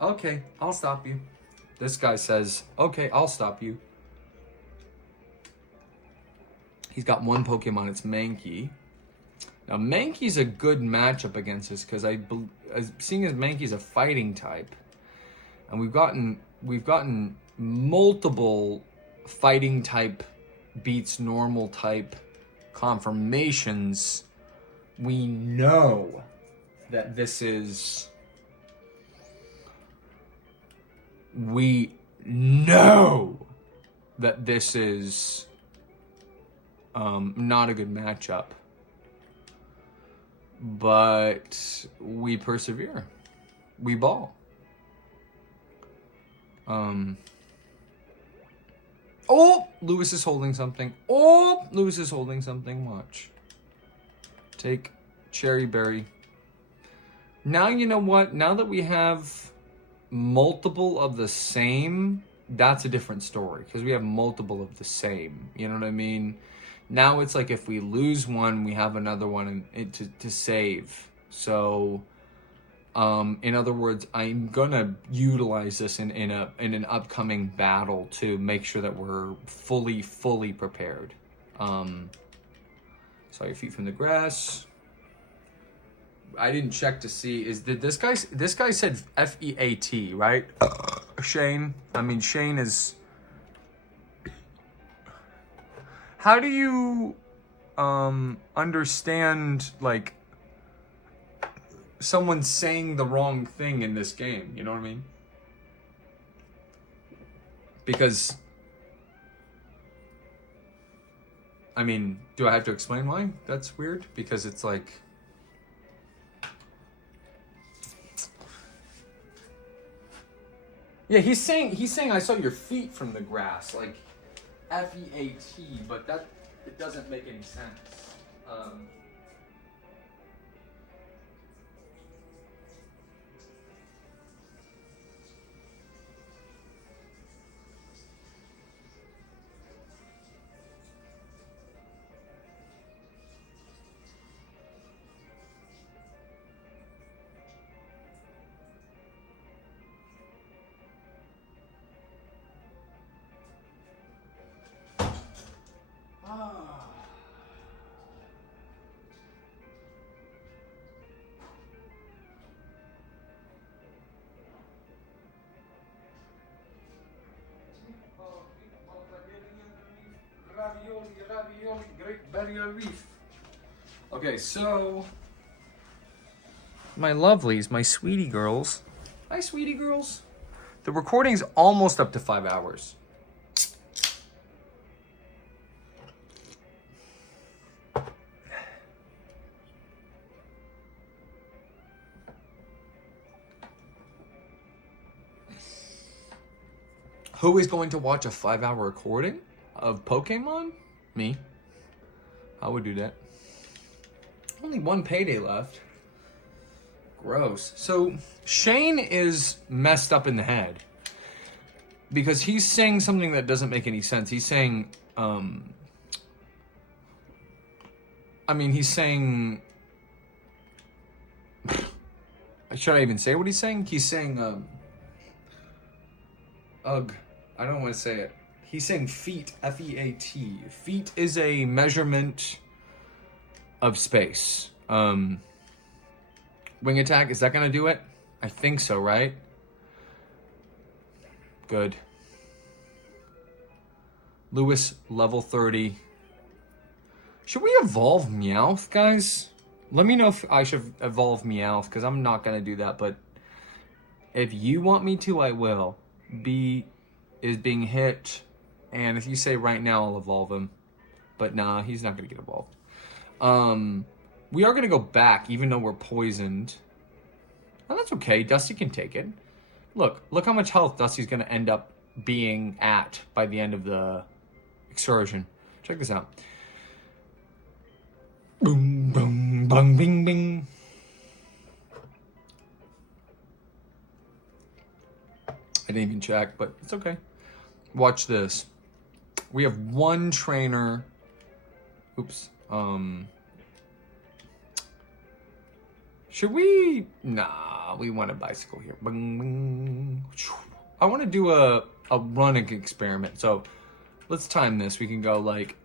Okay, I'll stop you. This guy says, okay, I'll stop you. He's got 1 Pokemon, it's Mankey. Now, Mankey's a good matchup against us because seeing as Mankey's a fighting type, and we've gotten multiple fighting type beats normal type confirmations, we know that this is... We know that this is not a good matchup. But we persevere. We ball. Oh, Lewis is holding something. Oh, Lewis is holding something. Watch. Take Cherry Berry. Now you know what? Now that we have multiple of the same, that's a different story. Because we have multiple of the same. You know what I mean? Now it's like if we lose one, we have another one to save. So, in other words, I'm gonna utilize this in an upcoming battle to make sure that we're fully prepared. Sorry, feet from the grass. I didn't check to see. This guy said FEAT, right? Shane. I mean, Shane is. How do you understand like someone saying the wrong thing in this game? You know what I mean? Because I mean, do I have to explain why? That's weird because it's like. Yeah, he's saying I saw your feet from the grass, like FEAT, but that it doesn't make any sense. Ravioli, Great Barrier Reef. Okay, so my lovelies, my sweetie girls. Hi, sweetie girls. The recording's almost up to 5 hours. Who is going to watch a 5-hour recording of Pokemon? Me. I would do that. Only one payday left. Gross. So Shane is messed up in the head because he's saying something that doesn't make any sense. He's saying, he's saying, should I even say what he's saying? He's saying, I don't want to say it. He's saying feet, F-E-A-T. Feet is a measurement of space. Wing attack, is that going to do it? I think so, right? Good. Lewis, level 30. Should we evolve Meowth, guys? Let me know if I should evolve Meowth, because I'm not going to do that, but if you want me to, I will. B is being hit, and if you say right now, I'll evolve him. But nah, he's not going to get evolved. We are going to go back, even though we're poisoned. Oh, that's okay. Dusty can take it. Look how much health Dusty's going to end up being at by the end of the excursion. Check this out. Boom, boom, bang, bing, bing. I didn't even check, but it's okay. Watch this. We have one trainer. Oops. Should we? Nah, we want a bicycle here. Bing, bing. I want to do a running experiment. So let's time this. We can go like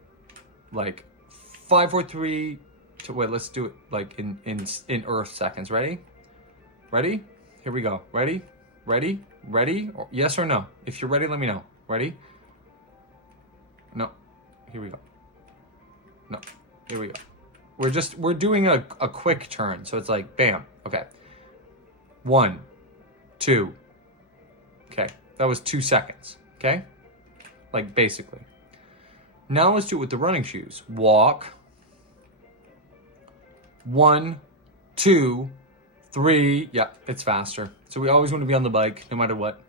5, 4, 3. Wait, let's do it like in Earth seconds. Ready? Ready? Here we go. Ready? Ready? Ready? Or, yes or no? If you're ready, let me know. Ready? No. Here we go. No. Here we go. We're doing a quick turn. So it's like, bam. Okay. 1, 2. Okay. That was 2 seconds. Okay? Like, basically. Now let's do it with the running shoes. Walk. 1, 2, 3. Yeah, it's faster. So we always want to be on the bike, no matter what.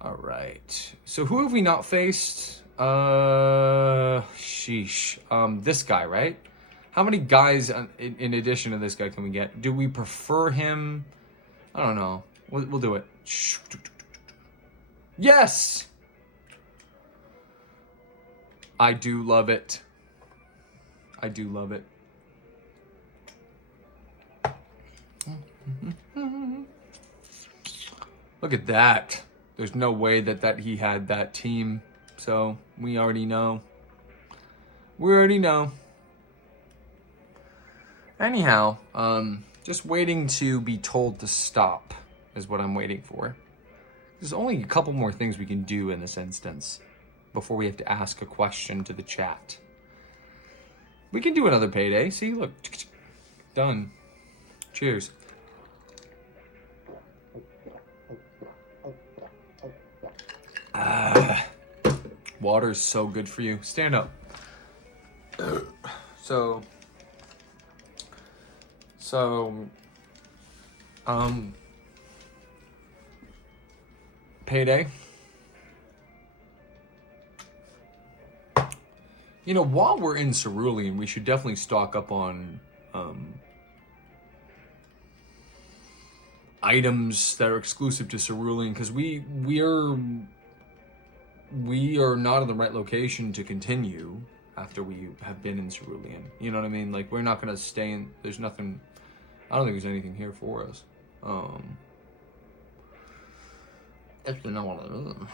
All right. So who have we not faced? Sheesh. This guy, right? How many guys in addition to this guy can we get? Do we prefer him? I don't know. We'll do it. Yes! I do love it. I do love it. Look at that. There's no way that he had that team. So we already know. We already know. Anyhow, just waiting to be told to stop is what I'm waiting for. There's only a couple more things we can do in this instance before we have to ask a question to the chat. We can do another payday. See, look. Done. Cheers. Water is so good for you. Stand up. Payday. You know, while we're in Cerulean, we should definitely stock up on items that are exclusive to Cerulean, because we are not in the right location to continue after we have been in Cerulean. You know what I mean? Like, we're not gonna stay in. There's nothing. I don't think there's anything here for us. Actually, not one of them.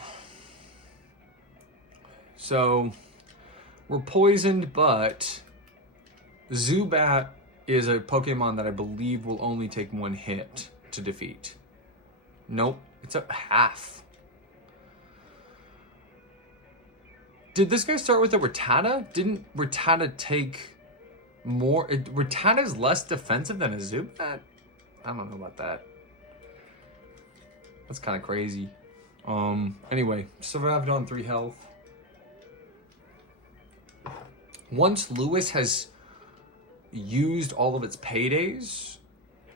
So we're poisoned, but Zubat is a Pokemon that I believe will only take one hit to defeat. Nope, it's a half. Did this guy start with a Rattata? Didn't Rattata take more? Rattata's less defensive than a Zubat? I don't know about that. That's kind of crazy. Anyway, survived on 3 health. Once Lewis has used all of its paydays,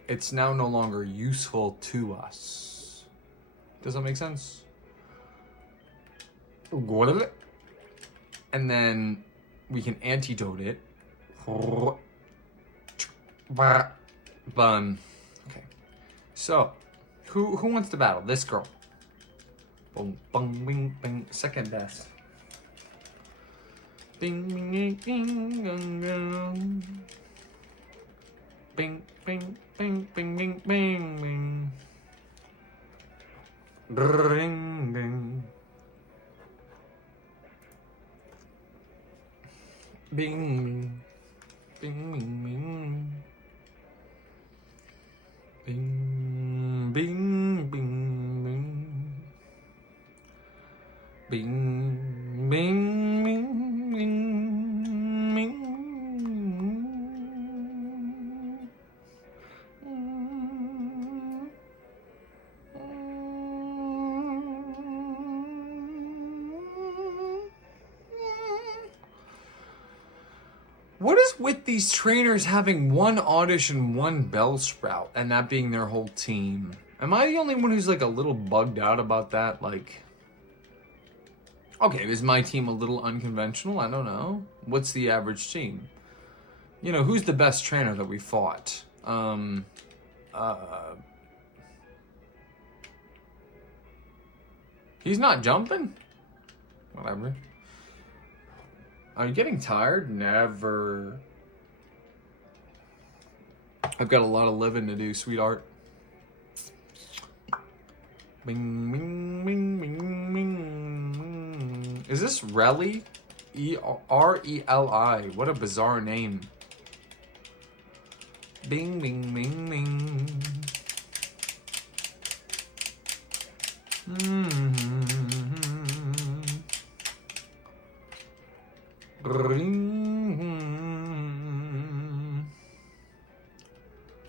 it's now no longer useful to us. Does that make sense? And then we can antidote it. Okay. So, who wants to battle? This girl. Boom, bung, bing, bing. Second best. Bing, bing, bing, bing, bing. Bing, bing, bing, bing, bing, bing, bing. Ring, bing. Bing, bing, bing, bing, bing, bing, bing, bing, bing, bing, bing, bing, bing. What is with these trainers having one Oddish and one Bellsprout, and that being their whole team? Am I the only one who's like a little bugged out about that? Like, okay, is my team a little unconventional? I don't know. What's the average team? You know, who's the best trainer that we fought? He's not jumping? Whatever. Are you getting tired? Never. I've got a lot of living to do, sweetheart. Bing, bing, bing, bing, bing. Is this Reli? E-R-E-L-I. What a bizarre name. Bing, bing, bing, bing.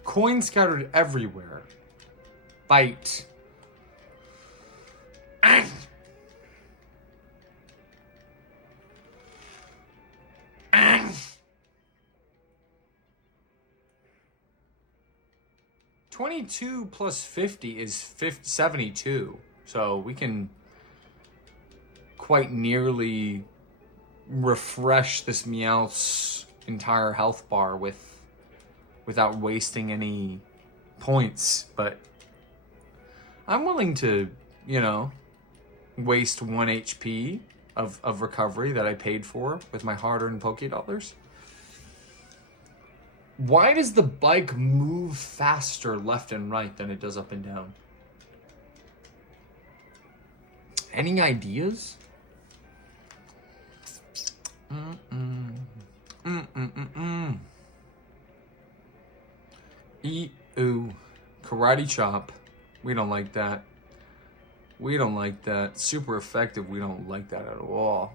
Coins scattered everywhere. Bite. 22 plus 50 is 72. So we can quite nearly refresh this Meowth's entire health bar without wasting any points. But I'm willing to, you know, waste 1 HP of recovery that I paid for with my hard-earned Poké Dollars. Why does the bike move faster left and right than it does up and down? Any ideas? Ooh. Karate chop. We don't like that. We don't like that. Super effective. We don't like that at all.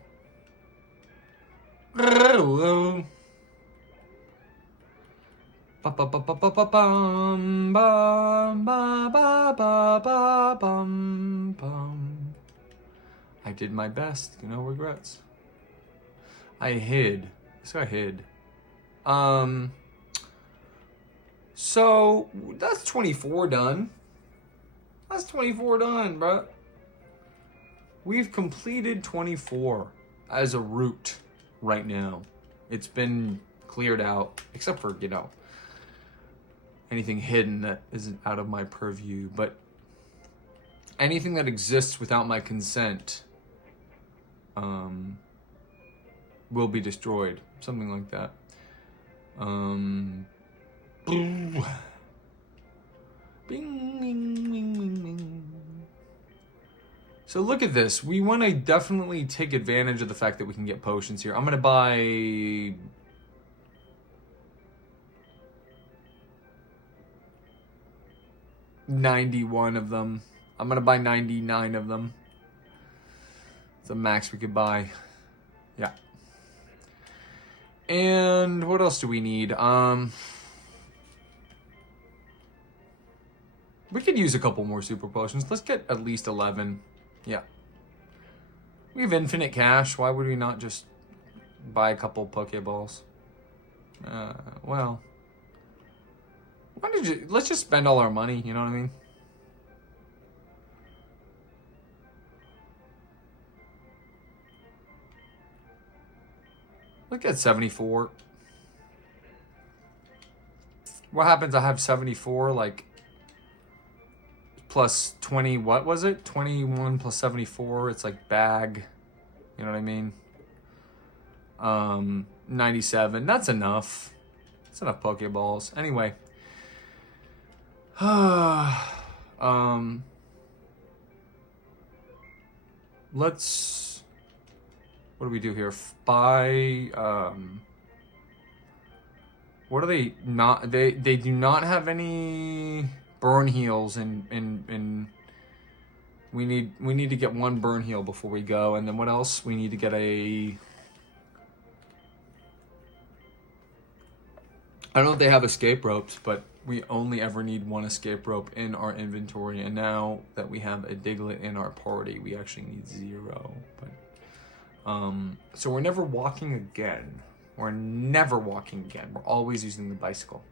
I did my best. No regrets. I hid. This guy hid. So that's 24 done. That's 24 done, bro. We've completed 24 as a route right now. It's been cleared out, except for, you know, anything hidden that isn't out of my purview. But anything that exists without my consent will be destroyed. Something like that. Bing, bing, bing, bing, bing. So look at this. We want to definitely take advantage of the fact that we can get potions here. I'm going to buy 91 of them. I'm going to buy 99 of them. It's the max we could buy. Yeah. And what else do we need? We could use a couple more super potions. Let's get at least 11. Yeah. We have infinite cash. Why would we not just buy a couple Pokeballs? Well. Let's just spend all our money, you know what I mean? Look at 74. What happens? I have 74, like, plus 20, what was it? 21 plus 74, it's like bag. You know what I mean? 97, that's enough. That's enough Pokeballs. Anyway. Let's, what do we do here? Buy, what are they not, they do not have any burn heals and we need to get one burn heal before we go. And then what else? We need to get a, I don't know if they have escape ropes, but we only ever need one escape rope in our inventory. And now that we have a Diglett in our party, we actually need 0. But so we're never walking again. We're never walking again. We're always using the bicycle.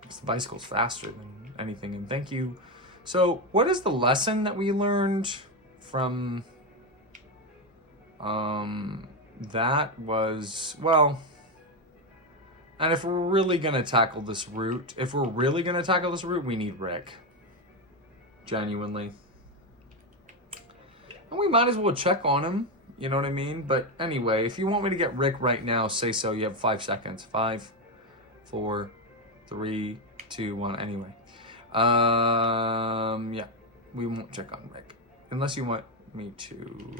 Because the bicycle's faster than anything. And thank you. So what is the lesson that we learned from that was, well, and if we're really going to tackle this route, we need Rick. Genuinely. And we might as well check on him. You know what I mean? But anyway, if you want me to get Rick right now, say so. You have 5 seconds. 5, 4, 3, 2, 1. Anyway. Yeah. We won't check on Rick. Unless you want me to.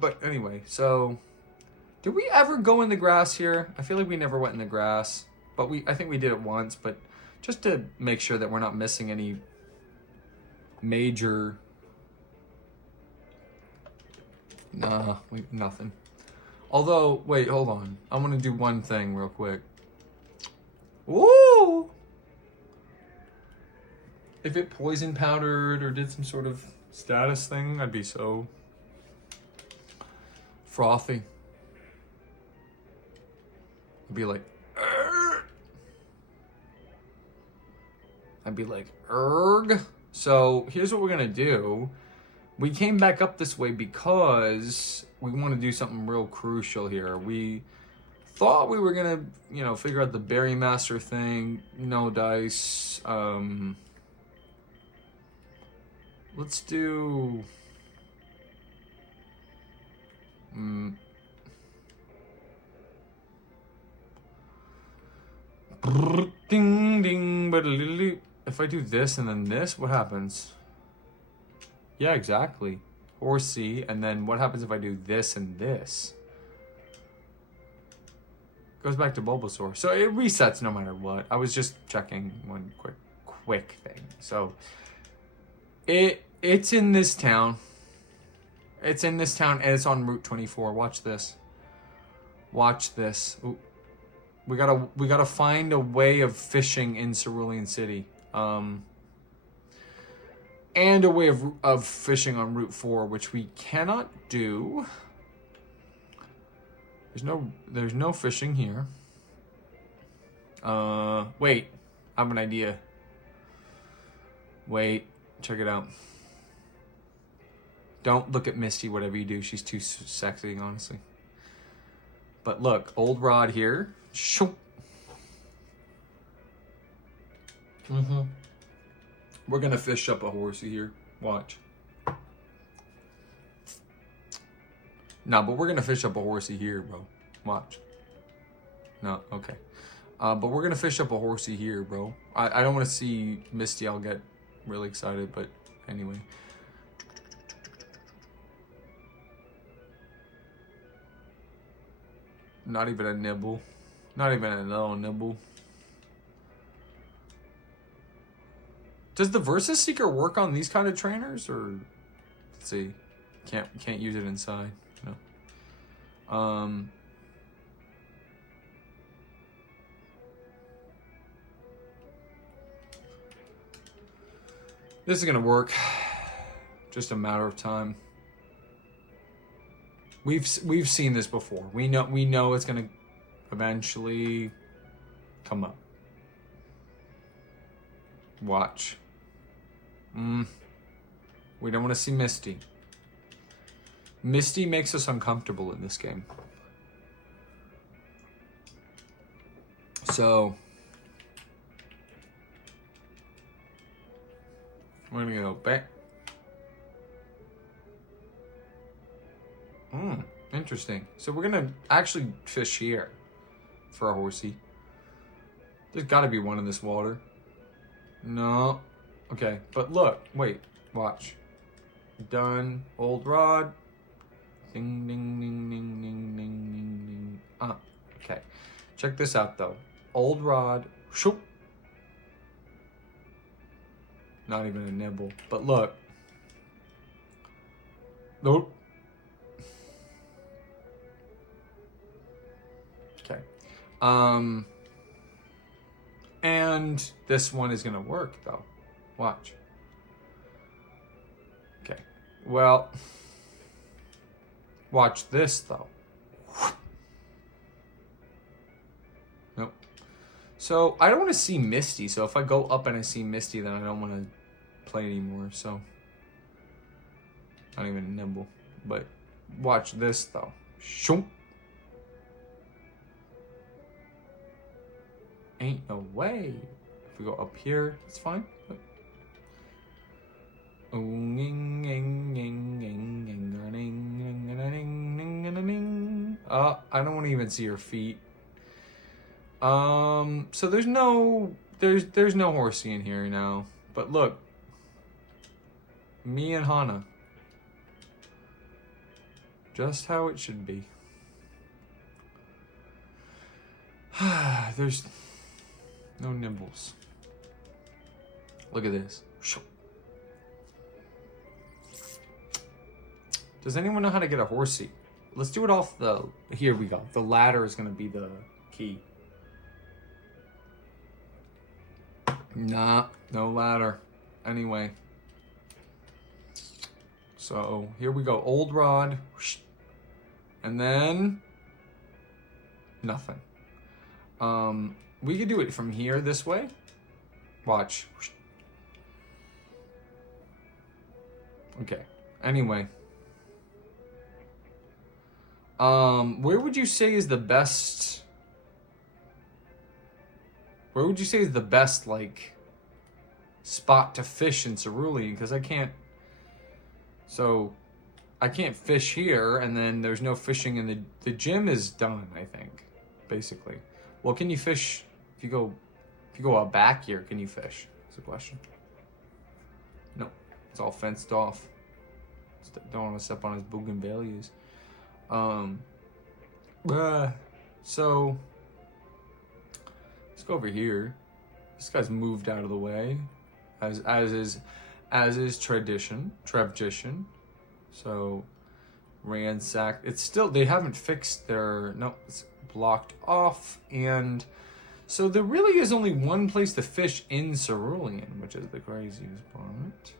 But anyway, so. Did we ever go in the grass here? I feel like we never went in the grass. But I think we did it once. But just to make sure that we're not missing any major... Nah, nothing. Although, wait, hold on. I want to do one thing real quick. Woo! If it poison powdered or did some sort of status thing, I'd be so frothy. I'd be like, Urgh. I'd be like, erg. So here's what we're gonna do. We came back up this way because we want to do something real crucial here. We thought we were gonna, you know, figure out the Berry Master thing. No dice. Let's do. Ding ding. If I do this and then this, what happens? Yeah, exactly. Or C, and then what happens if I do this and this? Goes back to Bulbasaur. So it resets no matter what. I was just checking one quick thing. So it's in this town. It's in this town and it's on Route 24. Watch this. Watch this. Ooh. We gotta find a way of fishing in Cerulean City. And a way of fishing on Route 4, which we cannot do. There's no fishing here. Wait. I have an idea. Wait. Check it out. Don't look at Misty, whatever you do. She's too sexy, honestly. But look, old rod here. Shoop. We're gonna fish up a horsey here. Watch. No, but we're gonna fish up a horsey here, bro. Watch. No, okay. But we're gonna fish up a horsey here, bro. I don't want to see Misty. I'll get really excited, but anyway. Not even a nibble. Not even a little nibble. Does the Versus Seeker work on these kind of trainers, or let's see, can't use it inside. No. This is gonna work. Just a matter of time. We've seen this before. We know it's gonna eventually come up. Watch. We don't want to see Misty. Misty makes us uncomfortable in this game. So we're gonna go back. Interesting. So we're gonna actually fish here for a horsey. There's gotta be one in this water. No. Okay, but look, wait, watch. Done. Old rod. Ding, ding, ding, ding, ding, ding, ding, ding. Okay. Check this out, though. Old rod. Shoop. Not even a nibble. But look. Nope. Okay. And this one is gonna work, though. Watch. Okay. Well, watch this, though. Nope. So I don't want to see Misty. So if I go up and I see Misty, then I don't want to play anymore. So I don't even nibble. But watch this, though. Shoop. Ain't no way. If we go up here, it's fine. I don't want to even see her feet. So there's no horsey in here now. But look, me and Hana, just how it should be. There's no nibbles. Look at this. Does anyone know how to get a horsey? Let's do it off the... Here we go. The ladder is going to be the key. Nah, no ladder. Anyway. So, here we go. Old rod. And then... Nothing. We could do it from here this way. Watch. Okay. Anyway. Where would you say is the best... Where would you say is the best, like, spot to fish in Cerulean? Because I can't... So, I can't fish here, and then there's no fishing in the gym is done, I think, basically. Well, can you fish... If you go out back here, can you fish? That's the question. No, it's all fenced off. Don't want to step on his bougainvilleas. So let's go over here. This guy's moved out of the way, as is tradition. So ransacked. It's still, they haven't fixed their, no, it's blocked off, and so there really is only one place to fish in Cerulean, which is the craziest part.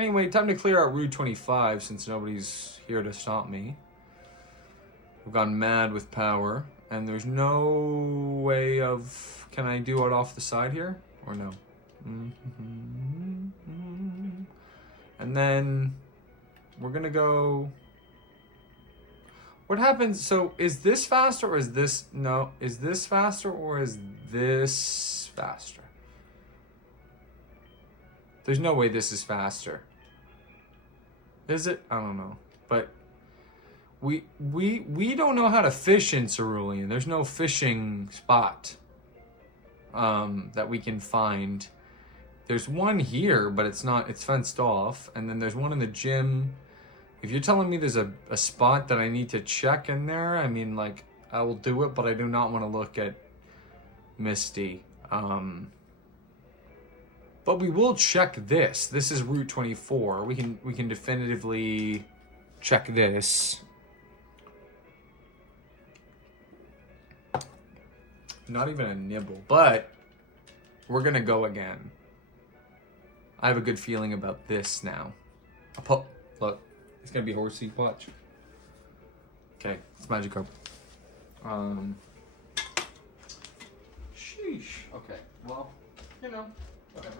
Anyway, time to clear out Route 25 since nobody's here to stop me. I've gone mad with power, and there's no way of... Can I do it off the side here? Or no? And then we're gonna go... What happens? So is this faster or is this... No. Is this faster or is this faster? There's no way this is faster. Is it? I don't know. But we don't know how to fish in Cerulean. There's no fishing spot that we can find. There's one here, but it's not, it's fenced off. And then there's one in the gym. If you're telling me there's a spot that I need to check in there, I mean, like, I will do it, but I do not want to look at Misty. But we will check this. This is Route 24. We can definitively check this. Not even a nibble, but we're gonna go again. I have a good feeling about this now. Look, it's gonna be horsey. Watch. Okay, it's Magikarp. Sheesh. Okay, well, you know. Whatever.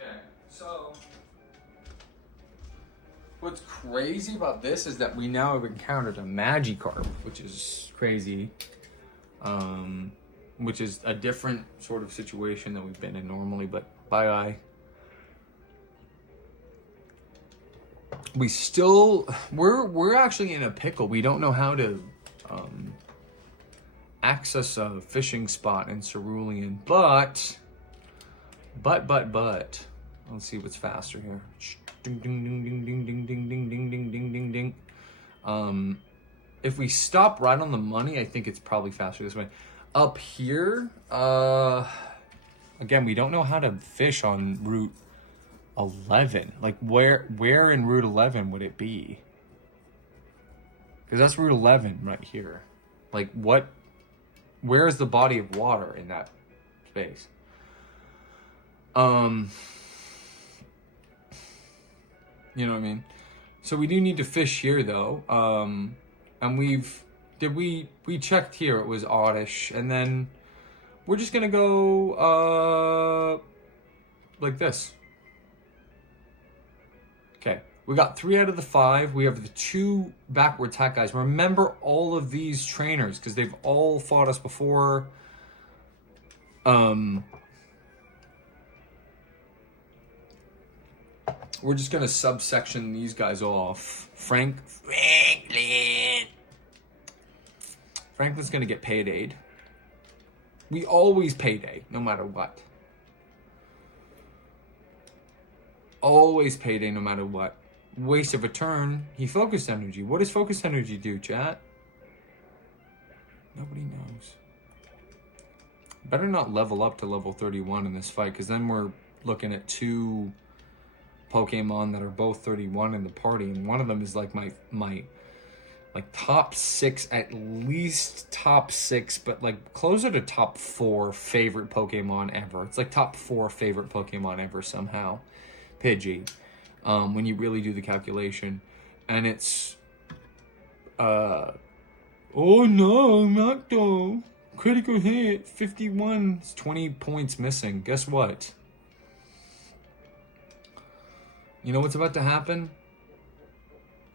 Okay, so what's crazy about this is that we now have encountered a Magikarp, which is crazy. Which is a different sort of situation than we've been in normally, but bye. We're actually in a pickle. We don't know how to access a fishing spot in Cerulean, but let's see what's faster here. Ding ding ding ding ding ding ding ding ding ding ding ding ding. If we stop right on the money, I think it's probably faster this way. Up here, again, we don't know how to fish on Route 11. Like, where in Route 11 would it be? Because that's Route 11 right here. Like, where is the body of water in that space? You know what I mean? So we do need to fish here, though. And we checked here, it was oddish. And then we're just gonna go, like this. Okay, we got 3 out of the 5. We have the 2 backward attack guys. Remember all of these trainers, because they've all fought us before. We're just gonna subsection these guys off. Franklin's gonna get paydayed. We always payday, no matter what. Always payday, no matter what. Waste of a turn. He focused energy. What does focused energy do, chat? Nobody knows. Better not level up to level 31 in this fight, because then we're looking at 2 Pokemon that are both 31 in the party, and one of them is like my like top 6, at least top 6, but like closer to top 4 favorite Pokemon ever. It's like top 4 favorite Pokemon ever somehow. Pidgey, when you really do the calculation. And it's oh no, not though. Critical hit, 51, it's 20 points missing. Guess what? You know what's about to happen?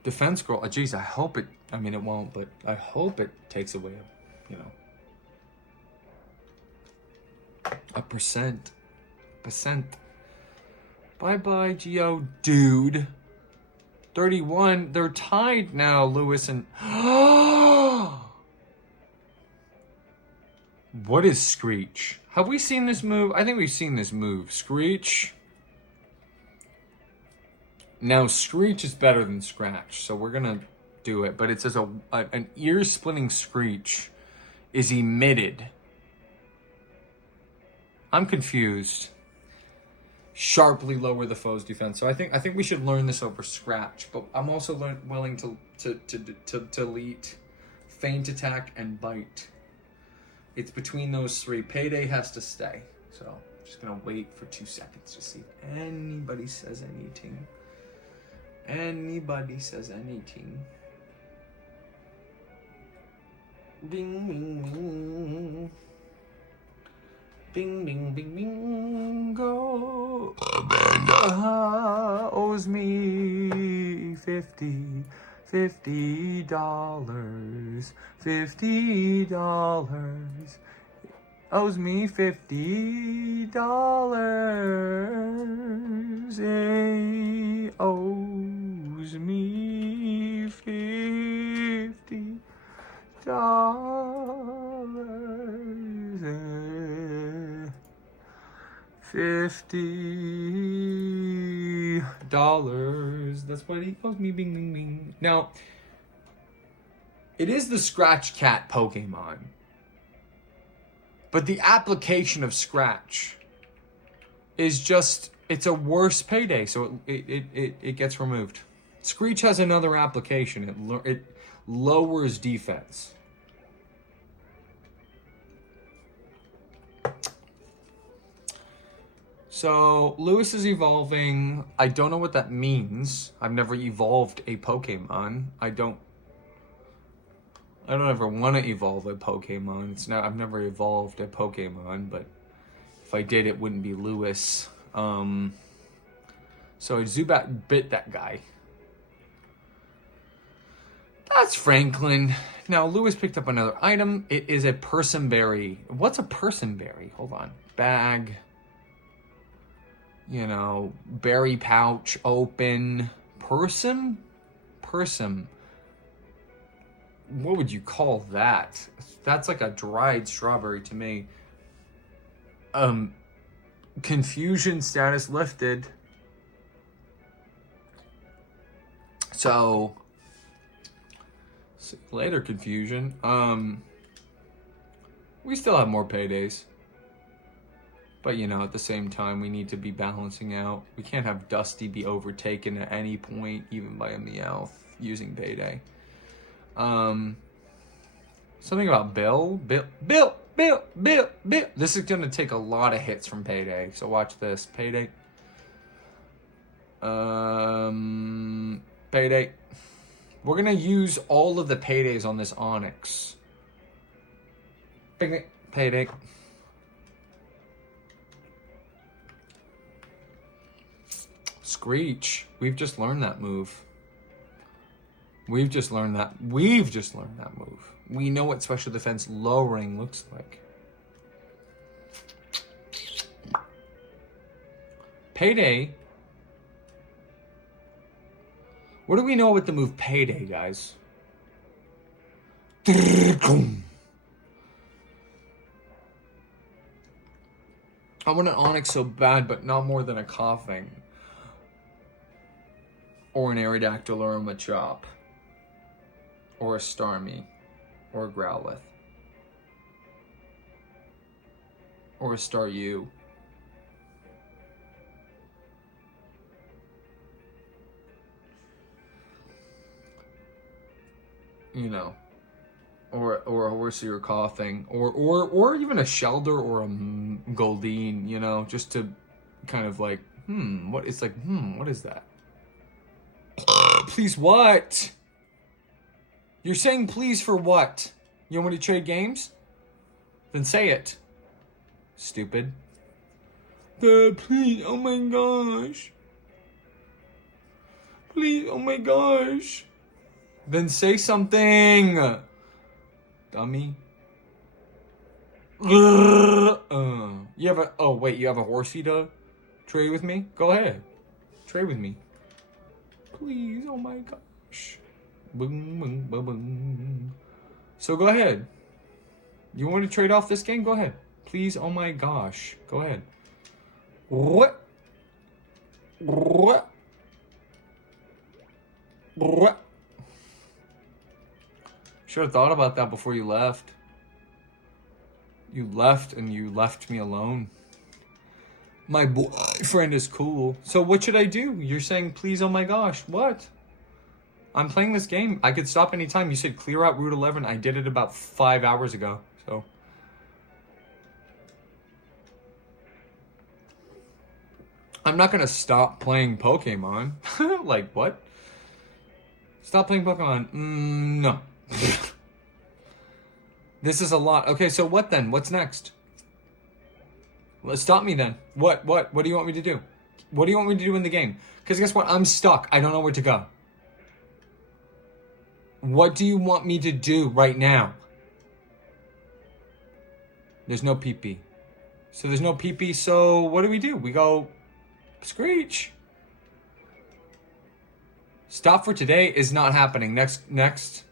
Defense scroll. Jeez, I hope it, I mean it won't, but I hope it takes away, you know, a percent. Bye-bye, Geo, dude. 31, they're tied now, Lewis and... What is Screech? Have we seen this move? I think we've seen this move. Screech. Now, screech is better than scratch, so we're gonna do it. But it says an ear-splitting screech is emitted. I'm confused. Sharply lower the foe's defense. So I think we should learn this over scratch. But I'm also willing to delete feint attack and bite. It's between those three. Payday has to stay. So I'm just gonna wait for 2 seconds to see if anybody says anything. Anybody says anything. Ding, ding, ding. Bing, bing, bing, bingo. Amanda owes me $50. $50. Owes me $50. He owes me $50. $50. That's what he owes me. Bing, bing, bing. Now, it is the Scratch Cat Pokemon, but the application of Scratch is just, it's a worse Payday, so it gets removed. Screech has another application. It lowers defense. So, Lewis is evolving. I don't know what that means. I've never evolved a Pokemon. I don't ever want to evolve a Pokemon. I've never evolved a Pokemon, but if I did, it wouldn't be Lewis. So Zubat bit that guy. That's Franklin. Now, Lewis picked up another item. It is a Persimberry. What's a Persimberry? Hold on. Bag. You know, berry pouch, open. Persim? What would you call that? That's like a dried strawberry to me. Confusion status lifted. So, later confusion. We still have more paydays. But, you know, at the same time, we need to be balancing out. We can't have Dusty be overtaken at any point, even by a Meowth, using Payday. Something about Bill. Bill. This is going to take a lot of hits from Payday. So watch this. Payday. Payday. We're going to use all of the Paydays on this Onix. Payday. Screech. We've just learned that move. We've just learned that move. We know what special defense lowering looks like. Payday. What do we know with the move Payday, guys? I want an Onix so bad, but not more than a coughing. Or an Aerodactyl or a Machop. Or a Starmie. Or a Growlithe. Or a Staryu. You know. Or a Horsey or Coughing. Or even a Shelder or a Goldeen, you know, just to kind of like, what is that? Please what? You're saying please for what? You want me to trade games? Then say it. Stupid. Please, oh my gosh. Please, oh my gosh. Then say something. Dummy. You have a Horsey to trade with me? Go ahead. Trade with me. Please, oh my gosh. Boom, boom, boom, boom. So go ahead. You want to trade off this game? Go ahead. Please, oh my gosh. Go ahead. What? Should have thought about that before you left. You left and you left me alone. My boyfriend is cool. So what should I do? You're saying, please, oh my gosh, what? I'm playing this game. I could stop anytime. You said clear out Route 11. I did it about 5 hours ago, so. I'm not going to stop playing Pokemon. Like, what? Stop playing Pokemon? No. This is a lot. Okay, so what then? What's next? Let's stop me then. What do you want me to do? What do you want me to do in the game? Because guess what? I'm stuck. I don't know where to go. What do you want me to do right now? There's no pee-pee. So there's no pee-pee, so what do? We go, Screech. Stop for today is not happening. Next.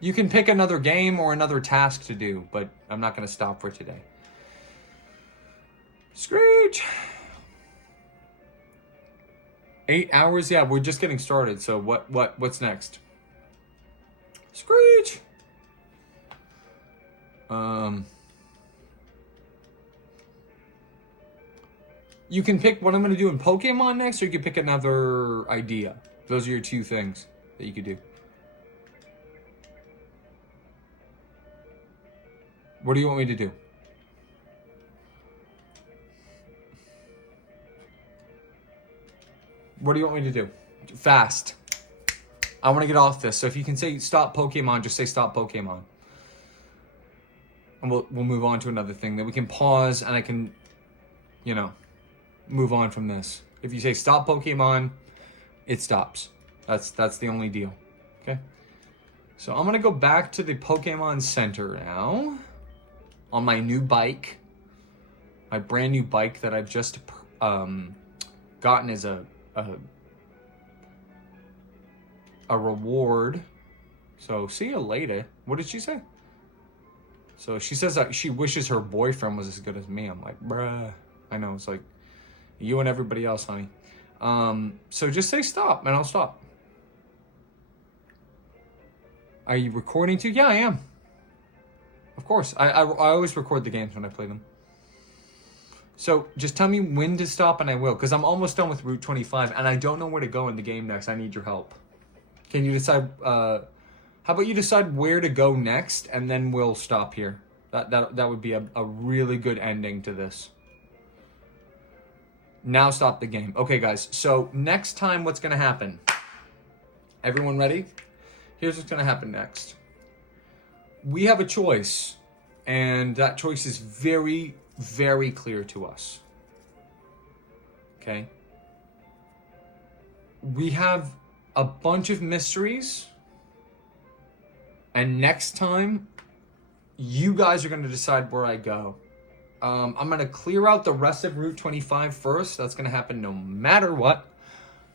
You can pick another game or another task to do, but I'm not going to stop for today. Screech. 8 hours? Yeah, we're just getting started. So what's next? Screech. You can pick what I'm going to do in Pokemon next, or you can pick another idea. Those are your two things that you could do. What do you want me to do? What do you want me to do? Fast. I want to get off this. So if you can say stop Pokemon, just say stop Pokemon. And we'll move on to another thing. Then we can pause and I can, move on from this. If you say stop Pokemon, it stops. That's the only deal. Okay? So I'm going to go back to the Pokemon Center now. On my new bike. My brand new bike that I've just gotten as a reward. So see you later. What did she say? So she says that she wishes her boyfriend was as good as me. I'm like, bruh. I know, it's like you and everybody else, honey. So just say stop and I'll stop. Are you recording too? Yeah, I am. Of course. I always record the games when I play them. So just tell me when to stop and I will. Because I'm almost done with Route 25 and I don't know where to go in the game next. I need your help. Can you decide? How about you decide where to go next and then we'll stop here. That would be a really good ending to this. Now stop the game. Okay, guys. So next time what's going to happen? Everyone ready? Here's what's going to happen next. We have a choice, and that choice is very, very clear to us. Okay? We have a bunch of mysteries, and next time, you guys are going to decide where I go. I'm going to clear out the rest of Route 25 first. That's going to happen no matter what.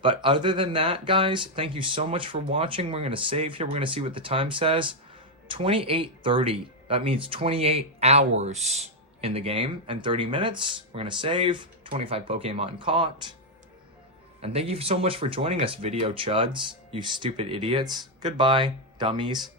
But other than that, guys, thank you so much for watching. We're going to save here. We're going to see what the time says. 28:30. That means 28 hours in the game and 30 minutes. We're going to save. 25 Pokemon caught. And thank you so much for joining us, video chuds. You stupid idiots. Goodbye, dummies.